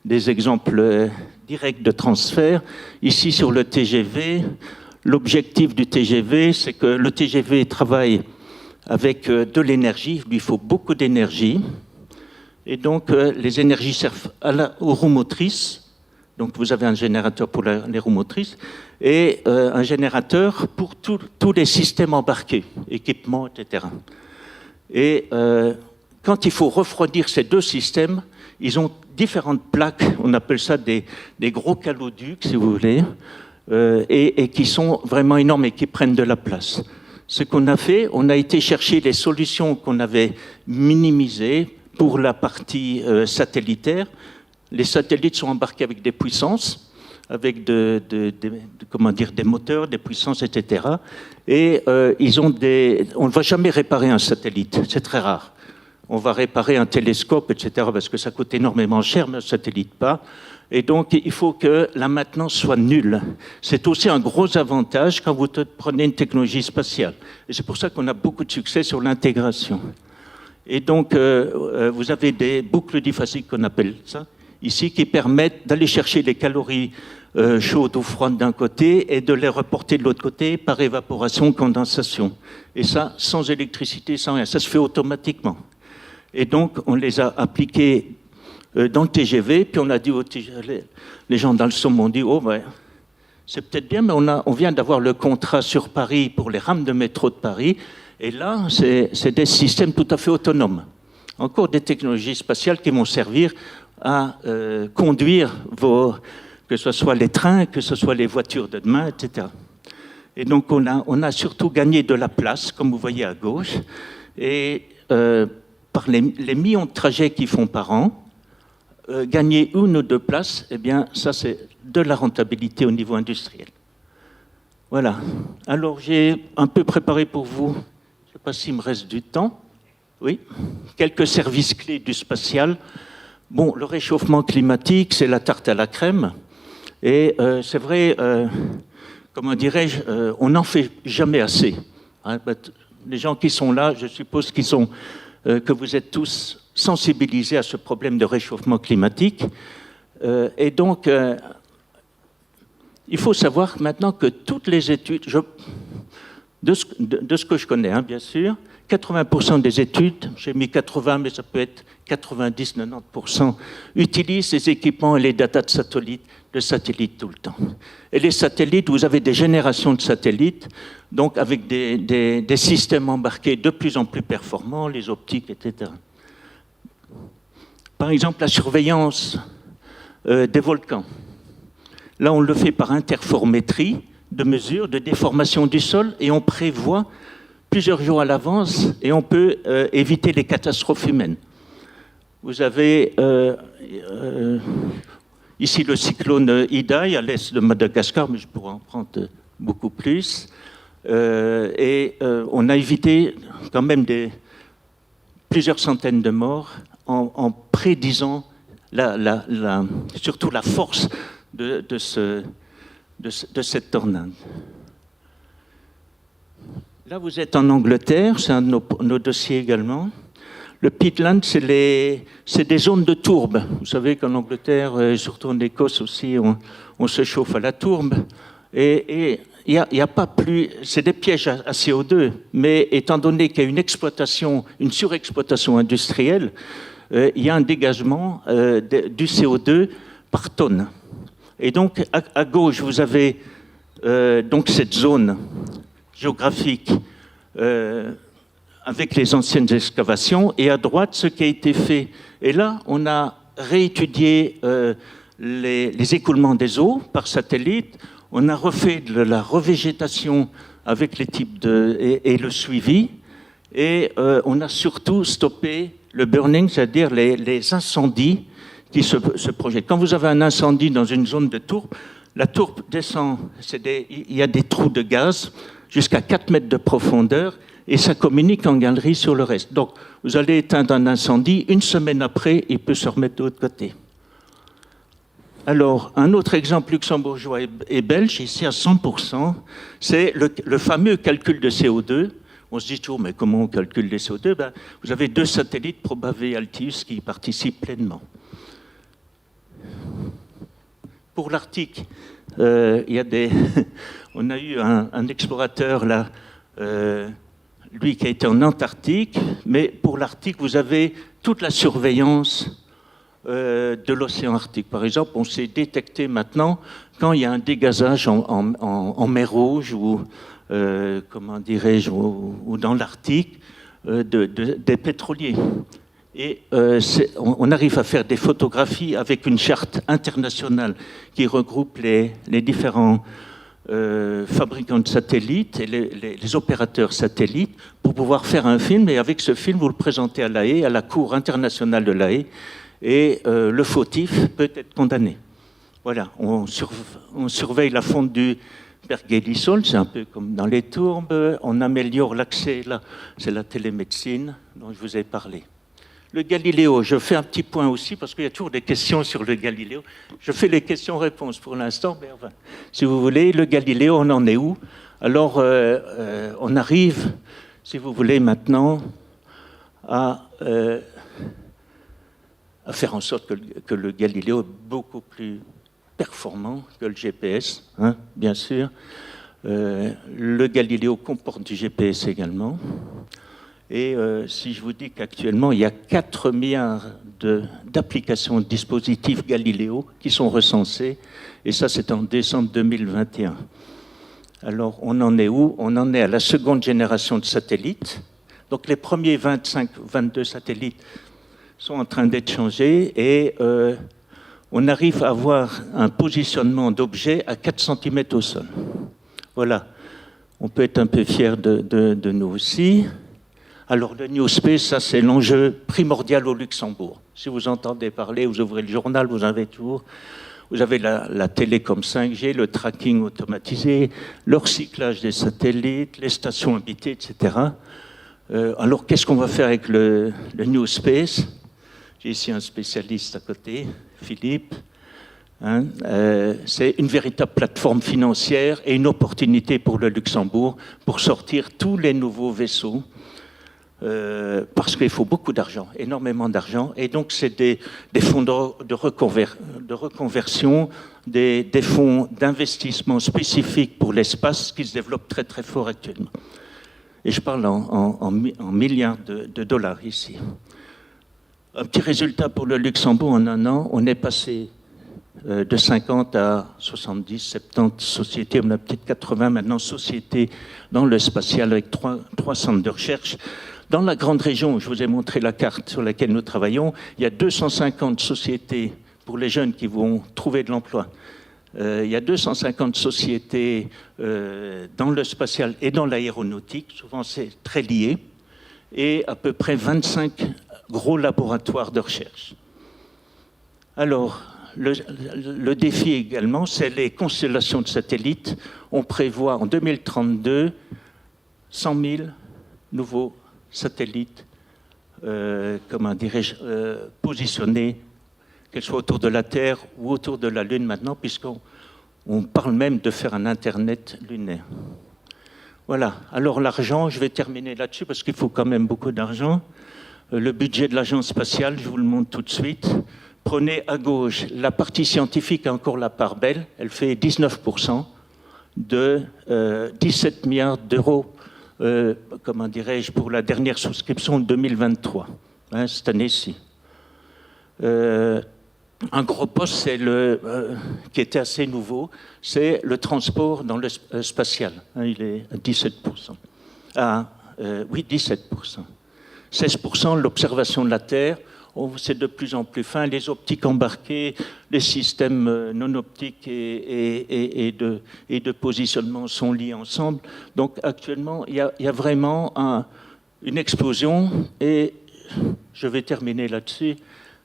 des exemples directs de transfert, ici sur le TGV, l'objectif du TGV, c'est que le TGV travaille avec de l'énergie, il lui faut beaucoup d'énergie, et donc les énergies servent aux roues motrices, donc vous avez un générateur pour les roues motrices, et un générateur pour tous les systèmes embarqués, équipements, etc. Et quand il faut refroidir ces deux systèmes, ils ont différentes plaques, on appelle ça des gros caloducs, si vous voulez, et qui sont vraiment énormes et qui prennent de la place. Ce qu'on a fait, on a été chercher les solutions qu'on avait minimisées pour la partie satellitaire. Les satellites sont embarqués avec des puissances, avec des moteurs, des puissances, etc. Et on ne va jamais réparer un satellite, c'est très rare. On va réparer un télescope, etc., parce que ça coûte énormément cher, mais un satellite pas. Et donc, il faut que la maintenance soit nulle. C'est aussi un gros avantage quand vous prenez une technologie spatiale. Et c'est pour ça qu'on a beaucoup de succès sur l'intégration. Et donc, vous avez des boucles diphasiques qu'on appelle ça, ici, qui permettent d'aller chercher les calories chaudes ou froides d'un côté et de les reporter de l'autre côté par évaporation, condensation. Et ça, sans électricité, sans rien. Ça se fait automatiquement. Et donc, on les a appliqués dans le TGV, puis on a dit aux TGV, les gens dans le SOM ont dit, oh ouais, c'est peut-être bien, mais on vient d'avoir le contrat sur Paris pour les rames de métro de Paris, et là, c'est des systèmes tout à fait autonomes. Encore des technologies spatiales qui vont servir à conduire que ce soit les trains, que ce soit les voitures de demain, etc. Et donc, on a surtout gagné de la place, comme vous voyez à gauche, et par les millions de trajets qu'ils font par an, gagner 1 ou 2 places, eh bien, ça, c'est de la rentabilité au niveau industriel. Voilà. Alors, j'ai un peu préparé pour vous, je ne sais pas s'il me reste du temps, oui, quelques services clés du spatial. Bon, le réchauffement climatique, c'est la tarte à la crème, et c'est vrai, comment dirais-je, on n'en fait jamais assez. Hein, les gens qui sont là, je suppose que vous êtes tous sensibilisés à ce problème de réchauffement climatique. Et donc, il faut savoir maintenant que toutes les études, de ce que je connais, hein, bien sûr, 80% des études, j'ai mis 80, mais ça peut être 90-90%, utilisent ces équipements et les datas de satellites tout le temps. Et les satellites, vous avez des générations de satellites, donc avec des systèmes embarqués de plus en plus performants, les optiques, etc. Par exemple, la surveillance des volcans. Là, on le fait par interférométrie de mesure de déformation du sol, et on prévoit plusieurs jours à l'avance, et on peut éviter les catastrophes humaines. Vous avez ici le cyclone Idai à l'est de Madagascar, mais je pourrais en prendre beaucoup plus. On a évité quand même plusieurs centaines de morts en prédisant surtout la force de cette tornade. Là, vous êtes en Angleterre, c'est un de nos dossiers également. Le peatland, c'est des zones de tourbe. Vous savez qu'en Angleterre, et surtout en Écosse aussi, on se chauffe à la tourbe. Et il y a pas plus... C'est des pièges à CO2, mais étant donné qu'il y a une surexploitation industrielle, il y a un dégagement du CO2 par tonne. Et donc, à gauche, vous avez donc cette zone géographique avec les anciennes excavations, et à droite, ce qui a été fait. Et là, on a réétudié les écoulements des eaux par satellite, on a refait de la revégétation avec les types et le suivi, et on a surtout stoppé le burning, c'est-à-dire les incendies qui se projettent. Quand vous avez un incendie dans une zone de tourbe, la tourbe descend, il y a des trous de gaz jusqu'à 4 mètres de profondeur, et ça communique en galerie sur le reste. Donc, vous allez éteindre un incendie, une semaine après, il peut se remettre de l'autre côté. Alors, un autre exemple luxembourgeois et belge, ici à 100%, c'est le fameux calcul de CO2. On se dit toujours, mais comment on calcule les CO2 ? Vous avez 2 satellites, Probave et Altius, qui y participent pleinement. Pour l'Arctique, On a eu un explorateur là, lui qui a été en Antarctique, mais pour l'Arctique, vous avez toute la surveillance de l'océan Arctique. Par exemple, on sait détecter maintenant quand il y a un dégazage en mer Rouge ou, comment dirais-je, ou dans l'Arctique des pétroliers. Et on arrive à faire des photographies avec une charte internationale qui regroupe les différents fabricants de satellites et les opérateurs satellites pour pouvoir faire un film. Et avec ce film, vous le présentez à La Haye, à la Cour internationale de La Haye, et le fautif peut être condamné. Voilà, on surveille la fonte du Berge-Elisol, c'est un peu comme dans les tourbes, on améliore l'accès, là, c'est la télémédecine dont je vous ai parlé. Le Galiléo, je fais un petit point aussi, parce qu'il y a toujours des questions sur le Galiléo. Je fais les questions-réponses pour l'instant, mais enfin, si vous voulez, le Galiléo, on en est où? Alors, on arrive, si vous voulez, maintenant à faire en sorte que le Galiléo est beaucoup plus performant que le GPS, hein, bien sûr. Le Galiléo comporte du GPS également. Et si je vous dis qu'actuellement, il y a 4 milliards d'applications de dispositifs Galiléo qui sont recensés, et ça, c'est en décembre 2021. Alors, on en est où? On en est à la seconde génération de satellites. Donc, les premiers 22 satellites sont en train d'être changés et on arrive à avoir un positionnement d'objets à 4 cm au sol. Voilà. On peut être un peu fier de nous aussi. Alors, le New Space, ça, c'est l'enjeu primordial au Luxembourg. Si vous entendez parler, vous ouvrez le journal, vous avez la télécom 5G, le tracking automatisé, le recyclage des satellites, les stations habitées, etc. Alors, qu'est-ce qu'on va faire avec le New Space? J'ai ici un spécialiste à côté, Philippe. Hein, c'est une véritable plateforme financière et une opportunité pour le Luxembourg pour sortir tous les nouveaux vaisseaux. Parce qu'il faut beaucoup d'argent, énormément d'argent, et donc c'est des fonds de reconversion, des fonds d'investissement spécifiques pour l'espace qui se développent très très fort actuellement. Et je parle en milliards de dollars ici. Un petit résultat pour le Luxembourg en un an, on est passé de 50 à 70, 70 sociétés, on a peut-être 80 maintenant sociétés dans le spatial avec 3 centres de recherche. Dans la grande région, je vous ai montré la carte sur laquelle nous travaillons, il y a 250 sociétés pour les jeunes qui vont trouver de l'emploi. Il y a 250 sociétés dans le spatial et dans l'aéronautique, souvent c'est très lié, et à peu près 25 gros laboratoires de recherche. Alors, le défi également, c'est les constellations de satellites. On prévoit en 2032 100 000 nouveaux satellites, comment dirais-je, positionnés, qu'elles soient autour de la Terre ou autour de la Lune maintenant, puisqu'on parle même de faire un Internet lunaire. Voilà. Alors l'argent, je vais terminer là-dessus parce qu'il faut quand même beaucoup d'argent. Le budget de l'agence spatiale, je vous le montre tout de suite. Prenez à gauche la partie scientifique, encore la part belle, elle fait 19% de 17 milliards d'euros. Comment dirais-je, pour la dernière souscription de 2023, hein, cette année-ci. Un gros poste, c'est qui était assez nouveau, c'est le transport dans le spatial. Hein, il est à 17%. Oui, 17%. 16% l'observation de la Terre. C'est de plus en plus fin. Les optiques embarquées, les systèmes non optiques et de positionnement sont liés ensemble. Donc actuellement, il y a vraiment une explosion. Et je vais terminer là-dessus.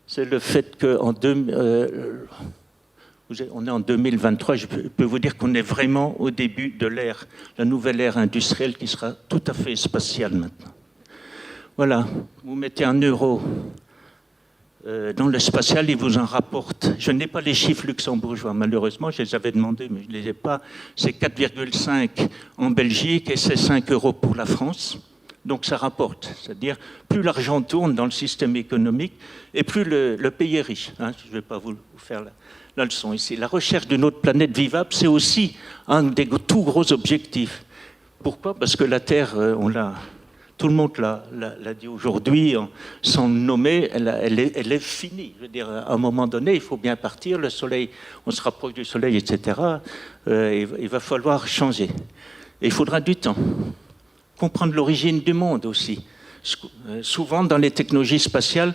C'est le fait qu'on est en 2023. Je peux vous dire qu'on est vraiment au début de l'ère, la nouvelle ère industrielle qui sera tout à fait spatiale maintenant. Voilà, vous mettez 1 euro dans le spatial, il vous en rapporte. Je n'ai pas les chiffres luxembourgeois, malheureusement, je les avais demandés, mais je ne les ai pas. C'est 4,5 en Belgique et c'est 5 euros pour la France. Donc ça rapporte, c'est-à-dire plus l'argent tourne dans le système économique et plus le pays est riche. Hein. Je ne vais pas vous faire la leçon ici. La recherche d'une autre planète vivable, c'est aussi un des tout gros objectifs. Pourquoi? Parce que la Terre, tout le monde l'a dit aujourd'hui, sans le nommer, elle est finie. Je veux dire, à un moment donné, il faut bien partir. Le Soleil, on se rapproche du Soleil, etc. Il va falloir changer. Et il faudra du temps. Comprendre l'origine du monde aussi. Souvent, dans les technologies spatiales,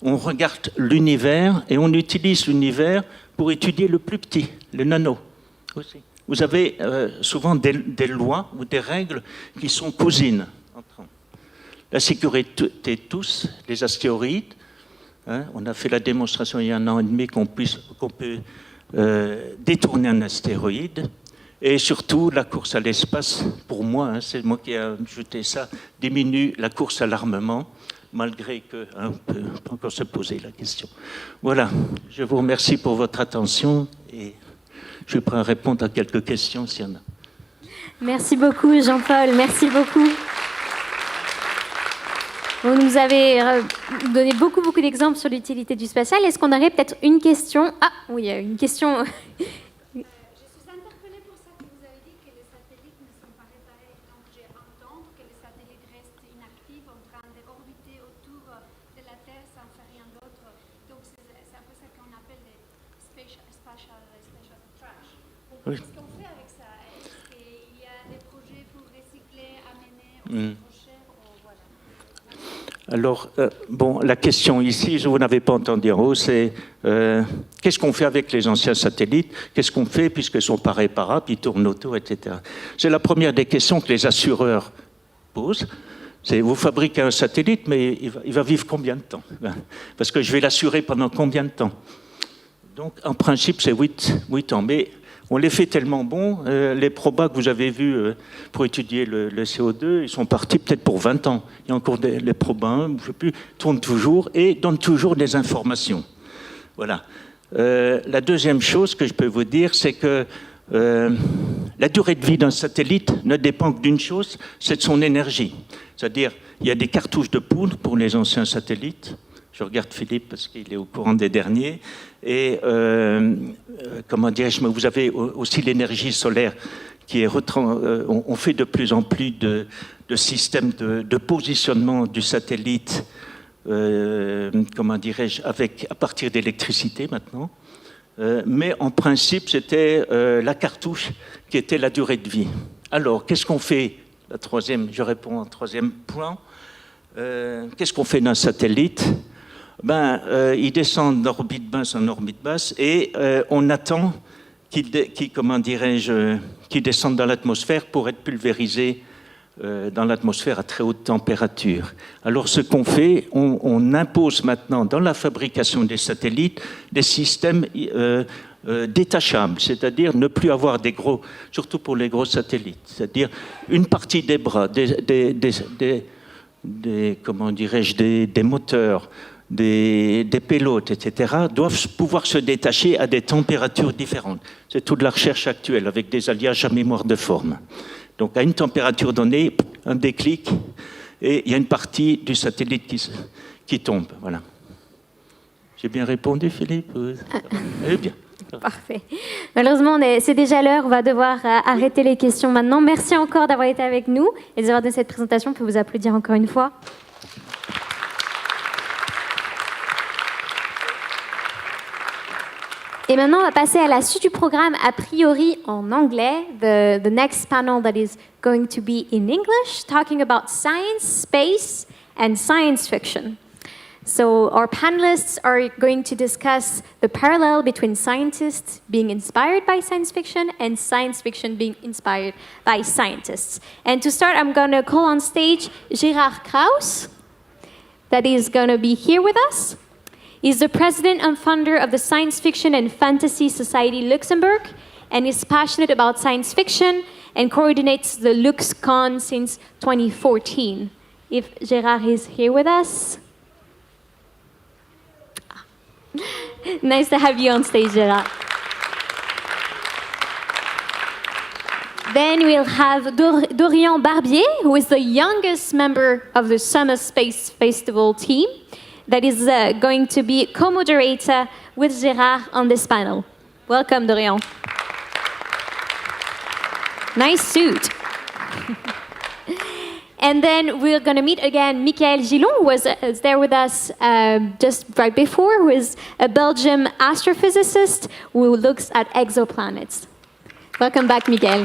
on regarde l'univers et on utilise l'univers pour étudier le plus petit, le nano aussi. Vous avez souvent des lois ou des règles qui sont cousines. La sécurité de tous, les astéroïdes, hein, on a fait la démonstration il y a 1 an et demi qu'on peut détourner un astéroïde. Et surtout, la course à l'espace, pour moi, hein, c'est moi qui ai ajouté ça, diminue la course à l'armement, malgré qu'on peut encore se poser la question. Voilà, je vous remercie pour votre attention et je suis prêt à répondre à quelques questions s'il y en a. Merci beaucoup, Jean-Paul, merci beaucoup. Vous nous avez donné beaucoup d'exemples sur l'utilité du spatial. Est-ce qu'on aurait peut-être une question? Ah, oui, il y a une question. Oui. Qu'est-ce qu'on fait avec ça? Est-ce qu'il y a des projets pour recycler, amener aux prochains voilà. Alors, bon, la question ici, vous n'avez pas entendu en haut, c'est qu'est-ce qu'on fait avec les anciens satellites? Qu'est-ce qu'on fait puisqu'ils ne sont pas réparables, ils tournent autour, etc. C'est la première des questions que les assureurs posent. C'est vous fabriquez un satellite, mais il va vivre combien de temps? Parce que je vais l'assurer pendant combien de temps? Donc, en principe, c'est 8 ans. Mais on les fait tellement bons, les probas que vous avez vus pour étudier le CO2, ils sont partis peut-être pour 20 ans. Il y a encore les probas, je ne sais plus, tournent toujours et donnent toujours des informations. Voilà. La deuxième chose que je peux vous dire, c'est que la durée de vie d'un satellite ne dépend que d'une chose, c'est de son énergie. C'est-à-dire, il y a des cartouches de poudre pour les anciens satellites. Je regarde Philippe parce qu'il est au courant des derniers. Et comment dirais-je, vous avez aussi l'énergie solaire qui est on fait de plus en plus de systèmes de positionnement du satellite, comment dirais-je, à partir d'électricité maintenant. Mais en principe, c'était la cartouche qui était la durée de vie. Alors, qu'est-ce qu'on fait? Je réponds en troisième point. Qu'est-ce qu'on fait d'un satellite? Il descend d'orbite basse en orbite basse et on attend qu'il descende dans l'atmosphère pour être pulvérisé dans l'atmosphère à très haute température. Alors ce qu'on fait, on impose maintenant dans la fabrication des satellites des systèmes détachables, c'est-à-dire ne plus avoir des gros, surtout pour les gros satellites, c'est-à-dire une partie des bras, des moteurs, des pélotes, etc., doivent pouvoir se détacher à des températures différentes. C'est toute la recherche actuelle avec des alliages à mémoire de forme. Donc à une température donnée, un déclic, et il y a une partie du satellite qui tombe. Voilà. J'ai bien répondu, Philippe? Eh bien. Parfait. Malheureusement, c'est déjà l'heure. On va devoir arrêter les questions maintenant. Merci encore d'avoir été avec nous et d'avoir donné cette présentation. On peut vous applaudir encore une fois. Et maintenant, on va passer à la suite du programme, a priori en anglais. The next panel that is going to be in English, talking about science, space, and science fiction. So our panelists are going to discuss the parallel between scientists being inspired by science fiction and science fiction being inspired by scientists. And to start, I'm going to call on stage Gérard Krauss, that is going to be here with us. He's the president and founder of the Science Fiction and Fantasy Society Luxembourg, and is passionate about science fiction and coordinates the LuxCon since 2014. If Gérard is here with us. Nice to have you on stage, Gérard. Then we'll have Dorian Barbier, who is the youngest member of the Summer Space Festival team, that is going to be co-moderator with Gérard on this panel. Welcome, Dorian. Nice suit. And then we're going to meet again Michael Gillon, who was there with us just right before, who is a Belgian astrophysicist who looks at exoplanets. Welcome back, Michael.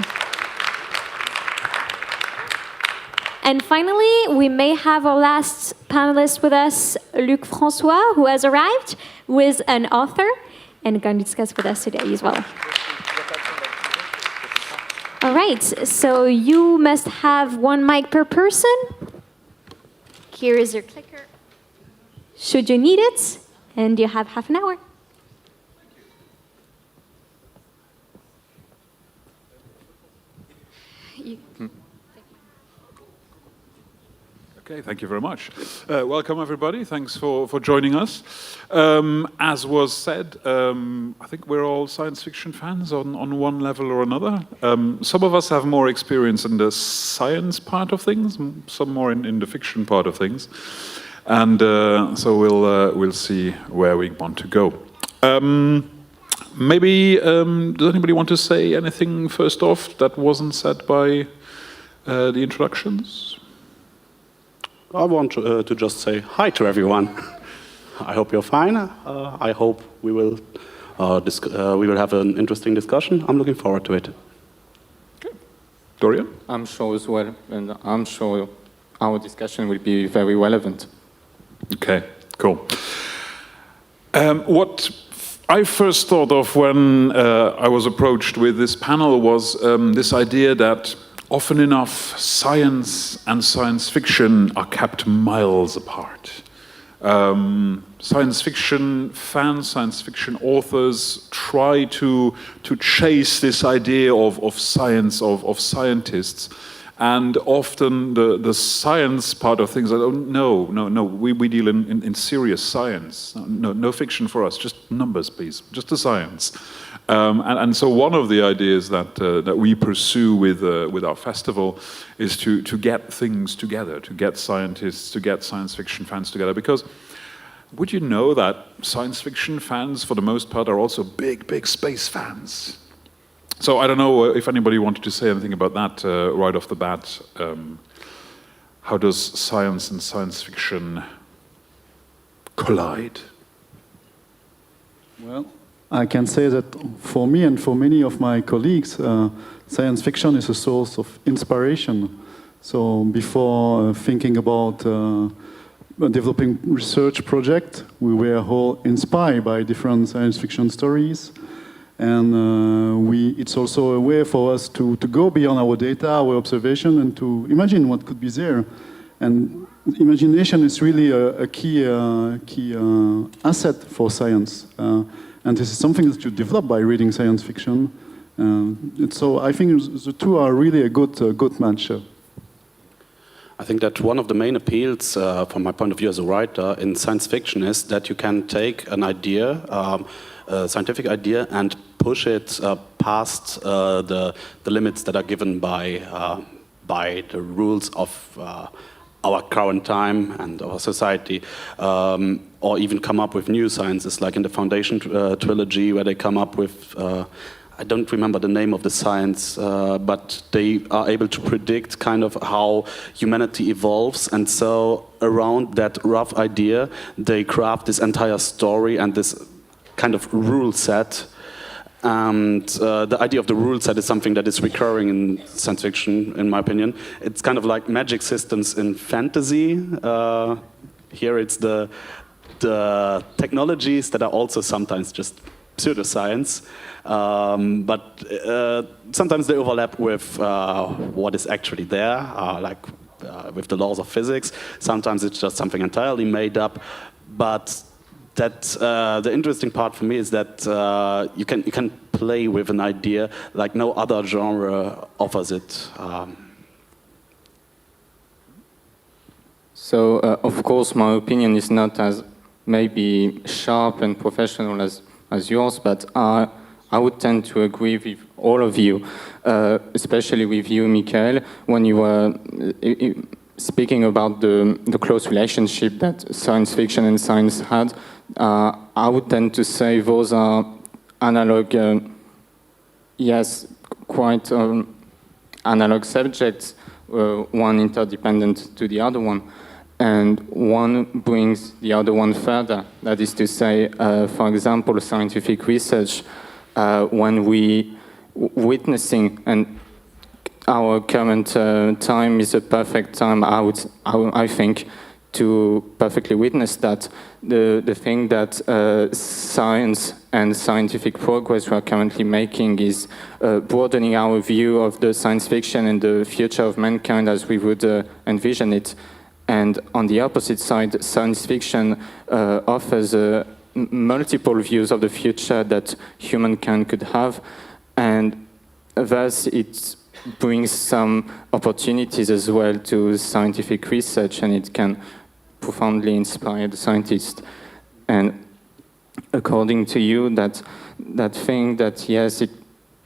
And finally, we may have our last panelist with us, Luc François, who has arrived, who is an author and going to discuss with us today as well. All right, so you must have one mic per person. Here is your clicker. Should you need it, and you have half an hour. Okay, thank you very much. Welcome, everybody. Thanks for joining us. As was said, I think we're all science fiction fans on one level or another. Some of us have more experience in the science part of things, some more in the fiction part of things. And so we'll see where we want to go. Maybe, does anybody want to say anything first off that wasn't said by the introductions? I want to just say hi to everyone. I hope you're fine. I hope we will have an interesting discussion. I'm looking forward to it. Okay. Dorian? I'm sure as well, and I'm sure our discussion will be very relevant. Okay, cool. What I first thought of when I was approached with this panel was this idea that often enough, science and science fiction are kept miles apart. Science fiction fans, science fiction authors try to chase this idea of science, of scientists. And often the science part of things, no, we deal in serious science. No fiction for us, just numbers, please, just the science. And so one of the ideas that we pursue with our festival is to get things together, to get scientists, to get science fiction fans together. Because would you know that science fiction fans, for the most part, are also big space fans? So I don't know if anybody wanted to say anything about that right off the bat. How does science and science fiction collide? Well, I can say that for me and for many of my colleagues, science fiction is a source of inspiration. So before thinking about developing research project, we were all inspired by different science fiction stories. And it's also a way for us to go beyond our data, our observation, and to imagine what could be there. And imagination is really a key asset for science. And this is something that you develop by reading science fiction. So I think the two are really a good match. I think that one of the main appeals, from my point of view as a writer, in science fiction is that you can take an idea, a scientific idea, and push it past the limits that are given by the rules of our current time and our society, or even come up with new sciences, like in the Foundation trilogy, where they come up with, I don't remember the name of the science, but they are able to predict kind of how humanity evolves, and so around that rough idea, they craft this entire story and this kind of rule set. And the idea of the rule set is something that is recurring in science fiction, in my opinion. It's kind of like magic systems in fantasy. Here it's the technologies that are also sometimes just pseudoscience. But sometimes they overlap with what is actually there, like with the laws of physics. Sometimes it's just something entirely made up. But the interesting part for me is that you can play with an idea like no other genre offers it. So, of course, my opinion is not as maybe sharp and professional as yours, but I would tend to agree with all of you, especially with you, Michael, when you were speaking about the close relationship that science fiction and science had. I would tend to say those are analog, yes, quite analog subjects, one interdependent to the other one, and one brings the other one further. That is to say, for example, scientific research, when we witnessing, and our current time is a perfect time, I think, to perfectly witness that. The thing that science and scientific progress we are currently making is broadening our view of the science fiction and the future of mankind as we would envision it. And on the opposite side, science fiction offers multiple views of the future that humankind could have, and thus it brings some opportunities as well to scientific research, and it can profoundly inspire the scientists. And according to you, that thing that, yes, it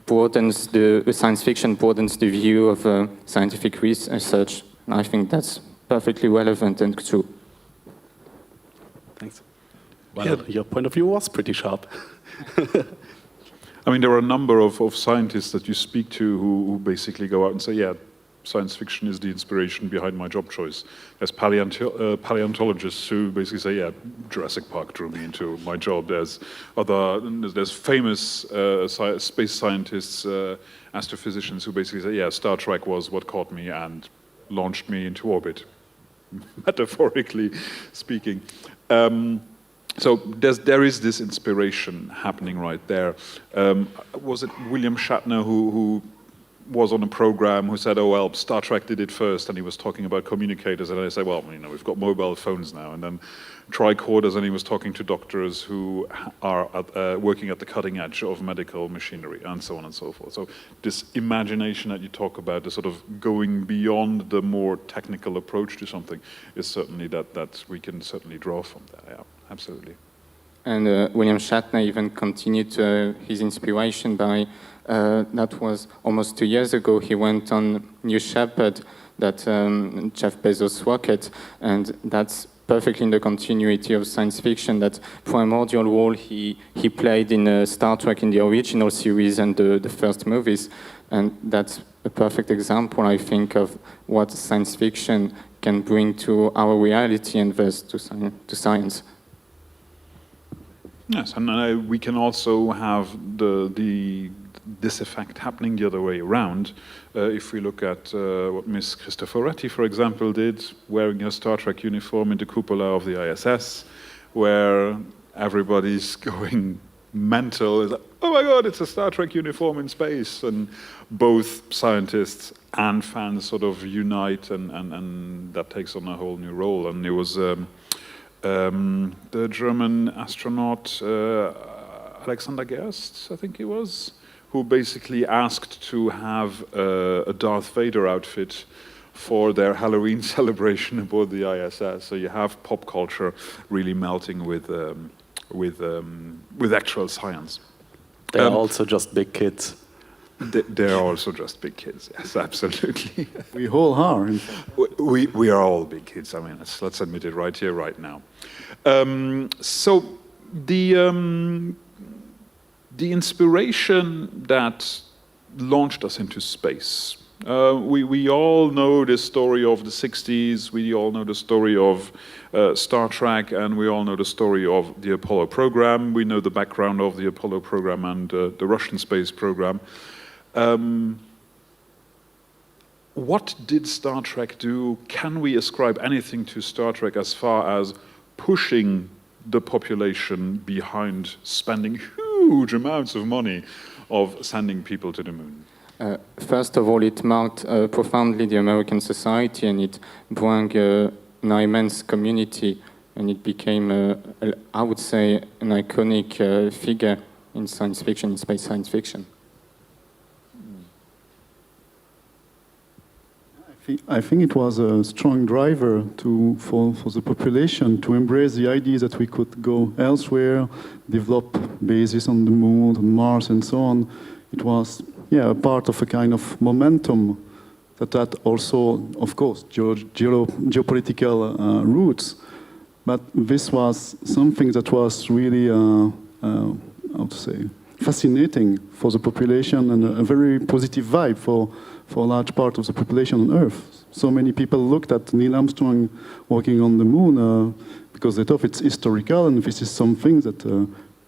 broadens the science fiction broadens the view of scientific research, I think that's perfectly relevant and true. Thanks. Well, your point of view was pretty sharp. I mean, there are a number of scientists that you speak to who basically go out and say, yeah, science fiction is the inspiration behind my job choice. There's paleontologists who basically say, yeah, Jurassic Park drew me into my job. There's famous space scientists, astrophysicians who basically say, yeah, Star Trek was what caught me and launched me into orbit, metaphorically speaking. So there is this inspiration happening right there. Was it William Shatner who was on a program who said, oh, well, Star Trek did it first, and he was talking about communicators, and I say, well, you know, we've got mobile phones now, and then tricorders, and he was talking to doctors who are working at the cutting edge of medical machinery, and so on and so forth. So this imagination that you talk about, the sort of going beyond the more technical approach to something, is certainly that we can certainly draw from that, yeah, absolutely. And William Shatner even continued his inspiration by, that was almost 2 years ago, he went on New Shepard, that Jeff Bezos' rocket, and that's perfectly in the continuity of science fiction, that primordial role he played in Star Trek in the original series and the first movies. And that's a perfect example, I think, of what science fiction can bring to our reality and thus to science. Yes, and we can also have this effect happening the other way around. If we look at what Miss Cristoforetti, for example, did, wearing her Star Trek uniform in the cupola of the ISS, where everybody's going mental. It's like, oh my God, it's a Star Trek uniform in space. And both scientists and fans sort of unite, and that takes on a whole new role. And it was the German astronaut, Alexander Gerst, I think he was, who basically asked to have a Darth Vader outfit for their Halloween celebration aboard the ISS. So you have pop culture really melting with actual science. They're also just big kids. They're also just big kids, yes, absolutely. We all are. We are all big kids. I mean, let's admit it right here, right now. So the inspiration that launched us into space. We all know the story of the 60s, we all know the story of Star Trek, and we all know the story of the Apollo program. We know the background of the Apollo program and the Russian space program. What did Star Trek do? Can we ascribe anything to Star Trek as far as pushing the population behind spending huge amounts of money of sending people to the moon? First of all, it marked profoundly the American society, and it brought an immense community, and it became, I would say, an iconic figure in science fiction, in space science fiction. I think it was a strong driver for the population to embrace the idea that we could go elsewhere, develop bases on the moon, on Mars, and so on. It was a part of a kind of momentum that also, of course, geopolitical roots. But this was something that was really, how to say, fascinating for the population and a very positive vibe for a large part of the population on Earth. So many people looked at Neil Armstrong walking on the moon because they thought it's historical and this is something that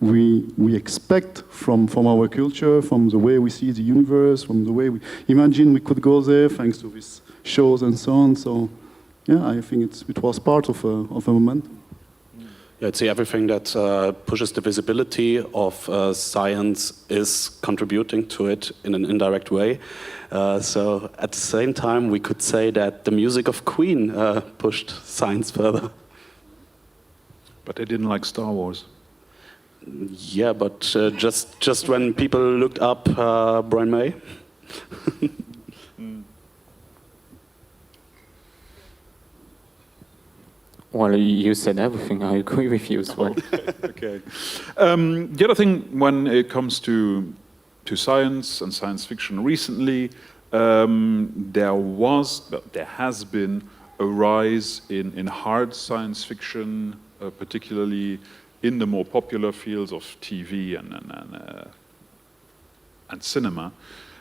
we expect from our culture, from the way we see the universe, from the way we imagine we could go there thanks to these shows and so on. So, yeah, I think it was part of a momentum. Yeah, I'd say everything that pushes the visibility of science is contributing to it in an indirect way. So at the same time, we could say that the music of Queen pushed science further. But they didn't like Star Wars. Yeah, but just when people looked up Brian May. Well, you said everything. I agree with you as well. Okay. The other thing, when it comes to science and science fiction recently, there has been a rise in hard science fiction, particularly in the more popular fields of TV and cinema,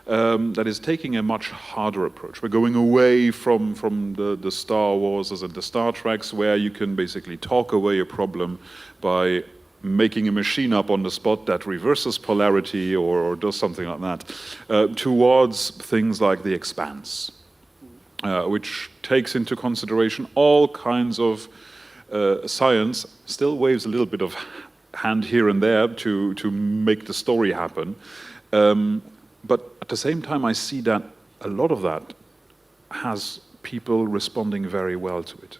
that is taking a much harder approach. We're going away from the Star Wars and the Star Treks, where you can basically talk away a problem by making a machine up on the spot that reverses polarity or does something like that, towards things like The Expanse, which takes into consideration all kinds of science, still waves a little bit of hand here and there to make the story happen. But at the same time, I see that a lot of that has people responding very well to it.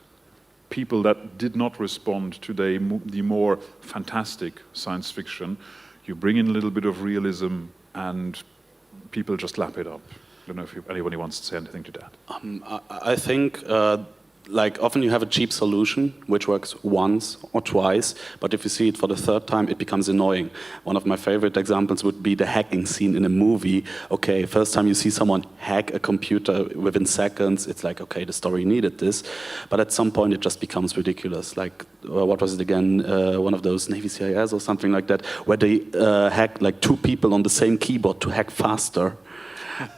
People that did not respond to the more fantastic science fiction, you bring in a little bit of realism and people just lap it up. I don't know if anybody wants to say anything to that. I think like often you have a cheap solution which works once or twice, but if you see it for the third time, it becomes annoying. One of my favorite examples would be the hacking scene in a movie. Okay, first time you see someone hack a computer within seconds, it's like, okay, the story needed this, but at some point it just becomes ridiculous. Like, what was it again? One of those Navy CIS or something like that, where they hacked like 2 people on the same keyboard to hack faster.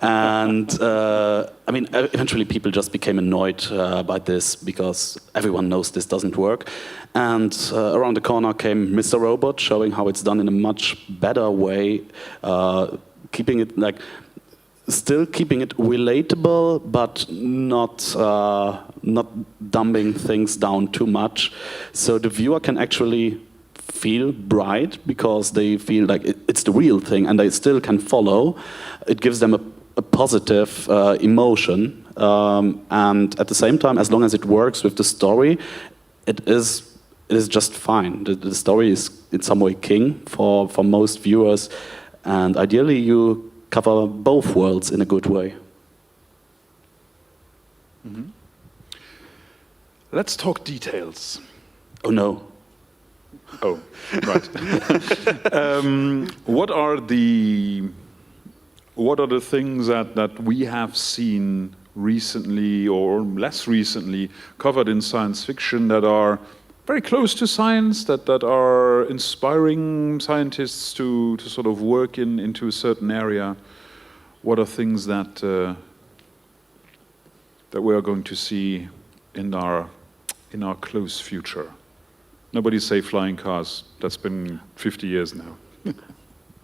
And I mean, eventually people just became annoyed by this because everyone knows this doesn't work. And around the corner came Mr. Robot, showing how it's done in a much better way, keeping it like still keeping it relatable, but not dumbing things down too much, so the viewer can actually feel bright because they feel like it's the real thing and they still can follow. It gives them a positive emotion, and at the same time, as long as it works with the story, it is just fine. The story is in some way king for most viewers, and ideally you cover both worlds in a good way. Mm-hmm. Let's talk details. Oh no. Oh, right. What are the things that we have seen recently or less recently covered in science fiction that are very close to science, that are inspiring scientists to sort of work into a certain area? What are things that we are going to see in our close future? Nobody say flying cars. That's been 50 years now.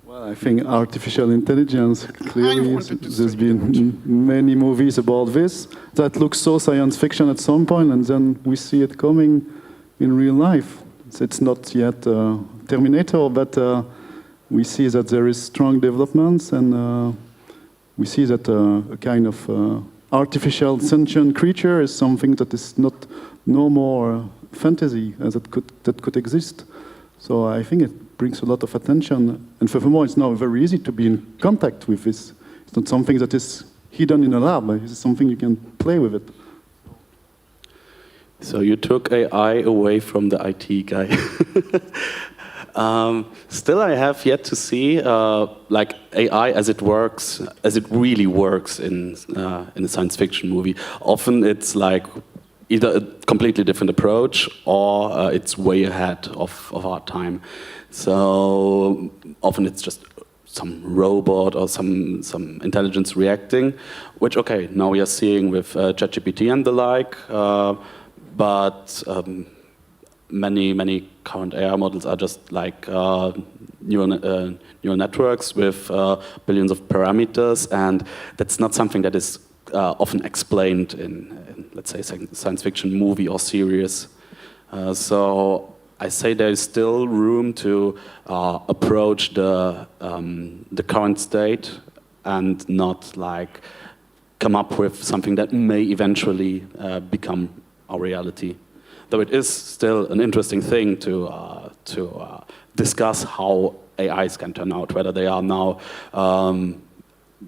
Well, I think artificial intelligence, clearly, there's been many movies about this that look so science fiction at some point, and then we see it coming in real life. It's not yet Terminator, but we see that there is strong developments, and we see that a kind of artificial sentient creature is something that is no more fantasy that could exist. So I think it brings a lot of attention, and furthermore, it's now very easy to be in contact with this. It's not something that is hidden in a lab. It's something you can play with it. So you took AI away from the IT guy. Still, I have yet to see like AI as it works, as it really works in a science fiction movie. Often it's like either a completely different approach or it's way ahead of our time. So often it's just some robot or some intelligence reacting, which, okay, now we are seeing with ChatGPT and the like, but many current AI models are just like neural networks with billions of parameters, and that's not something that is often explained in, let's say, science fiction movie or series. So I say there is still room to approach the current state and not like come up with something that may eventually become our reality. Though it is still an interesting thing to discuss how AIs can turn out, whether they are now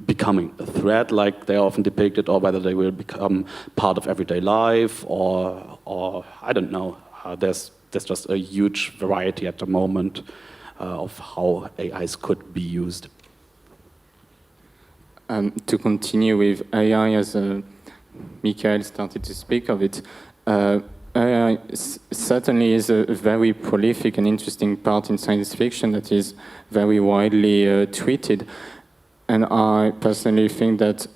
becoming a threat like they are often depicted, or whether they will become part of everyday life, or I don't know. There's just a huge variety at the moment of how AIs could be used. To continue with AI, as Michael started to speak of it, AI certainly is a very prolific and interesting part in science fiction that is very widely treated. And I personally think that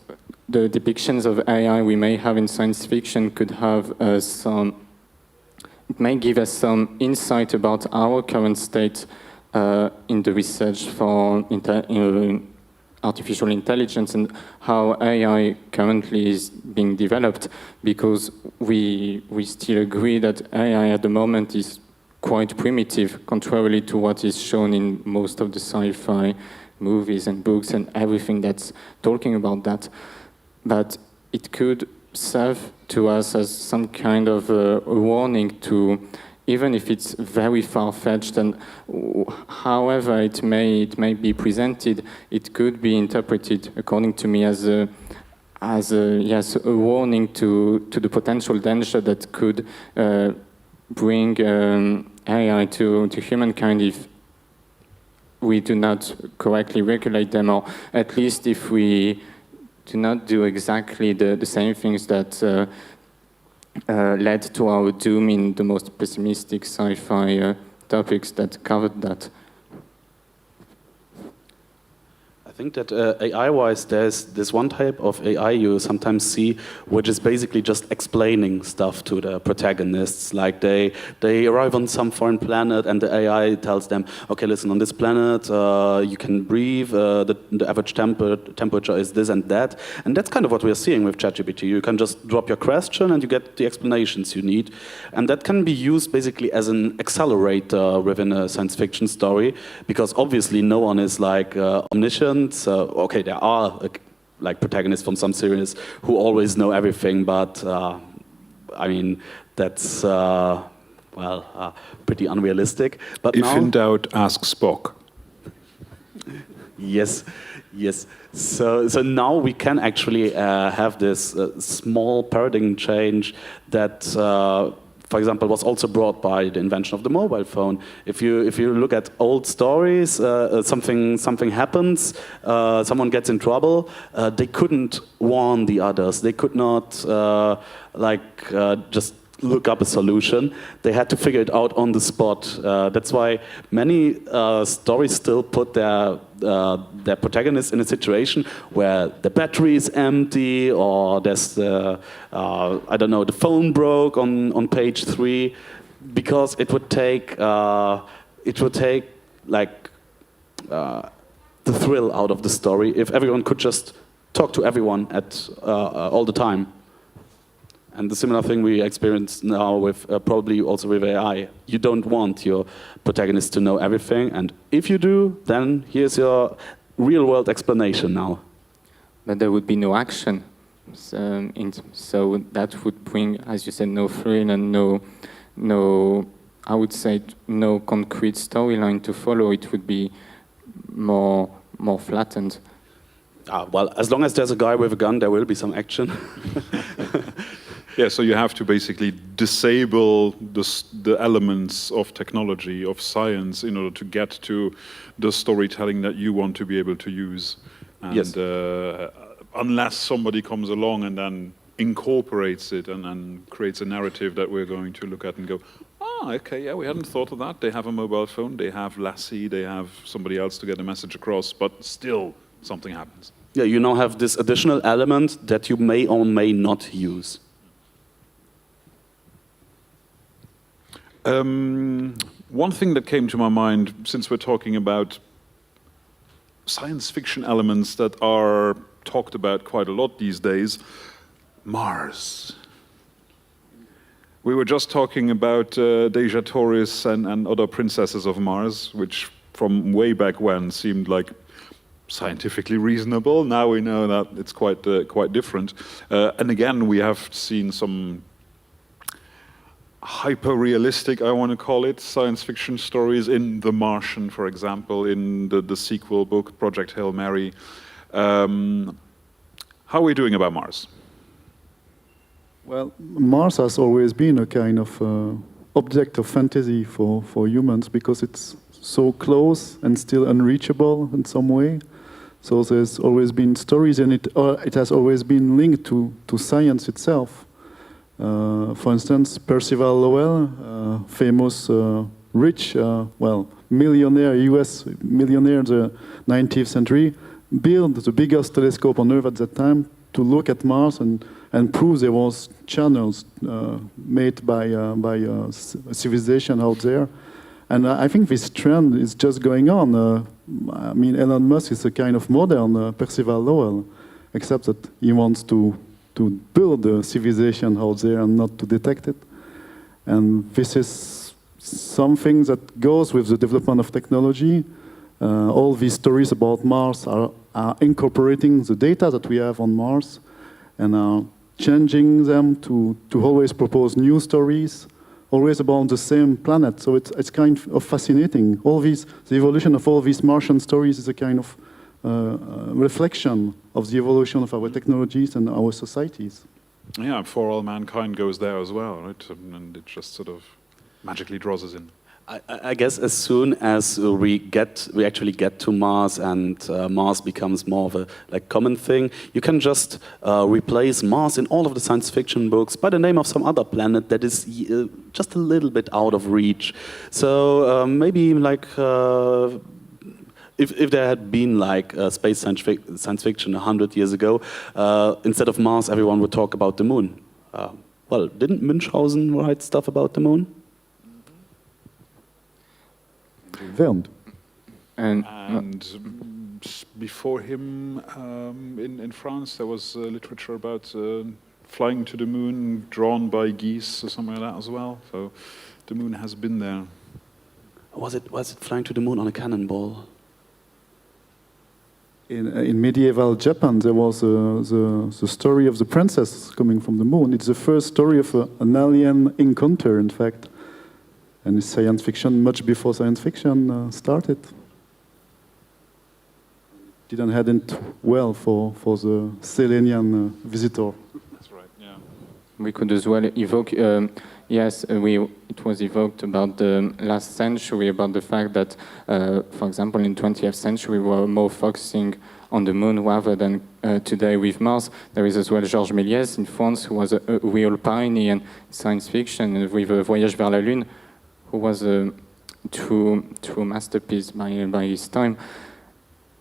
the depictions of AI we may have in science fiction could have it may give us some insight about our current state in the research for artificial intelligence and how AI currently is being developed, because we still agree that AI at the moment is quite primitive, contrarily to what is shown in most of the sci-fi movies and books and everything that's talking about that. But it could serve to us as some kind of a warning to, even if it's very far-fetched and however it may be presented, it could be interpreted, according to me, as a warning to the potential danger that could bring AI to humankind if we do not correctly regulate them, or at least if we do not do exactly the same things that led to our doom in the most pessimistic sci-fi topics that covered that. I think that AI-wise, there's this one type of AI you sometimes see, which is basically just explaining stuff to the protagonists. Like they arrive on some foreign planet, and the AI tells them, "Okay, listen, on this planet, you can breathe. The average temperature is this and that." And that's kind of what we're seeing with ChatGPT. You can just drop your question, and you get the explanations you need. And that can be used basically as an accelerator within a science fiction story, because obviously no one is like omniscient. Okay, there are like protagonists from some series who always know everything, but I mean that's pretty unrealistic. But if now, in doubt, ask Spock. Yes. So now we can actually have this small paradigm change that. For example, was also brought by the invention of the mobile phone. If you look at old stories, something happens, someone gets in trouble, they couldn't warn the others. They could not just look up a solution. They had to figure it out on the spot. That's why many stories still put their protagonists in a situation where the battery is empty, or there's the phone broke on page 3, because it would take the thrill out of the story if everyone could just talk to everyone at all the time. And the similar thing we experience now with probably also with AI. You don't want your protagonist to know everything, and if you do, then here's your real-world explanation now. But there would be no action, so that would bring, as you said, no thrill and no, I would say, no concrete storyline to follow. It would be more flattened. Well, as long as there's a guy with a gun, there will be some action. Yeah, so you have to basically disable the elements of technology, of science, in order to get to the storytelling that you want to be able to use. And Yes. Unless somebody comes along and then incorporates it and creates a narrative that we're going to look at and go, okay, yeah, we hadn't thought of that. They have a mobile phone, they have Lassie, they have somebody else to get the message across, but still something happens. Yeah, you now have this additional element that you may or may not use. One thing that came to my mind, since we're talking about science fiction elements that are talked about quite a lot these days, Mars. We were just talking about Dejah Thoris and other princesses of Mars, which from way back when seemed like scientifically reasonable. Now we know that it's quite different. And again, we have seen some hyper-realistic, I want to call it, science fiction stories in The Martian, for example, in the sequel book, Project Hail Mary. How are we doing about Mars? Well, Mars has always been a kind of object of fantasy for humans because it's so close and still unreachable in some way. So there's always been stories, and it has always been linked to science itself. For instance, Percival Lowell, famous rich, millionaire, US millionaire in the 19th century, built the biggest telescope on Earth at that time to look at Mars and prove there was channels made by a civilization out there. And I think this trend is just going on. I mean, Elon Musk is a kind of modern Percival Lowell, except that he wants to build a civilization out there and not to detect it. And this is something that goes with the development of technology. All these stories about Mars are incorporating the data that we have on Mars and are changing them to always propose new stories, always about the same planet. So it's kind of fascinating. The evolution of all these Martian stories is a kind of reflection of the evolution of our technologies and our societies. Yeah, For All Mankind goes there as well, right? And it just sort of magically draws us in. I guess as soon as we actually get to Mars and Mars becomes more of a common thing, you can just replace Mars in all of the science fiction books by the name of some other planet that is just a little bit out of reach. So maybe like if there had been like space science fiction 100 years ago, instead of Mars, everyone would talk about the moon. Well, didn't Munchausen write stuff about the moon? Filmed. And before him, in France, there was literature about flying to the moon, drawn by geese or something like that as well. So the moon has been there. Was it flying to the moon on a cannonball? In medieval Japan, there was the story of the princess coming from the moon. It's the first story of an alien encounter, in fact. And it's science fiction much before science fiction started. Didn't head it well for the Selenian visitor. That's right, yeah. We could as well evoke, it was evoked about the last century, about the fact that, for example, in 20th century, we were more focusing on the moon rather than today with Mars. There is as well Georges Méliès in France, who was a real pioneer in science fiction with Voyage vers la Lune, who was a true masterpiece by his time.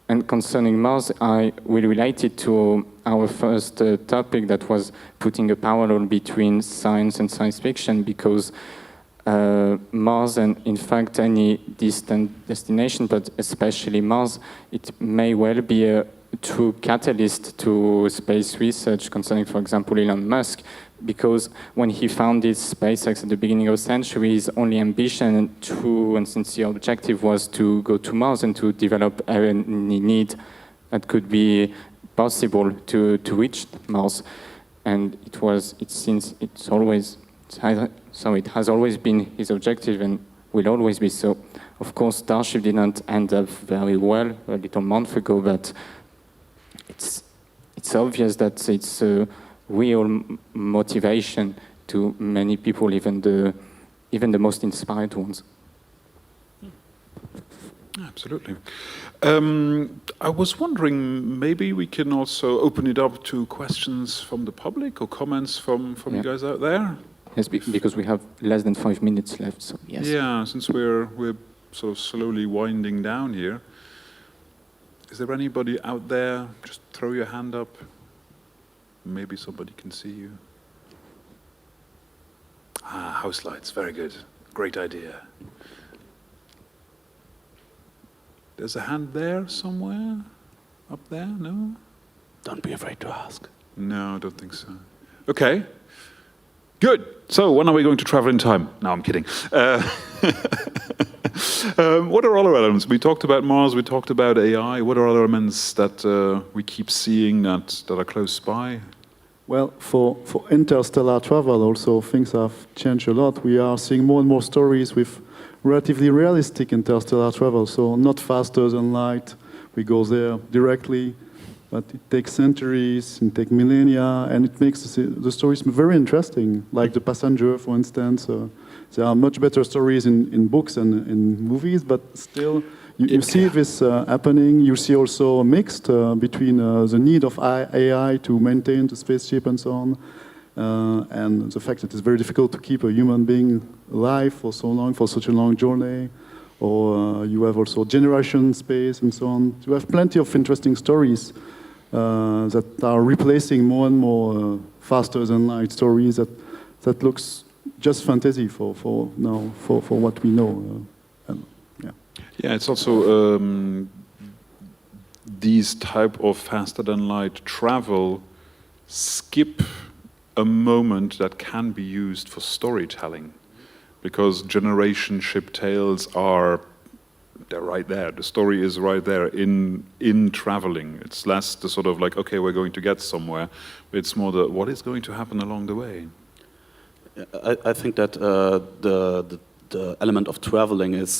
And concerning Mars, I will relate it to our first topic, that was putting a parallel between science and science fiction, because Mars, and in fact any distant destination, but especially Mars, it may well be a true catalyst to space research concerning, for example, Elon Musk, because when he founded SpaceX at the beginning of the century, his only ambition and true and sincere objective was to go to Mars and to develop any need that could be possible to reach Mars. And it has always been his objective and will always be so. Of course, Starship did not end up very well a little month ago, but it's obvious that it's real motivation to many people, even the most inspired ones. Absolutely. I was wondering, maybe we can also open it up to questions from the public or comments from you guys out there? Yes, because we have less than 5 minutes left, so yes. Yeah, since we're sort of slowly winding down here. Is there anybody out there? Just throw your hand up. Maybe somebody can see you. Ah, house lights, very good. Great idea. There's a hand there somewhere? Up there? No? Don't be afraid to ask. No, I don't think so. Okay. Good. So when are we going to travel in time? No, I'm kidding. What are other elements? We talked about Mars, we talked about AI. What are other elements that we keep seeing that are close by? Well, for interstellar travel also, things have changed a lot. We are seeing more and more stories with relatively realistic interstellar travel, so not faster than light. We go there directly, but it takes centuries, it takes millennia, and it makes the stories very interesting, like The Passenger, for instance. There are much better stories in books and in movies, but still, you see this happening. You see also a mixed between the need of AI to maintain the spaceship and so on, and the fact that it's very difficult to keep a human being alive for so long, for such a long journey. Or you have also generation space and so on. You have plenty of interesting stories that are replacing more and more faster than light stories that looks just fantasy for what we know. Yeah, it's also these type of faster than light travel skip a moment that can be used for storytelling, because generation ship tales they're right there. The story is right there in traveling. It's less the sort of like, okay, we're going to get somewhere. It's more the what is going to happen along the way. I think that the element of traveling is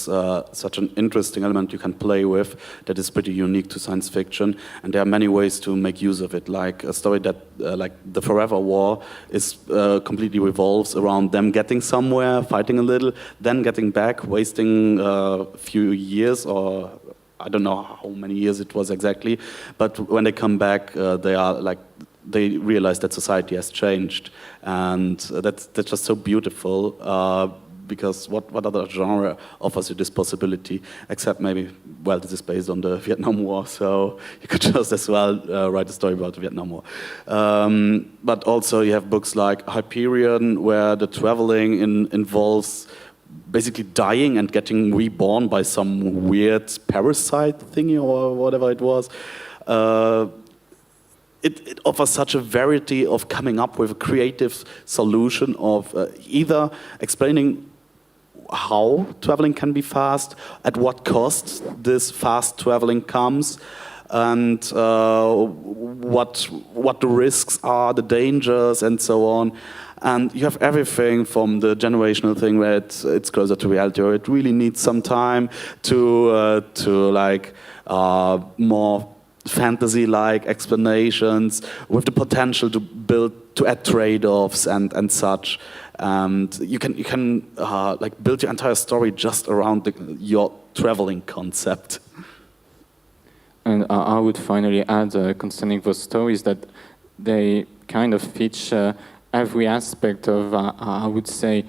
such an interesting element you can play with that is pretty unique to science fiction, and there are many ways to make use of it. Like a story that, like the Forever War, is completely revolves around them getting somewhere, fighting a little, then getting back, wasting a few years, or I don't know how many years it was exactly, but when they come back, they realize that society has changed, and that's just so beautiful. Because what other genre offers you this possibility, except maybe, well, this is based on the Vietnam War, so you could just as well write a story about the Vietnam War. But also you have books like Hyperion, where the traveling involves basically dying and getting reborn by some weird parasite thingy or whatever it was. It offers such a variety of coming up with a creative solution of either explaining how traveling can be fast, at what cost this fast traveling comes, and what the risks are, the dangers, and so on. And you have everything from the generational thing where it's closer to reality, or it really needs some time, to more fantasy-like explanations with the potential to add trade-offs and such. And you can build your entire story just around your traveling concept. And I would finally add concerning those stories that they kind of feature every aspect of, I would say,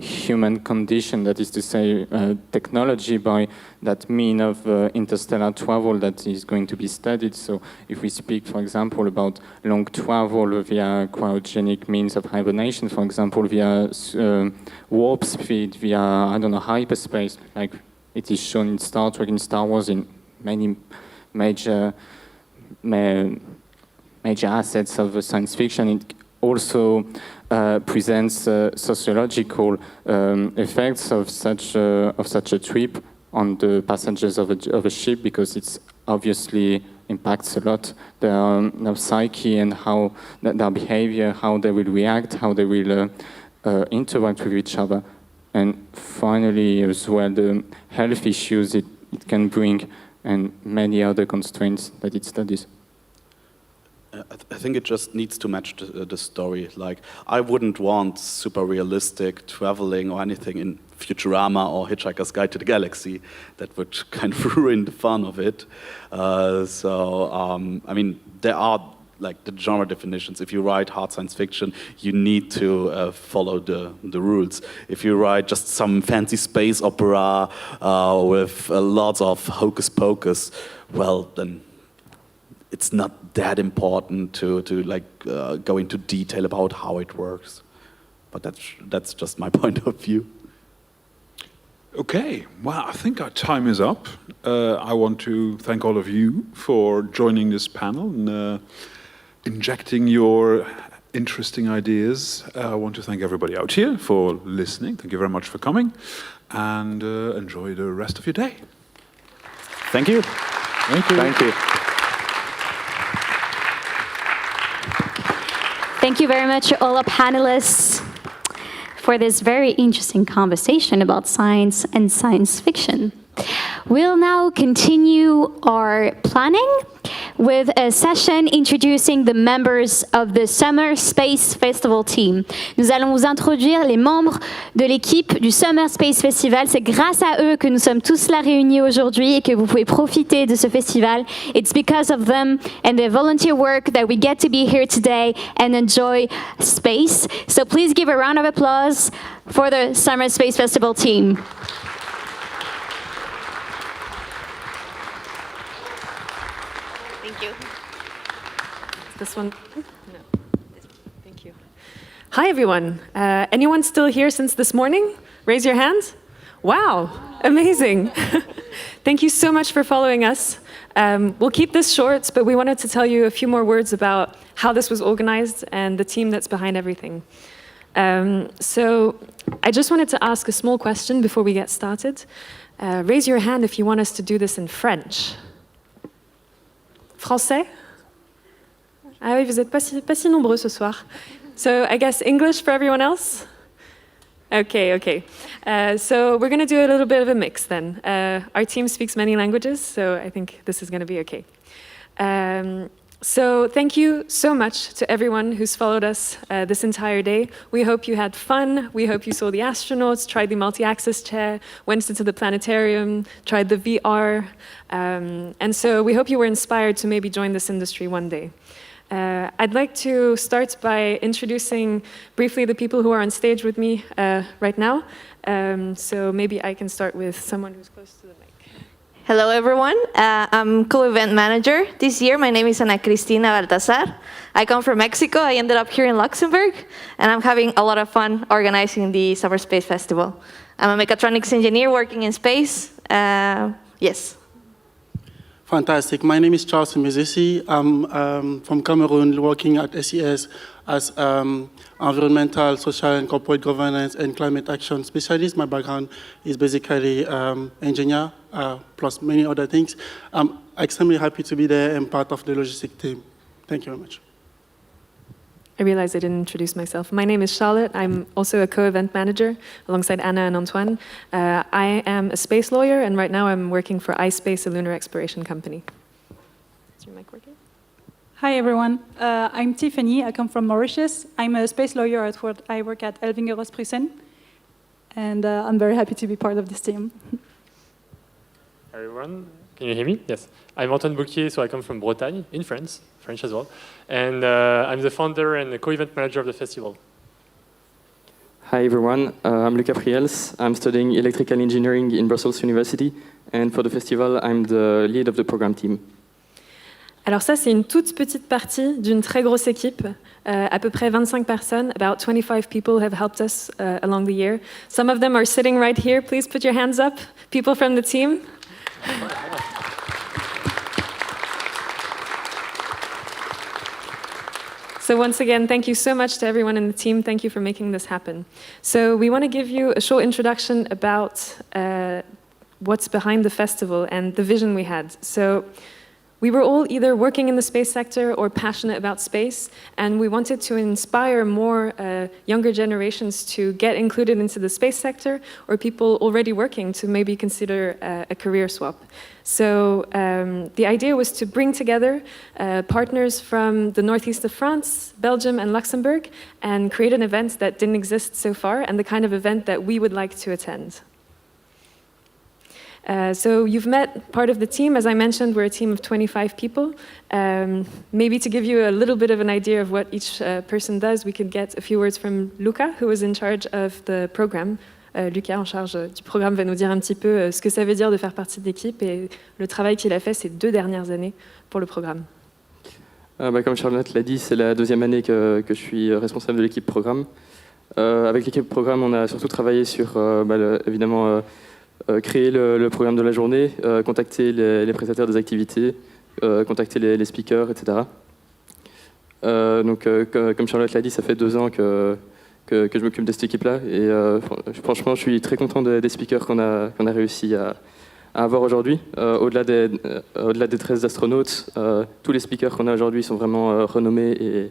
human condition, that is to say, technology by that mean of interstellar travel that is going to be studied. So if we speak, for example, about long travel via cryogenic means of hibernation, for example, via warp speed, via, I don't know, hyperspace, like it is shown in Star Trek, in Star Wars, in many major assets of science fiction, it also presents sociological effects of such a trip on the passengers of a ship, because it's obviously impacts a lot their psyche and how their behavior, how they will react, how they will interact with each other, and finally as well the health issues it can bring and many other constraints that it studies. I think it just needs to match the story. Like, I wouldn't want super realistic traveling or anything in Futurama or Hitchhiker's Guide to the Galaxy. That would kind of ruin the fun of it. I mean, there are like the genre definitions. If you write hard science fiction, you need to follow the rules. If you write just some fancy space opera with lots of hocus pocus, well, then it's not that important to like go into detail about how it works. But that's just my point of view. Okay, well, I think our time is up. I want to thank all of you for joining this panel and injecting your interesting ideas. I want to thank everybody out here for listening. Thank you very much for coming, and enjoy the rest of your day. Thank you. Thank you. Thank you. Thank you very much, all our panelists, for this very interesting conversation about science and science fiction. We'll now continue our planning with a session introducing the members of the Summer Space Festival team. Nous allons vous introduire les membres de l'équipe du Summer Space Festival. C'est grâce à eux que nous sommes tous là réunis aujourd'hui et que vous pouvez profiter de ce festival. It's because of them and their volunteer work that we get to be here today and enjoy space. So please give a round of applause for the Summer Space Festival team. This one? No. Thank you. Hi, everyone. Anyone still here since this morning? Raise your hand. Wow, amazing. Thank you so much for following us. We'll keep this short, but we wanted to tell you a few more words about how this was organized and the team that's behind everything. So I just wanted to ask a small question before we get started. Raise your hand if you want us to do this in French. Français? Ah oui, vous n'êtes pas si nombreux ce soir. So I guess English for everyone else? Okay. So we're going to do a little bit of a mix then. Our team speaks many languages, so I think this is going to be okay. So thank you so much to everyone who's followed us this entire day. We hope you had fun. We hope you saw the astronauts, tried the multi-axis chair, went into the planetarium, tried the VR. And so we hope you were inspired to maybe join this industry one day. I'd like to start by introducing briefly the people who are on stage with me right now. So maybe I can start with someone who's close to the mic. Hello, everyone. I'm co-event manager this year. My name is Ana Cristina Baltazar. I come from Mexico. I ended up here in Luxembourg, and I'm having a lot of fun organizing the Summer Space Festival. I'm a mechatronics engineer working in space. Yes. Fantastic. My name is Charles Mizisi. I'm from Cameroon, working at SES as environmental, social, and corporate governance and climate action specialist. My background is basically engineer, plus many other things. I'm extremely happy to be there and part of the logistic team. Thank you very much. I realized I didn't introduce myself. My name is Charlotte. I'm also a co-event manager alongside Anna and Antoine. I am a space lawyer, and right now I'm working for iSpace, a lunar exploration company. Is your mic working? Hi, everyone. I'm Tiffany. I come from Mauritius. I'm a space lawyer at work. I work at Elvinger Pryssen, and I'm very happy to be part of this team. Hi, everyone. Can you hear me? Yes. I'm Antoine Bouquier, so I come from Bretagne, in France, French as well. And I'm the founder and the co-event manager of the festival. Hi everyone, I'm Lucas Priels. I'm studying electrical engineering in Brussels University. And for the festival, I'm the lead of the program team. Alors ça, c'est une toute petite partie d'une très grosse équipe. À peu près 25 personnes, about 25 people have helped us along the year. Some of them are sitting right here. Please put your hands up. People from the team. So once again, thank you so much to everyone in the team. Thank you for making this happen. So we want to give you a short introduction about what's behind the festival and the vision we had. So We were all either working in the space sector or passionate about space, and we wanted to inspire more younger generations to get included into the space sector, or people already working to maybe consider a career swap. So the idea was to bring together partners from the northeast of France, Belgium, and Luxembourg, and create an event that didn't exist so far, and the kind of event that we would like to attend. So you've met part of the team. As I mentioned, we're a team of 25 people. Maybe to give you a little bit of an idea of what each person does, we could get a few words from Luca, who is in charge of the program. Lucas, en charge du programme, va nous dire un petit peu ce que ça veut dire de faire partie de l'équipe et le travail qu'il a fait ces 2 dernières années pour le programme. Comme Charlotte l'a dit, c'est la 2e année que je suis responsable de l'équipe programme. Avec l'équipe programme, on a surtout travaillé sur, évidemment, créer le programme de la journée, contacter les prestataires des activités, contacter les speakers, etc. Comme Charlotte l'a dit, ça fait 2 ans que je m'occupe de cette équipe-là. Et franchement, je suis très content des speakers qu'on a réussi à avoir aujourd'hui. Au-delà des 13 astronautes, tous les speakers qu'on a aujourd'hui sont vraiment renommés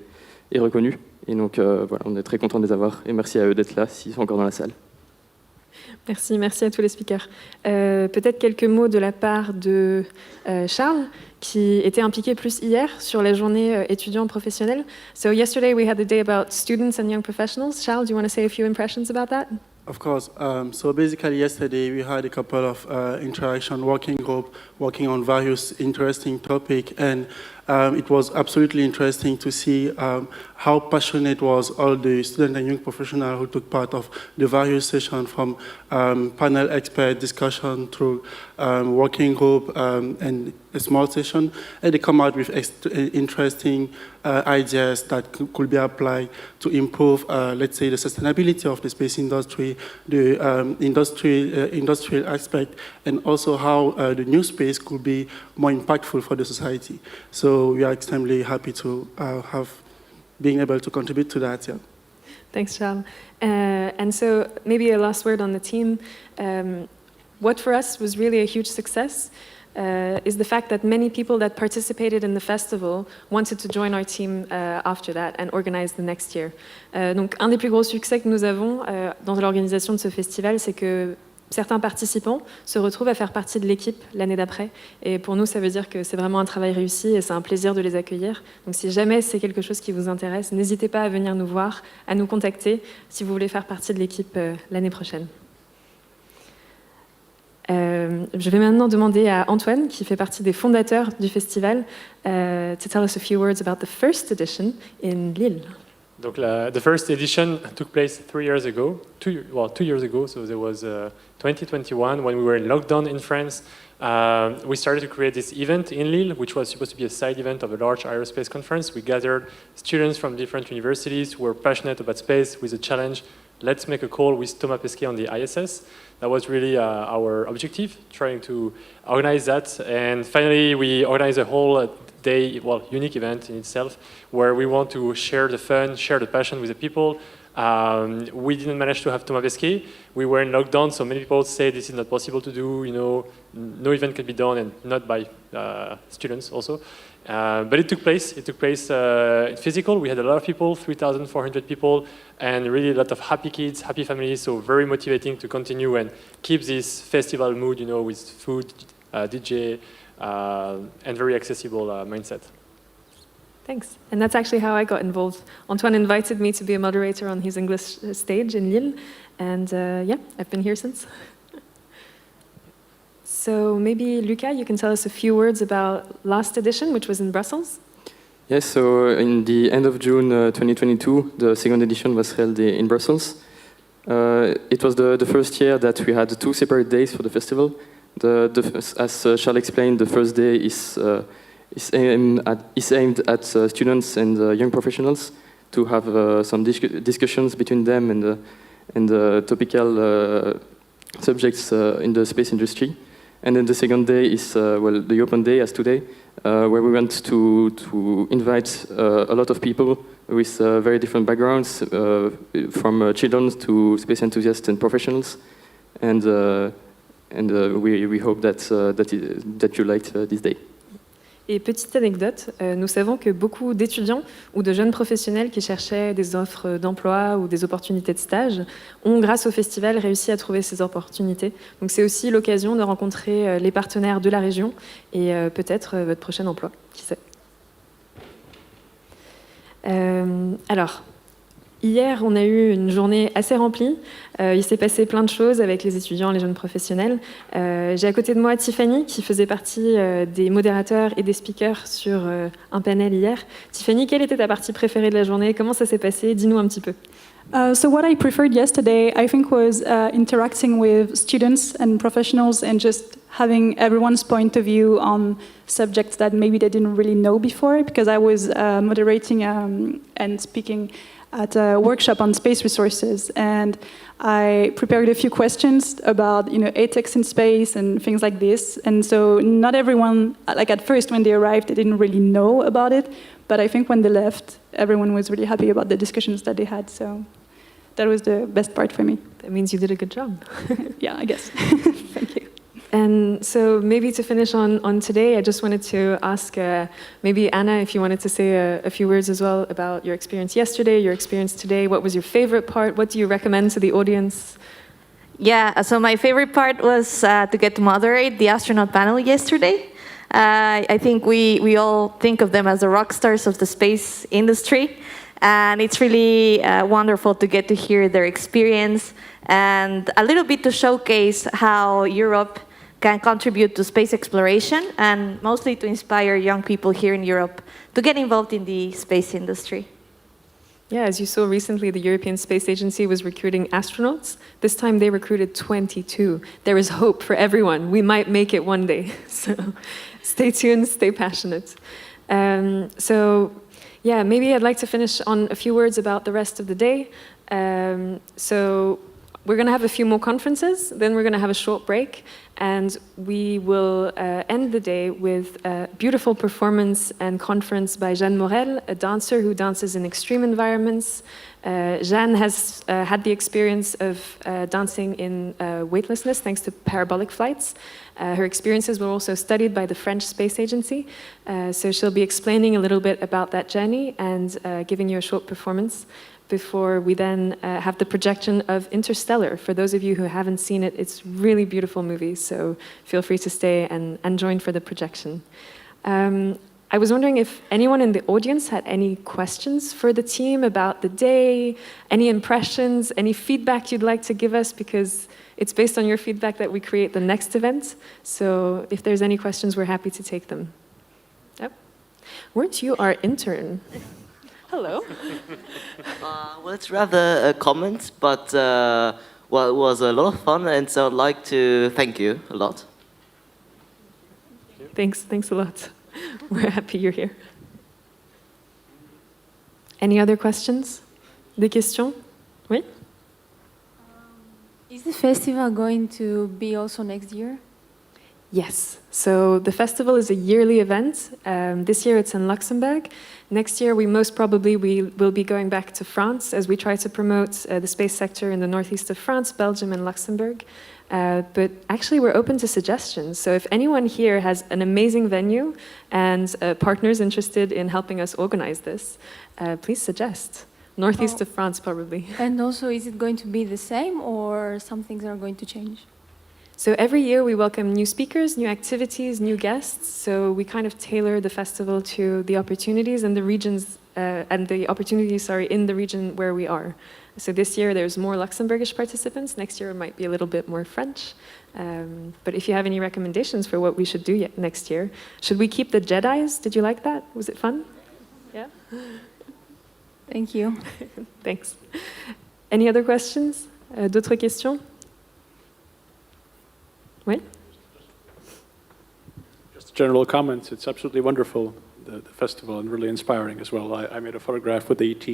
et reconnus. Et donc, voilà, on est très content de les avoir. Et merci à eux d'être là, s'ils sont encore dans la salle. Merci à tous les speakers. Peut-être quelques mots de la part de Charles, qui était impliqué plus hier sur la journée étudiants professionnels. So yesterday we had the day about students and young professionals. Charles, do you want to say a few impressions about that? Of course. So basically yesterday we had a couple of interaction working group working on various interesting topics, and it was absolutely interesting to see how passionate was all the students and young professionals who took part of the various sessions, from panel expert discussion through working group and a small session, and they come out with interesting ideas that could be applied to improve, let's say, the sustainability of the space industry, the industrial aspect, and also how the new space could be more impactful for the society. So we are extremely happy to have being able to contribute to that. Yeah. Thanks, Charles. And so maybe a last word on the team. What for us was really a huge success is the fact that many people that participated in the festival wanted to join our team after that and organize the next year. Donc, un des plus gros succès que nous avons dans l'organisation de ce festival, c'est que certains participants se retrouvent à faire partie de l'équipe l'année d'après. Et pour nous, ça veut dire que c'est vraiment un travail réussi et c'est un plaisir de les accueillir. Donc si jamais c'est quelque chose qui vous intéresse, n'hésitez pas à venir nous voir, à nous contacter si vous voulez faire partie de l'équipe l'année prochaine. Je vais maintenant demander à Antoine, qui fait partie des fondateurs du festival, to tell us a few words about the first edition in Lille. Donc the first edition took place 3 years ago, 2 years ago, so there was 2021 when we were in lockdown in France. We started to create this event in Lille, which was supposed to be a side event of a large aerospace conference. We gathered students from different universities who were passionate about space with a challenge, let's make a call with Thomas Pesquet on the ISS. That was really our objective, trying to organize that. And finally, we organized a whole day, unique event in itself, where we want to share the fun, share the passion with the people. We didn't manage to have Thomas Pesquet. We were in lockdown, so many people say this is not possible to do. You know, no event can be done, and not by students also. But it took place. It took place physical. We had a lot of people, 3,400 people, and really a lot of happy kids, happy families. So very motivating to continue and keep this festival mood, you know, with food, DJ, and very accessible mindset. Thanks. And that's actually how I got involved. Antoine invited me to be a moderator on his English stage in Lille. And yeah, I've been here since. So maybe, Luca, you can tell us a few words about last edition, which was in Brussels. Yes, so in the end of June 2022, the second edition was held in Brussels. It was the first year that we had 2 separate days for the festival. As Charles explained, the first day is aimed at students and young professionals to have some discussions between them and topical subjects in the space industry. And then the second day is the open day, as today, where we want to invite a lot of people with very different backgrounds, from children to space enthusiasts and professionals, and we hope that you liked this day. Et petite anecdote, nous savons que beaucoup d'étudiants ou de jeunes professionnels qui cherchaient des offres d'emploi ou des opportunités de stage ont, grâce au festival, réussi à trouver ces opportunités. Donc c'est aussi l'occasion de rencontrer les partenaires de la région et peut-être votre prochain emploi, qui sait. Alors, hier, on a eu une journée assez remplie. Il s'est passé plein de choses avec les étudiants, les jeunes professionnels. J'ai à côté de moi Tiffany, qui faisait partie des modérateurs et des speakers sur un panel hier. Tiffany, quelle était ta partie préférée de la journée? Comment ça s'est passé? Dis-nous un petit peu. So what I preferred yesterday, I think, was interacting with students and professionals and just having everyone's point of view on subjects that maybe they didn't really know before, because I was moderating and speaking at a workshop on space resources, and I prepared a few questions about, ethics in space and things like this. And so not everyone, like at first when they arrived, they didn't really know about it, but I think when they left, everyone was really happy about the discussions that they had. So that was the best part for me. That means you did a good job. Yeah, I guess. Thank you. And so maybe to finish on today, I just wanted to ask maybe Anna, if you wanted to say a few words as well about your experience yesterday, your experience today. What was your favorite part? What do you recommend to the audience? Yeah, so my favorite part was to get to moderate the astronaut panel yesterday. I think we all think of them as the rock stars of the space industry. And it's really wonderful to get to hear their experience and a little bit to showcase how Europe can contribute to space exploration and mostly to inspire young people here in Europe to get involved in the space industry. Yeah, as you saw recently, the European Space Agency was recruiting astronauts. This time they recruited 22. There is hope for everyone. We might make it one day. So stay tuned, stay passionate. Yeah, maybe I'd like to finish on a few words about the rest of the day. So we're going to have a few more conferences, then we're going to have a short break, and we will end the day with a beautiful performance and conference by Jeanne Morel, a dancer who dances in extreme environments. Jeanne has had the experience of dancing in weightlessness thanks to parabolic flights. Her experiences were also studied by the French Space Agency, so she'll be explaining a little bit about that journey and giving you a short performance before we then have the projection of Interstellar. For those of you who haven't seen it, it's a really beautiful movie, so feel free to stay and join for the projection. I was wondering if anyone in the audience had any questions for the team about the day, any impressions, any feedback you'd like to give us, because it's based on your feedback that we create the next event. So if there's any questions, we're happy to take them. Yep. Weren't you our intern? Hello. Well, it's rather a comment, but well, it was a lot of fun, and so I'd like to thank you a lot. Thanks a lot. We're happy you're here. Any other questions? Des questions? Oui? Is the festival going to be also next year? Yes. So the festival is a yearly event. This year it's in Luxembourg. Next year we most probably will be going back to France as we try to promote the space sector in the northeast of France, Belgium and Luxembourg. But actually we're open to suggestions. So if anyone here has an amazing venue and partners interested in helping us organize this, please suggest. Northeast of France probably. And also, is it going to be the same or some things are going to change? So every year we welcome new speakers, new activities, new guests. So we kind of tailor the festival to the opportunities and the regions, in the region where we are. So this year there's more Luxembourgish participants. Next year it might be a little bit more French. But if you have any recommendations for what we should do next year, should we keep the Jedis? Did you like that? Was it fun? Yeah. Thank you. Thanks. Any other questions? D'autres questions? Oui? Just a general comment. It's absolutely wonderful, the festival, and really inspiring as well. I made a photograph with the ET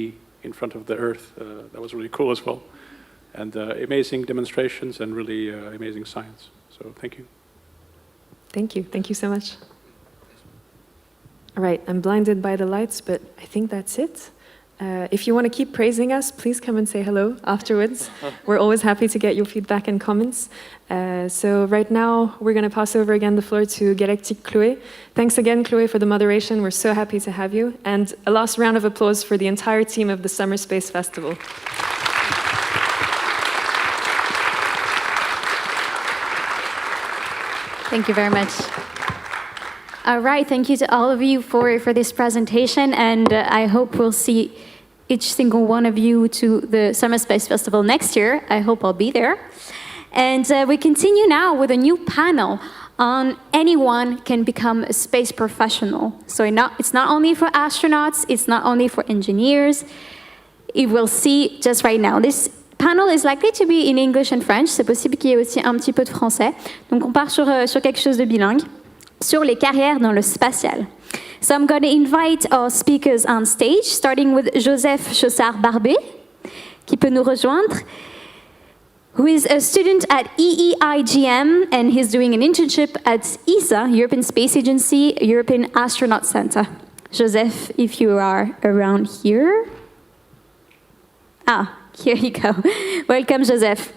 in front of the Earth. That was really cool as well. And amazing demonstrations and really amazing science. So thank you. Thank you. Thank you so much. All right, I'm blinded by the lights, but I think that's it. If you want to keep praising us, please come and say hello afterwards. We're always happy to get your feedback and comments. So right now, we're going to pass over again the floor to Galactique Chloé. Thanks again, Chloé, for the moderation. We're so happy to have you. And a last round of applause for the entire team of the Summer Space Festival. Thank you very much. All right, thank you to all of you for this presentation, and I hope we'll see each single one of you to the Summer Space Festival next year. I hope I'll be there. And we continue now with a new panel on anyone can become a space professional. So it's not only for astronauts, it's not only for engineers. You will see just right now. This panel is likely to be in English and French. C'est possible qu'il y ait aussi un petit peu de français. Donc on part sur quelque chose de bilingue, sur les carrières dans le spatial. So I'm going to invite our speakers on stage, starting with Joseph Chaussard-Barbé, qui peut nous rejoindre, who is a student at EEIGM, and he's doing an internship at ESA, European Space Agency, European Astronaut Center. Joseph, if you are around here. Ah, here you go. Welcome, Joseph.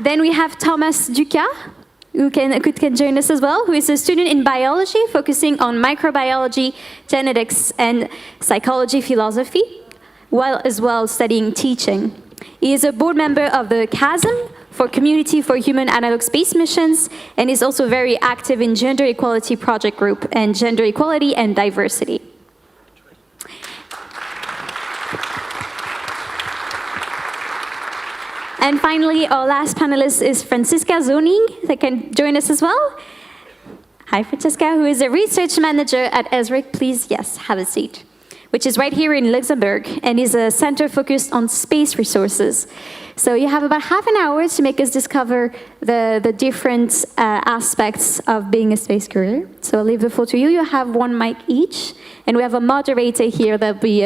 Then we have Thomas Ducas, who can join us as well, who is a student in biology, focusing on microbiology, genetics, and psychology philosophy, while as well studying teaching. He is a board member of the CHASM, for Community for Human Analog Space Missions, and is also very active in Gender Equality Project Group and Gender Equality and Diversity. And finally, our last panelist is Franziska Zoning, that can join us as well. Hi, Franziska, who is a research manager at ESRIC. Please, yes, have a seat. Which is right here in Luxembourg, and is a center focused on space resources. So you have about half an hour to make us discover the different aspects of being a space career. So I'll leave the floor to you. You have one mic each, and we have a moderator here that will be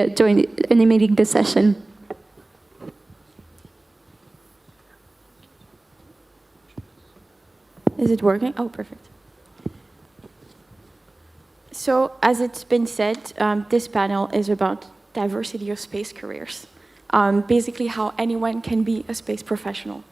animating the session. Is it working? Oh, perfect. So, as it's been said, this panel is about diversity of space careers. Basically, how anyone can be a space professional.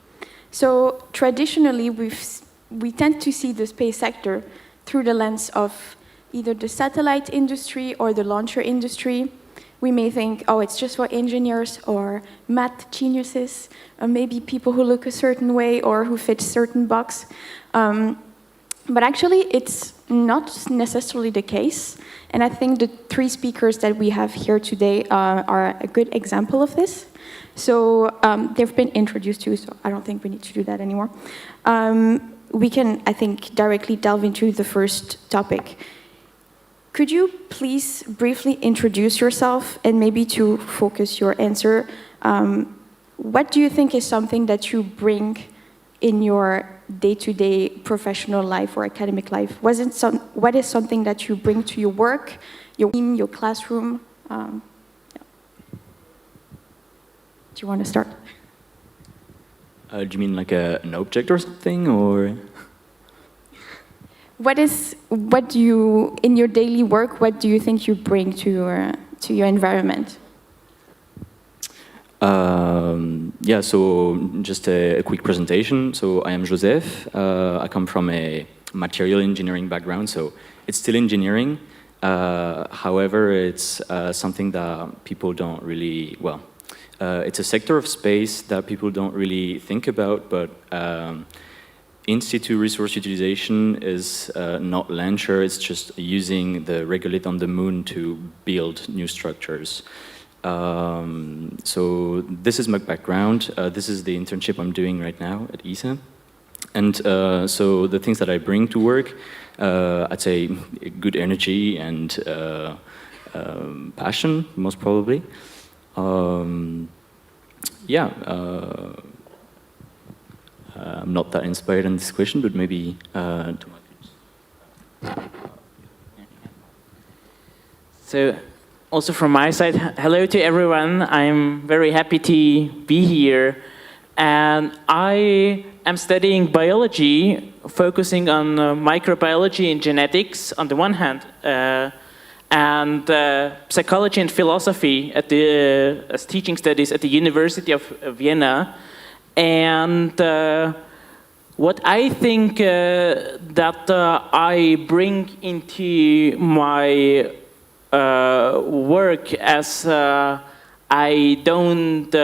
So, traditionally, we tend to see the space sector through the lens of either the satellite industry or the launcher industry. We may think, oh, it's just for engineers or math geniuses, or maybe people who look a certain way or who fit certain box. But actually, it's not necessarily the case. And I think the three speakers that we have here today are a good example of this. So they've been introduced to, so I don't think we need to do that anymore. We can, I think, directly delve into the first topic. Could you please briefly introduce yourself, and maybe to focus your answer, what do you think is something that you bring in your day-to-day professional life or academic life? What is something that you bring to your work, your team, your classroom? Yeah. Do you want to start? Do you mean like an object or something, or? What do you, in your daily work, what do you think you bring to your environment? Yeah, so just a quick presentation. So I am Joseph. I come from a material engineering background, so it's still engineering. However, it's something that people don't really, well, it's a sector of space that people don't really think about, but in situ resource utilization is not launcher, it's just using the regolith on the moon to build new structures. So this is my background. This is the internship I'm doing right now at ESA. And so the things that I bring to work, I'd say good energy and passion, most probably. Yeah, I'm not that inspired in this question, but maybe So, also from my side, hello to everyone. I'm very happy to be here. And I I'm studying biology, focusing on microbiology and genetics on the one hand, and psychology and philosophy as teaching studies at the University of Vienna. And what I think that I bring into my work, as I don't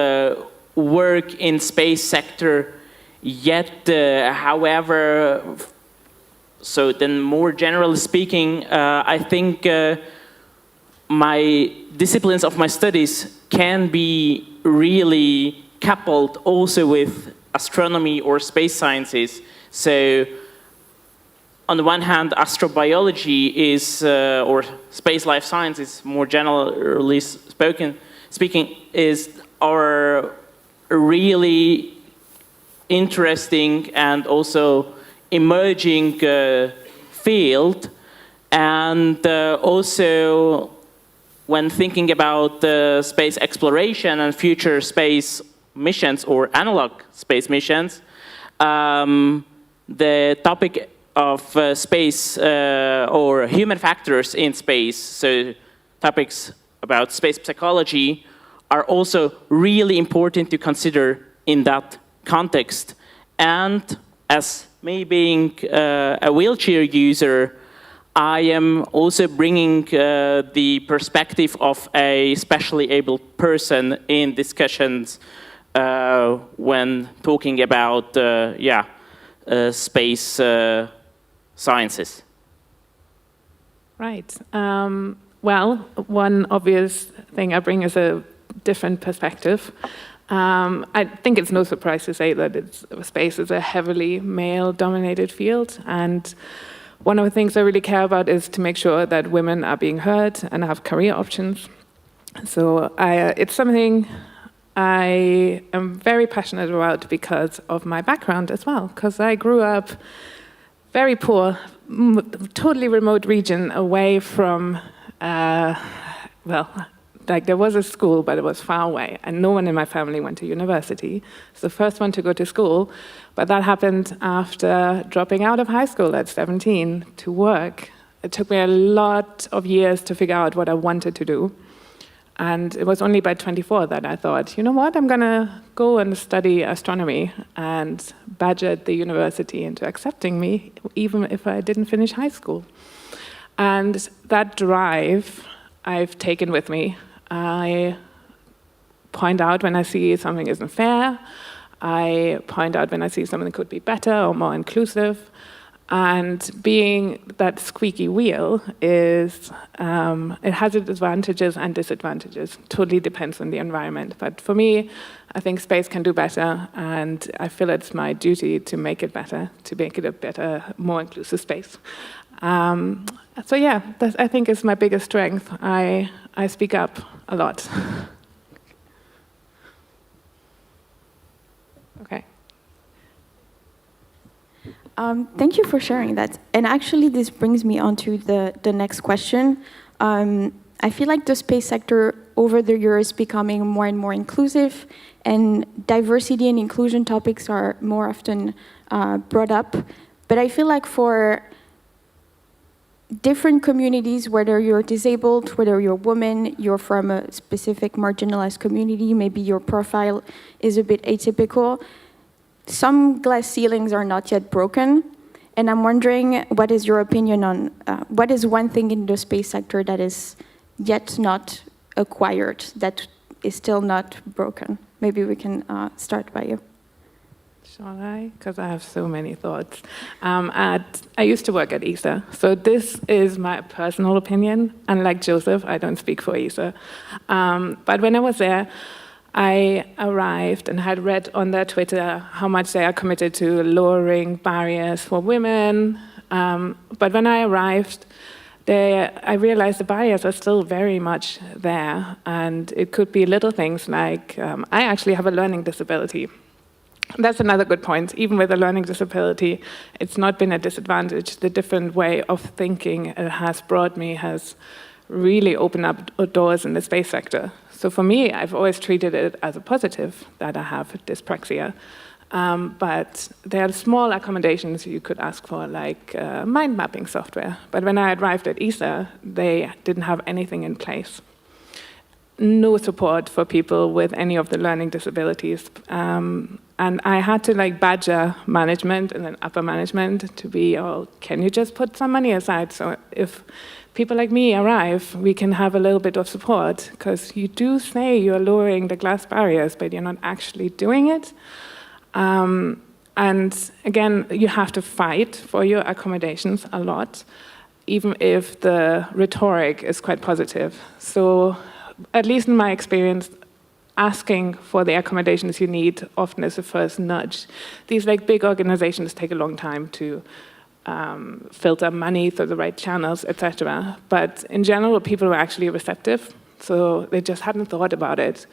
work in space sector yet, however, so then more generally speaking, I think my disciplines of my studies can be really coupled also with astronomy or space sciences. So on the one hand, astrobiology is, or space life sciences, more generally speaking, is our really interesting and also emerging field. And also, when thinking about space exploration and future space missions or analog space missions, the topic of space or human factors in space, so topics about space psychology, are also really important to consider in that context. And as me being a wheelchair user, I am also bringing the perspective of a specially able person in discussions when talking about space sciences. Right. Well, one obvious thing I bring is a different perspective. I think it's no surprise to say that space is a heavily male-dominated field, and one of the things I really care about is to make sure that women are being heard and have career options. So it's something I am very passionate about because of my background as well, because I grew up very poor, totally remote region away from, there was a school, but it was far away, and no one in my family went to university. It's the first one to go to school, but that happened after dropping out of high school at 17 to work. It took me a lot of years to figure out what I wanted to do. And it was only by 24 that I thought, you know what, I'm gonna go and study astronomy, and badgered the university into accepting me, even if I didn't finish high school. And that drive I've taken with me. I point out when I see something isn't fair. I point out when I see something could be better or more inclusive. And being that squeaky wheel is, it has its advantages and disadvantages. Totally depends on the environment. But for me, I think space can do better, and I feel it's my duty to make it better, to make it a better, more inclusive space. So yeah, that I think is my biggest strength. I speak up a lot. Okay. Thank you for sharing that. And actually, this brings me on to the next question. I feel like the space sector over the years is becoming more and more inclusive, and diversity and inclusion topics are more often brought up. But I feel like for different communities, whether you're disabled, whether you're a woman, you're from a specific marginalized community, maybe your profile is a bit atypical, some glass ceilings are not yet broken. And I'm wondering, what is your opinion on, what is one thing in the space sector that is yet not acquired, that is still not broken? Maybe we can start by you. Shall I? Because I have so many thoughts. I used to work at ESA, so this is my personal opinion. Unlike Joseph, I don't speak for ESA. But when I was there, I arrived and had read on their Twitter how much they are committed to lowering barriers for women. But when I arrived, I realized the barriers are still very much there. And it could be little things like, I actually have a learning disability. That's another good point. Even with a learning disability, it's not been a disadvantage. The different way of thinking it has brought me has really opened up doors in the space sector. So for me, I've always treated it as a positive that I have dyspraxia. But there are small accommodations you could ask for, like mind mapping software. But when I arrived at ESA, they didn't have anything in place. No support for people with any of the learning disabilities. And I had to badger management and then upper management to be, oh, can you just put some money aside so if people like me arrive, we can have a little bit of support, because you do say you're lowering the glass barriers, but you're not actually doing it. And again, you have to fight for your accommodations a lot, even if the rhetoric is quite positive. So at least in my experience, asking for the accommodations you need often is the first nudge. These big organizations take a long time to filter money through the right channels, etc. But in general, people were actually receptive, so they just hadn't thought about it.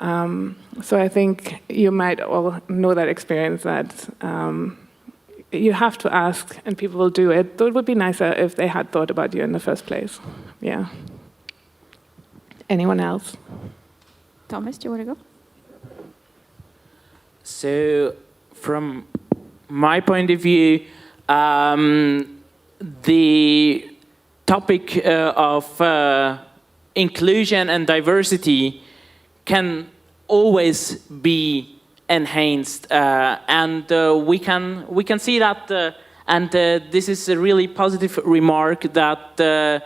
So I think you might all know that experience, that you have to ask and people will do it. Though it would be nicer if they had thought about you in the first place. Yeah. Anyone else? Thomas, do you want to go? So, from my point of view, the topic of inclusion and diversity can always be enhanced, and we can see that. And this is a really positive remark that,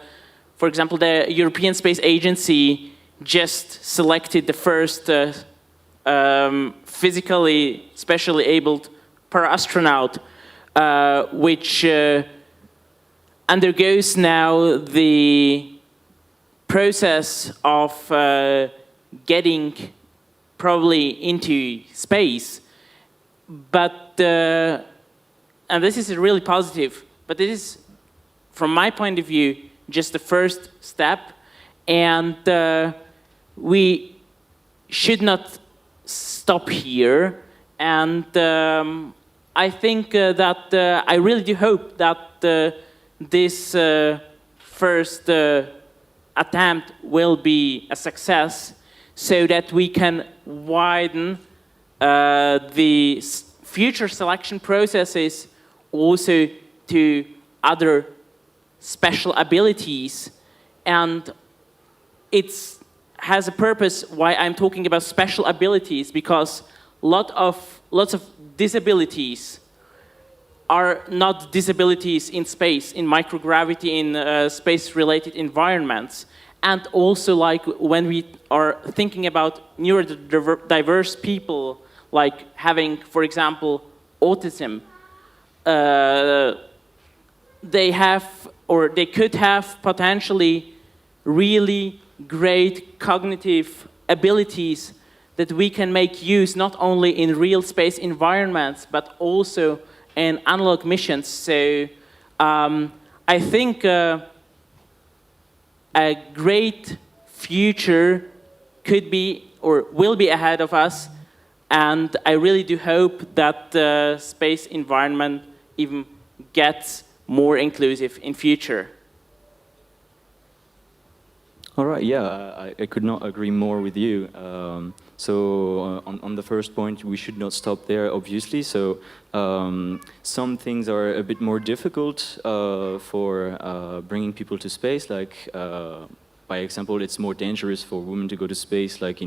for example, the European Space Agency just selected the first physically specially abled para-astronaut, which undergoes now the process of getting probably into space. But, and this is really positive, but it is, from my point of view, just the first step, and we should not stop here. And I think that I really do hope that this first attempt will be a success, so that we can widen the future selection processes also to other special abilities. And it has a purpose why I'm talking about special abilities, because lots of disabilities are not disabilities in space, in microgravity, in space-related environments. And also, when we are thinking about neurodiverse people, like having, for example, autism, they have, or they could have potentially really great cognitive abilities that we can make use not only in real space environments, but also in analog missions. So I think a great future could be or will be ahead of us, and I really do hope that the space environment even gets more inclusive in future. All right, yeah, I could not agree more with you. So on the first point, we should not stop there, obviously. So some things are a bit more difficult for bringing people to space. Like, by example, it's more dangerous for women to go to space, like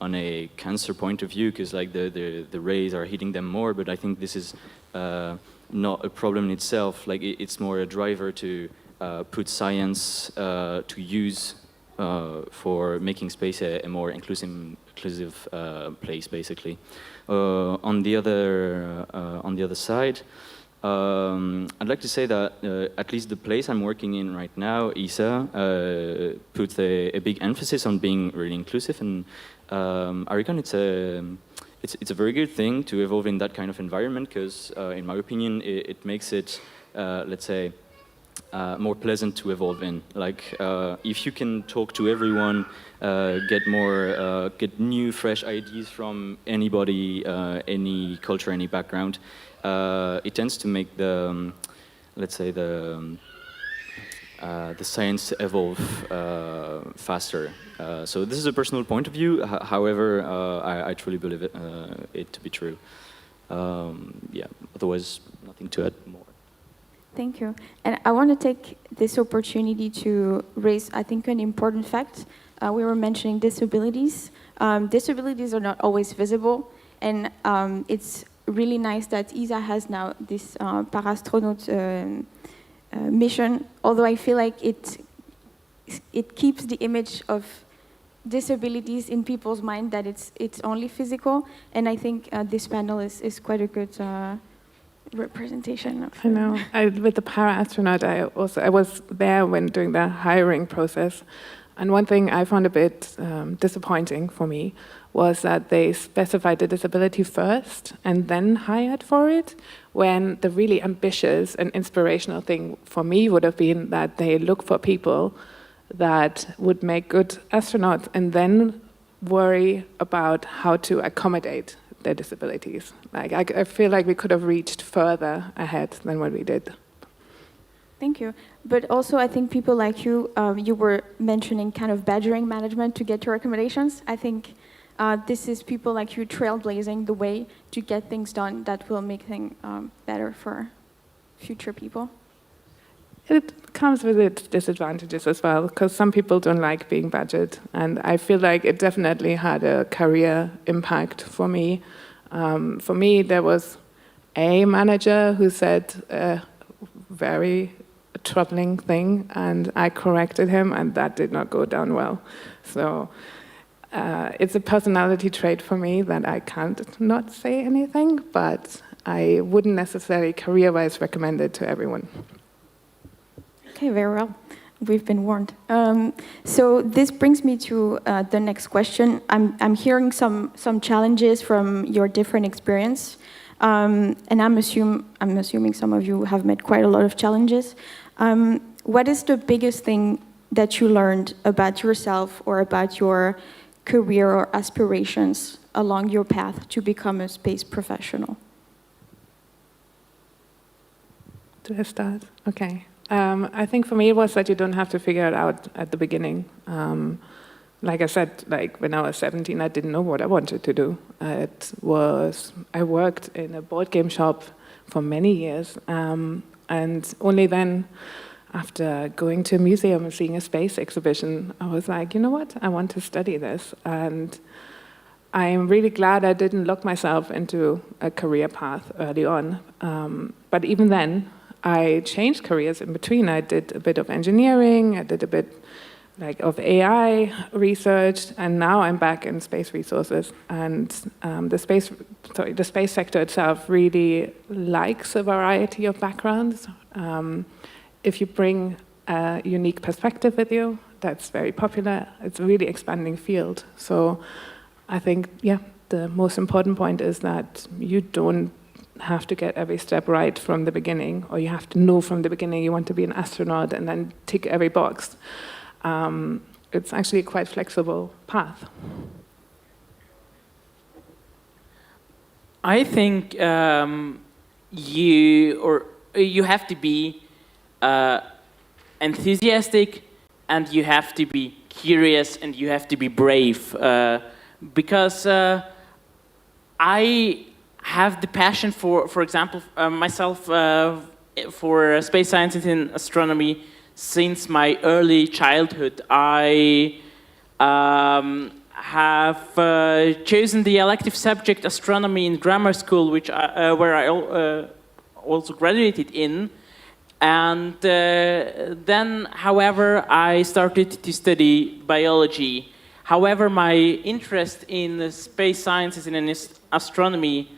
on a cancer point of view, because like the rays are hitting them more. But I think this is not a problem in itself. Like it's more a driver to put science to use for making space a more inclusive place, basically. On the other side, I'd like to say that at least the place I'm working in right now, ESA, puts a big emphasis on being really inclusive, and I reckon it's a very good thing to evolve in that kind of environment, because in my opinion, it makes it, let's say, more pleasant to evolve in. Like, if you can talk to everyone, get new, fresh ideas from anybody, any culture, any background, it tends to make the, let's say, the the science evolve faster. So this is a personal point of view. However, I truly believe it to be true. Yeah. Otherwise, nothing to add more. Thank you. And I want to take this opportunity to raise, I think, an important fact. We were mentioning disabilities. Disabilities are not always visible, and it's really nice that ESA has now this Parastronaut mission, although I feel like it keeps the image of disabilities in people's mind that it's only physical, and I think this panel is quite a good representation of I know. With the para-astronaut, I was there when doing the hiring process, and one thing I found a bit disappointing for me was that they specified the disability first and then hired for it, when the really ambitious and inspirational thing for me would have been that they look for people that would make good astronauts and then worry about how to accommodate their disabilities. Like I feel like we could have reached further ahead than what we did. Thank you. But also, I think people like you, you were mentioning kind of badgering management to get your accommodations. I think this is people like you trailblazing the way to get things done that will make things better for future people. It comes with its disadvantages as well, because some people don't like being badgered, and I feel like it definitely had a career impact for me. For me, there was a manager who said a very troubling thing, and I corrected him, and that did not go down well. So it's a personality trait for me that I can't not say anything, but I wouldn't necessarily career-wise recommend it to everyone. Okay, very well. We've been warned. So this brings me to the next question. I'm hearing some challenges from your different experience, and I'm assuming some of you have met quite a lot of challenges. What is the biggest thing that you learned about yourself or about your career or aspirations along your path to become a space professional? Do I start? Okay. I think for me it was that you don't have to figure it out at the beginning. Like I said, like when I was 17, I didn't know what I wanted to do. I worked in a board game shop for many years, and only then, after going to a museum and seeing a space exhibition, I was like, you know what, I want to study this. And I'm really glad I didn't lock myself into a career path early on. But even then, I changed careers in between. I did a bit of engineering, I did a bit of AI research, and now I'm back in space resources. And the space sector itself really likes a variety of backgrounds. If you bring a unique perspective with you, that's very popular. It's a really expanding field. So I think, yeah, the most important point is that you don't have to get every step right from the beginning, or you have to know from the beginning you want to be an astronaut and then tick every box. It's actually a quite flexible path. I think you have to be enthusiastic, and you have to be curious, and you have to be brave, because I have the passion for example, myself for space sciences and astronomy since my early childhood. I have chosen the elective subject astronomy in grammar school, where I also graduated in. And then, however, I started to study biology. However, my interest in space sciences and in astronomy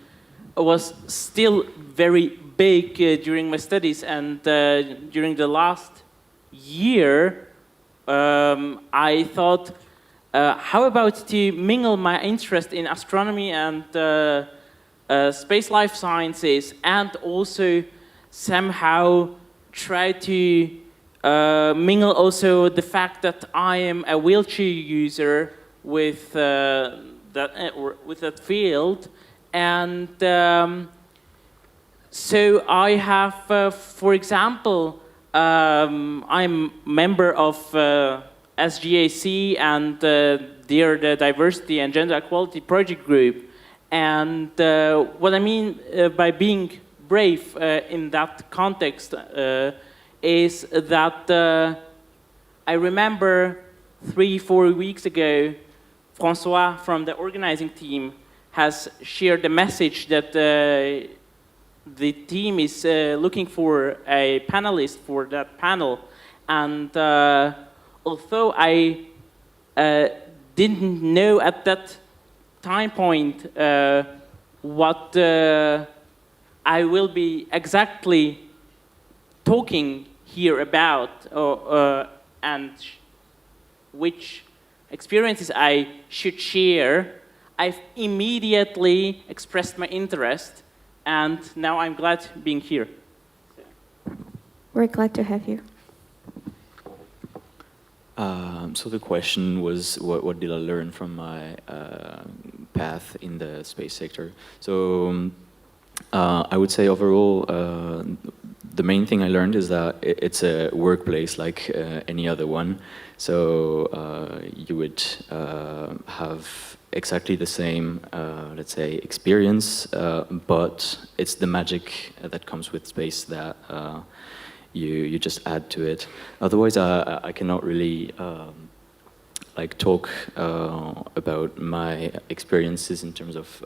was still very big during my studies, and during the last year, I thought, how about to mingle my interest in astronomy and space life sciences, and also somehow try to mingle also the fact that I am a wheelchair user with that field. And so I have, for example, I'm member of SGAC and they're the Diversity and Gender Equality Project Group. And what I mean by being brave in that context is that I remember 3-4 weeks ago, François from the organizing team has shared a message that the team is looking for a panelist for that panel. And although I didn't know at that time point what I will be exactly talking here about and which experiences I should share, I've immediately expressed my interest, and now I'm glad being here. We're glad to have you. So the question was, what did I learn from my path in the space sector? So I would say overall, the main thing I learned is that it's a workplace like any other one. So you would have exactly the same, let's say, experience, but it's the magic that comes with space that you just add to it. Otherwise, I cannot really like talk about my experiences in terms of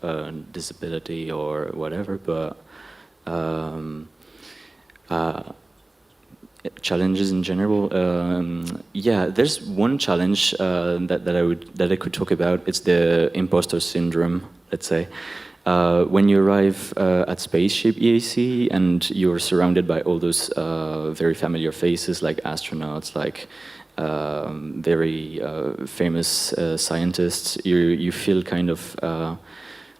disability or whatever, but challenges in general. Yeah, there's one challenge that I could talk about. It's the imposter syndrome, let's say. When you arrive at Spaceship EAC and you're surrounded by all those very familiar faces like astronauts, like very famous scientists, you feel kind of,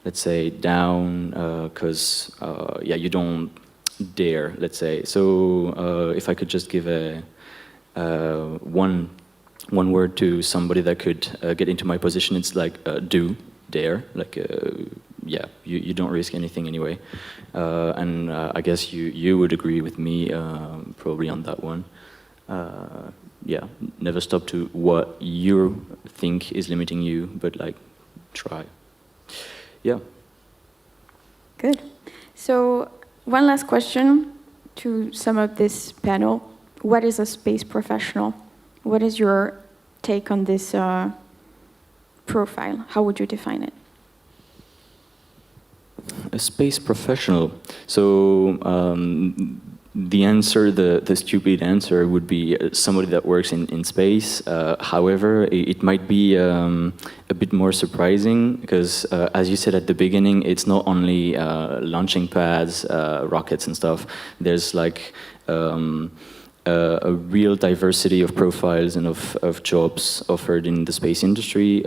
let's say, down because yeah, you don't dare, let's say. So if I could just give one word to somebody that could get into my position, it's like dare, like yeah, you don't risk anything anyway. And I guess you would agree with me probably on that one. Yeah, never stop to what you think is limiting you, but like try. Yeah. Good. So one last question to sum up this panel. What is a space professional? What is your take on this profile? How would you define it? A space professional. So the answer, the stupid answer would be somebody that works in space. However, it might be a bit more surprising because, as you said at the beginning, it's not only launching pads, rockets and stuff. There's like a real diversity of profiles and of jobs offered in the space industry.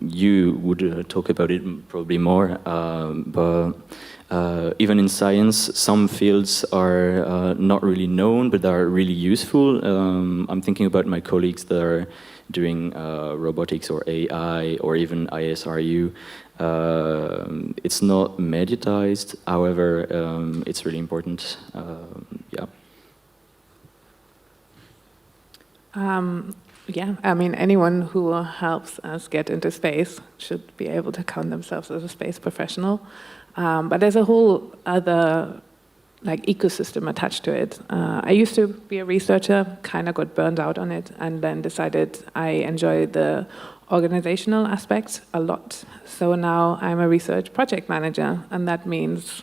You would talk about it probably more, but even in science, some fields are not really known, but are really useful. I'm thinking about my colleagues that are doing robotics or AI or even ISRU. It's not mediatized, however, it's really important. Yeah. Yeah, I mean, anyone who helps us get into space should be able to count themselves as a space professional. But there's a whole other like ecosystem attached to it. I used to be a researcher, kind of got burned out on it, and then decided I enjoy the organizational aspect a lot. So now I'm a research project manager, and that means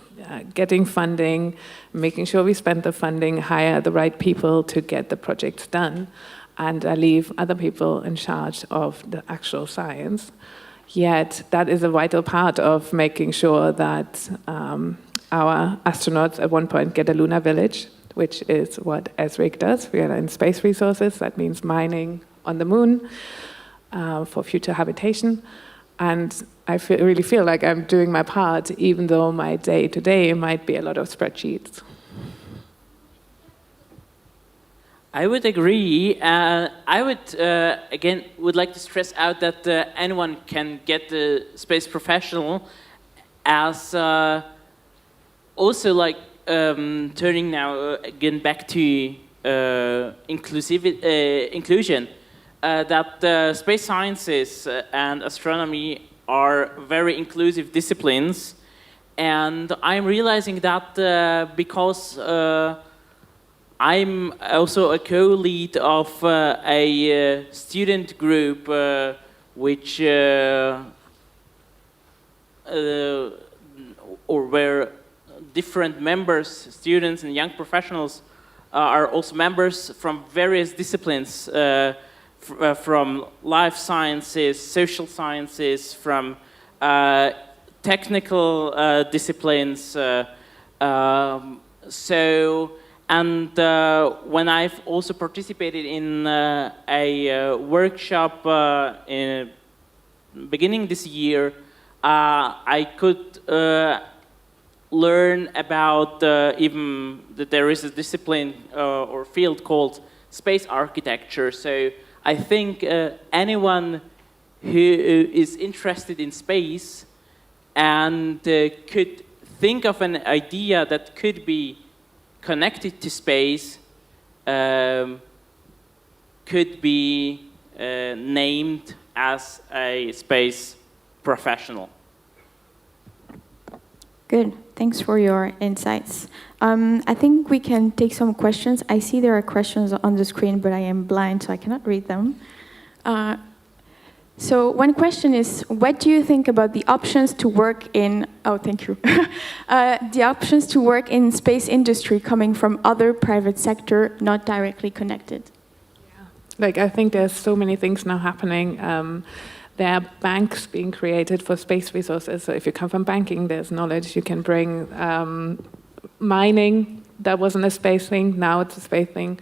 getting funding, making sure we spend the funding, hire the right people to get the projects done, and I leave other people in charge of the actual science. Yet that is a vital part of making sure that our astronauts at one point get a lunar village, which is what ESRIC does. We are in space resources. That means mining on the moon for future habitation. And I really feel like I'm doing my part, even though my day-to-day might be a lot of spreadsheets. I would agree. I would, again, would like to stress out that anyone can get the space professional as also like turning now again back to inclusion, that space sciences and astronomy are very inclusive disciplines, and I'm realizing that because I'm also a co-lead of a student group which or where different members, students and young professionals are also members from various disciplines, from life sciences, social sciences, from technical disciplines. When I've also participated in a workshop in beginning this year, I could learn about even that there is a discipline or field called space architecture. So I think anyone who is interested in space and could think of an idea that could be connected to space could be named as a space professional. Good. Thanks for your insights. I think we can take some questions. I see there are questions on the screen, but I am blind, so I cannot read them. So one question is, what do you think about the options to work in, oh, thank you. The options to work in space industry coming from other private sector, not directly connected? Like, I think there's so many things now happening. There are banks being created for space resources. So if you come from banking, there's knowledge you can bring. Mining, that wasn't a space thing, now it's a space thing.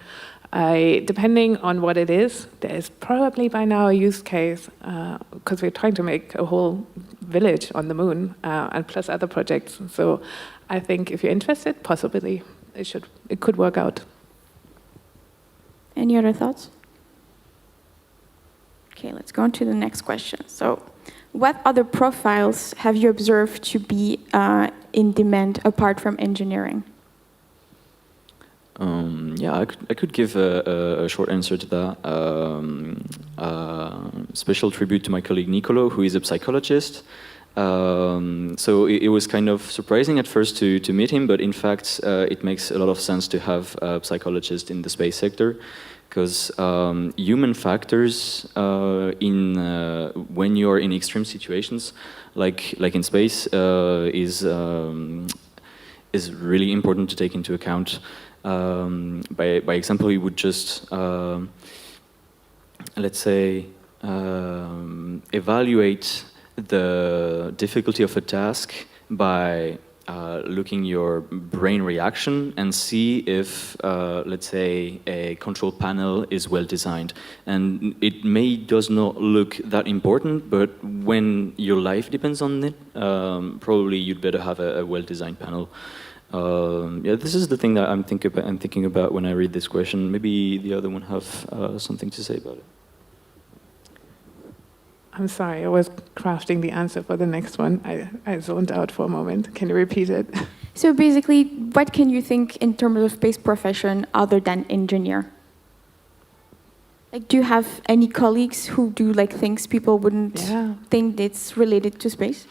Depending on what it is, there's probably by now a use case, because we're trying to make a whole village on the moon, and plus other projects. So I think if you're interested, possibly it could work out. Any other thoughts? Okay, let's go on to the next question. So, what other profiles have you observed to be in demand apart from engineering? Yeah, I could give a short answer to that. Special tribute to my colleague Nicolo, who is a psychologist. So it was kind of surprising at first to meet him, but in fact, it makes a lot of sense to have a psychologist in the space sector. Because human factors when you're in extreme situations, like in space, is really important to take into account. By example, we would just let's say evaluate the difficulty of a task by looking your brain reaction and see if, let's say, a control panel is well designed. And it does not look that important, but when your life depends on it, probably you'd better have a well-designed panel. Yeah, this is the thing that I'm thinking about when I read this question. Maybe the other one have something to say about it. I'm sorry, I was crafting the answer for the next one. I zoned out for a moment. Can you repeat it? So basically, what can you think in terms of space profession other than engineer? Like, do you have any colleagues who do like things people wouldn't think it's related to space?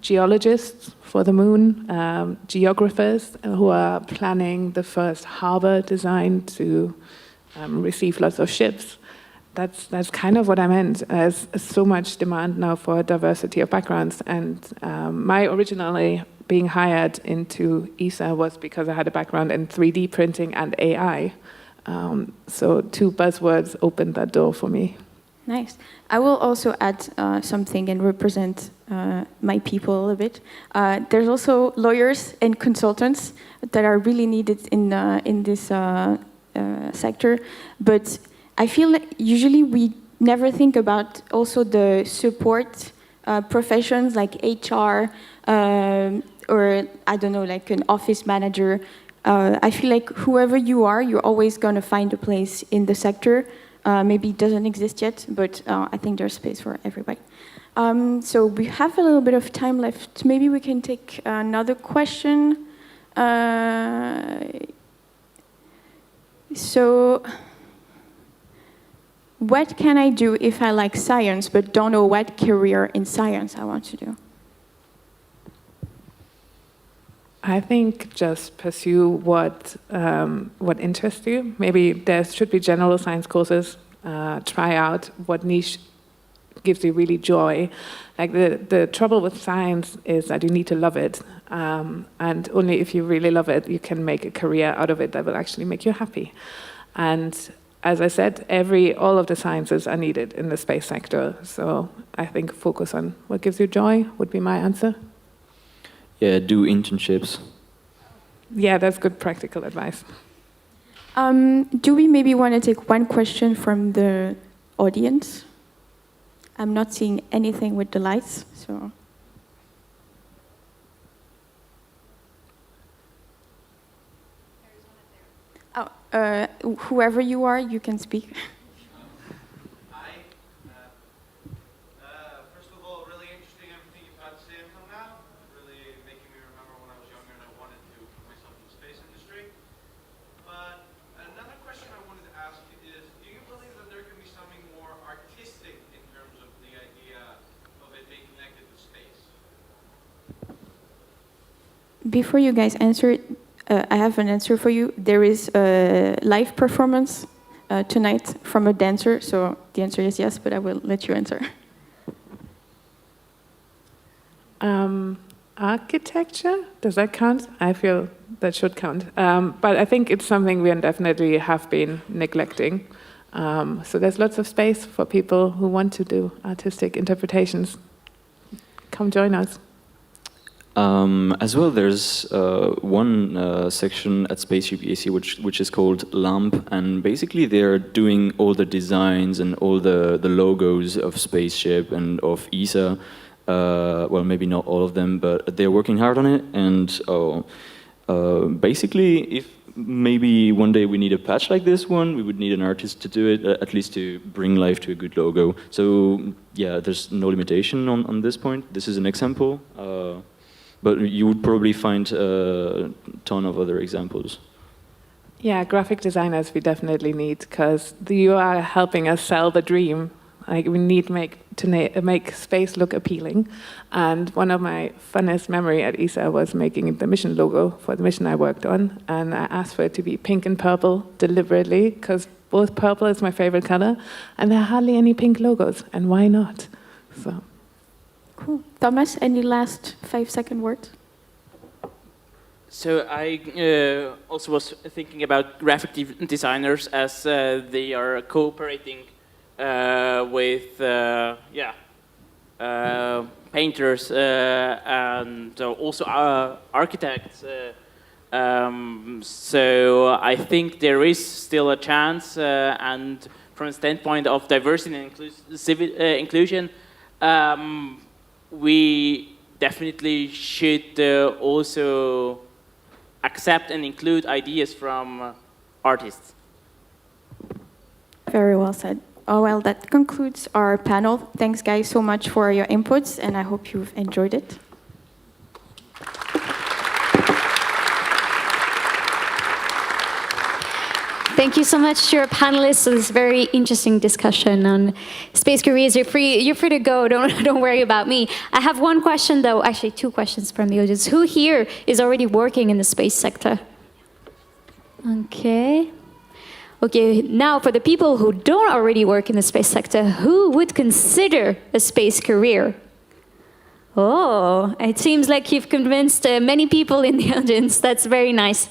Geologists for the moon, geographers who are planning the first harbor designed to receive lots of ships. That's kind of what I meant. There's so much demand now for diversity of backgrounds, and my originally being hired into ESA was because I had a background in 3D printing and AI. So two buzzwords opened that door for me. Nice. I will also add something and represent my people a little bit. There's also lawyers and consultants that are really needed in this sector, but I feel like usually we never think about also the support professions like HR or I don't know, like an office manager. I feel like whoever you are, you're always going to find a place in the sector. Maybe it doesn't exist yet, but I think there's space for everybody. So we have a little bit of time left. Maybe we can take another question. So, what can I do if I like science but don't know what career in science I want to do? I think just pursue what interests you. Maybe there should be general science courses. Try out what niche gives you really joy. Like the trouble with science is that you need to love it, and only if you really love it, you can make a career out of it that will actually make you happy. And as I said, all of the sciences are needed in the space sector. So I think focus on what gives you joy would be my answer. Yeah, do internships. Yeah, that's good practical advice. Do we maybe want to take one question from the audience? I'm not seeing anything with the lights, so. Oh, whoever you are, you can speak. First of all, really interesting everything you've had to say until now. Really making me remember when I was younger and I wanted to put myself in the space industry. But another question I wanted to ask is, do you believe that there can be something more artistic in terms of the idea of it being connected to space? Before you guys answer, I have an answer for you. There is a live performance tonight from a dancer, so the answer is yes, but I will let you answer. Architecture, does that count? I feel that should count. But I think it's something we definitely have been neglecting. So there's lots of space for people who want to do artistic interpretations. Come join us. As well, there's one section at Spaceship ESC which is called LAMP, and basically they're doing all the designs and all the logos of Spaceship and of ESA. Well, maybe not all of them, but they're working hard on it. And basically, if maybe one day we need a patch like this one, we would need an artist to do it, at least to bring life to a good logo. So yeah, there's no limitation on this point. This is an example. But you would probably find a ton of other examples. Yeah, graphic designers we definitely need, because you are helping us sell the dream. Like we need to make space look appealing. And one of my funnest memory at ESA was making the mission logo for the mission I worked on. And I asked for it to be pink and purple deliberately, because both purple is my favorite color, and there are hardly any pink logos. And why not? So. Cool. Thomas, any last 5-second words? So I also was thinking about graphic designers as they are cooperating with painters and also architects. So I think there is still a chance, and from a standpoint of diversity and inclusion, we definitely should also accept and include ideas from artists. Very well said. Oh, well, that concludes our panel. Thanks, guys, so much for your inputs, and I hope you've enjoyed it. Thank you so much to your panelists for this very interesting discussion on space careers. You're free to go. Don't worry about me. I have one question, though. Actually, two questions from the audience. Who here is already working in the space sector? Okay. Okay, now for the people who don't already work in the space sector, who would consider a space career? Oh, it seems like you've convinced many people in the audience. That's very nice.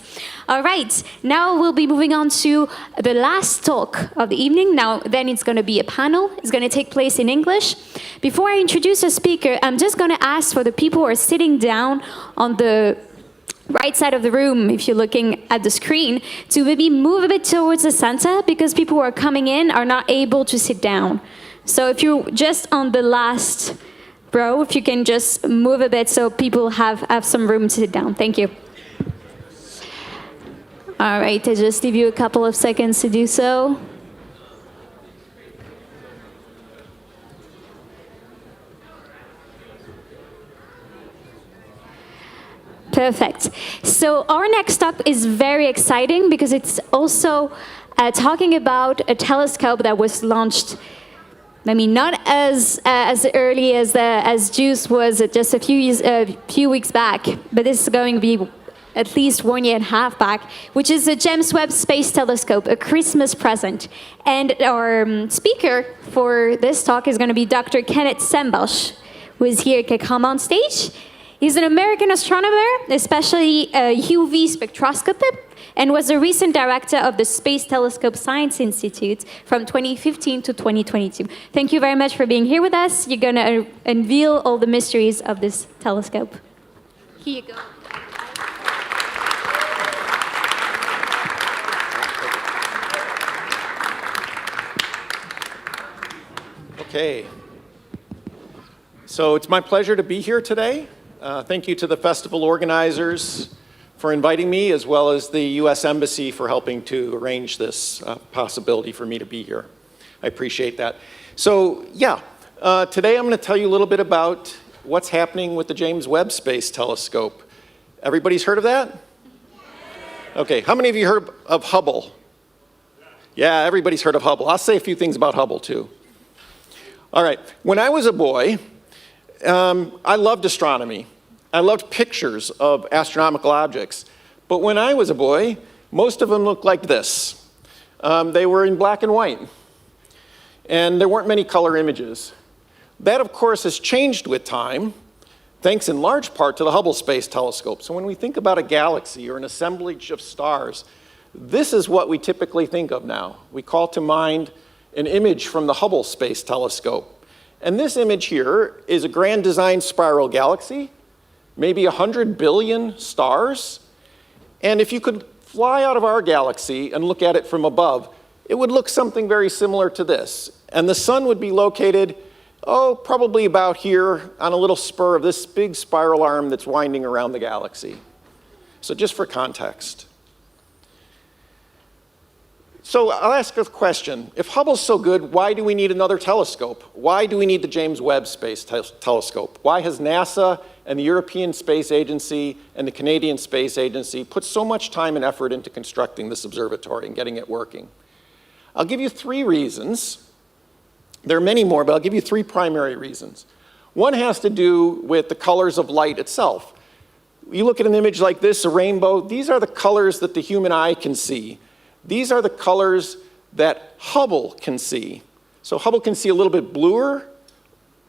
All right, now we'll be moving on to the last talk of the evening. Now, then it's going to be a panel. It's going to take place in English. Before I introduce a speaker, I'm just going to ask for the people who are sitting down on the right side of the room, if you're looking at the screen, to maybe move a bit towards the center, because people who are coming in are not able to sit down. So if you're just on the last row, if you can just move a bit so people have some room to sit down. Thank you. All right, I just give you a couple of seconds to do so. Perfect. So our next talk is very exciting because it's also talking about a telescope that was launched, I mean, not as early as JUICE was just a few weeks back, but this is going to be at least 1.5 years back, which is the James Webb Space Telescope, a Christmas present. And our speaker for this talk is going to be Dr. Kenneth Sembach, who is here to come on stage. He's an American astronomer, especially a UV spectroscopist, and was the recent director of the Space Telescope Science Institute from 2015 to 2022. Thank you very much for being here with us. You're going to unveil all the mysteries of this telescope. Here you go. Okay. So it's my pleasure to be here today. Thank you to the festival organizers for inviting me, as well as the U.S. Embassy for helping to arrange this possibility for me to be here. I appreciate that. So yeah, today I'm going to tell you a little bit about what's happening with the James Webb Space Telescope. Everybody's heard of that? Okay, how many of you heard of Hubble? Yeah, everybody's heard of Hubble. I'll say a few things about Hubble too. All right, when I was a boy, I loved astronomy. I loved pictures of astronomical objects. But when I was a boy, most of them looked like this. They were in black and white. And there weren't many color images. That, of course, has changed with time, thanks in large part to the Hubble Space Telescope. So when we think about a galaxy or an assemblage of stars, this is what we typically think of now. We call to mind an image from the Hubble Space Telescope. And this image here is a grand design spiral galaxy, maybe 100 billion stars. And if you could fly out of our galaxy and look at it from above, it would look something very similar to this. And the sun would be located, probably about here on a little spur of this big spiral arm that's winding around the galaxy. So just for context. So I'll ask a question. If Hubble's so good, why do we need another telescope? Why do we need the James Webb Space Telescope? Why has NASA and the European Space Agency and the Canadian Space Agency put so much time and effort into constructing this observatory and getting it working? I'll give you 3 reasons. There are many more, but I'll give you 3 primary reasons. One has to do with the colors of light itself. You look at an image like this, a rainbow, these are the colors that the human eye can see. These are the colors that Hubble can see. So Hubble can see a little bit bluer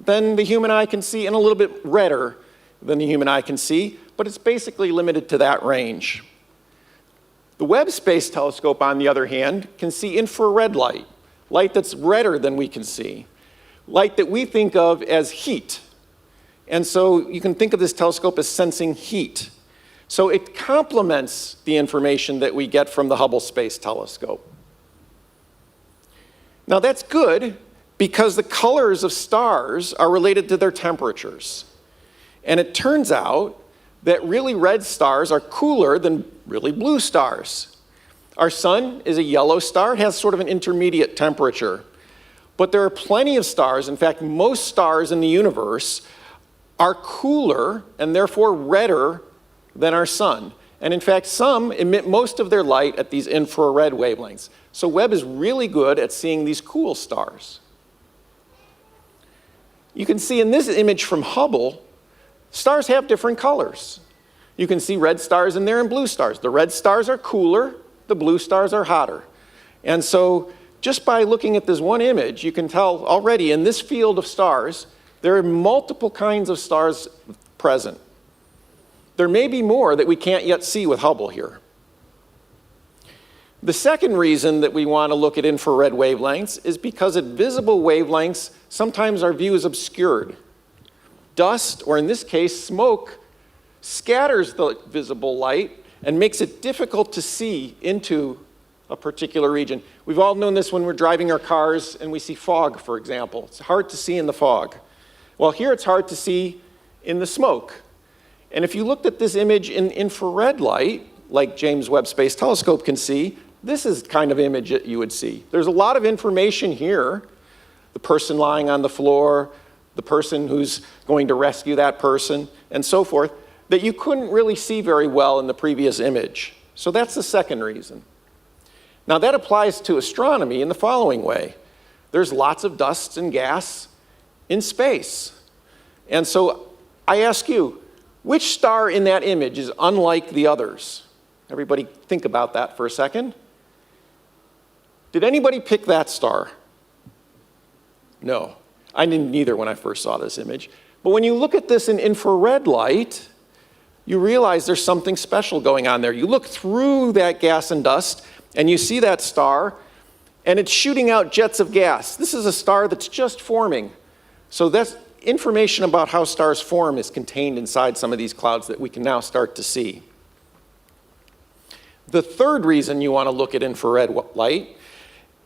than the human eye can see and a little bit redder than the human eye can see, but it's basically limited to that range. The Webb Space Telescope, on the other hand, can see infrared light, light that's redder than we can see, light that we think of as heat. And so you can think of this telescope as sensing heat. So it complements the information that we get from the Hubble Space Telescope. Now that's good because the colors of stars are related to their temperatures. And it turns out that really red stars are cooler than really blue stars. Our sun is a yellow star. It has sort of an intermediate temperature. But there are plenty of stars, in fact, most stars in the universe are cooler and therefore redder than our sun. And in fact, some emit most of their light at these infrared wavelengths. So Webb is really good at seeing these cool stars. You can see in this image from Hubble, stars have different colors. You can see red stars in there and blue stars. The red stars are cooler, the blue stars are hotter. And so just by looking at this one image, you can tell already in this field of stars, there are multiple kinds of stars present. There may be more that we can't yet see with Hubble here. The second reason that we want to look at infrared wavelengths is because at visible wavelengths, sometimes our view is obscured. Dust, or in this case, smoke, scatters the visible light and makes it difficult to see into a particular region. We've all known this when we're driving our cars and we see fog, for example. It's hard to see in the fog. Well, here it's hard to see in the smoke. And if you looked at this image in infrared light, like James Webb Space Telescope can see, this is the kind of image that you would see. There's a lot of information here. The person lying on the floor, the person who's going to rescue that person, and so forth. that you couldn't really see very well in the previous image. So that's the second reason. Now that applies to astronomy in the following way. There's lots of dust and gas in space. And so I ask you, which star in that image is unlike the others? Everybody think about that for a second. Did anybody pick that star? No, I didn't either when I first saw this image. But when you look at this in infrared light, you realize there's something special going on there. You look through that gas and dust, and you see that star, and it's shooting out jets of gas. This is a star that's just forming. So that's information about how stars form is contained inside some of these clouds that we can now start to see. The third reason you want to look at infrared light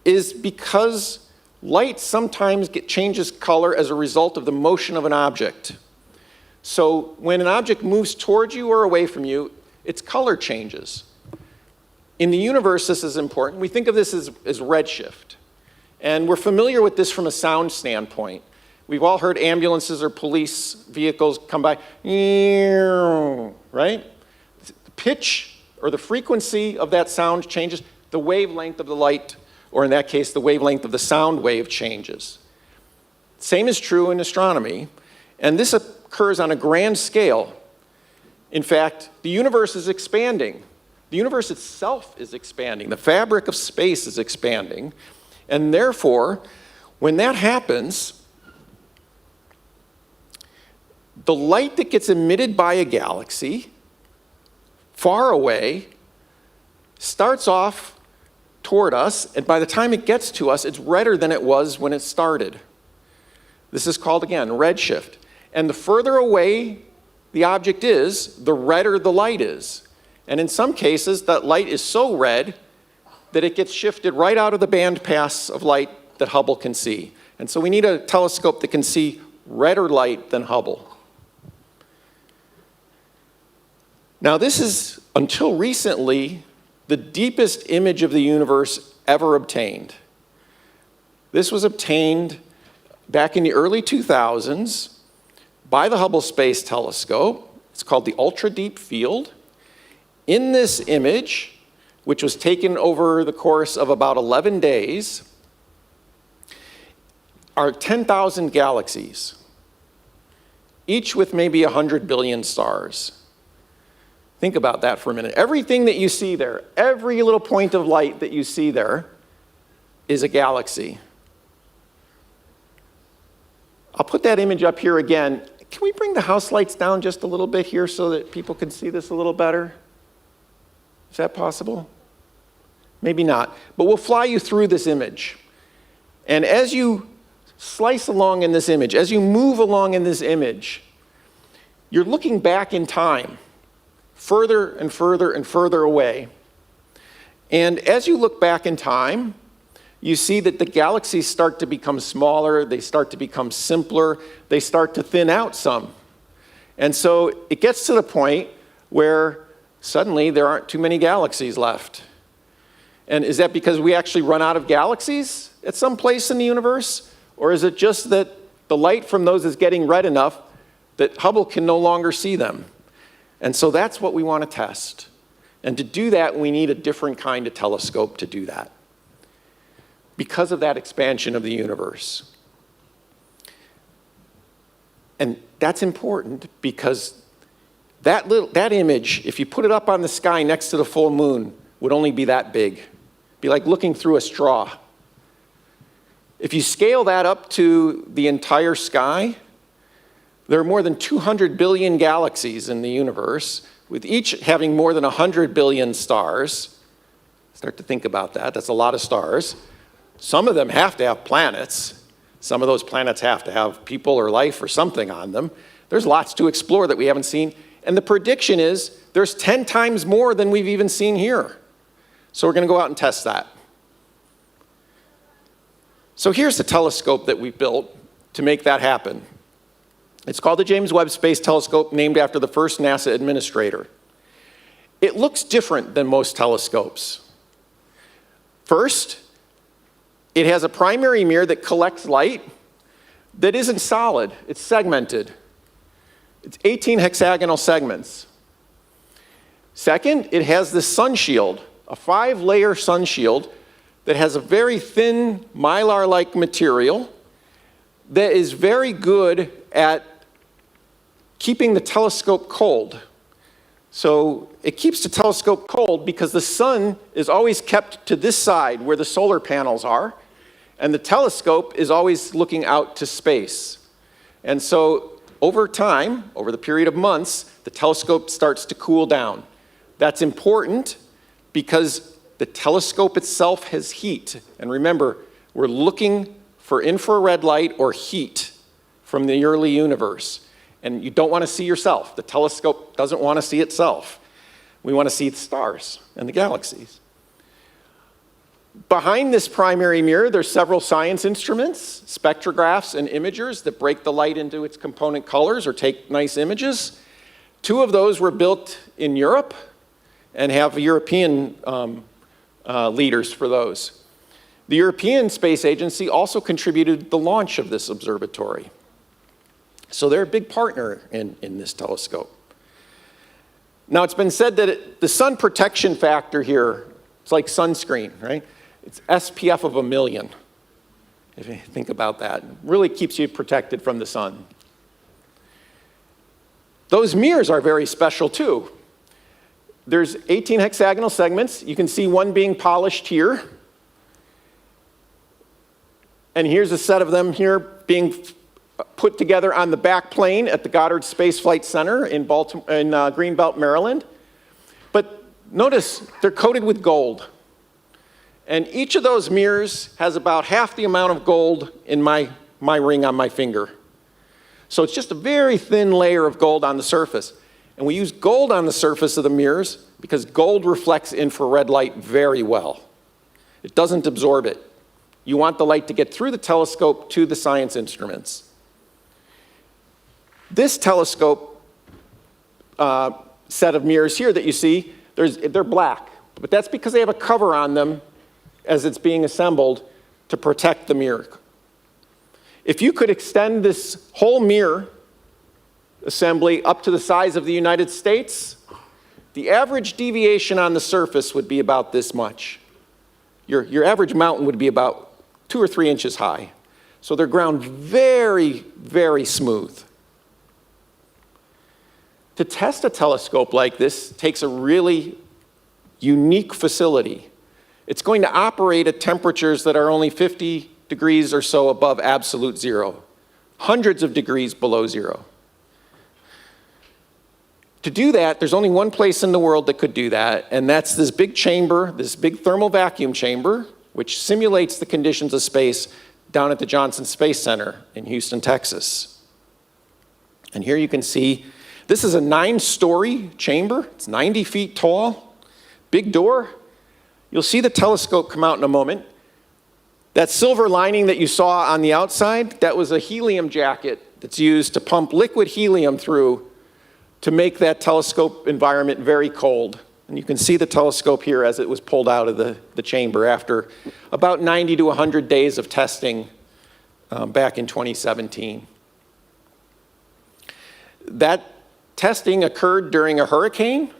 is because light sometimes changes color as a result of the motion of an object. So when an object moves towards you or away from you, its color changes. In the universe, this is important. We think of this as redshift. And we're familiar with this from a sound standpoint. We've all heard ambulances or police vehicles come by, right? The pitch or the frequency of that sound changes. The wavelength of the light, or in that case, the wavelength of the sound wave changes. Same is true in astronomy, and this occurs on a grand scale. In fact, the universe is expanding. The universe itself is expanding. The fabric of space is expanding, and therefore, when that happens, the light that gets emitted by a galaxy far away starts off toward us, and by the time it gets to us, it's redder than it was when it started. This is called, again, redshift. And the further away the object is, the redder the light is. And in some cases, that light is so red that it gets shifted right out of the bandpass of light that Hubble can see. And so we need a telescope that can see redder light than Hubble. Now this is, until recently, the deepest image of the universe ever obtained. This was obtained back in the early 2000s by the Hubble Space Telescope. It's called the Ultra Deep Field. In this image, which was taken over the course of about 11 days, are 10,000 galaxies, each with maybe 100 billion stars. Think about that for a minute. Everything that you see there, every little point of light that you see there is a galaxy. I'll put that image up here again. Can we bring the house lights down just a little bit here so that people can see this a little better? Is that possible? Maybe not. But we'll fly you through this image. And as you slice along in this image, as you move along in this image, you're looking back in time, further and further and further away. And as you look back in time, you see that the galaxies start to become smaller, they start to become simpler, they start to thin out some. And so it gets to the point where suddenly there aren't too many galaxies left. And is that because we actually run out of galaxies at some place in the universe? Or is it just that the light from those is getting red enough that Hubble can no longer see them? And so that's what we want to test. And to do that, we need a different kind of telescope to do that, because of that expansion of the universe. And that's important because that image, if you put it up on the sky next to the full moon, would only be that big. It'd be like looking through a straw. If you scale that up to the entire sky, there are more than 200 billion galaxies in the universe, with each having more than 100 billion stars. Start to think about that. That's a lot of stars. Some of them have to have planets. Some of those planets have to have people or life or something on them. There's lots to explore that we haven't seen. And the prediction is there's 10 times more than we've even seen here. So we're going to go out and test that. So here's the telescope that we built to make that happen. It's called the James Webb Space Telescope, named after the first NASA administrator. It looks different than most telescopes. First, it has a primary mirror that collects light that isn't solid, it's segmented. It's 18 hexagonal segments. Second, it has this sun shield, a 5-layer sun shield that has a very thin mylar-like material that is very good at keeping the telescope cold. So it keeps the telescope cold because the sun is always kept to this side where the solar panels are, and the telescope is always looking out to space. And so over time, over the period of months, the telescope starts to cool down. That's important because the telescope itself has heat. And remember, we're looking for infrared light or heat from the early universe. And you don't want to see yourself. The telescope doesn't want to see itself. We want to see the stars and the galaxies. Behind this primary mirror, there's several science instruments, spectrographs and imagers that break the light into its component colors or take nice images. 2 of those were built in Europe and have European leaders for those. The European Space Agency also contributed the launch of this observatory. So they're a big partner in this telescope. Now, it's been said that the sun protection factor here, it's like sunscreen, right? It's SPF of 1,000,000, if you think about that. It really keeps you protected from the sun. Those mirrors are very special, too. There's 18 hexagonal segments. You can see one being polished here. And here's a set of them here being put together on the back plane at the Goddard Space Flight Center in Greenbelt, Maryland. But notice they're coated with gold. And each of those mirrors has about half the amount of gold in my ring on my finger. So it's just a very thin layer of gold on the surface. And we use gold on the surface of the mirrors because gold reflects infrared light very well. It doesn't absorb it. You want the light to get through the telescope to the science instruments. This telescope set of mirrors here that you see, they're black. But that's because they have a cover on them as it's being assembled to protect the mirror. If you could extend this whole mirror assembly up to the size of the United States, the average deviation on the surface would be about this much. Your average mountain would be about 2 or 3 inches high. So they're ground very, very smooth. To test a telescope like this takes a really unique facility. It's going to operate at temperatures that are only 50 degrees or so above absolute zero, hundreds of degrees below zero. To do that, there's only one place in the world that could do that, and that's this big chamber, this big thermal vacuum chamber, which simulates the conditions of space down at the Johnson Space Center in Houston, Texas. And here you can see, this is a 9-story chamber. It's 90 feet tall, big door. You'll see the telescope come out in a moment. That silver lining that you saw on the outside, that was a helium jacket that's used to pump liquid helium through to make that telescope environment very cold. And you can see the telescope here as it was pulled out of the chamber after about 90 to 100 days of testing back in 2017. That testing occurred during a hurricane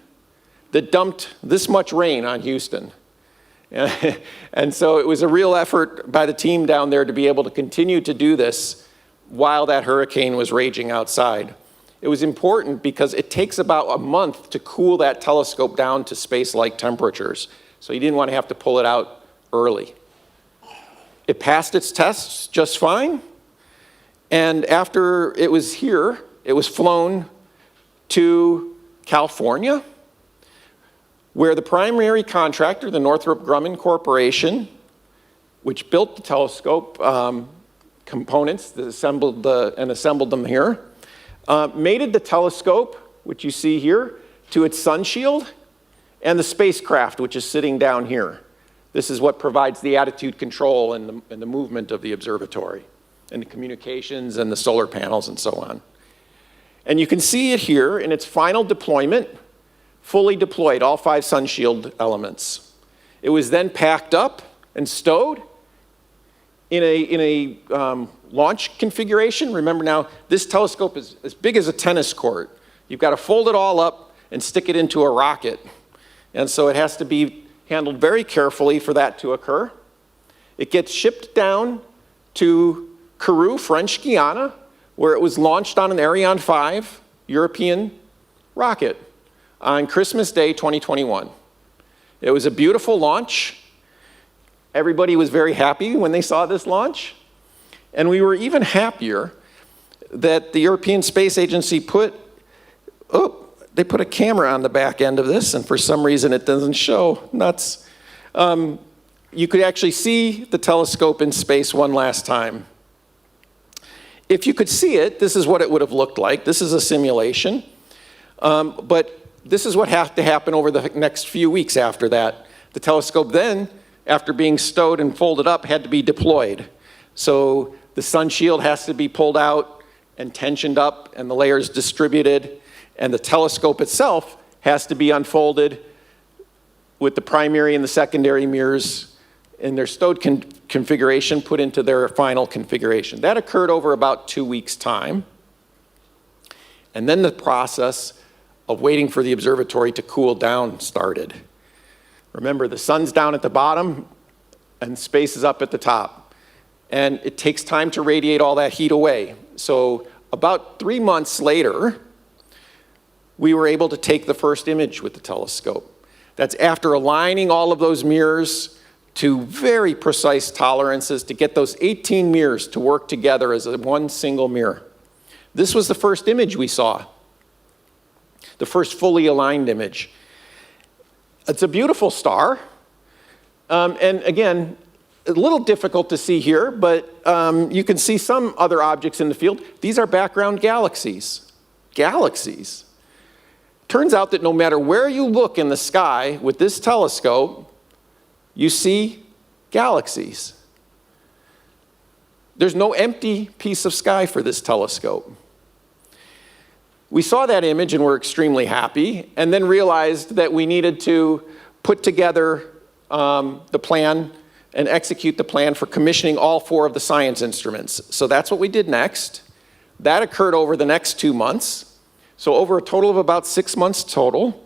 that dumped this much rain on Houston. And so it was a real effort by the team down there to be able to continue to do this while that hurricane was raging outside. It was important because it takes about a month to cool that telescope down to space-like temperatures. So you didn't want to have to pull it out early. It passed its tests just fine. And after it was here, it was flown to California, where the primary contractor, the Northrop Grumman Corporation, which built the telescope components that assembled them here, mated the telescope, which you see here, to its sun shield, and the spacecraft, which is sitting down here. This is what provides the attitude control and the movement of the observatory, and the communications and the solar panels and so on. And you can see it here in its final deployment, fully deployed, all 5 sun shield elements. It was then packed up and stowed in a launch configuration. Remember now, this telescope is as big as a tennis court. You've got to fold it all up and stick it into a rocket. And so it has to be handled very carefully for that to occur. It gets shipped down to Kourou, French Guiana, where it was launched on an Ariane 5 European rocket on Christmas Day 2021. It was a beautiful launch. Everybody was very happy when they saw this launch. And we were even happier that the European Space Agency put a camera on the back end of this, and for some reason it doesn't show. Nuts. You could actually see the telescope in space one last time. If you could see it, this is what it would have looked like. This is a simulation. But this is what had to happen over the next few weeks after that. The telescope then, after being stowed and folded up, had to be deployed. So the sun shield has to be pulled out and tensioned up, and the layers distributed, and the telescope itself has to be unfolded with the primary and the secondary mirrors in their stowed configuration put into their final configuration. That occurred over about 2 weeks' time. And then the process of waiting for the observatory to cool down started. Remember, the sun's down at the bottom and space is up at the top. And it takes time to radiate all that heat away. So about 3 months later, we were able to take the first image with the telescope. That's after aligning all of those mirrors to very precise tolerances to get those 18 mirrors to work together as one single mirror. This was the first image we saw, the first fully aligned image. It's a beautiful star. And again, a little difficult to see here, but you can see some other objects in the field. These are background galaxies. Galaxies. Turns out that no matter where you look in the sky with this telescope, you see galaxies. There's no empty piece of sky for this telescope. We saw that image and were extremely happy, and then realized that we needed to put together the plan and execute the plan for commissioning all 4 of the science instruments. So that's what we did next. That occurred over the next 2 months. So over a total of about 6 months total.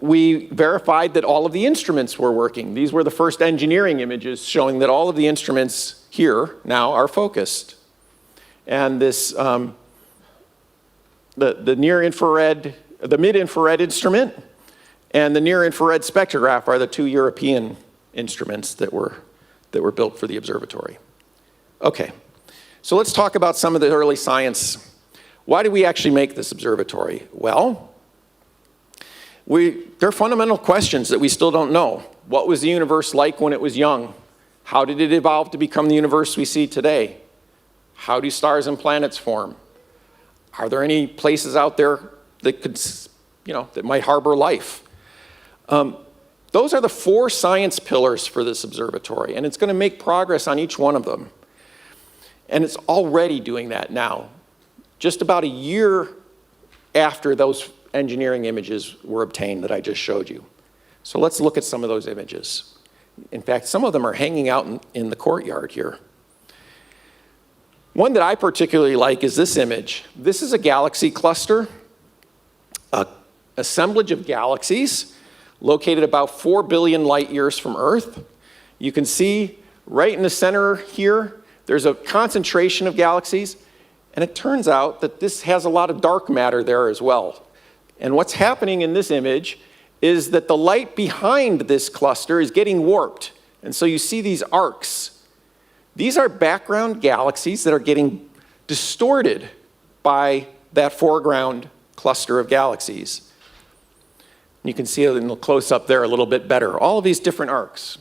We verified that all of the instruments were working. These were the first engineering images showing that all of the instruments here now are focused. And this, the near-infrared, the mid-infrared instrument and the near-infrared spectrograph are the 2 European instruments that were built for the observatory. Okay, so let's talk about some of the early science. Why did we actually make this observatory? Well, there are fundamental questions that we still don't know. What was the universe like when it was young? How did it evolve to become the universe we see today? How do stars and planets form? Are there any places out there that could, that might harbor life? Those are the 4 science pillars for this observatory, and it's going to make progress on each one of them. And it's already doing that now. Just about a year after those engineering images were obtained that I just showed you. So let's look at some of those images. In fact, some of them are hanging out in the courtyard here. One that I particularly like is this image. This is a galaxy cluster, an assemblage of galaxies located about 4 billion light years from Earth. You can see right in the center here, there's a concentration of galaxies, and it turns out that this has a lot of dark matter there as well. And what's happening in this image is that the light behind this cluster is getting warped. And so you see these arcs. These are background galaxies that are getting distorted by that foreground cluster of galaxies. You can see it in the close-up there a little bit better. All of these different arcs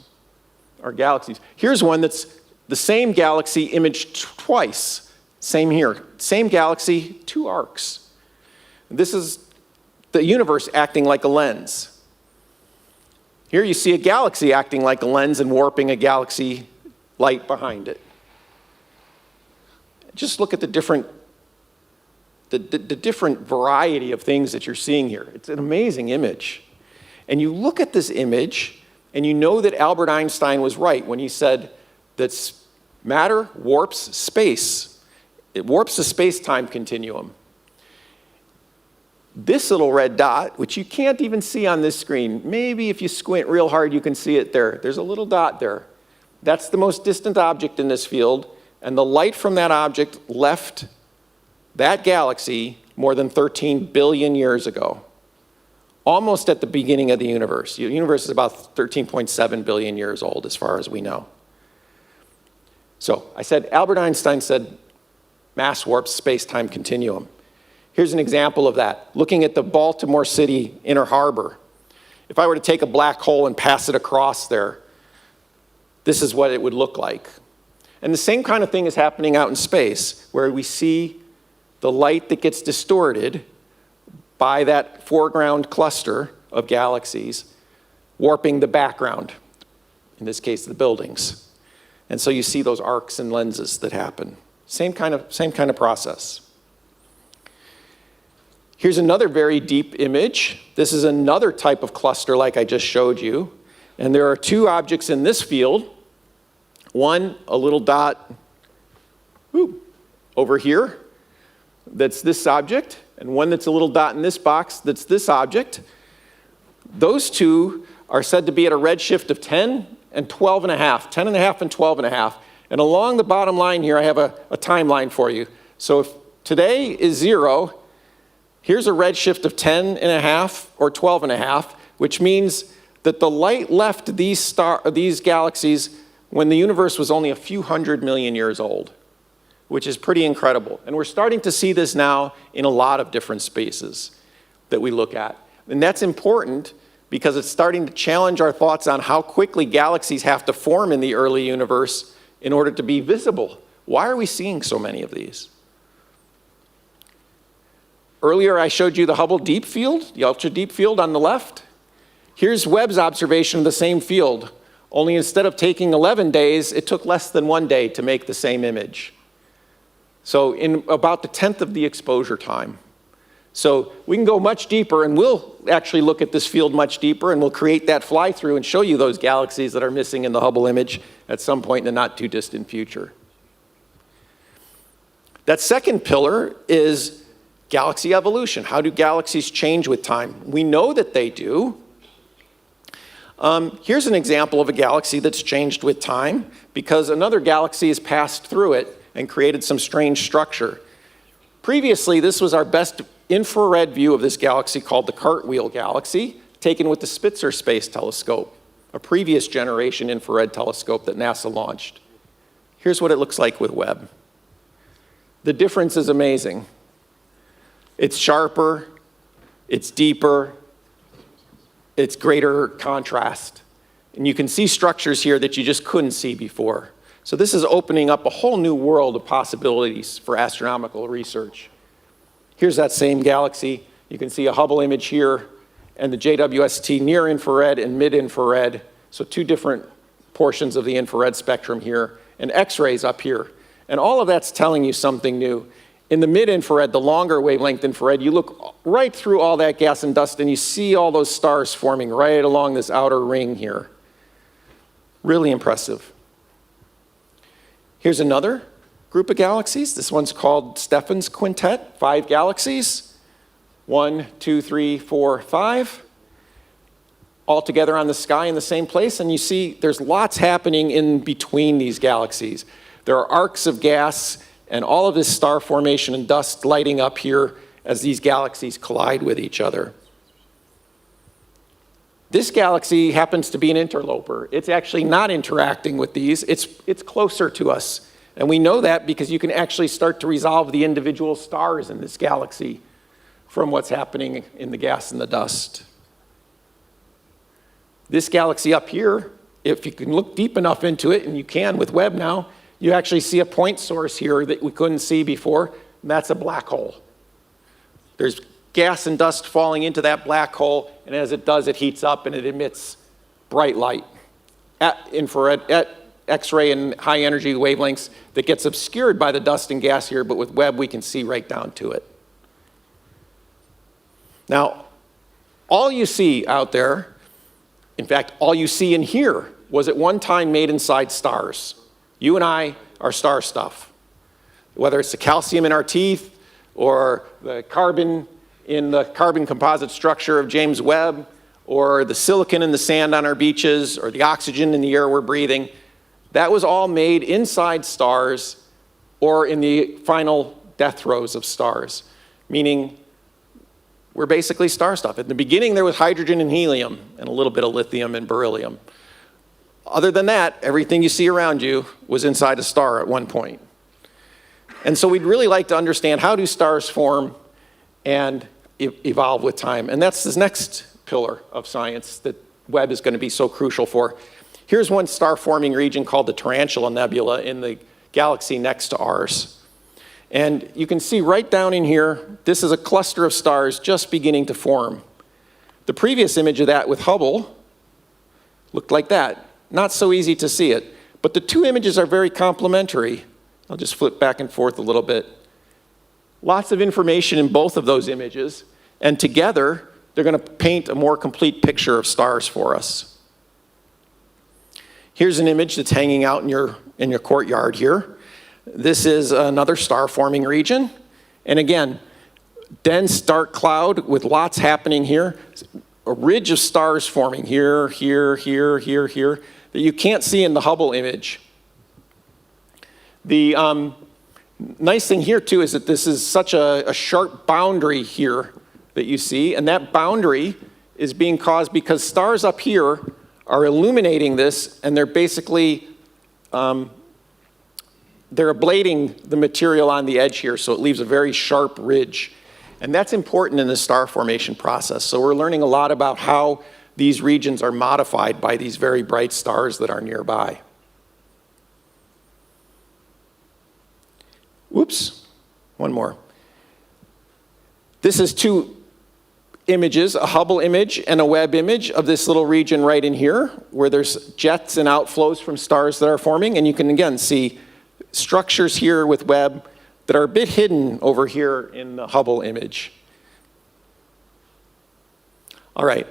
are galaxies. Here's one that's the same galaxy imaged twice. Same here. Same galaxy, 2 arcs. This is the universe acting like a lens. Here you see a galaxy acting like a lens and warping a galaxy light behind it. Just look at the different variety of things that you're seeing here. It's an amazing image. And you look at this image and you know that Albert Einstein was right when he said matter warps space. It warps the space-time continuum. This little red dot, which you can't even see on this screen, maybe if you squint real hard you can see it there. There's a little dot there. That's the most distant object in this field, and the light from that object left that galaxy more than 13 billion years ago, almost at the beginning of the universe. The universe is about 13.7 billion years old as far as we know. So I said, Albert Einstein said, mass warps space-time continuum. Here's an example of that. Looking at the Baltimore City Inner Harbor. If I were to take a black hole and pass it across there, this is what it would look like. And the same kind of thing is happening out in space, where we see the light that gets distorted by that foreground cluster of galaxies warping the background, in this case, the buildings. And so you see those arcs and lenses that happen. Same kind of process. Here's another very deep image. This is another type of cluster like I just showed you. And there are two objects in this field. One, a little dot over here, that's this object, and one that's a little dot in this box that's this object. Those two are said to be at a redshift of 10 and 12 and a half, 10 and a half and 12 and a half. And along the bottom line here, I have a timeline for you. So if today is 0, here's a redshift of 10 and a half or 12 and a half, which means that the light left these galaxies when the universe was only a few 100 million years old, which is pretty incredible. And we're starting to see this now in a lot of different spaces that we look at. And that's important because it's starting to challenge our thoughts on how quickly galaxies have to form in the early universe in order to be visible. Why are we seeing so many of these? Earlier I showed you the Hubble Deep Field, the Ultra Deep Field on the left. Here's Webb's observation of the same field, only instead of taking 11 days, it took less than 1 day to make the same image. So in about the 10th of the exposure time. So we can go much deeper, and we'll actually look at this field much deeper, and we'll create that fly-through and show you those galaxies that are missing in the Hubble image at some point in the not-too-distant future. That second pillar is galaxy evolution. How do galaxies change with time? We know that they do. Here's an example of a galaxy that's changed with time because another galaxy has passed through it and created some strange structure. Previously, this was our best infrared view of this galaxy called the Cartwheel Galaxy, taken with the Spitzer Space Telescope, a previous generation infrared telescope that NASA launched. Here's what it looks like with Webb. The difference is amazing. It's sharper, it's deeper, it's greater contrast. And you can see structures here that you just couldn't see before. So this is opening up a whole new world of possibilities for astronomical research. Here's that same galaxy. You can see a Hubble image here and the JWST near infrared and mid-infrared. So two different portions of the infrared spectrum here, and X-rays up here. And all of that's telling you something new. In the mid-infrared, the longer wavelength infrared, you look right through all that gas and dust and you see all those stars forming right along this outer ring here. Really impressive. Here's another group of galaxies. This one's called Stephan's Quintet, 5 galaxies. 1, 2, 3, 4, 5. All together on the sky in the same place, and you see there's lots happening in between these galaxies. There are arcs of gas and all of this star formation and dust lighting up here as these galaxies collide with each other. This galaxy happens to be an interloper. It's actually not interacting with these. It's closer to us. And we know that because you can actually start to resolve the individual stars in this galaxy from what's happening in the gas and the dust. This galaxy up here, if you can look deep enough into it, and you can with Webb now, you actually see a point source here that we couldn't see before, and that's a black hole. There's gas and dust falling into that black hole, and as it does, it heats up and it emits bright light at infrared, at X-ray and high energy wavelengths that gets obscured by the dust and gas here, but with Webb we can see right down to it. Now, all you see out there, in fact, all you see in here was at one time made inside stars. You and I are star stuff. Whether it's the calcium in our teeth or the carbon in the carbon composite structure of James Webb, or the silicon in the sand on our beaches, or the oxygen in the air we're breathing, that was all made inside stars or in the final death throes of stars, meaning we're basically star stuff. In the beginning, there was hydrogen and helium and a little bit of lithium and beryllium. Other than that, everything you see around you was inside a star at one point. And so we'd really like to understand, how do stars form and evolve with time? And that's this next pillar of science that Webb is going to be so crucial for. Here's one star-forming region called the Tarantula Nebula in the galaxy next to ours. And you can see right down in here, this is a cluster of stars just beginning to form. The previous image of that with Hubble looked like that. Not so easy to see it. But the two images are very complementary. I'll just flip back and forth a little bit. Lots of information in both of those images, and together, they're going to paint a more complete picture of stars for us. Here's an image that's hanging out in your courtyard here. This is another star-forming region. And again, dense, dark cloud with lots happening here. A ridge of stars forming here, here, here, here, here, that you can't see in the Hubble image. The nice thing here, too, is that this is such a sharp boundary here that you see, and that boundary is being caused because stars up here are illuminating this, and they're basically, they're ablating the material on the edge here, so it leaves a very sharp ridge. And that's important in the star formation process. So we're learning a lot about how these regions are modified by these very bright stars that are nearby. Whoops, one more. This is two images, a Hubble image and a Webb image of this little region right in here, where there's jets and outflows from stars that are forming. And you can again see structures here with Webb that are a bit hidden over here in the Hubble image. All right.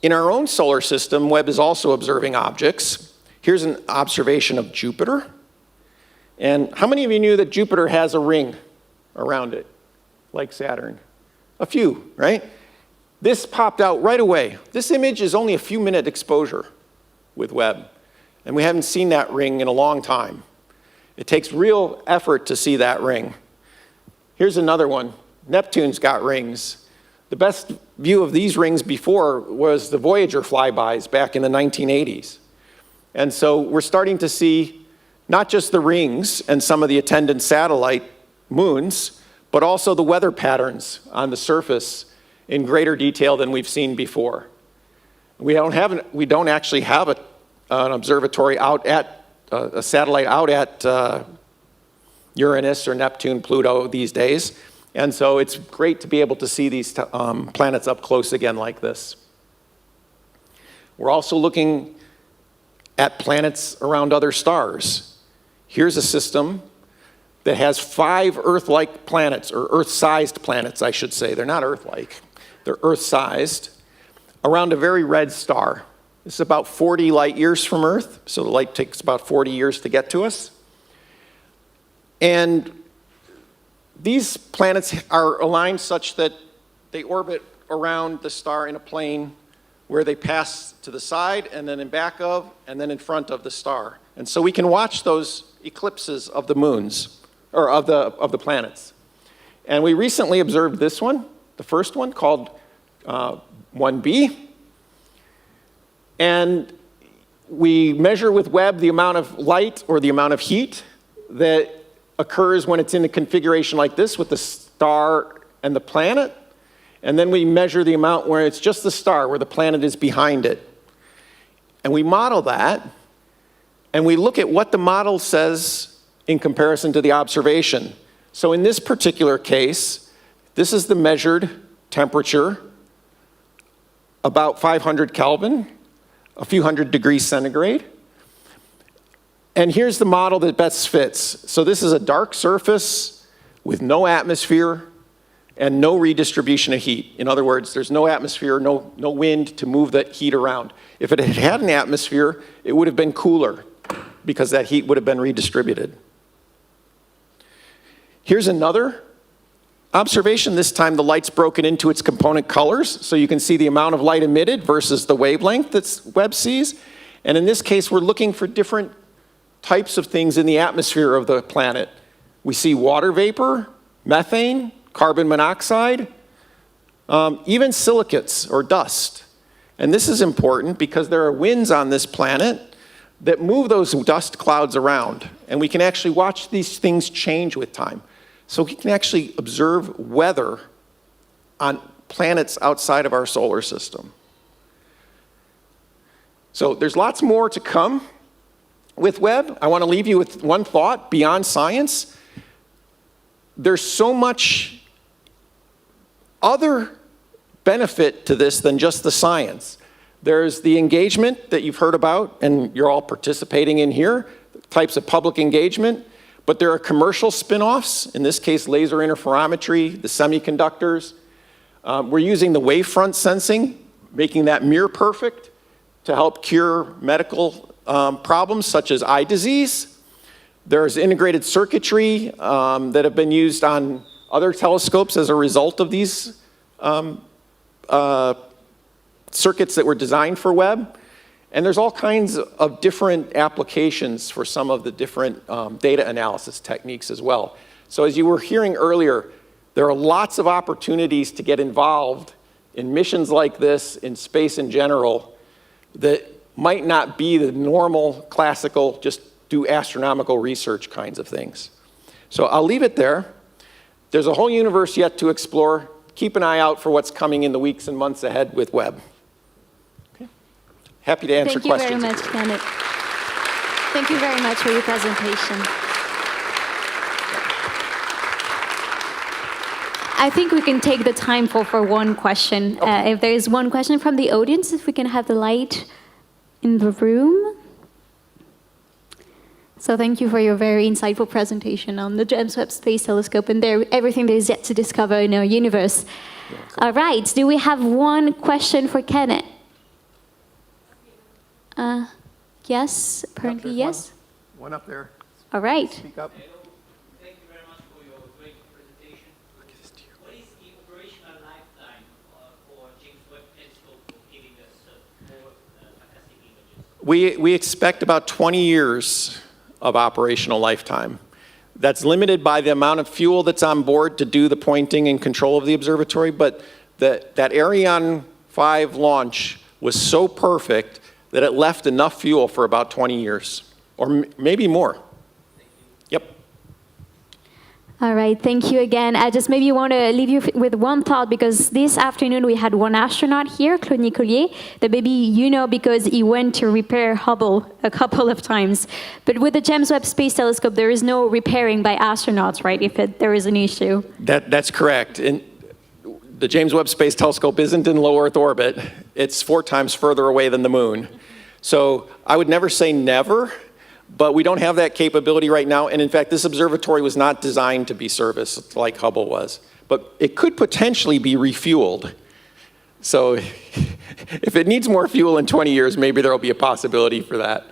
In our own solar system, Webb is also observing objects. Here's an observation of Jupiter. And how many of you knew that Jupiter has a ring around it, like Saturn? A few, right? This popped out right away. This image is only a few-minute exposure with Webb, and we haven't seen that ring in a long time. It takes real effort to see that ring. Here's another one. Neptune's got rings. The best view of these rings before was the Voyager flybys back in the 1980s. And so we're starting to see not just the rings and some of the attendant satellite moons, but also the weather patterns on the surface in greater detail than we've seen before. We don't actually have an observatory out at, a satellite out at Uranus or Neptune, Pluto these days. And so it's great to be able to see these planets up close again like this. We're also looking at planets around other stars. Here's a system that has 5 Earth-like planets, or Earth-sized planets, I should say. They're not Earth-like. They're Earth-sized, around a very red star. This is about 40 light years from Earth, so the light takes about 40 years to get to us. And these planets are aligned such that they orbit around the star in a plane where they pass to the side, and then in back of, and then in front of the star. And so we can watch those eclipses of the moons, or of the planets. And we recently observed this one, the first one, called 1b. And we measure with Webb the amount of light or the amount of heat that occurs when it's in a configuration like this with the star and the planet. And then we measure the amount where it's just the star, where the planet is behind it. And we model that, and we look at what the model says in comparison to the observation. So in this particular case, this is the measured temperature, about 500 Kelvin, a few hundred degrees centigrade. And here's the model that best fits. So this is a dark surface with no atmosphere and no redistribution of heat. In other words, there's no atmosphere, no wind to move that heat around. If it had had an atmosphere, it would have been cooler because that heat would have been redistributed. Here's another observation. This time the light's broken into its component colors, so you can see the amount of light emitted versus the wavelength that Webb sees. And in this case, we're looking for different types of things in the atmosphere of the planet. We see water vapor, methane, carbon monoxide, even silicates or dust. And this is important because there are winds on this planet that move those dust clouds around. And we can actually watch these things change with time. So we can actually observe weather on planets outside of our solar system. So there's lots more to come with Webb. I want to leave you with one thought beyond science. There's so much other benefit to this than just the science. There's the engagement that you've heard about, and you're all participating in here, types of public engagement, but there are commercial spin-offs, in this case laser interferometry, the semiconductors. We're using the wavefront sensing, making that near perfect to help cure medical problems such as eye disease. There's integrated circuitry that have been used on other telescopes as a result of these circuits that were designed for Webb. And there's all kinds of different applications for some of the different data analysis techniques as well. So as you were hearing earlier, there are lots of opportunities to get involved in missions like this, in space in general, that might not be the normal, classical, just do astronomical research kinds of things. So I'll leave it there. There's a whole universe yet to explore. Keep an eye out for what's coming in the weeks and months ahead with Webb. Okay. Happy to answer questions. Thank you very much, Kenneth. Thank you very much for your presentation. I think we can take the time for one question. Okay. If there is one question from the audience, if we can have the light in the room. So thank you for your very insightful presentation on the James Webb Space Telescope and everything that is yet to discover in our universe. All right, do we have one question for Kenneth? Yes, apparently yes. One up there. All right. Speak up. Thank you very much for your great presentation. What is the operational lifetime for James Webb Telescope for giving us more fantastic images? We expect about 20 years of operational lifetime. That's limited by the amount of fuel that's on board to do the pointing and control of the observatory, but that Ariane 5 launch was so perfect that it left enough fuel for about 20 years, or maybe more. Yep. All right, thank you again. I just maybe want to leave you with one thought, because this afternoon we had one astronaut here, Claude Nicollier, that maybe you know because he went to repair Hubble a couple of times. But with the James Webb Space Telescope, there is no repairing by astronauts, right, if there is an issue? That's correct. And the James Webb Space Telescope isn't in low Earth orbit. It's 4 times further away than the moon. So I would never say never, but we don't have that capability right now. And in fact, this observatory was not designed to be serviced like Hubble was. But it could potentially be refueled. So if it needs more fuel in 20 years, maybe there will be a possibility for that.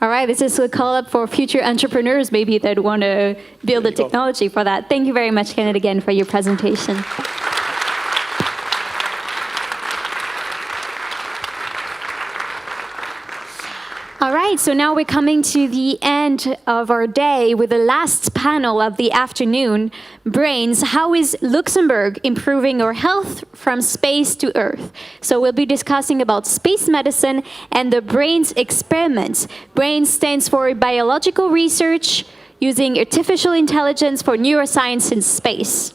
All right, this is a call up for future entrepreneurs maybe that want to build the technology for that. Thank you very much, Kenneth, again for your presentation. All right, so now we're coming to the end of our day with the last panel of the afternoon, Brains, how is Luxembourg improving our health from space to Earth? So we'll be discussing about space medicine and the Brains experiment. Brains stands for biological research using artificial intelligence for neuroscience in space.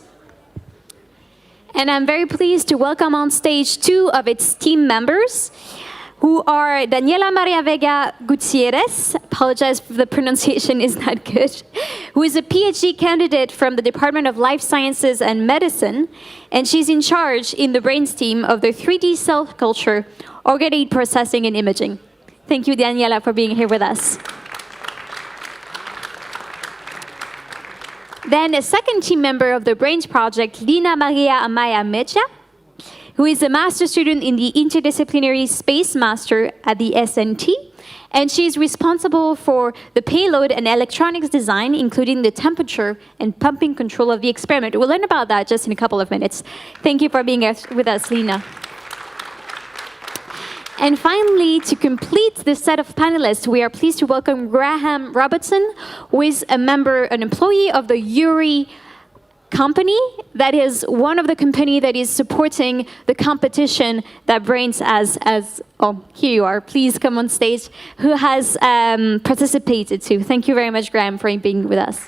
And I'm very pleased to welcome on stage 2 of its team members, who are Daniela Maria Vega Gutierrez, apologize if the pronunciation is not good, who is a PhD candidate from the Department of Life Sciences and Medicine, and she's in charge in the Brains team of the 3D cell culture, organoid processing and imaging. Thank you, Daniela, for being here with us. Then a second team member of the Brains project, Lina Maria Amaya Mecha, who is a master student in the Interdisciplinary Space Master at the SNT, And she's responsible for the payload and electronics design, including the temperature and pumping control of the experiment. We'll learn about that just in a couple of minutes. Thank you for being with us, Lina. And finally, to complete this set of panelists, we are pleased to welcome Graham Robertson, who is an employee of the URI company. That is one of the companies that is supporting the competition that Brains has, oh, here you are, please come on stage, who has participated too. Thank you very much, Graham, for being with us.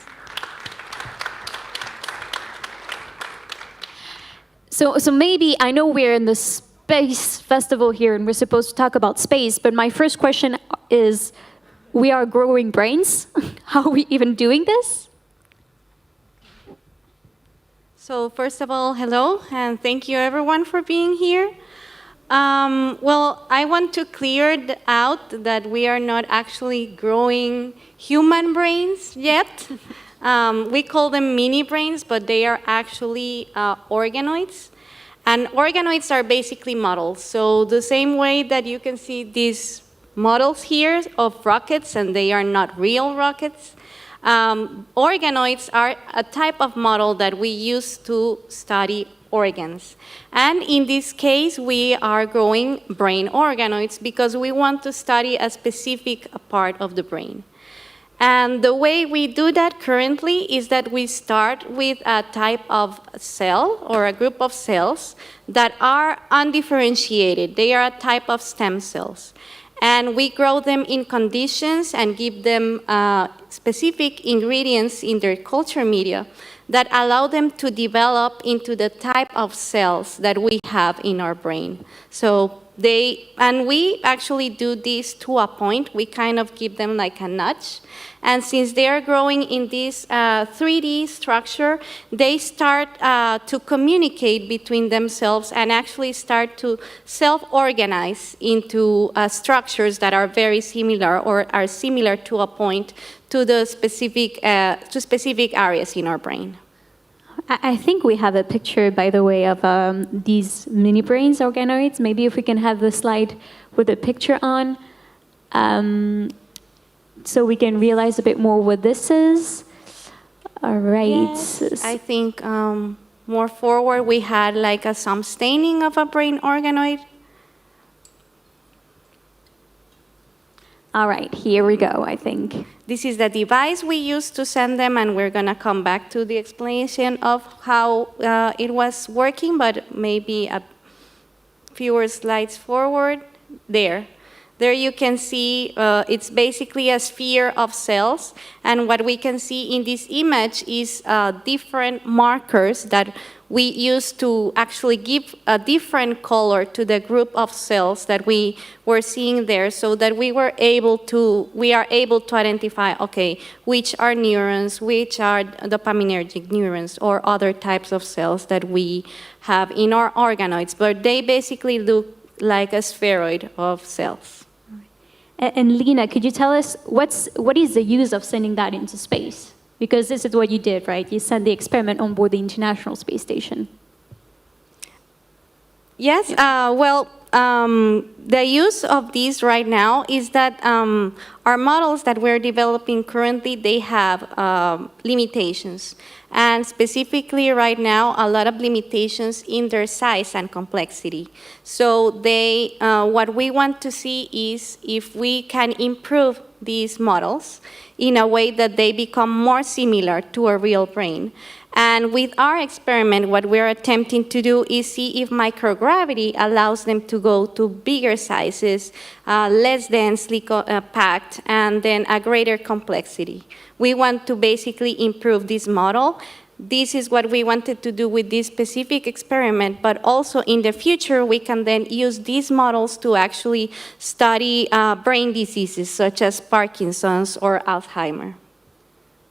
So maybe, I know we're in the Space Festival here and we're supposed to talk about space, but my first question is, we are growing brains. How are we even doing this? So first of all, hello, and thank you everyone for being here. Well, I want to clear out that we are not actually growing human brains yet. We call them mini brains, but they are actually organoids. And organoids are basically models. So the same way that you can see these models here of rockets, and they are not real rockets, organoids are a type of model that we use to study organs. And in this case, we are growing brain organoids because we want to study a specific part of the brain. And the way we do that currently is that we start with a type of cell or a group of cells that are undifferentiated. They are a type of stem cells. And we grow them in conditions and give them specific ingredients in their culture media that allow them to develop into the type of cells that we have in our brain. So we actually do this to a point. We kind of give them like a nudge. And since they are growing in this 3D structure, they start to communicate between themselves and actually start to self-organize into structures that are very similar or are similar to a point to the specific areas in our brain. I think we have a picture, by the way, of these mini brains organoids. Maybe if we can have the slide with a picture on, so we can realize a bit more what this is. All right. Yes, I think more forward we had like some staining of a brain organoid. All right, here we go, I think. This is the device we used to send them, and we're going to come back to the explanation of how it was working, but maybe a fewer slides forward. There you can see it's basically a sphere of cells, and what we can see in this image is different markers that we use to actually give a different color to the group of cells that we were seeing there, so that we are able to identify, okay, which are neurons, which are dopaminergic neurons, or other types of cells that we have in our organoids. But they basically look like a spheroid of cells. And Lina, could you tell us what is the use of sending that into space? Because this is what you did, right? You sent the experiment on board the International Space Station. Yes, the use of these right now is that our models that we're developing currently, they have limitations. And specifically right now, a lot of limitations in their size and complexity. So what we want to see is if we can improve these models in a way that they become more similar to a real brain. And with our experiment, what we're attempting to do is see if microgravity allows them to go to bigger sizes, less densely packed, and then a greater complexity. We want to basically improve this model. This is what we wanted to do with this specific experiment, but also in the future, we can then use these models to actually study brain diseases such as Parkinson's or Alzheimer.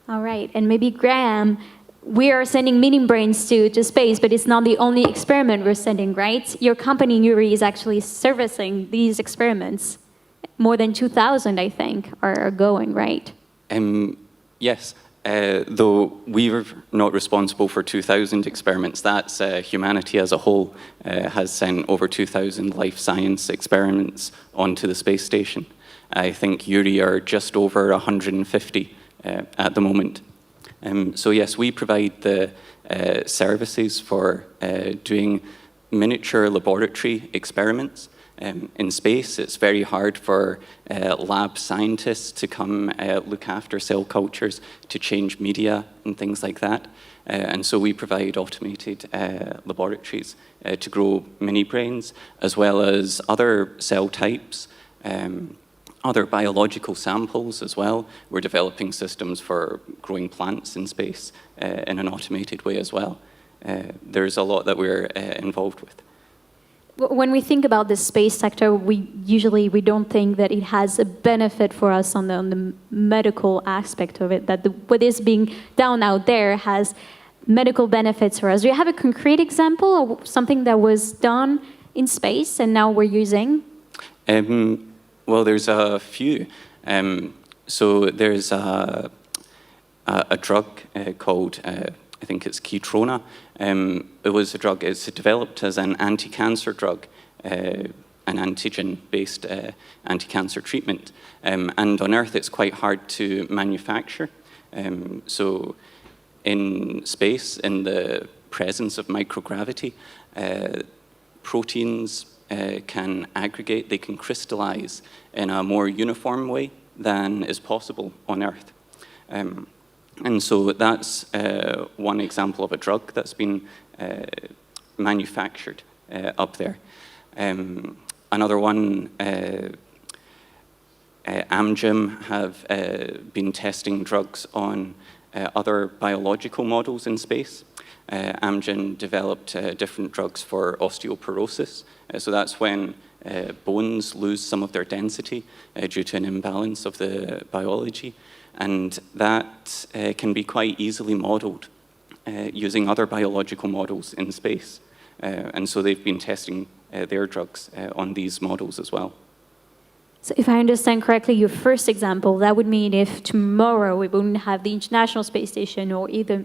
All right, and maybe Graham, we are sending mini brains to space, but it's not the only experiment we're sending, right? Your company, URI, is actually servicing these experiments. More than 2,000, I think, are going, right? Yes. Though we're not responsible for 2,000 experiments, that's humanity as a whole has sent over 2,000 life science experiments onto the space station. I think Yuri are just over 150 at the moment. So yes, we provide the services for doing miniature laboratory experiments. In space, it's very hard for lab scientists to come look after cell cultures, to change media and things like that. And so we provide automated laboratories to grow mini brains, as well as other cell types, other biological samples as well. We're developing systems for growing plants in space in an automated way as well. There's a lot that we're involved with. When we think about the space sector, we don't think that it has a benefit for us on the medical aspect of it, that what is being done out there has medical benefits for us. Do you have a concrete example of something that was done in space and now we're using? Well, there's a few. So there's a drug called, I think it's Keytruda. It was a drug, it's developed as an anti-cancer drug, an antigen-based anti-cancer treatment. And on Earth, it's quite hard to manufacture. So in space, in the presence of microgravity, proteins can aggregate, they can crystallize in a more uniform way than is possible on Earth. And so that's one example of a drug that's been manufactured up there. Another one, Amgen have been testing drugs on other biological models in space. Amgen developed different drugs for osteoporosis. So that's when bones lose some of their density due to an imbalance of the biology. And that can be quite easily modeled using other biological models in space. And so they've been testing their drugs on these models as well. So if I understand correctly, your first example, that would mean if tomorrow we wouldn't have the International Space Station or either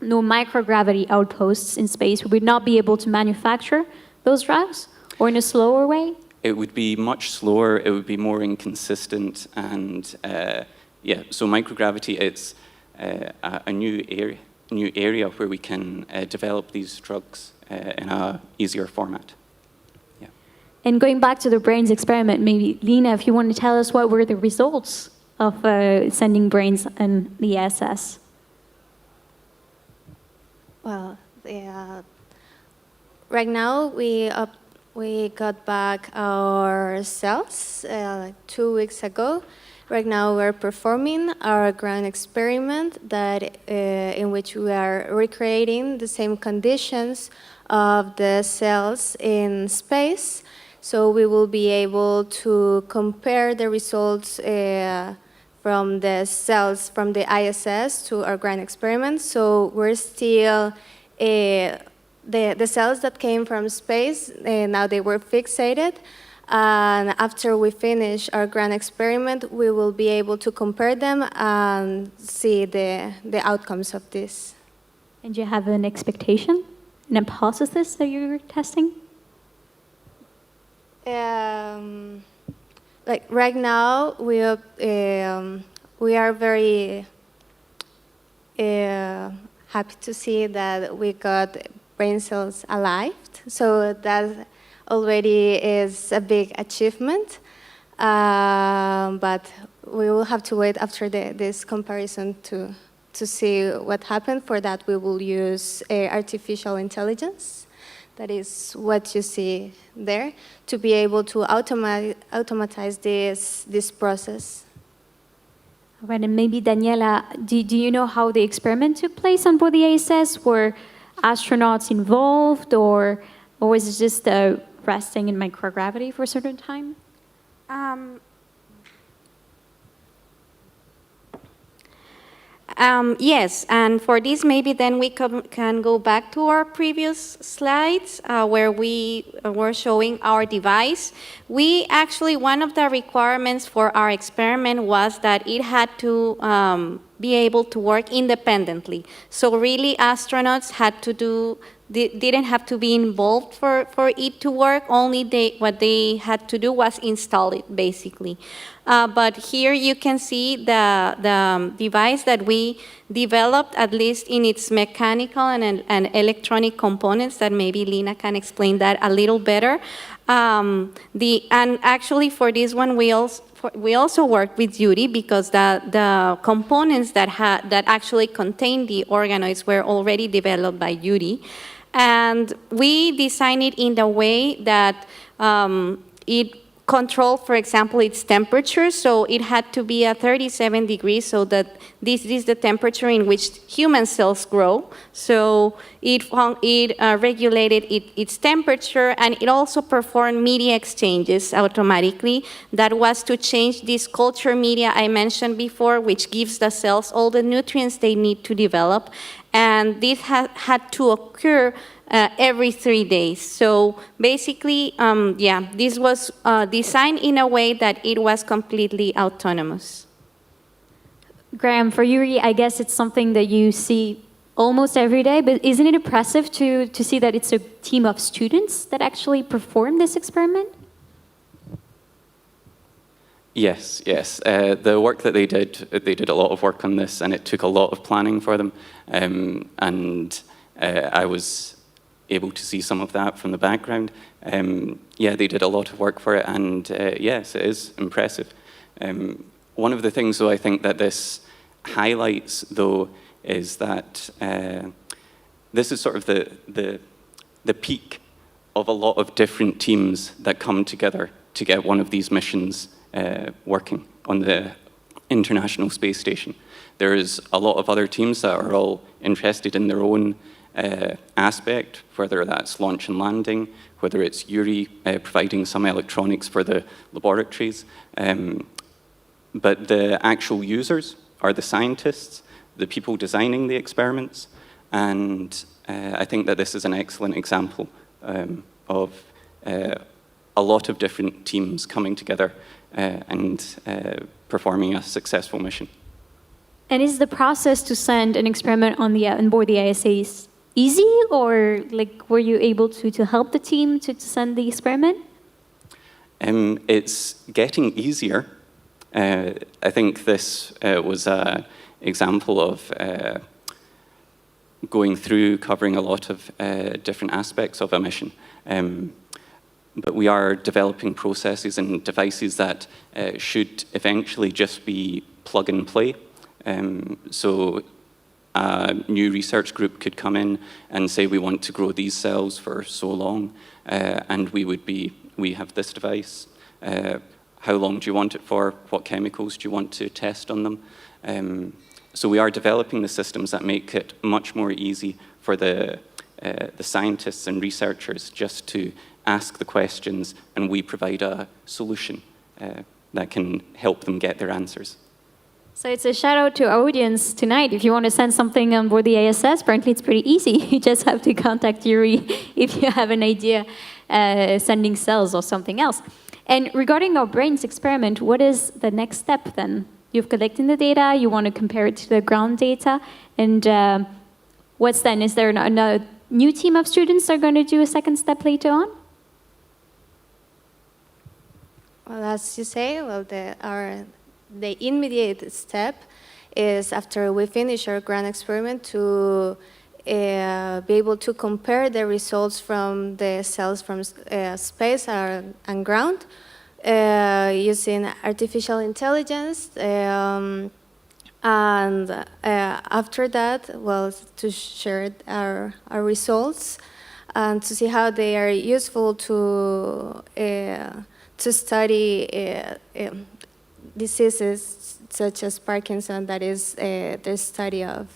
no microgravity outposts in space, we would not be able to manufacture those drugs, or in a slower way? It would be much slower, it would be more inconsistent, and yeah, so microgravity, it's a new area where we can develop these drugs in a easier format. Yeah. And going back to the brains experiment, maybe Lena, if you want to tell us what were the results of sending brains in the ISS? Well, right now we got back our cells 2 weeks ago. Right now we're performing our ground experiment that in which we are recreating the same conditions of the cells in space. So we will be able to compare the results from the cells from the ISS to our ground experiment. So we're still, the cells that came from space, now they were fixated. And after we finish our ground experiment, we will be able to compare them and see the outcomes of this. And do you have an expectation, an hypothesis that you're testing? Like right now, we are very happy to see that we got brain cells alive. So that already is a big achievement, but we will have to wait after this comparison to see what happened. For that, we will use artificial intelligence. That is what you see there, to be able to automatize this process. All right, and maybe Daniela, do you know how the experiment took place on board the ISS? Were astronauts involved, or was it just resting in microgravity for a certain time? Yes, and for this, maybe then we can go back to our previous slides where we were showing our device. We actually, one of the requirements for our experiment was that it had to be able to work independently. So really, astronauts had to do didn't have to be involved for it to work. Only what they had to do was install it, basically. But here you can see the device that we developed, at least in its mechanical and electronic components, that maybe Lina can explain that a little better. And actually for this one, we also worked with Yuri, because the components that actually contain the organoids were already developed by Yuri. And we designed it in the way that it controlled, for example, its temperature. So it had to be at 37 degrees, so that this is the temperature in which human cells grow. So it regulated its temperature, and it also performed media exchanges automatically. That was to change this culture media I mentioned before, which gives the cells all the nutrients they need to develop. And this had to occur every 3 days. So basically, this was designed in a way that it was completely autonomous. Graham, for Yuri, I guess it's something that you see almost every day, but isn't it impressive to see that it's a team of students that actually performed this experiment? Yes. The work that they did a lot of work on this, and it took a lot of planning for them. I was able to see some of that from the background. They did a lot of work for it, and yes, it is impressive. One of the things, though, I think that this highlights, though, is that this is sort of the peak of a lot of different teams that come together to get one of these missions working on the International Space Station. There's a lot of other teams that are all interested in their own aspect, whether that's launch and landing, whether it's Yuri providing some electronics for the laboratories. But the actual users are the scientists, the people designing the experiments, and I think that this is an excellent example of a lot of different teams coming together and performing a successful mission. And is the process to send an experiment on board the ISS easy, or were you able to help the team to send the experiment? It's getting easier. I think this was an example of going through, covering a lot of different aspects of a mission. But we are developing processes and devices that should eventually just be plug and play. So a new research group could come in and say, we want to grow these cells for so long, and we have this device. How long do you want it for? What chemicals do you want to test on them? So we are developing the systems that make it much more easy for the scientists and researchers just to ask the questions, and we provide a solution that can help them get their answers. So it's a shout out to our audience tonight. If you want to send something on board the ISS, apparently it's pretty easy. You just have to contact Yuri if you have an idea sending cells or something else. And regarding our brains experiment, what is the next step then? You've collected the data, you want to compare it to the ground data, and what's then? Is there another new team of students that are going to do a second step later on? Well, as you say, the immediate step is, after we finish our ground experiment, to be able to compare the results from the cells from space and ground using artificial intelligence. And after that, well, to share our results and to see how they are useful to study diseases such as Parkinson, that is the study of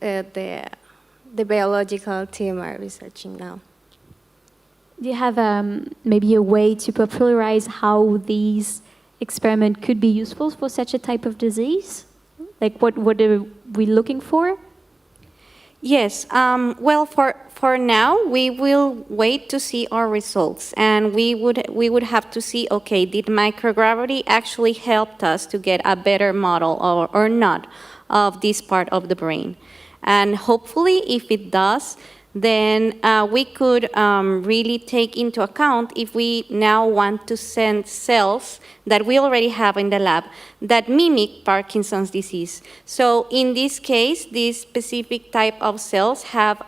the biological team are researching now. Do you have maybe a way to popularize how these experiments could be useful for such a type of disease? Like what are we looking for? Yes, well, for now, we will wait to see our results, and we would have to see, okay, did microgravity actually help us to get a better model or not of this part of the brain? And hopefully, if it does, then we could really take into account if we now want to send cells that we already have in the lab that mimic Parkinson's disease. So in this case, this specific type of cells have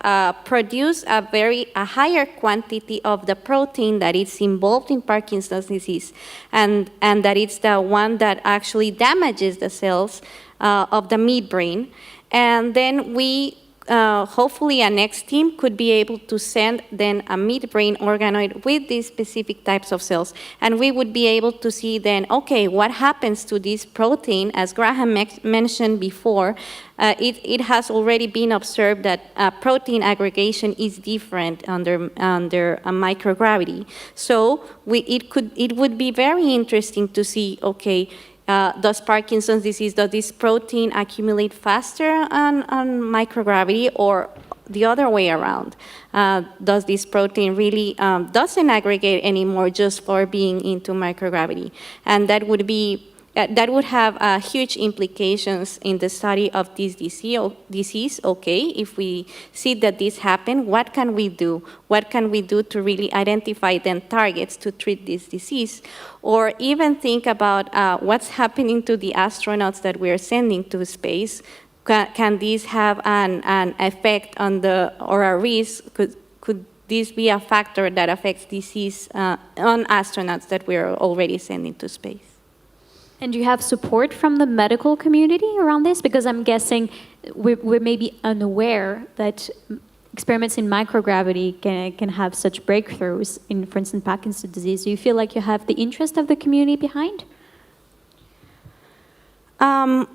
produced a higher quantity of the protein that is involved in Parkinson's disease, and that it's the one that actually damages the cells of the midbrain. And then we hopefully a next team could be able to send then a midbrain organoid with these specific types of cells. And we would be able to see then, okay, what happens to this protein? As Graham mentioned before, it has already been observed that protein aggregation is different under microgravity. So it would be very interesting to see, okay, does Parkinson's disease, does this protein accumulate faster on microgravity, or the other way around? Does this protein really doesn't aggregate anymore just for being into microgravity? And that would have huge implications in the study of this disease. Okay, if we see that this happens, what can we do? What can we do to really identify then targets to treat this disease? Or even think about what's happening to the astronauts that we're sending to space. Can these have an effect on or a risk? Could this be a factor that affects disease on astronauts that we're already sending to space? And do you have support from the medical community around this? Because I'm guessing we're maybe unaware that experiments in microgravity can have such breakthroughs in, for instance, Parkinson's disease. Do you feel like you have the interest of the community behind?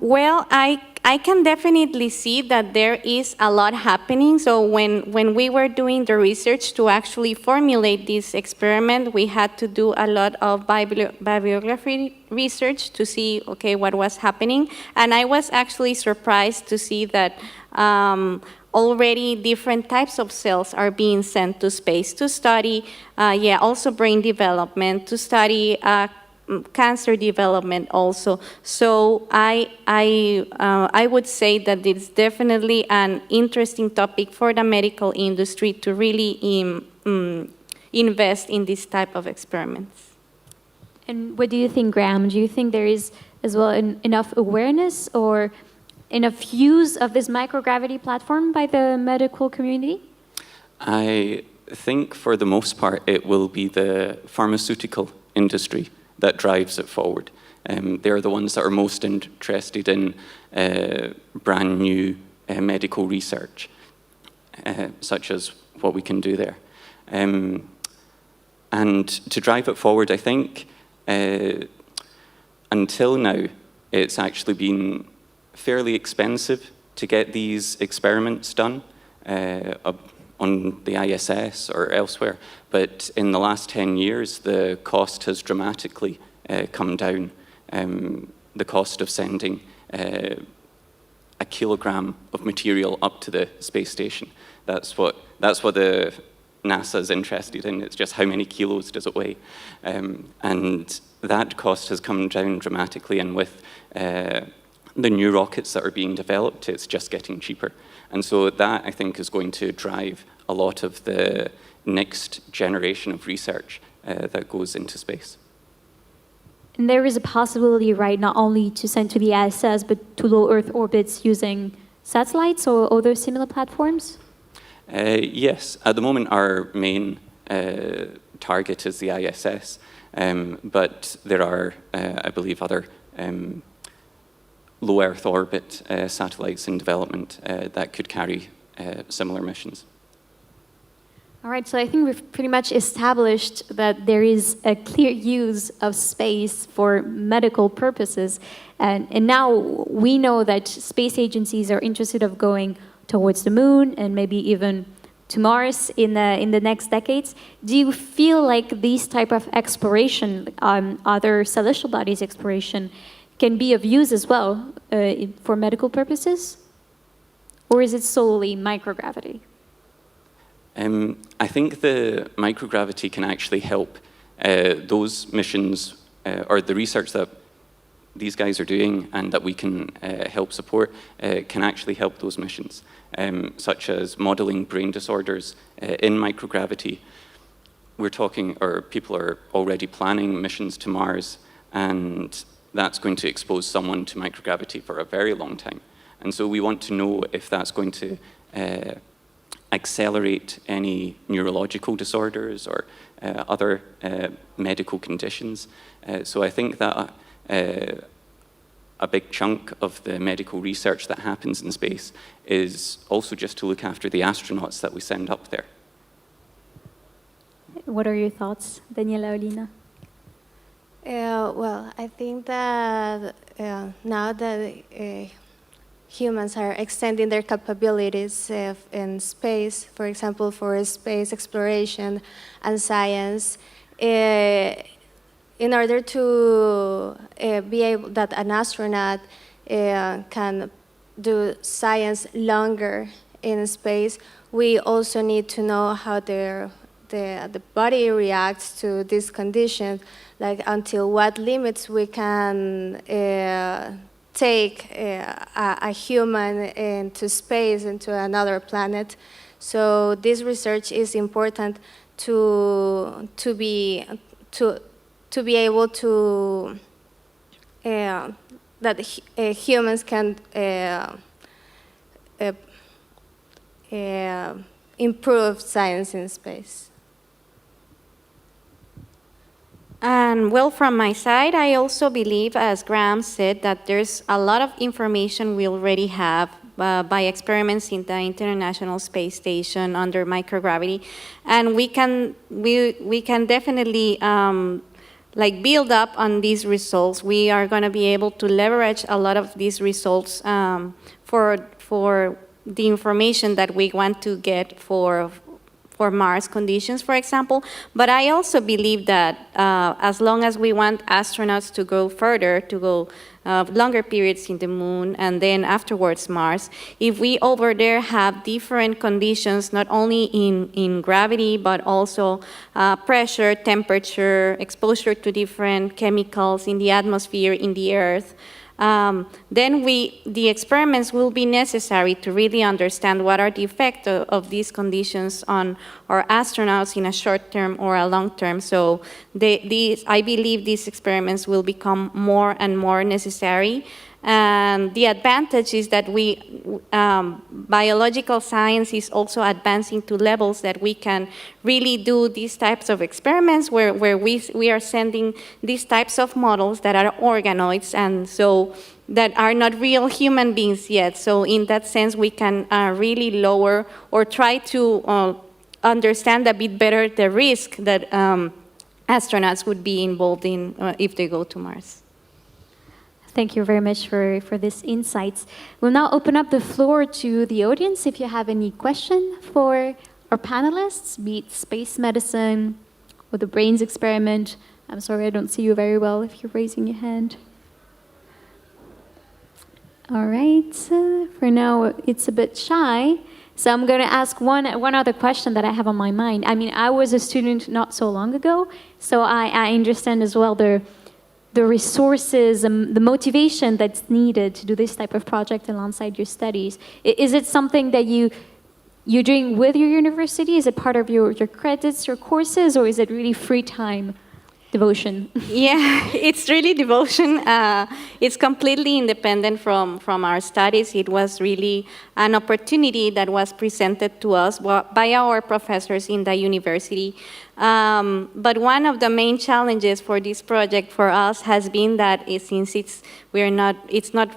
Well, I can definitely see that there is a lot happening. So when we were doing the research to actually formulate this experiment, we had to do a lot of bibliography research to see, okay, what was happening. And I was actually surprised to see that already different types of cells are being sent to space to study, also brain development, to study cancer development also. So I would say that it's definitely an interesting topic for the medical industry to really invest in this type of experiments. And what do you think, Graham? Do you think there is as well enough awareness or enough use of this microgravity platform by the medical community? I think for the most part it will be the pharmaceutical industry that drives it forward. They're the ones that are most interested in brand new medical research, such as what we can do there. And to drive it forward, I think until now, it's actually been fairly expensive to get these experiments done on the ISS or elsewhere. But in the last 10 years, the cost has dramatically come down. The cost of sending a kilogram of material up to the space station. That's what the NASA is interested in. It's just how many kilos does it weigh. And that cost has come down dramatically, and with the new rockets that are being developed, it's just getting cheaper. And so that, I think, is going to drive a lot of the next generation of research that goes into space. And there is a possibility, right, not only to send to the ISS, but to low Earth orbits using satellites or other similar platforms? Yes, at the moment our main target is the ISS, but there are, I believe, other low Earth orbit satellites in development that could carry similar missions. All right, so I think we've pretty much established that there is a clear use of space for medical purposes. And now we know that space agencies are interested of going towards the moon and maybe even to Mars in the next decades. Do you feel like these type of exploration, other celestial bodies exploration, can be of use as well for medical purposes? Or is it solely microgravity? I think the microgravity can actually help those missions or the research that these guys are doing and that we can help support can actually help those missions, such as modeling brain disorders in microgravity. We're talking, or people are already planning missions to Mars, and that's going to expose someone to microgravity for a very long time. And so we want to know if that's going to accelerate any neurological disorders or other medical conditions. So I think that a big chunk of the medical research that happens in space is also just to look after the astronauts that we send up there. What are your thoughts, Daniela or Lina? Well, I think that now that humans are extending their capabilities in space, for example, for space exploration and science, in order to be able that an astronaut can do science longer in space, we also need to know how the body reacts to these conditions, like until what limits we can take a human into space, into another planet. So this research is important to be able to that humans can improve science in space. And well, from my side, I also believe, as Graham said, that there's a lot of information we already have by experiments in the International Space Station under microgravity, and we can definitely like build up on these results. We are going to be able to leverage a lot of these results for the information that we want to get for Mars conditions, for example. But I also believe that as long as we want astronauts to go further, to go longer periods in the moon and then afterwards Mars, if we over there have different conditions, not only in gravity, but also pressure, temperature, exposure to different chemicals in the atmosphere, in the Earth, then the experiments will be necessary to really understand what are the effects of these conditions on our astronauts in a short term or a long term. So I believe these experiments will become more and more necessary. And the advantage is that biological science is also advancing to levels that we can really do these types of experiments where we are sending these types of models that are organoids and so that are not real human beings yet. So in that sense, we can really lower or try to understand a bit better the risk that astronauts would be involved in if they go to Mars. Thank you very much for these insights. We'll now open up the floor to the audience. If you have any question for our panelists, be it space medicine or the brains experiment. I'm sorry, I don't see you very well if you're raising your hand. All right, for now it's a bit shy. So I'm going to ask one other question that I have on my mind. I mean, I was a student not so long ago, so I understand as well the resources and the motivation that's needed to do this type of project alongside your studies. Is it something that you're doing with your university? Is it part of your credits, your courses, or is it really free time devotion? Yeah, it's really devotion. It's completely independent from our studies. It was really an opportunity that was presented to us by our professors in the university. But one of the main challenges for this project for us has been that since it's not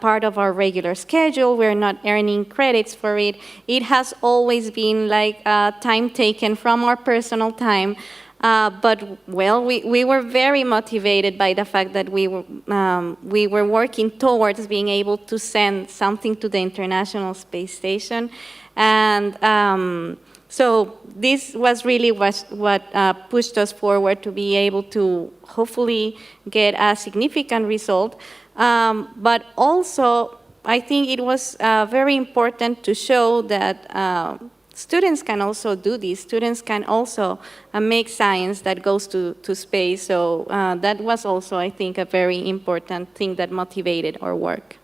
part of our regular schedule, we're not earning credits for it. It has always been like time taken from our personal time. But well, we were very motivated by the fact that we were working towards being able to send something to the International Space Station, and so this was really what pushed us forward to be able to hopefully get a significant result. But also, I think it was very important to show that students can also do this. Students can also make science that goes to space. So that was also, I think, a very important thing that motivated our work.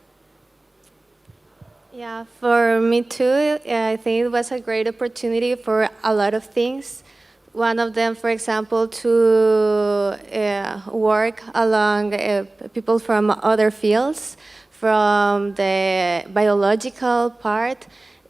Yeah, for me too, I think it was a great opportunity for a lot of things. One of them, for example, to work along people from other fields, from the biological part.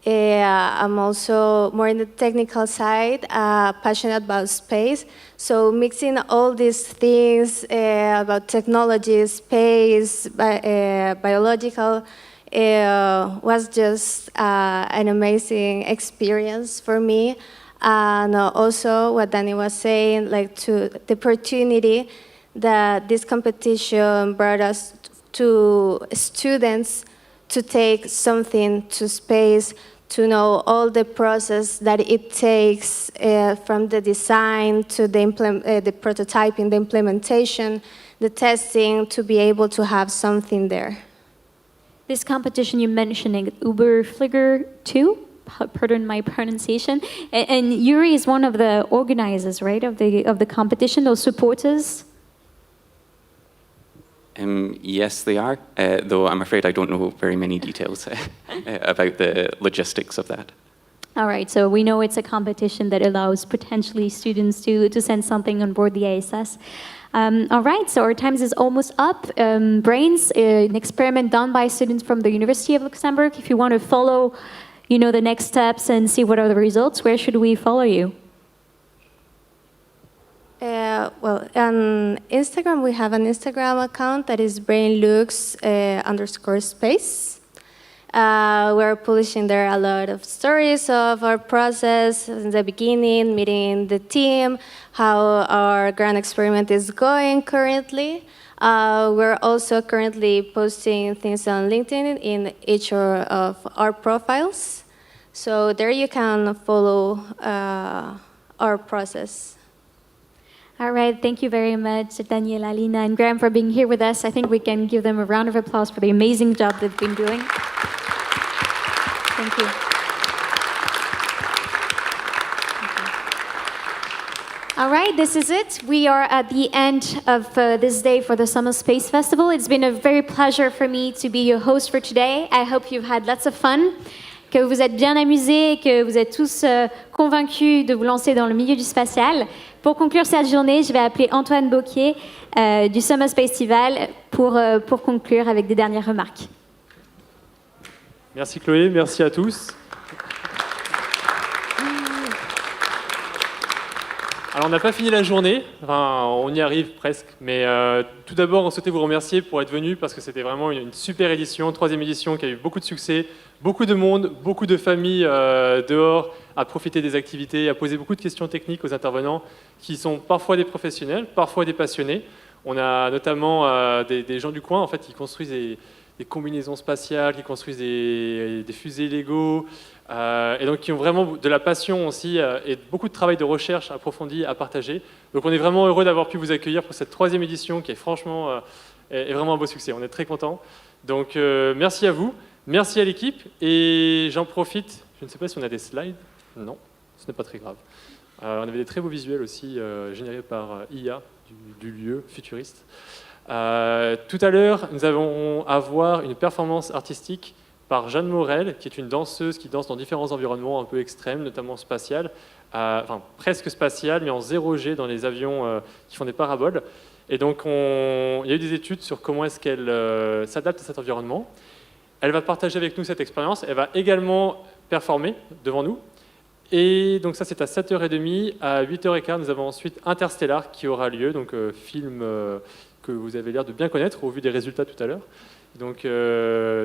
I'm also more in the technical side, passionate about space. So mixing all these things about technology, space, biological, was just an amazing experience for me. And also what Danny was saying, like to the opportunity that this competition brought us to students to take something to space, to know all the process that it takes from the design to the prototyping, the implementation, the testing, to be able to have something there. This competition you mentioned, Überflieger 2, pardon my pronunciation, and Yuri is one of the organizers, right, of the competition, those supporters? Yes, they are, though I'm afraid I don't know very many details about the logistics of that. All right, so we know it's a competition that allows potentially students to send something on board the ISS. All right, so our time is almost up. Brains, an experiment done by students from the University of Luxembourg. If you want to follow, the next steps and see what are the results, where should we follow you? Well, on Instagram, we have an Instagram account that is brainlux_space. We're publishing there a lot of stories of our process in the beginning, meeting the team, how our grand experiment is going currently. We're also currently posting things on LinkedIn in each of our profiles. So there you can follow our process. All right, thank you very much, Daniela, Lina, and Graham for being here with us. I think we can give them a round of applause for the amazing job they've been doing. Thank you. All right, this is it. We are at the end of this day for the Summer Space Festival. It's been a very pleasure for me to be your host for today. I hope you've had lots of fun, que vous êtes bien amusés et que vous êtes tous convaincus de vous lancer dans le milieu du spatial. Pour conclure cette journée, je vais appeler Antoine Bocquier du Summer Space Festival pour conclure avec des dernières remarques. Merci Chloé, merci à tous. Alors on n'a pas fini la journée, enfin, on y arrive presque, mais tout d'abord on souhaitait vous remercier pour être venus parce que c'était vraiment une super édition, 3e édition qui a eu beaucoup de succès, beaucoup de monde, beaucoup de familles dehors à profiter des activités, à poser beaucoup de questions techniques aux intervenants qui sont parfois des professionnels, parfois des passionnés. On a notamment des gens du coin en fait, qui construisent des combinaisons spatiales, qui construisent des fusées Lego, et donc qui ont vraiment de la passion aussi et beaucoup de travail de recherche approfondi à partager. Donc on est vraiment heureux d'avoir pu vous accueillir pour cette 3e édition qui est franchement est vraiment un beau succès. On est très contents. Donc merci à vous, merci à l'équipe et j'en profite, je ne sais pas si on a des slides, non, ce n'est pas très grave. On avait des très beaux visuels aussi générés par IA du lieu futuriste. Tout à l'heure, nous allons avoir une performance artistique par Jeanne Morel, qui est une danseuse qui danse dans différents environnements un peu extrêmes, notamment spatial, enfin presque spatial, mais en 0G dans les avions qui font des paraboles. Et donc, il y a eu des études sur comment est-ce qu'elle s'adapte à cet environnement. Elle va partager avec nous cette expérience. Elle va également performer devant nous. Et donc ça, c'est à 7h30. À 8h15, nous avons ensuite Interstellar qui aura lieu, donc film que vous avez l'air de bien connaître au vu des résultats tout à l'heure. Donc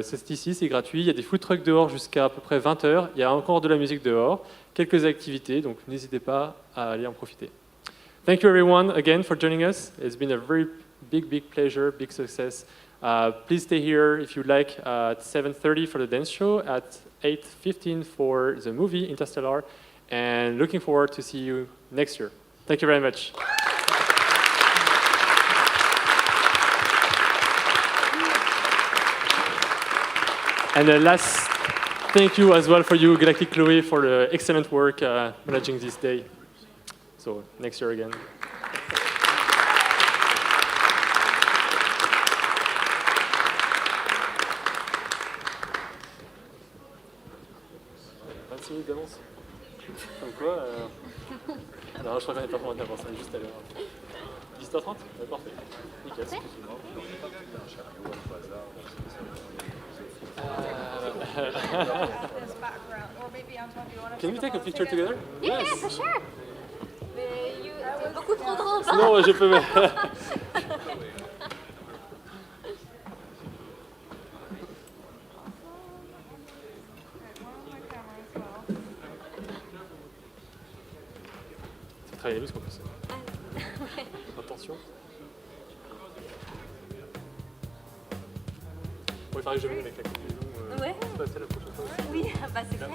c'est ici, c'est gratuit. Il y a des food trucks dehors jusqu'à peu près 20h. Il y a encore de la musique dehors, quelques activités, donc n'hésitez pas à aller en profiter. Thank you everyone again for joining us. It's been a very big pleasure, big success. Please stay here if you like at 7:30 for the dance show, at 8:15 for the movie Interstellar, and looking forward to see you next year. Thank you very much. And the last thank you as well for you, Galactic Chloé, for the excellent work managing this day. So next year again. D'avance. Comme quoi, non, je crois qu'on n'est pas vraiment d'avance, on est juste à l'heure. 18h30 ? Parfait. Nickel. Can we take a picture together? Yeah, Yes. for sure. Mais t'es beaucoup trop drôle. Non, je peux. Travailler plus qu'on peut ça. Attention. On va faire les jeux avec la combinaison. Ouais. C'est la prochaine fois. Oui, bah c'est clair.